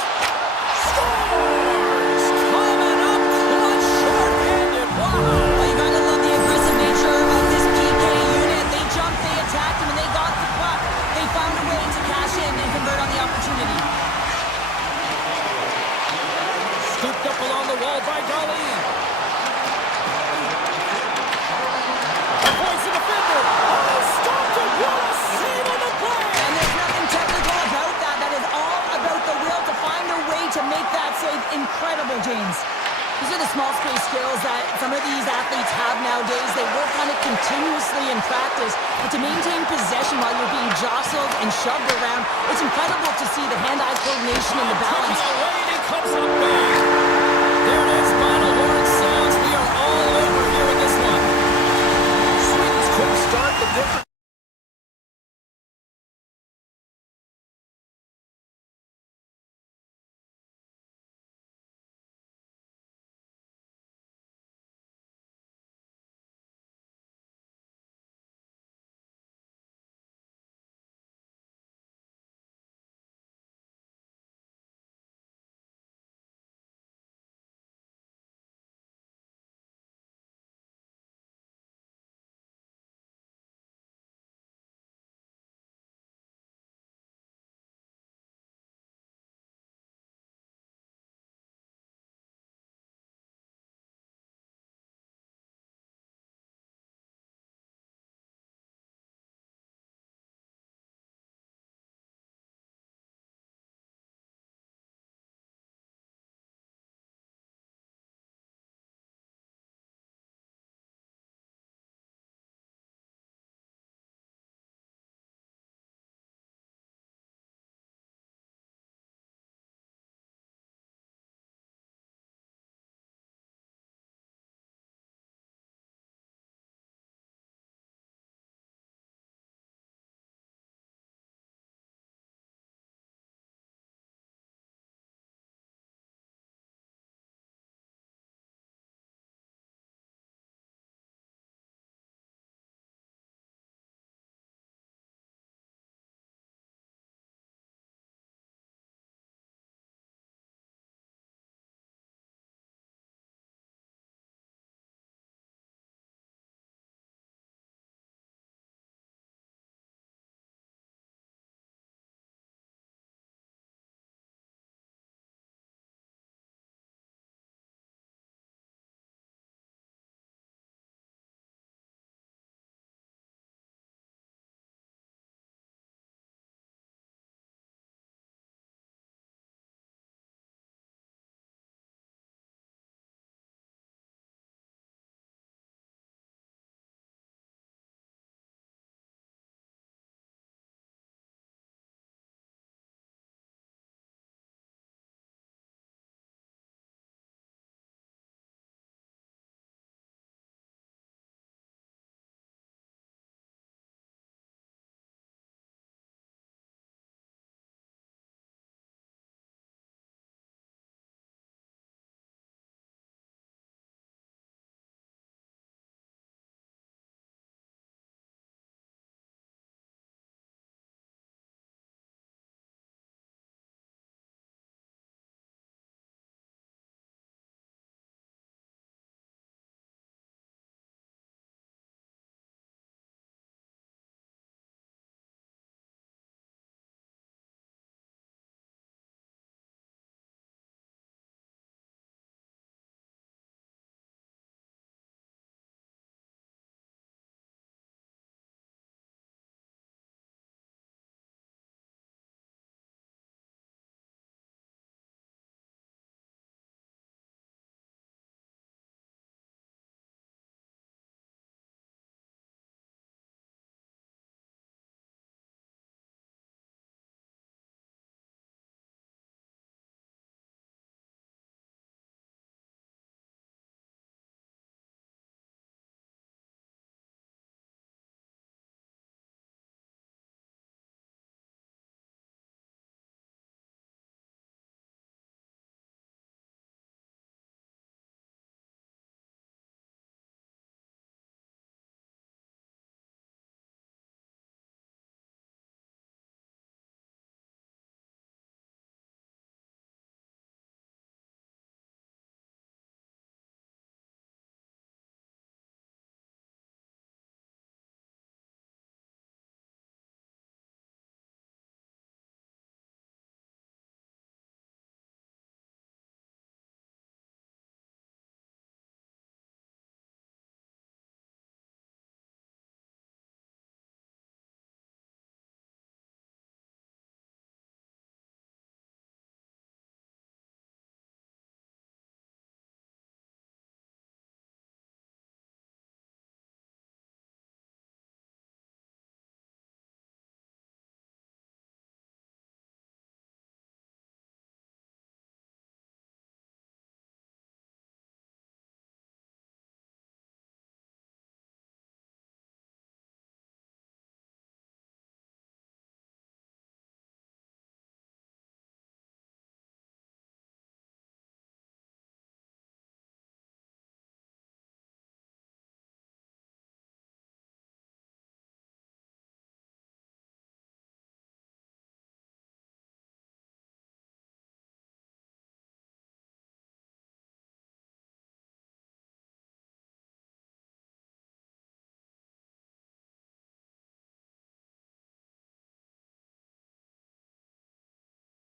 Scores! Coming up clutch, short-handed. Wow! Well, you gotta love the aggressive nature of this PK unit. They jumped, they attacked him, and they got the puck. They found a way to cash in and convert on the opportunity. Scooped up along the wall by Darlene. Avoids the defender. Oh, stopped it. What a save on the play. And there's nothing technical about that. That is all about the will to find a way to make that save. Incredible, James. These are the small space skills that some of these athletes have nowadays. They work on it continuously in practice. But to maintain possession while you're being jostled and shoved around, it's incredible to see the hand-eye coordination and the balance. Taking away, and he comes up big. There it is, final horn sounds. We are all over here in this one. Sweden's quick start, the difference.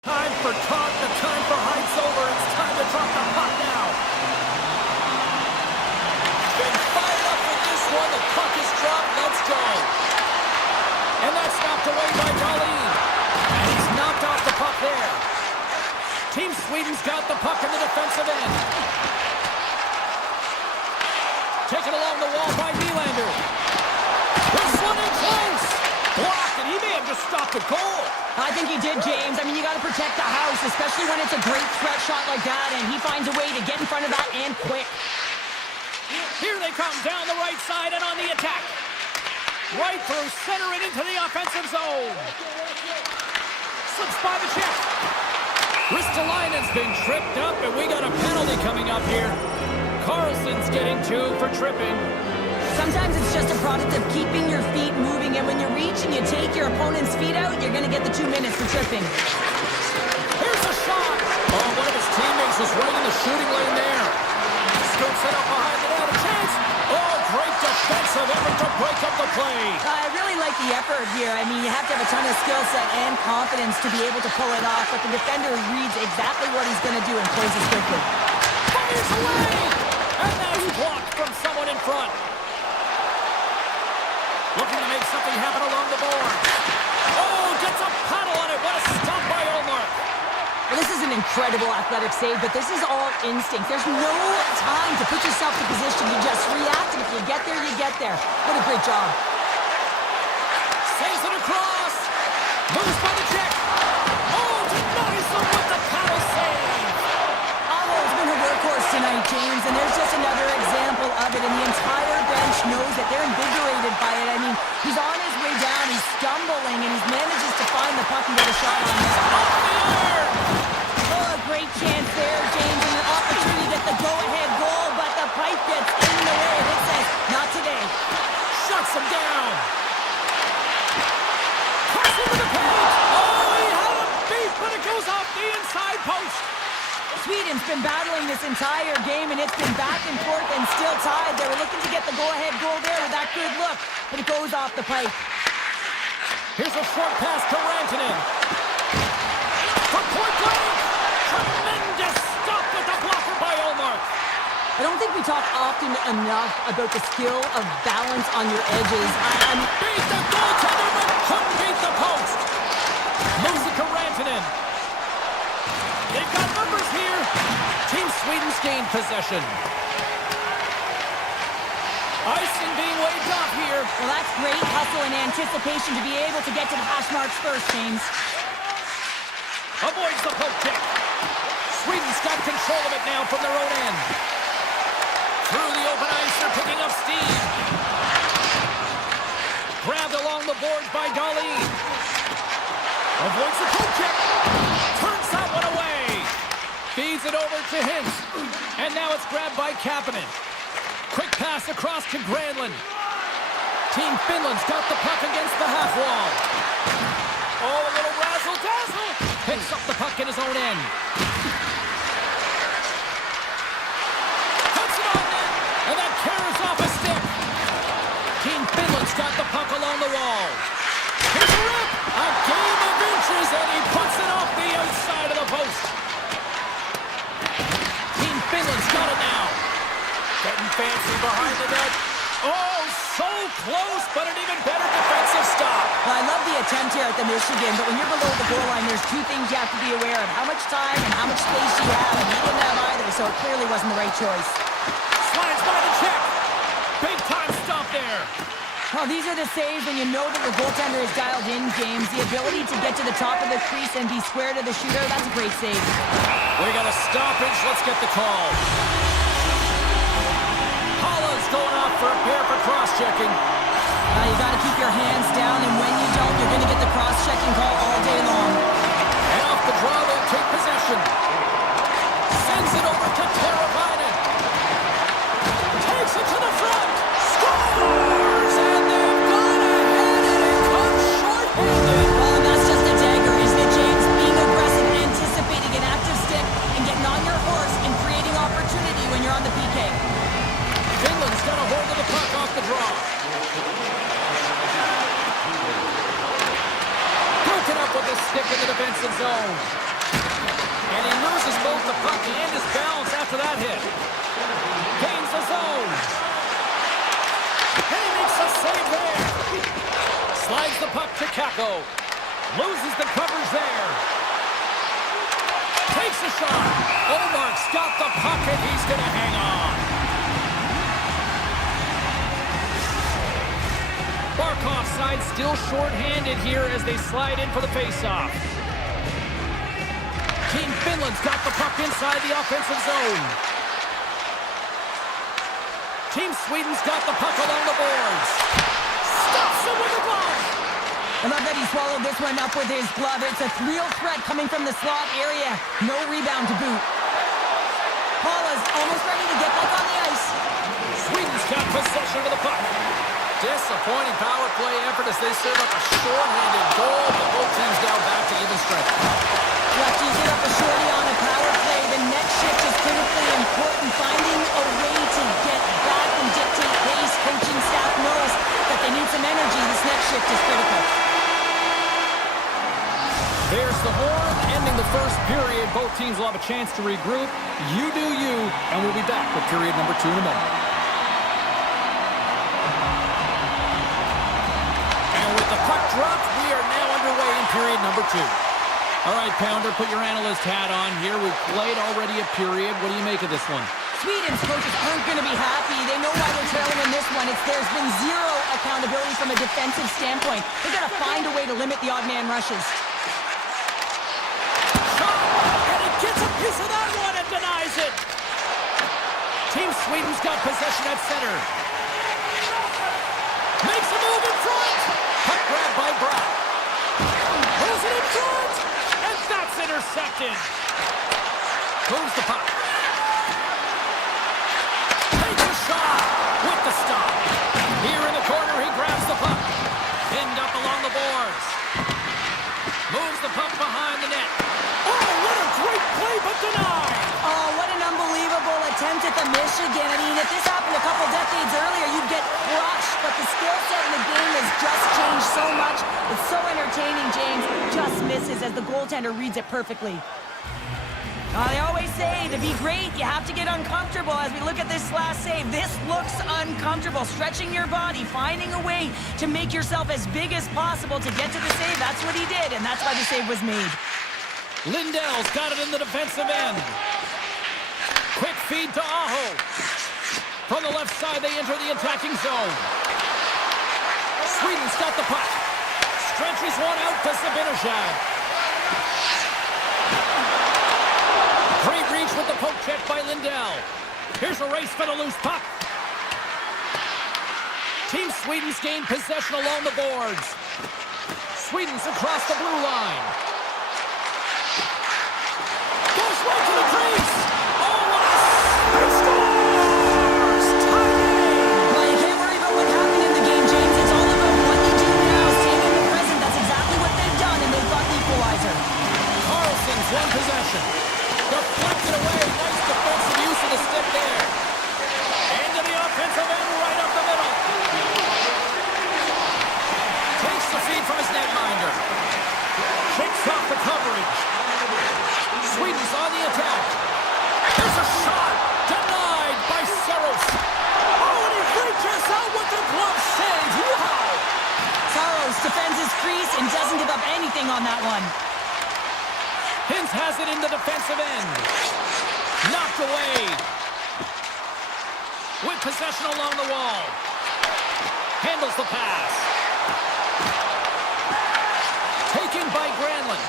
Time for talk, the time for hype's over. It's time to drop the puck now. Been fired up with this one. The puck is dropped. Let's go. And that's knocked away by Darlene. And he's knocked off the puck there. Team Sweden's got the puck in the defensive end. Taken along the wall by Nylander. This one in close. Blocked, and he may have just stopped the goal. I think he did, James. I mean, you got to protect the house, especially when it's a great threat shot like that, and he finds a way to get in front of that and quick. Here they come down the right side and on the attack. Right through center and into the offensive zone. Slips by the chest. Ristolainen's been tripped up, and we got a penalty coming up here. Carlson's getting 2 for tripping. Sometimes it's just a product of keeping your feet moving, and when you reach and you take your opponent's feet out, you're going to get the 2 minutes for tripping. Here's a shot. Oh, one of his teammates was right in the shooting lane there. Scoops it up behind the net. A chance. Oh, great defensive effort to break up the play. I really like the effort here. I mean, you have to have a ton of skill set and confidence to be able to pull it off, but the defender reads exactly what he's going to do and closes quickly. Fires away. And that's blocked from someone in front. Looking to make something happen along the board. Oh, gets a paddle on it. What a stop by Olmark. Well, this is an incredible athletic save, but this is all instinct. There's no time to put yourself in position. You just react, and if you get there, you get there. What a great job. Saves it across. Moves by the check. Oh, denies them with the paddle save. Almo's been a workhorse tonight, James, and there's just another example of it, and the entire bench knows that they're invigorated by it. I mean, he's on his way down, he's stumbling, and he manages to find the puck and get a shot on it. Off the iron. Oh, a great chance there, James, and an opportunity to get the go-ahead goal, but the pipe gets in the way, and it says, not today. Shuts him down. Cuts into the paint. Oh, he had him beat, but it goes off the inside post. Sweden's been battling this entire game, and it's been back and forth and still tied. They were looking to get the go-ahead goal there with that good look, but it goes off the pipe. Here's a short pass to Rantanen. From point blank. Tremendous stop with the blocker by Olmark. I don't think we talk often enough about the skill of balance on your edges. Beat the goaltender, but couldn't beat the post. Moves it to Rantanen. They've got numbers here. Team Sweden's gained possession. Icing being waved off here. Well, that's great hustle and anticipation to be able to get to the hash marks first, James. Avoids the poke check. Sweden's got control of it now from their own end. Through the open ice, they're picking up steam. Grabbed along the boards by Darlene. Avoids the poke check. Turns that one away. Feeds it over to Hintz. And now it's grabbed by Kapanen. Quick pass across to Granlund. Team Finland's got the puck against the half wall. Oh, a little razzle-dazzle. Picks up the puck in his own end. Puts it on net. And that carries off a stick. Team Finland's got the puck along the wall. Here's a rip. A game of inches, and he puts it off the outside of the post. Team Finland's got it now. Getting fancy behind the net. Oh, so close, but an even better defensive stop. Well, I love the attempt here at the Michigan, but when you're below the goal line, there's 2 things you have to be aware of. How much time and how much space you have, and he didn't have either, so it clearly wasn't the right choice. Slides by the check. Big time stop there. Well, these are the saves when you know that your goaltender is dialed in, James. The ability to get to the top of the crease and be square to the shooter, that's a great save. We got a stoppage. Let's get the call. Holla's going off for a pair for cross-checking. You got to keep your hands down, and when you don't, you're going to get the cross-checking call all day long. And off the draw, they'll take possession. Sends it over to Teravainen. Takes it to the front. Scores! And they've gone ahead, and it comes short-handed. Well, and that's just a dagger, isn't it, James? Being aggressive, anticipating an active stick, and getting on your horse and creating opportunity when you're on the PK. Finland's got a hold of the puck off the draw. Broken up with a stick in the defensive zone. the puck and his balance after that hit. Gains the zone. And he makes a save there. Slides the puck to Kako. Loses the coverage there. Takes a shot. Omark's got the puck and he's going to hang on. Barkov's side still short-handed here as they slide in for the face-off. Team Finland's got the puck inside the offensive zone. Team Sweden's got the puck along the boards. Stops him with a glove. I love that he swallowed this one up with his glove. It's a real threat coming from the slot area. No rebound to boot. Paula's almost ready to get back on the ice. Sweden's got possession of the puck. Disappointing power play effort as they serve up a short-handed goal, but both teams down back to even strength. Lefties get up a shorty on a power play. The next shift is critically important. Finding a way to get back and dictate pace. Coaching staff knows that they need some energy. This next shift is critical. There's the horn, ending the first period. Both teams will have a chance to regroup. You do you, and we'll be back with period number 2 in a moment. And with the puck dropped, we are now underway in period number 2. All right, Pounder, put your analyst hat on here. We've played already a period. What do you make of this one? Sweden's coaches aren't going to be happy. They know why they're trailing in this one. There's been zero accountability from a defensive standpoint. They've got to find a way to limit the odd man rushes. And he gets a piece of that one and denies it. Team Sweden's got possession at center. Makes a move in front. Puck grab by Brock. Pulls it in front. And that's intercepted. Moves the puck. Takes a shot with the stop. Here in the corner, he grabs the puck. Pinned up along the boards. Moves the puck behind the net. Oh, what a great play, but denied. Oh, what an unbelievable attempt at the Michigan. I mean, if this happened a couple decades earlier, you'd get crushed. But the skill set in the game has just changed so much. It's so entertaining, James. Just misses as the goaltender reads it perfectly. They always say to be great, you have to get uncomfortable. As we look at this last save, this looks uncomfortable. Stretching your body, finding a way to make yourself as big as possible to get to the save. That's what he did, and that's why the save was made. Lindell's got it in the defensive end. Quick feed to Aho. From the left side, they enter the attacking zone. Sweden's got the puck. Stretches one out to Sabinishad. Great reach with the poke check by Lindell. Here's a race for the loose puck. Team Sweden's gained possession along the boards. Sweden's across the blue line. Goes right to the crease. Oh, what a scores! Tie game! Well, you can't worry about what happened in the game, James. It's all about what you do now. Staying in the present, that's exactly what they've done, and they've got the equalizer. Carlson's won possession. Deflected away. Nice defensive use of the stick there. Into the offensive end, right up the middle. Takes the feed from his netminder. Shakes off the coverage. Sweden's on the attack. There's a shot. Denied by Saros. Oh, and he reaches out with the glove save. Wow. Saros defends his crease and doesn't give up anything on that one. Hintz has it in the defensive end. Knocked away. With possession along the wall. Handles the pass. Taken by Granlund.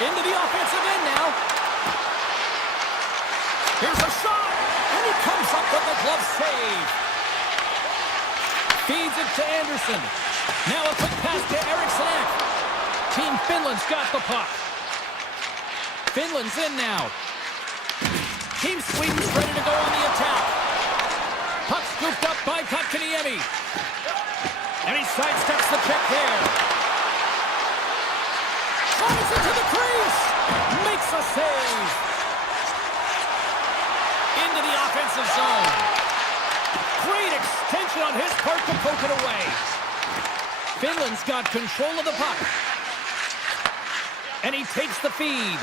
Into the offensive end now. Here's a shot. And he comes up with the glove save. Feeds it to Anderson. Now a quick pass to Eriksson. Team Finland's got the puck. Finland's in now. Team Sweden's ready to go on the attack. Puck scooped up by Kotkaniemi. And he sidesteps the check there. Drives into the crease. Makes a save. Into the offensive zone. Great extension on his part to poke it away. Finland's got control of the puck. And he takes the feed.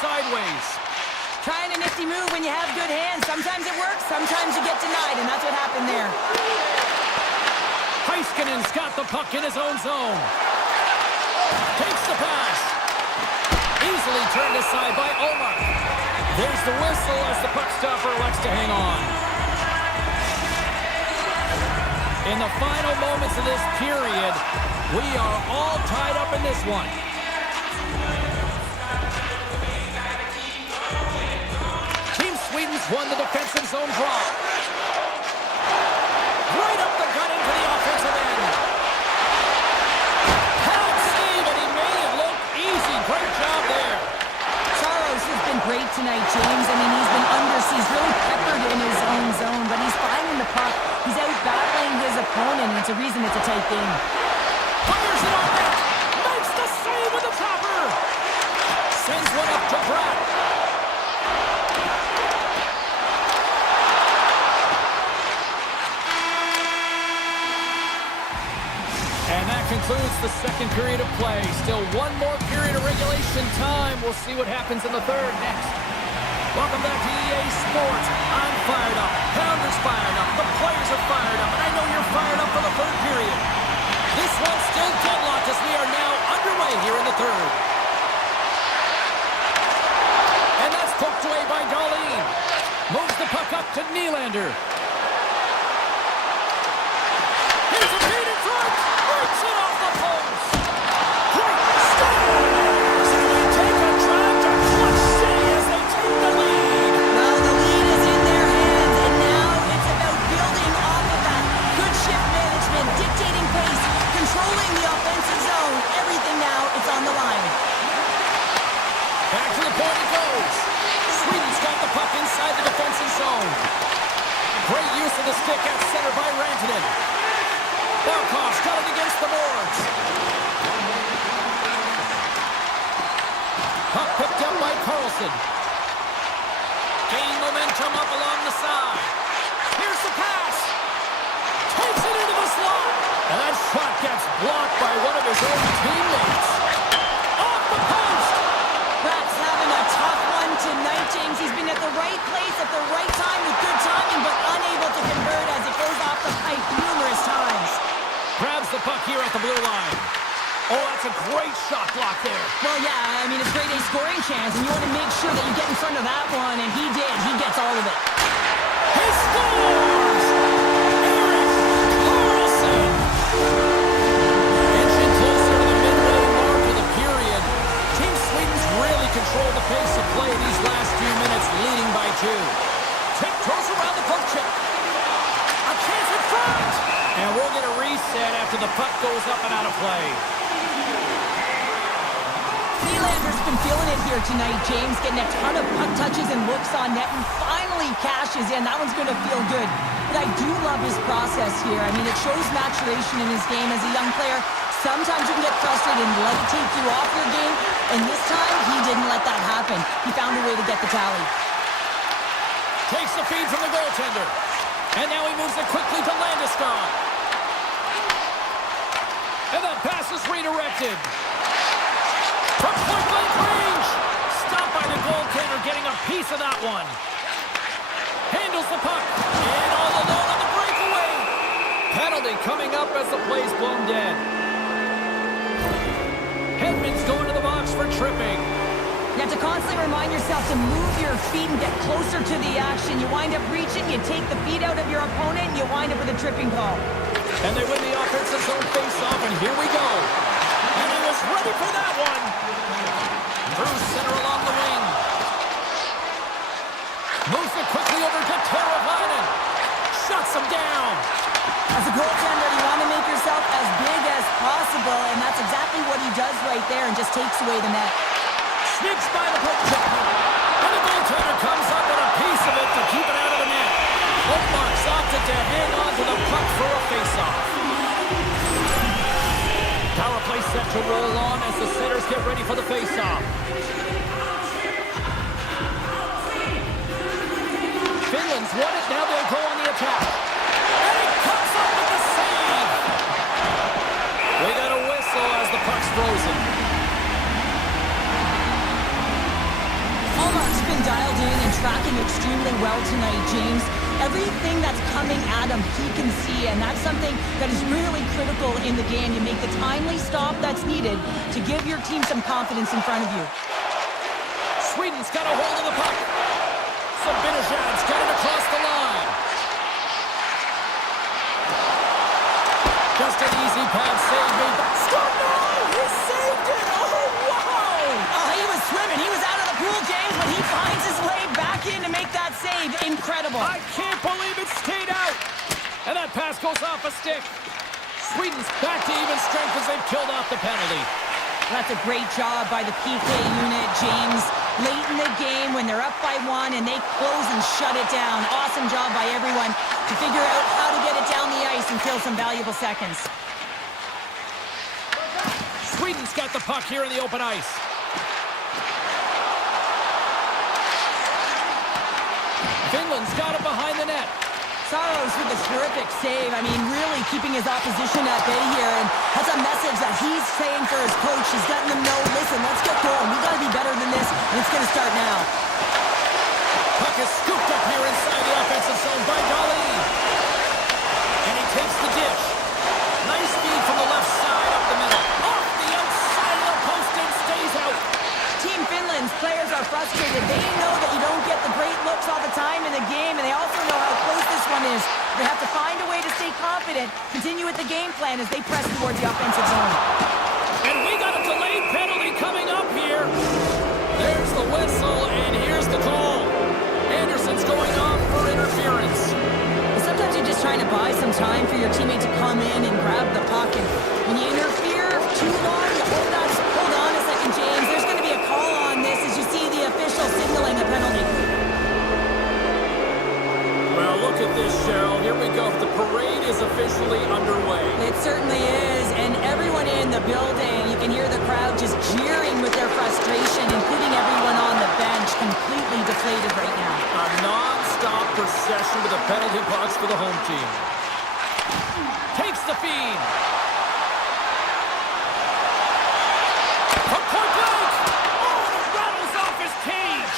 sideways. Trying a nifty move when you have good hands. Sometimes it works, sometimes you get denied, and that's what happened there. Heiskanen's got the puck in his own zone. Takes the pass. Easily turned aside by Omar. There's the whistle as the puck stopper elects to hang on. In the final moments of this period, we are all tied up in this one. Team Sweden's won the defensive zone draw. Right up the gut into the offensive end. Held save, and he made it look easy. Great job there. Saros has been great tonight, James. I mean, he's been he's really peppered in his own zone, but he's finding the puck. He's out battling his opponent, and it's a reason it's a tight game. Fires it on net. Makes the save with the topper. Sends one up to Pratt. And that concludes the second period of play. Still one more period of regulation time. We'll see what happens in the third next. Welcome back to EA Sports. I'm fired up. Pounder's fired up. The players are fired up. And I know you're fired up for the third period. This one's still deadlocked as we are now underway here in the third. And that's poked away by Darlene. Moves the puck up to Nylander. Here's a feed in front. Breaks it off the post. Great stop. Take a drive to Clutch City as they take the lead. Well, the lead is in their hands, and now it's about building off of that. Good shift management, dictating pace, controlling the offensive zone. Everything now, it's on the line. Back to the point it goes. Sweden's got the puck inside the defensive zone. Great use of the stick at center by Rantanen. Barkov's got it against the boards. Puck picked up by Carlson. Gain momentum up along the side. Here's the pass. Takes it into the slot. And that shot gets blocked by one of his own teammates. Off the post. Pratt's having a tough one tonight, James. He's been at the right place at the right time with good timing, but unable to convert as it goes off the pipe numerous times. Grabs the puck here at the blue line. Oh, that's a great shot block there. Well, yeah, I mean, it's grade A scoring chance, and you want to make sure that you get in front of that one, and he did. He gets all of it. He scores! Erik Karlsson! Inching closer to the midway mark of the period. Team Sweden's really controlled the pace of play these last few minutes, leading by 2. Tiptoes around the poke check. A chance in front! And we'll get a reset after the puck goes up and out of play. Nylander's been feeling it here tonight, James, getting a ton of puck touches and looks on net, and finally cashes in. That one's going to feel good. But I do love his process here. I mean, it shows maturation in his game as a young player. Sometimes you can get frustrated and let it take you off your game, and this time, he didn't let that happen. He found a way to get the tally. Takes the feed from the goaltender. And now he moves it quickly to Landeskog. And that pass is redirected. From point-blank range. Stopped by the goaltender, getting a piece of that one. Handles the puck. And all alone on the breakaway. Penalty coming up as the play's blown dead. Hedman's going to the box for tripping. You have to constantly remind yourself to move your feet and get closer to the action. You wind up reaching, you take the feet out of your opponent, and you wind up with a tripping call. And they win the offensive zone face-off, and here we go. And he was ready for that one. Through center along the wing. Moves it quickly over to Teravainen. Shuts him down. As a goaltender, you want to make yourself as big as possible, and that's exactly what he does right there and just takes away the net. Sneaks by the poke check. And the goaltender comes up with a piece of it to keep it out of the net. Omar's opted to hang on to the puck for a face-off. Power play set to roll on as the setters get ready for the face-off. Finland's won it, now they'll go on the attack. And he comes up with the save! We got a whistle as the puck's frozen. in and tracking extremely well tonight, James. Everything that's coming at him, he can see, and that's something that is really critical in the game. You make the timely stop that's needed to give your team some confidence in front of you. Sweden's got a hold of the puck. Sabinajad's got it across the line. Just an easy pass save made by Scornell! He saved it! Oh, wow! Oh, he was swimming. He was out of the pool, James, but he finds his way back in to make that save. Incredible. I can't believe it stayed out! And that pass goes off a stick. Sweden's back to even strength as they've killed off the penalty. That's a great job by the PK unit, James. Late in the game when they're up by 1 and they close and shut it down. Awesome job by everyone to figure out how to get it down the ice and kill some valuable seconds. Sweden's got the puck here in the open ice. Finland's got it behind the net. Saros with a terrific save. I mean, really keeping his opposition at bay here. And that's a message that he's saying for his coach. He's letting them know, listen, let's get going. We got to be better than this, and it's going to start now. Puck is scooped up here inside the offensive zone by Dali. And he takes the dish. Nice feed from the left side up the middle. Off the outside of the post and stays out. Team Finland's players are frustrated. They know that you don't get the great looks all the time in the game, and they also know how close this one is. They have to find a way to stay confident, continue with the game plan as they press towards the offensive zone. And we got a delayed penalty coming up here. There's the whistle, and here's the call. Anderson's going off for interference. Sometimes you're just trying to buy some time for your teammate to come in and grab the puck, and when you interfere too long, you hold on a second, James. There's going to be a call on this as you see the official signaling a penalty. Well, look at this, Cheryl. Here we go. The parade is officially underway. It certainly is, and everyone in the building, you can hear the crowd just jeering with their frustration, including everyone on the bench, completely deflated right now. A non-stop procession with the penalty box for the home team. Takes the feed. From point blank! Oh, it rattles off his cage!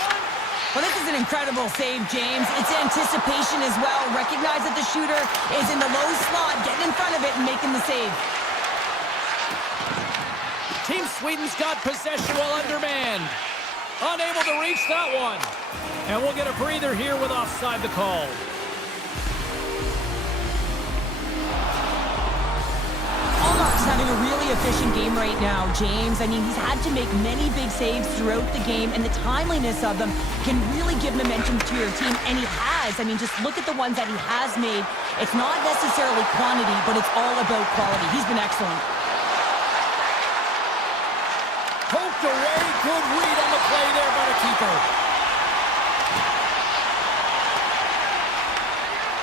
Well, this is an incredible save, James. It's anticipation as well. Recognize that the shooter is in the low slot, getting in front of it and making the save. Team Sweden's got possession while undermanned. Unable to reach that one. And we'll get a breather here with offside the call. Allmark's having a really efficient game right now, James. I mean, he's had to make many big saves throughout the game, and the timeliness of them can really give momentum to your team, and he has. I mean, just look at the ones that he has made. It's not necessarily quantity, but it's all about quality. He's been excellent. Poked away. Good read on the play there by the keeper.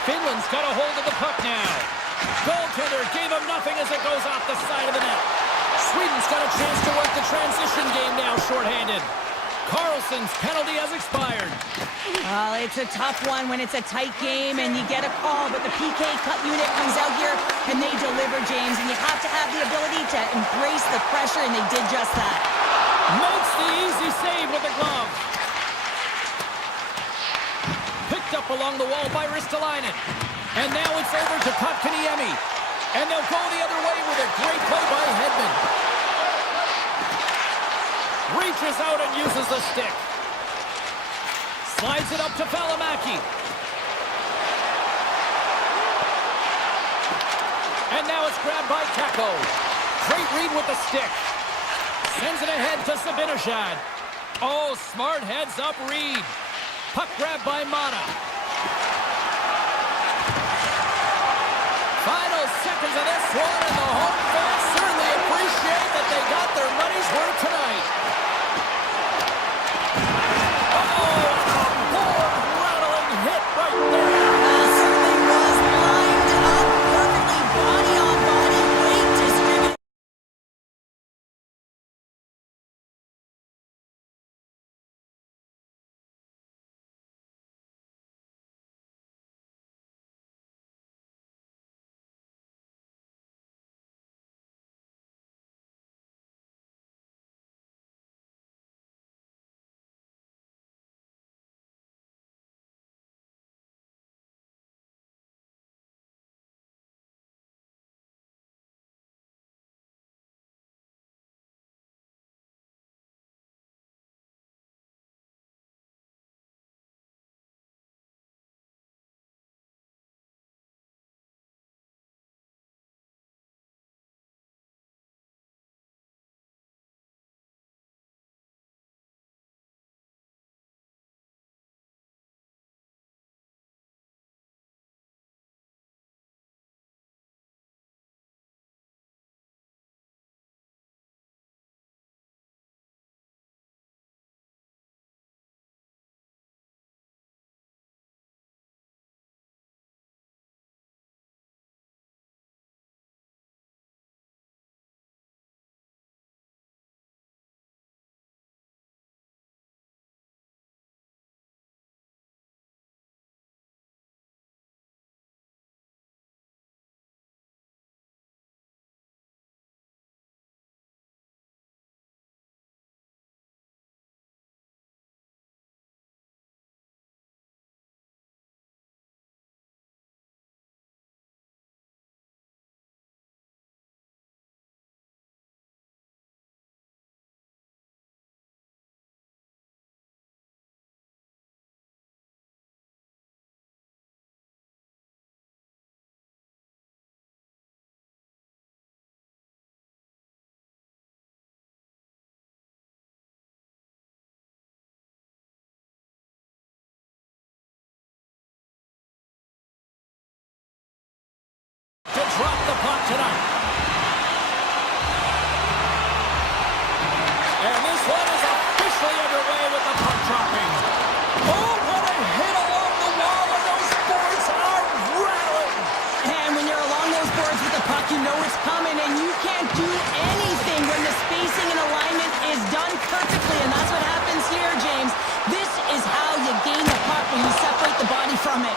Finland's got a hold of the puck now. Goaltender gave him nothing as it goes off the side of the net. Sweden's got a chance to work the transition game now shorthanded. Carlson's penalty has expired. Well, it's a tough one when it's a tight game and you get a call, but the PK cut unit comes out here and they deliver, James, and you have to have the ability to embrace the pressure, and they did just that. Makes the easy save with the glove. Picked up along the wall by Ristolainen. And now it's over to Kotkaniemi. And they'll go the other way with a great play by Hedman. Reaches out and uses the stick. Slides it up to Valimaki. And now it's grabbed by Kako. Great read with the stick. Sends it ahead to Sabinajad. Oh, smart heads-up read. Puck grab by Mata. Final seconds of this one, and the home fans certainly appreciate that they got their money's worth tonight. drop the puck tonight. And this one is officially underway with the puck dropping. Oh, what a hit along the wall, and those boards are rattling. And when you're along those boards with the puck, you know it's coming, and you can't do anything when the spacing and alignment is done perfectly, and that's what happens here, James. This is how you gain the puck when you separate the body from it.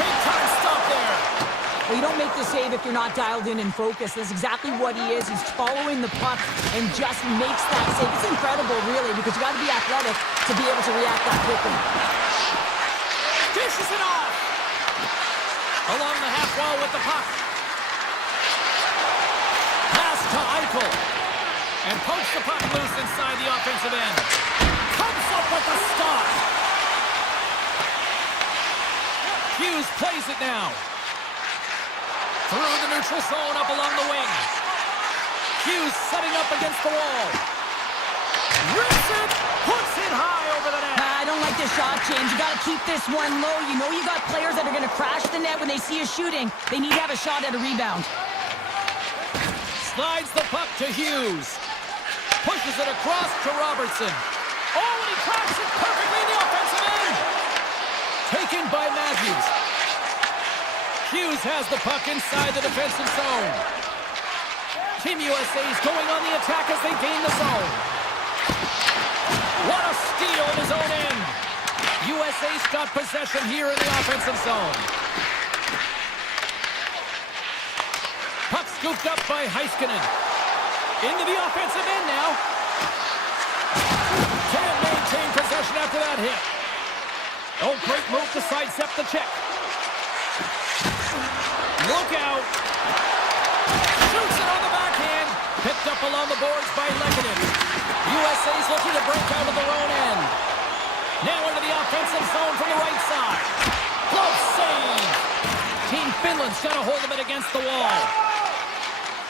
Big time stop there. Well, you don't make the save if you're not dialed in and focused. That's exactly what he is. He's following the puck and just makes that save. It's incredible, really, because you got to be athletic to be able to react that quickly. Dishes it off. Along the half wall with the puck. Pass to Eichel. And pokes the puck loose inside the offensive end. Comes up with the stop. Hughes plays it now. Through the neutral zone, up along the wing. Hughes setting up against the wall. Rips it, puts it high over the net. I don't like this shot, James. You got to keep this one low. You know you got players that are going to crash the net when they see you shooting. They need to have a shot at a rebound. Slides the puck to Hughes. Pushes it across to Robertson. Oh, and he cracks it perfectly in the offensive end. Taken by Matthews. Hughes has the puck inside the defensive zone. Team USA is going on the attack as they gain the zone. What a steal in his own end. USA's got possession here in the offensive zone. Puck scooped up by Heiskanen. Into the offensive end now. Can't maintain possession after that hit. Oh, great move to sidestep the check. Look out. Shoots it on the backhand. Picked up along the boards by Lehkonen. USA's looking to break out of their own end. Now into the offensive zone from the right side. Close save. Team Finland's got a hold of it against the wall.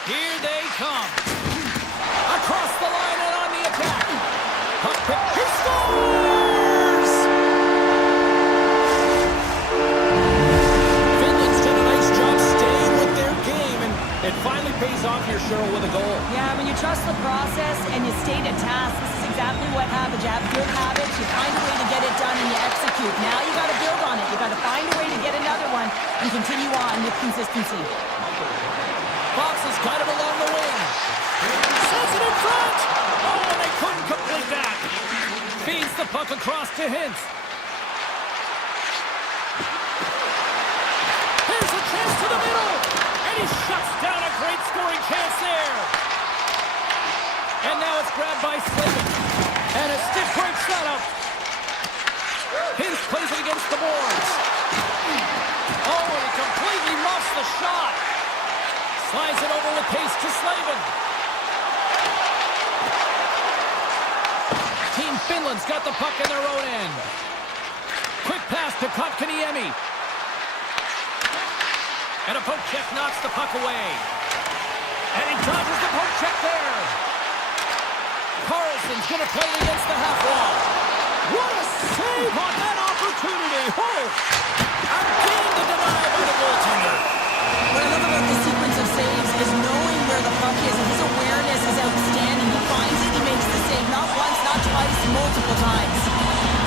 Here they come. Across the line and on the attack. Puck pick. He scores! Finland's done a nice job staying with their game, and it finally pays off here, Cheryl, with a goal. Yeah, when you trust the process and you stay to task, this is exactly what happens. You have good habits, you find a way to get it done, and you execute. Now you got to build on it. You got to find a way to get another one and continue on with consistency. Fox has got it along the wing. Sends it in front. Oh, and they couldn't complete that. Feeds the puck across to Hintz. Here's a chance to the middle. And he shuts down a great scoring chance there. And now it's grabbed by Slavin. And a stiff break setup. Hintz plays it against the boards. Oh, and he completely muffs the shot. Slides it over with pace to Slavin. Team Finland's got the puck in their own end. Quick pass to Kotkaniemi. And a poke check knocks the puck away. And he dodges the poke check there. Carlson's going to play it against the half wall. What a save on that opportunity. Oh! Again the deny by the goaltender. What I love about this sequence of saves is knowing where the puck is, and his awareness is outstanding. He finds it, he makes the save, not once, not twice, multiple times.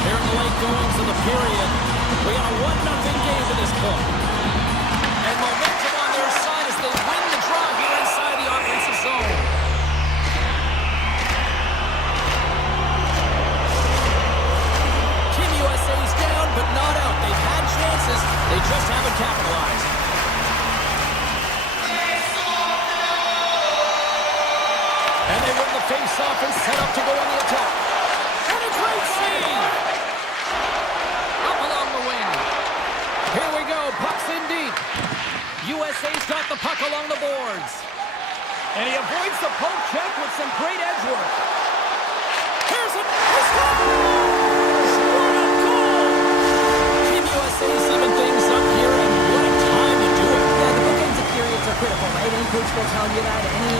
Here in the late goings of the period, we got a 1-0 game to this point. And momentum on their side as they win the draw here inside the offensive zone. Team USA's down, but not out. They've had chances, they just haven't capitalized. And they win the face-off and set up to go on the attack. And a great save! Up along the wing. Here we go, puck's in deep. USA's got the puck along the boards. And he avoids the poke check with some great edge work. Here's it! He scores! What a goal! Team USA's even things up here, and what a time to do it. Yeah, the bookends of periods are critical, right? Any coach will tell you that. Any,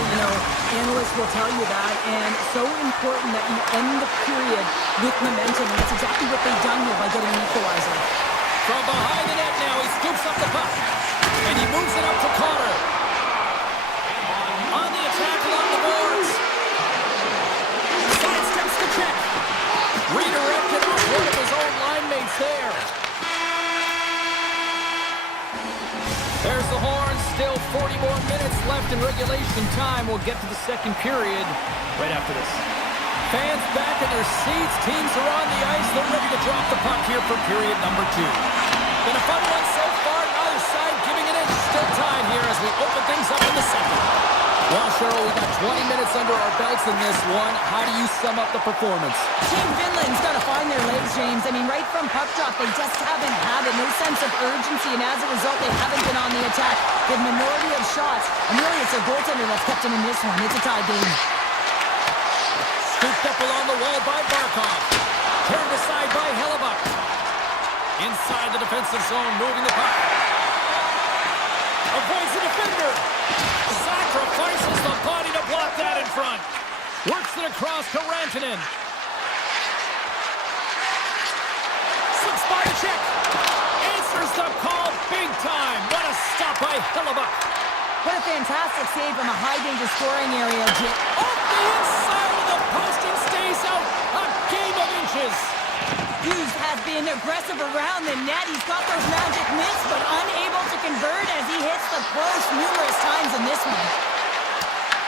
analyst will tell you that. And so important that you end the period with momentum. And that's exactly what they've done here by getting an equalizer. From behind the net now, he scoops up the puck. And he moves it up to Connor. some time. We'll get to the second period right after this. Fans back in their seats. Teams are on the ice. They're ready to drop the puck here for period number 2. Been a fun one so far. Neither side giving it in. Still tied here as we open things up in the second. Well, Cheryl, we got 20 minutes under our belts in this one. How do you sum up the performance? Team Finland's got to find their legs, James. I mean, right from puck drop, they just haven't had it. No sense of urgency, and as a result, they haven't been on the attack. The minority of shots, and really it's their goaltender that's kept them in this one. It's a tie game. Scooped up along the wall by Barkov. Turned aside by Hellebuck. Inside the defensive zone, moving the puck. Avoids the defender. Sacrifices the body to block that in front. Works it across to Rantanen. Slips by the check. Answers the call big time. What a stop by Hellebuck. What a fantastic save from a high-danger scoring area, Jim. Off the inside of the post and stays out. A game of inches. Hughes has been aggressive around the net. He's got those magic mitts, but unable to convert as he hits the post numerous times in this one.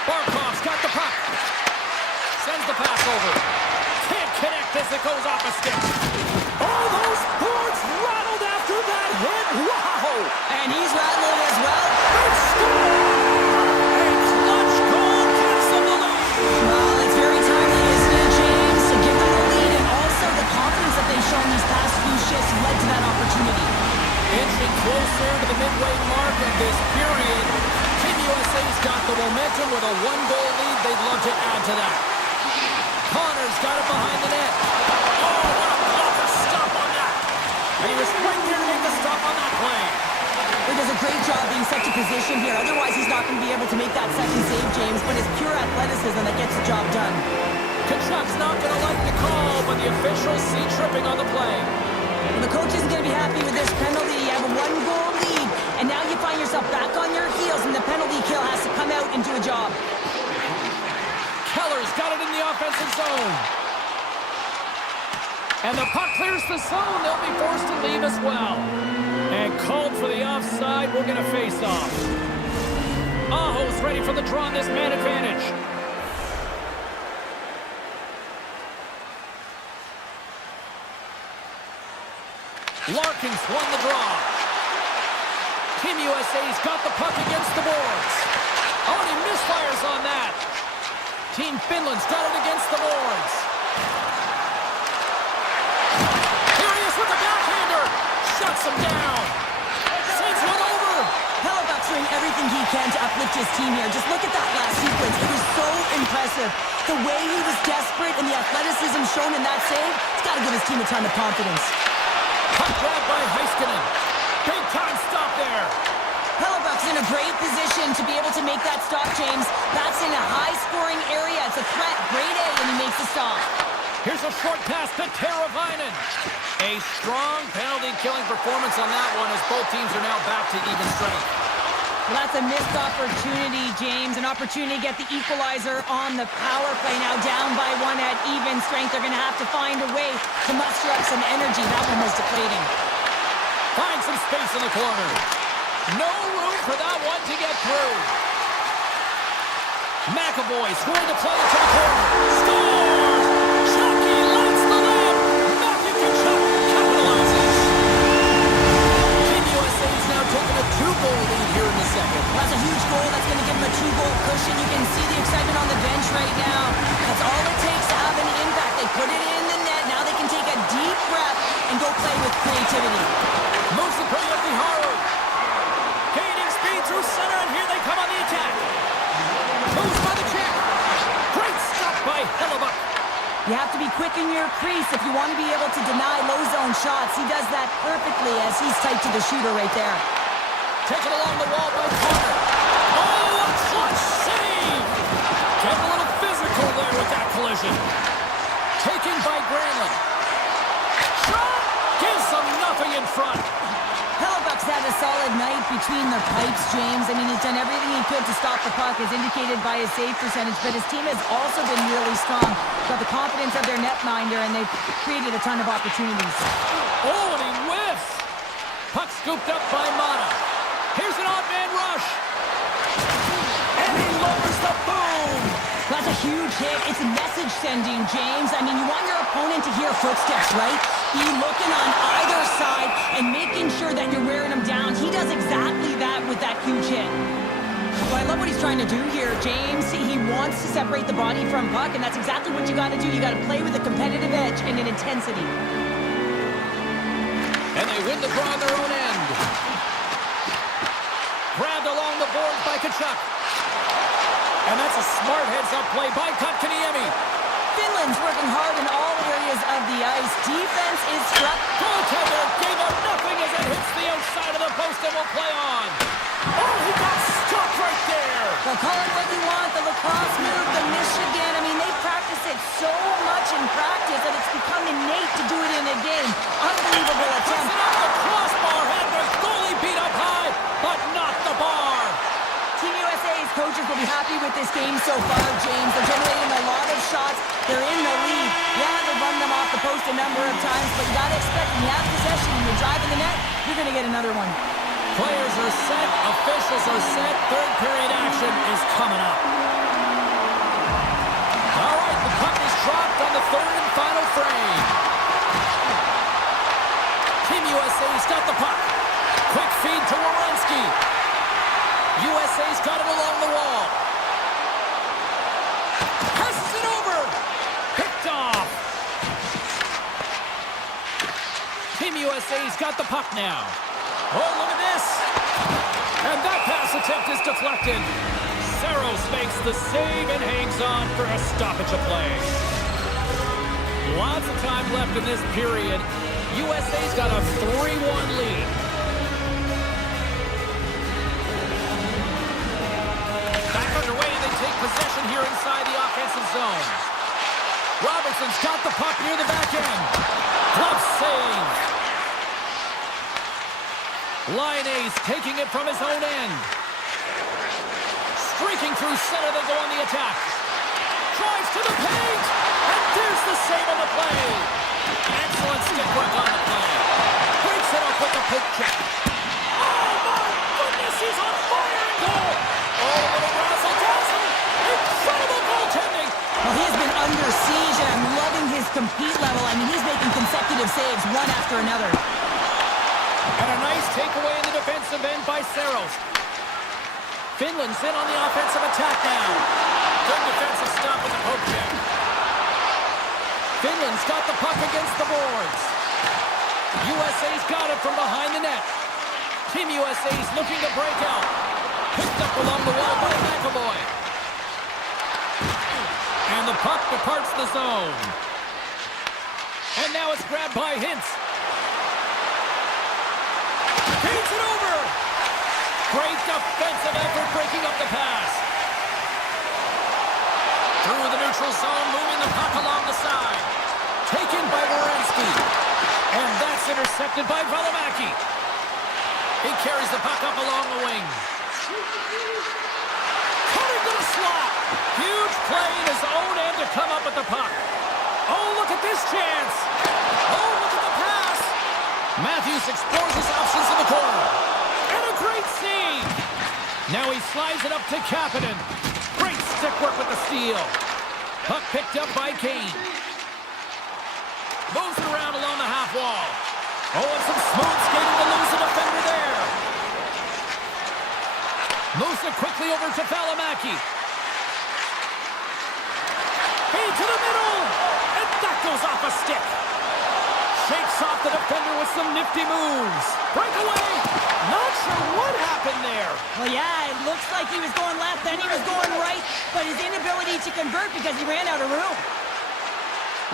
Barkov's got the puck. Sends the pass over. Can't connect as it goes off a stick. All those boards rattled after that hit. Wow! And he's rattling as well. Good score! A clutch goal gives them the lead. Well, it's very timely, isn't it, James? To give them the lead, and also the confidence that they've shown these past few shifts led to that opportunity. Inching closer to the midway mark of this period. Team USA's got the momentum with a 1-goal lead. They'd love to add to that. Connor's got it behind the net. Oh, what a stop on that. And he was right there to make the stop on that play. He does a great job being such a position here. Otherwise, he's not going to be able to make that second save, James. But it's pure athleticism that gets the job done. Kachuk's not going to like the call, but the officials see tripping on the play. Well, the coach isn't going to be happy with this penalty. You have a 1-goal lead, and now you find yourself back on your heels, and the penalty kill has to come out and do a job. Keller's got it in the offensive zone. And the puck clears the zone. They'll be forced to leave as well. And called for the offside. We're going to face off. Aho's ready for the draw on this man advantage. Larkin's won the draw. Team USA's got the puck against the boards. Oh, and he misfires on that. Team Finland's got it against the boards. Here he is with the backhander. Shuts him down. Sends one over. Hellebuck's doing everything he can to uplift his team here. Just look at that last sequence. It was so impressive. The way he was desperate and the athleticism shown in that save, it's got to give his team a ton of confidence. Puck grab by Heiskanen. Big time stop there. Hellebuck's in a great position to be able to make that stop, James. That's in a high-scoring area. It's a threat. Grade A, and he makes the stop. Here's a short pass to Teravainen. A strong penalty-killing performance on that one as both teams are now back to even strength. Well, that's a missed opportunity, James. An opportunity to get the equalizer on the power play. Now down by 1 at even strength. They're going to have to find a way to muster up some energy. That one was deflating. Find some space in the corner. No room for that one to get through. McAvoy scoring the play to the corner. Scores! Chucky lights the lamp. Matthew Tkachuk capitalizes. Team USA is now taking a 2-goal lead here in the second. That's a huge goal. That's going to give them a 2-goal cushion. You can see the excitement on the bench right now. That's all it takes to have an impact. They put it in the net. Now they can take a deep breath and go play with creativity. Moves the play up the Haru. Gaining speed through center, and here they come on the attack. Moves by the check. Great stop by Hellebuck. You have to be quick in your crease if you want to be able to deny low zone shots. He does that perfectly as he's tight to the shooter right there. Taken along the wall by Connor. Oh, a clutch save! Getting a little physical there with that collision. Taken by Granlund. Shot! Gives them nothing in front. Hellebuck's had a solid night between the pipes, James. I mean, he's done everything he could to stop the puck, as indicated by his save percentage, but his team has also been really strong. Got the confidence of their netminder, and they've created a ton of opportunities. Oh, and he whiffs! Puck scooped up by Mata. Here's an odd man rush. And he loads the boom! That's a huge hit. It's message sending, James. I mean, you want your opponent to hear footsteps, right? Be looking on either side and making sure that you're wearing them down. He does exactly that with that huge hit. Well, I love what he's trying to do here, James. He wants to separate the body from puck, and that's exactly what you got to do. You got to play with a competitive edge and an intensity. And they win the draw on their own end. Grabbed along the boards by Tkachuk. And that's a smart heads-up play by Kotkaniemi. Finland's working hard in all areas of the ice. Defense is struck. Goaltender gave up nothing as it hits the outside of the post and will play on. Oh, he got stuck right there. Well, call it what you want, the lacrosse move, the Michigan. I mean, they practice it so much in practice that it's become innate to do it in a game. Unbelievable attempt. Puts it up the crossbar, had the goalie beat up high, but not the bar. Team USA's coaches will be happy with this game so far, James. They're generating a lot of shots. They're in the lead. Yeah, they've run them off the post a number of times, but you got to expect when you have possession and you're driving the net, you're going to get another one. Players are set, officials are set, third period action is coming up. All right, the puck is dropped on the third and final frame. Team USA's got the puck. Quick feed to Werenski. USA's got it along the wall. Passes it over. Picked off. Team USA's got the puck now. Oh, look at this. And that pass attempt is deflected. Saros makes the save and hangs on for a stoppage of play. Lots of time left in this period. USA's got a 3-1 lead. Back underway, they take possession here inside the offensive zone. Robertson's got the puck near the back end. Glove save. Line ace taking it from his own end. Streaking through center, they go on the attack. Drives to the paint, and there's the save on the play. Excellent stick work on the play. Breaks it up with the poke check. Oh my goodness, he's on fire in goal. Oh, a little razzle-dazzle. Incredible goaltending. Well, he has been under siege, and I'm loving his compete level. I mean, he's making consecutive saves, one after another. And a nice takeaway in the defensive end by Saros. Finland's in on the offensive attack now. Good defensive stop with the poke check. Finland's got the puck against the boards. USA's got it from behind the net. Team USA's looking to break out. Picked up along the wall by McAvoy. And the puck departs the zone. And now it's grabbed by Hintz. Feeds it over. Great defensive effort breaking up the pass. Through the neutral zone, moving the puck along the side. Taken by Werenski. And that's intercepted by Valimaki. He carries the puck up along the wing. Cutting to the slot. Huge play in his own end to come up with the puck. Oh, look at this chance. Oh, look at the pass. Matthews explores his options in the corner. And a great save. Now he slides it up to Kapanen. Great stick work with the steal. Puck picked up by Kane. Moves it around along the half wall. Oh, and some smooth skating to lose the defender there. Moves it quickly over to Valimaki. Feed to the middle. And that goes off a stick. Shakes off the defender with some nifty moves. Breakaway. Not sure what happened there. Well, yeah, it looks like he was going left, then he was going right, but his inability to convert because he ran out of room.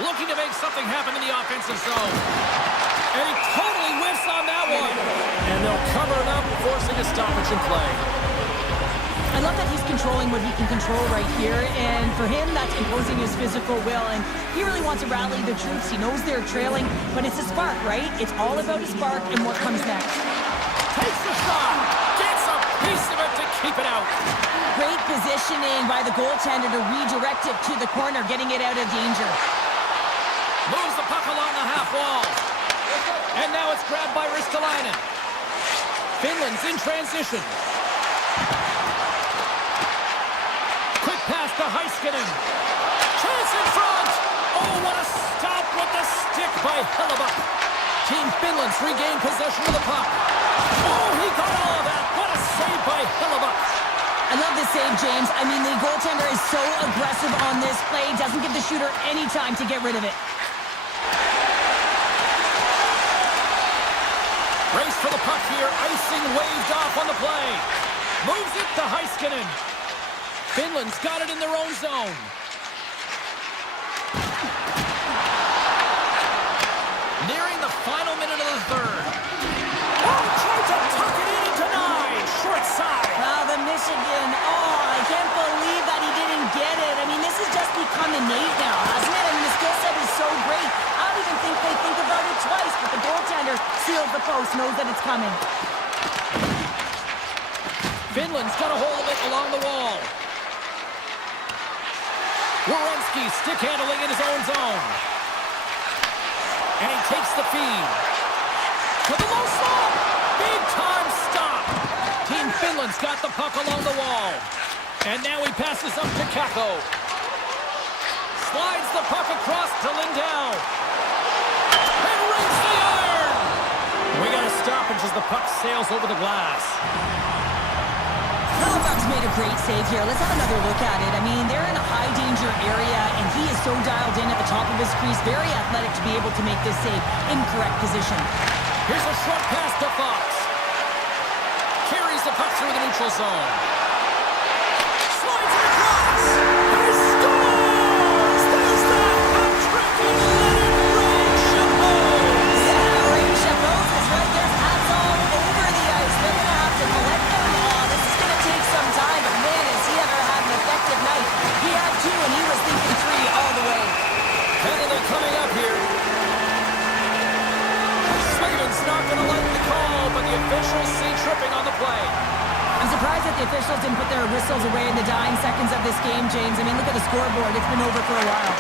Looking to make something happen in the offensive zone. And he totally whiffs on that one. And they'll cover it up, forcing a stoppage in play. I love that he's controlling what he can control right here, and for him, that's imposing his physical will, and he really wants to rally the troops. He knows they're trailing, but it's a spark, right? It's all about a spark and what comes next. Takes the shot, gets a piece of it to keep it out. Great positioning by the goaltender to redirect it to the corner, getting it out of danger. Moves the puck along the half wall. And now it's grabbed by Ristolainen. Finland's in transition. to Heiskanen. Chance in front. Oh, what a stop with the stick by Hellebuyck. Team Finland's regained possession of the puck. Oh, he got all of that. What a save by Hellebuyck. I love this save, James. I mean, the goaltender is so aggressive on this play. Doesn't give the shooter any time to get rid of it. Race for the puck here. Icing waved off on the play. Moves it to Heiskanen. Finland's got it in their own zone. Nearing the final minute of the third. Oh, tried to tuck it in and denied. Short side. Well, the Michigan, I can't believe that he didn't get it. I mean, this has just become innate now, hasn't it? I mean, the skill set is so great. I don't even think they think about it twice, but the goaltender seals the post, knows that it's coming. Finland's got a hold of it along the wall. Werenski stick handling in his own zone. And he takes the feed. To the low slot. Big time stop. Team Finland's got the puck along the wall. And now he passes up to Kakko. Slides the puck across to Lindell. And rings the iron. We got a stoppage as the puck sails over the glass. Halifax made a great save here. Let's have another look at it. I mean, they're in a high-danger area, and he is so dialed in at the top of his crease. Very athletic to be able to make this save in correct position. Here's a short pass to Fox. Carries the puck through the neutral zone. Slides it across. And he scores! There's the hat trick of Leonard Ray Chabot. Yeah, Ray Chabot is right there. Hats all over the ice. They're going to have to collect them all. This is going to take some time, but man, has he ever had an effective night. He had two, and he was thinking three all the way. Penalty coming up here. Sladen's not going to like the call, but the officials see tripping on the play. I'm surprised that the officials didn't put their whistles away in the dying seconds of this game, James. I mean, look at the scoreboard. It's been over for a while.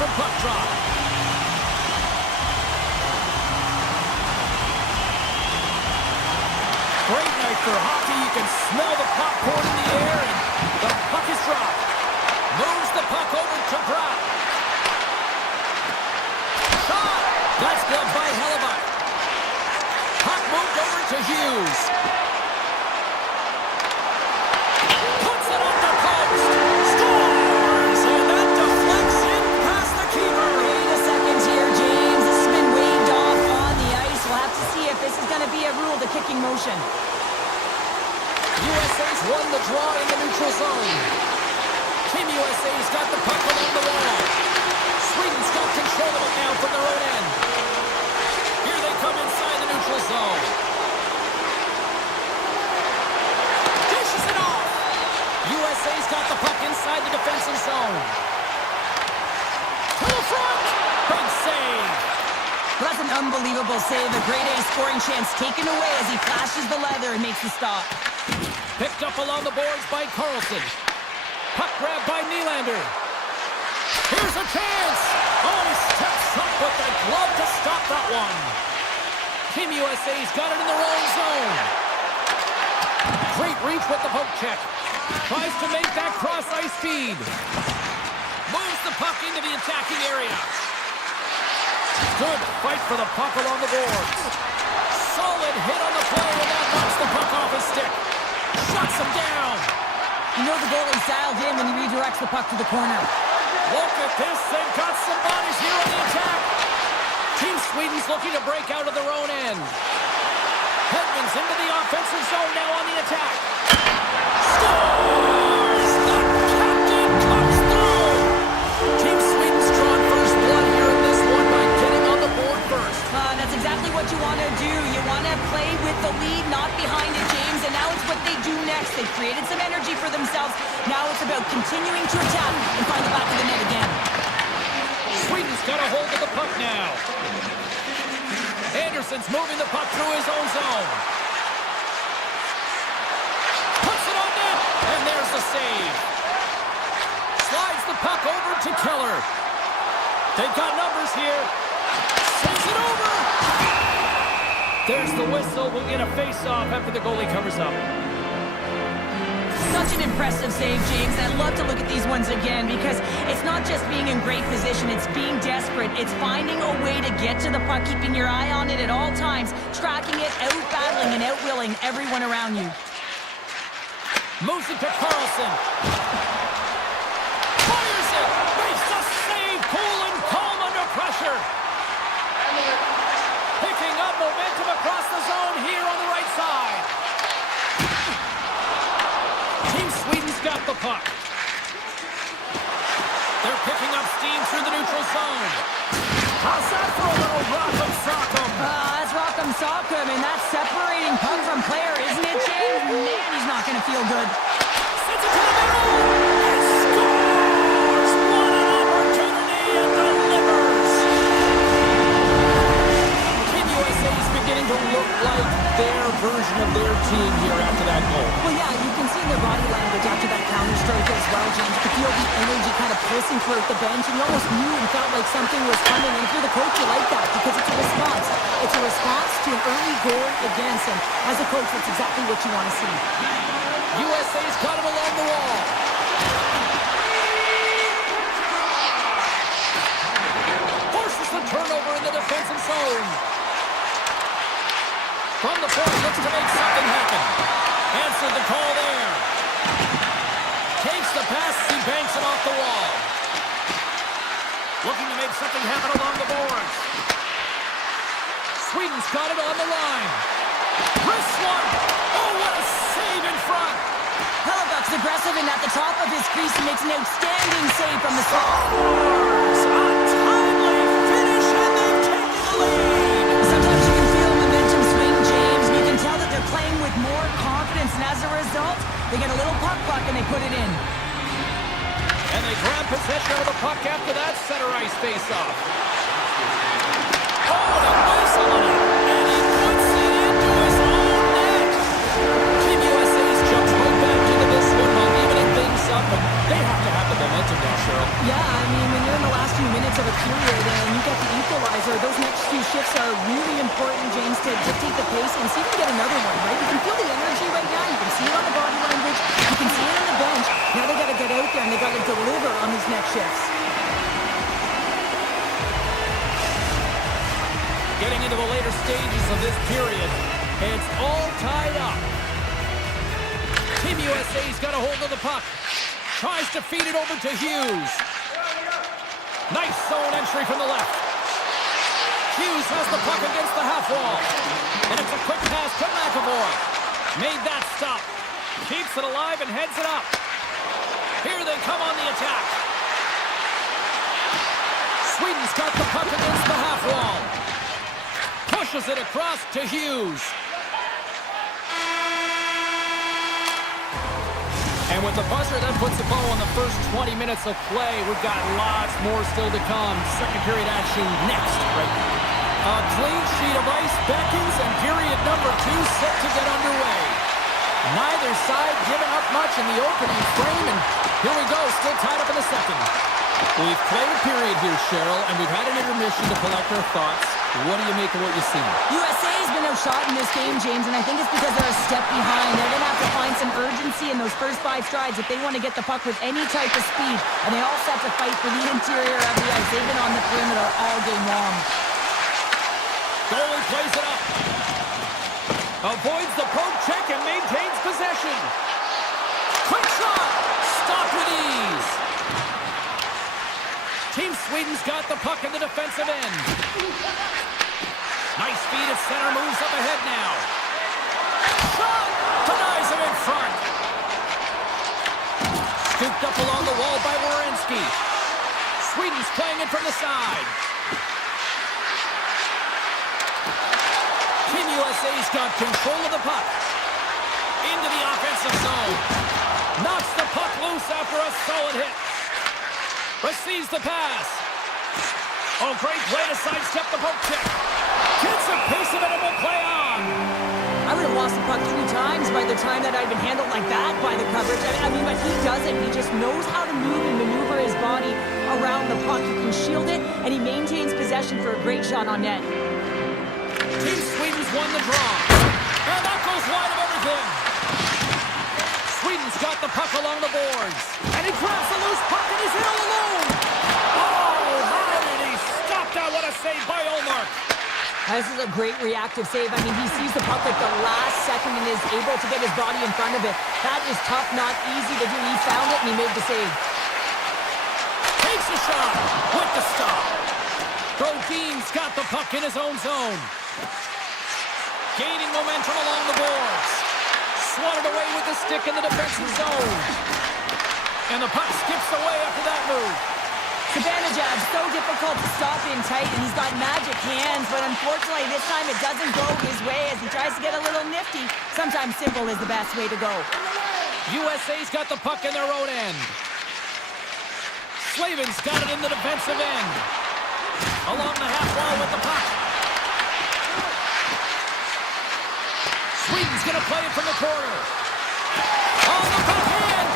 from puck drop. Great night for hockey. You can smell the popcorn in the air, and the puck is dropped. Moves the puck over to Brock. Shot! That's gloved by Hellebuck. Puck moved over to Hughes. Puts it on the post. Scores! And that deflects in past the keeper. Wait a second here, James. This has been waved off on the ice. We'll have to see if this is going to be a rule, the kicking motion. USA's won the draw in the neutral zone. Team USA's got the puck along the wall. Sweden's got control of it now from their own end. Here they come inside the neutral zone. Dishes it off. USA's got the puck inside the defensive zone. To the front. Big save. Well, that's an unbelievable save. A grade A scoring chance taken away as he flashes the leather and makes the stop. Picked up along the boards by Carlson. Puck grab by Nylander. Here's a chance. Oh, he steps up with the glove to stop that one. Team USA's got it in their own zone. Great reach with the poke check. Tries to make that cross-ice feed. Moves the puck into the attacking area. Good fight for the puck along the boards. Solid hit on the play, and that knocks the puck off his stick. Shuts him down. You know the goalie's dialed in when he redirects the puck to the corner. Look at this. They've got some bodies here on the attack. Team Sweden's looking to break out of their own end. Hedman's into the offensive zone now on the attack. Scores! The captain comes through. Team Sweden's drawn first blood here in this one by getting on the board first. That's exactly what you want to do. You want to play with the lead, not behind it, James. And now it's what they do next. They've created some energy for themselves. Now it's about continuing to attack and find the back of the net again. Sweden's got a hold of the puck now. Anderson's moving the puck through his own zone. Puts it on net, and there's the save. Slides the puck over to Keller. They've got numbers here. Sends it over. There's the whistle. We'll get a face-off after the goalie covers up. Such an impressive save, James. I love to look at these ones again because it's not just being in great position, it's being desperate. It's finding a way to get to the puck, keeping your eye on it at all times, tracking it, out-battling and out-willing everyone around you. Moves it to Carlson. Fires it. Makes the save. Cool and calm under pressure. Picking up momentum across the zone here on the right side. Team Sweden's got the puck. They're picking up steam through the neutral zone. How's that for a little rock'em sock'em? That's rock'em sock'em, and that's separating puck from player, isn't it, James? Man, he's not going to feel good. Sends it to the middle. And scores! What an opportunity and delivers. Team USA is beginning to look like their version of their team here after that goal. Well, yeah, you can see in their body language after that counter-stroke as well, James. You could feel the energy kind of pulsing throughout the bench, and you almost knew and felt like something was coming. And if you're the coach, you like that because it's a response. It's a response to an early goal against, and as a coach, that's exactly what you want to see. USA's got him along the wall. Forces the turnover in the defensive zone. From the point, looks to make something happen. Answered the call there. Takes the pass, he banks it off the wall. Looking to make something happen along the boards. Sweden's got it on the line. Wrist one. Oh, what a save in front. Hellebuck's aggressive and at the top of his crease and makes an outstanding save from the spot. Scores! A timely finish, and they've taken the lead. Sometimes you can feel momentum swing, James, and you can tell that they're playing with more confidence, and as a result, they get a little puck and they put it in. And they grab possession of the puck after that center ice face-off. Oh, the whistle on it, and he puts it into his own net. Team USA's jumped right back into this one while evening things up, and they have to have the momentum now, Cheryl. Yeah, I mean, when you're in the last few minutes shifts are really important, James, to dictate the pace and see if we can get another one, right? You can feel the energy right now. You can see it on the body language. You can see it on the bench. Now they got to get out there and they got to deliver on these next shifts. Getting into the later stages of this period, it's all tied up. Team USA's got a hold of the puck. Tries to feed it over to Hughes. Nice zone entry from the left. Hughes has the puck against the half wall. And it's a quick pass to McAvoy. Made that stop. Keeps it alive and heads it up. Here they come on the attack. Sweden's got the puck against the half wall. Pushes it across to Hughes. And with the buzzer, that puts the bow on the first 20 minutes of play. We've got lots more still to come. Second period action next, right now. A clean sheet of ice beckons, and period number 2 set to get underway. Neither side giving up much in the opening frame, and here we go, still tied up in the second. We've played a period here, Cheryl, and we've had an intermission to collect our thoughts. What do you make of what you've seen? USA's been outshot in this game, James, and I think it's because they're a step behind. They're going to have to find some urgency in those first 5 strides if they want to get the puck with any type of speed. And they all set to fight for the interior of the ice. They've been on the perimeter all game long. Goalie plays it up. Avoids the poke check and maintains possession. Quick shot! Stopped with ease. Team Sweden's got the puck in the defensive end. Nice feed at center, moves up ahead now. Shot! Denies him in front. Scooped up along the wall by Werenski. Sweden's playing it from the side. Team USA's got control of the puck. Into the offensive zone. Knocks the puck loose after a solid hit. Receives the pass. Oh, great way to sidestep the poke check. Gets a piece of it and will play on. I would have lost the puck 3 times by the time that I'd been handled like that by the coverage. I mean, but he doesn't. He just knows how to move and maneuver his body around the puck. He can shield it, and he maintains possession for a great shot on net. Team Sweden's won the draw. And that goes wide of everything. Sweden's got the puck along the boards. And he grabs the loose puck and he's in all alone. Oh, how did he stop that? What a save by Olmark. This is a great reactive save. I mean, he sees the puck at the last second and is able to get his body in front of it. That is tough, not easy to do. He found it and he made the save. Takes a shot with the stop. Brodin's got the puck in his own zone. Gaining momentum along the boards. Swatted away with the stick in the defensive zone. And the puck skips away after that move. Zibanejad, so difficult to stop in tight, and he's got magic hands, but unfortunately this time it doesn't go his way as he tries to get a little nifty. Sometimes simple is the best way to go. USA's got the puck in their own end. Slavin's got it in the defensive end. Along the half wall with the puck. Sweden's gonna play it from the corner. On the backhand!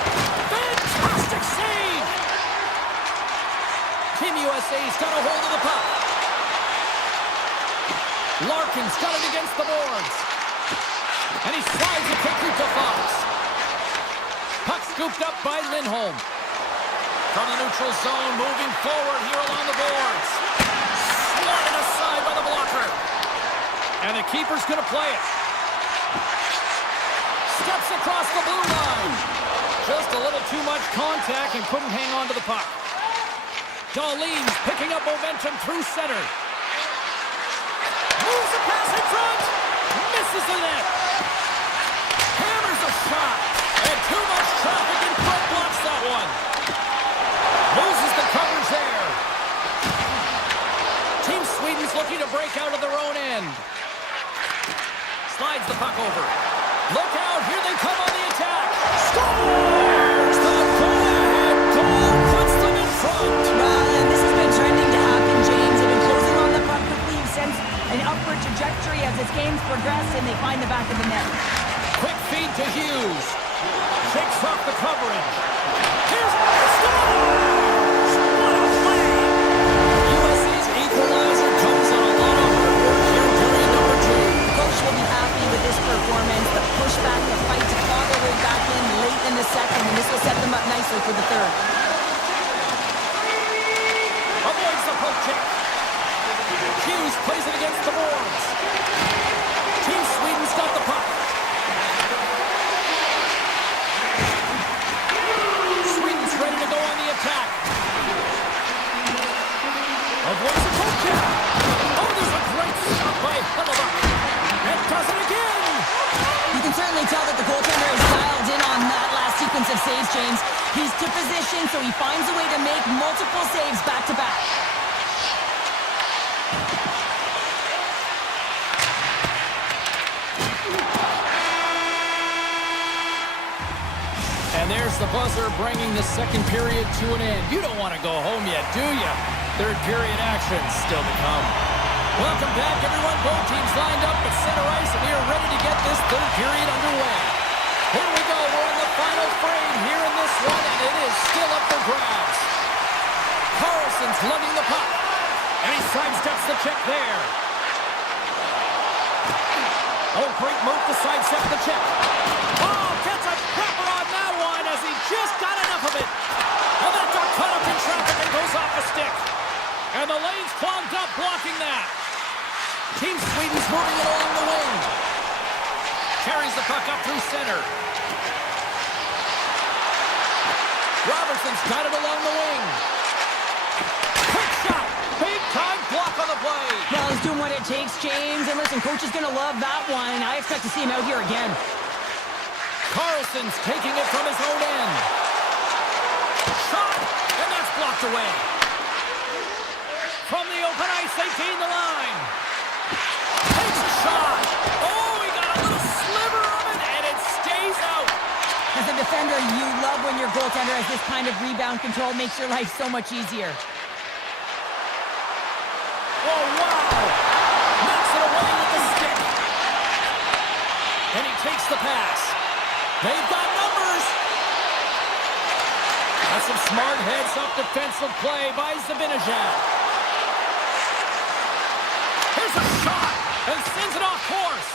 Fantastic save! Team USA's got a hold of the puck. Larkin's got it against the boards. And he slides it quickly to Fox. Puck scooped up by Lindholm. From the neutral zone, moving forward here along the boards. Swatted aside by the blocker. And the keeper's gonna play it. Steps across the blue line. Just a little too much contact and couldn't hang on to the puck. Darlene's picking up momentum through center. Moves the pass in front. Misses the net. Hammers a shot. And too much traffic in front blocks that one. Loses the coverage there. Team Sweden's looking to break out of their own end. Slides the puck over. Look out, here they come on the attack. Scores! The go-ahead goal puts them in front. And this has been trending to happen, James. They've been closing on the puck quickly. You've sensed an upward trajectory as this game's progressed, and they find the back of the net. Quick feed to Hughes. Shakes off the coverage. Here's scores! What a play! USA's equalizer comes on a lot of saves, James. He's to position, so he finds a way to make multiple saves back-to-back. And there's the buzzer bringing the second period to an end. You don't want to go home yet, do you? Third period action still to come. Welcome back, everyone. Both teams lined up at center ice, and we are ready to get this third period underway. Here we go. We're in the final frame here in this one, and it is still up for grabs. Carlson's lugging the puck, and he sidesteps the check there. Oh, great move to sidestep the check. Oh, gets a cropper on that one as he just got enough of it. And that got caught up in traffic and goes off the stick. And the lane's clogged up, blocking that. Team Sweden's moving it along the wing. Carries the puck up through center. Robertson's got it along the wing. Quick shot. Big time block on the play. Well, he's doing what it takes, James. And listen, coach is going to love that one. I expect to see him out here again. Carlson's taking it from his own end. Shot. And that's blocked away. From the open ice, they gain the line. Takes a shot. Oh, he got a little sliver of it, and it stays out. As a defender, you love when your goaltender has this kind of rebound control. Makes your life so much easier. Oh, wow. Knocks it away with the stick. And he takes the pass. They've got numbers. That's some smart heads-up defensive play by Zibanejad. Here's a shot, and sends it off course.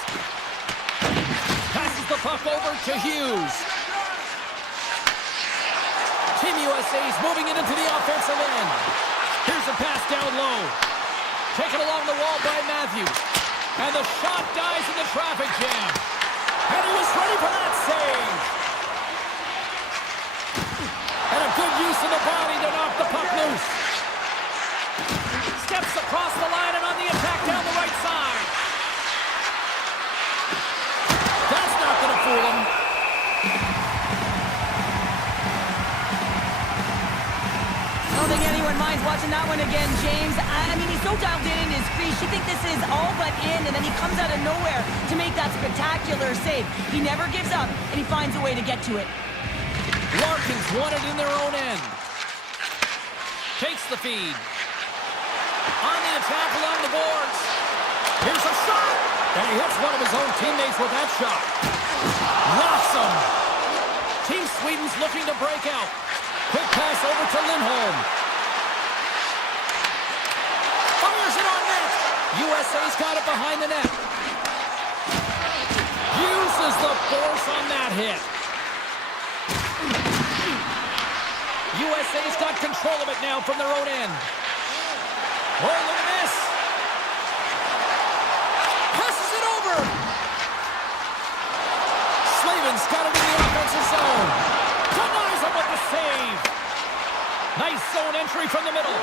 Passes the puck over to Hughes. Team USA's moving it into the offensive end. Here's a pass down low. Taken along the wall by Matthews. And the shot dies in the traffic jam. And he was ready for that save. And a good use of the body to knock the puck loose. Steps across the line and on the attack down the right side. That's not going to fool him. I don't think anyone minds watching that one again, James. I mean, he's so dialed in his crease. You think this is all but in, and then he comes out of nowhere to make that spectacular save. He never gives up, and he finds a way to get to it. Larkins won it in their own end. Takes the feed. On the attack along the boards. Here's a shot. And he hits one of his own teammates with that shot. Lofts him. Team Sweden's looking to break out. Quick pass over to Lindholm. Fires it on net. USA's got it behind the net. Uses the force on that hit. USA's got control of it now from their own end. Oh, look at this. Passes it over. Slavin's got it in the offensive zone. Denies him with the save. Nice zone entry from the middle.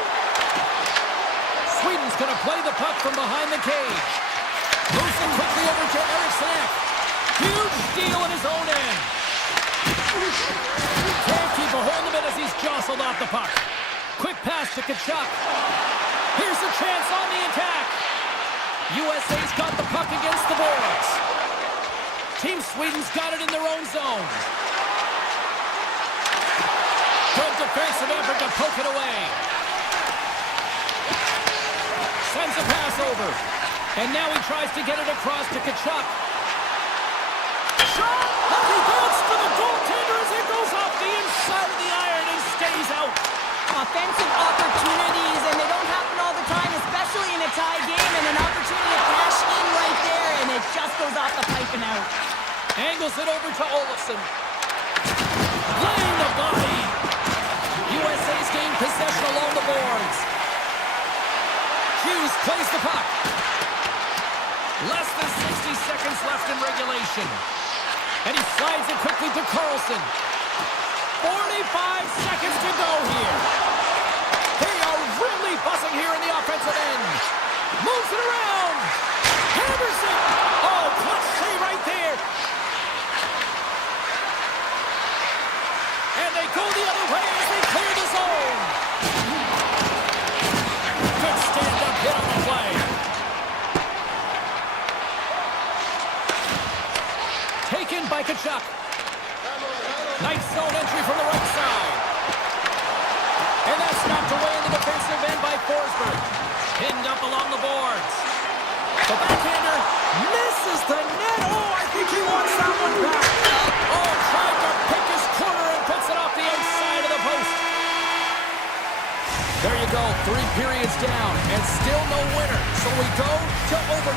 Sweden's going to play the puck from behind the cage. Moves it quickly over to Eriksson. Huge steal in his own end. Can't keep a hold of it as he's jostled off the puck. Quick pass to Tkachuk. Here's a chance on the attack. USA's got the puck against the boards. Team Sweden's got it in their own zone. Good defensive effort to poke it away. Sends a pass over. And now he tries to get it across to Tkachuk. Shot! He bounced for the goaltender as it goes off the inside of the iron and stays out. Offensive opportunities, and they don't happen all the time, especially in a tie game, and an opportunity to cash in right there, and it just goes off the pipe and out. Angles it over to Olofsson. Laying the body. USA's gained possession along the boards. Hughes plays the puck. Less than 60 seconds left in regulation. And he slides it quickly to Carlson. 45 seconds to go here. They are really buzzing here in the offensive end. Moves it around. Hammers it. Oh, clutch save right there. by Kachuk. Nice zone entry from the right side. And that's knocked away in the defensive end by Forsberg. Pinned up along the boards. The backhander misses the net. Oh, I think he wants that one back. Oh, tried to pick his corner and puts it off the outside of the post. There you go, 3 periods down and still no winner. So we go to overtime.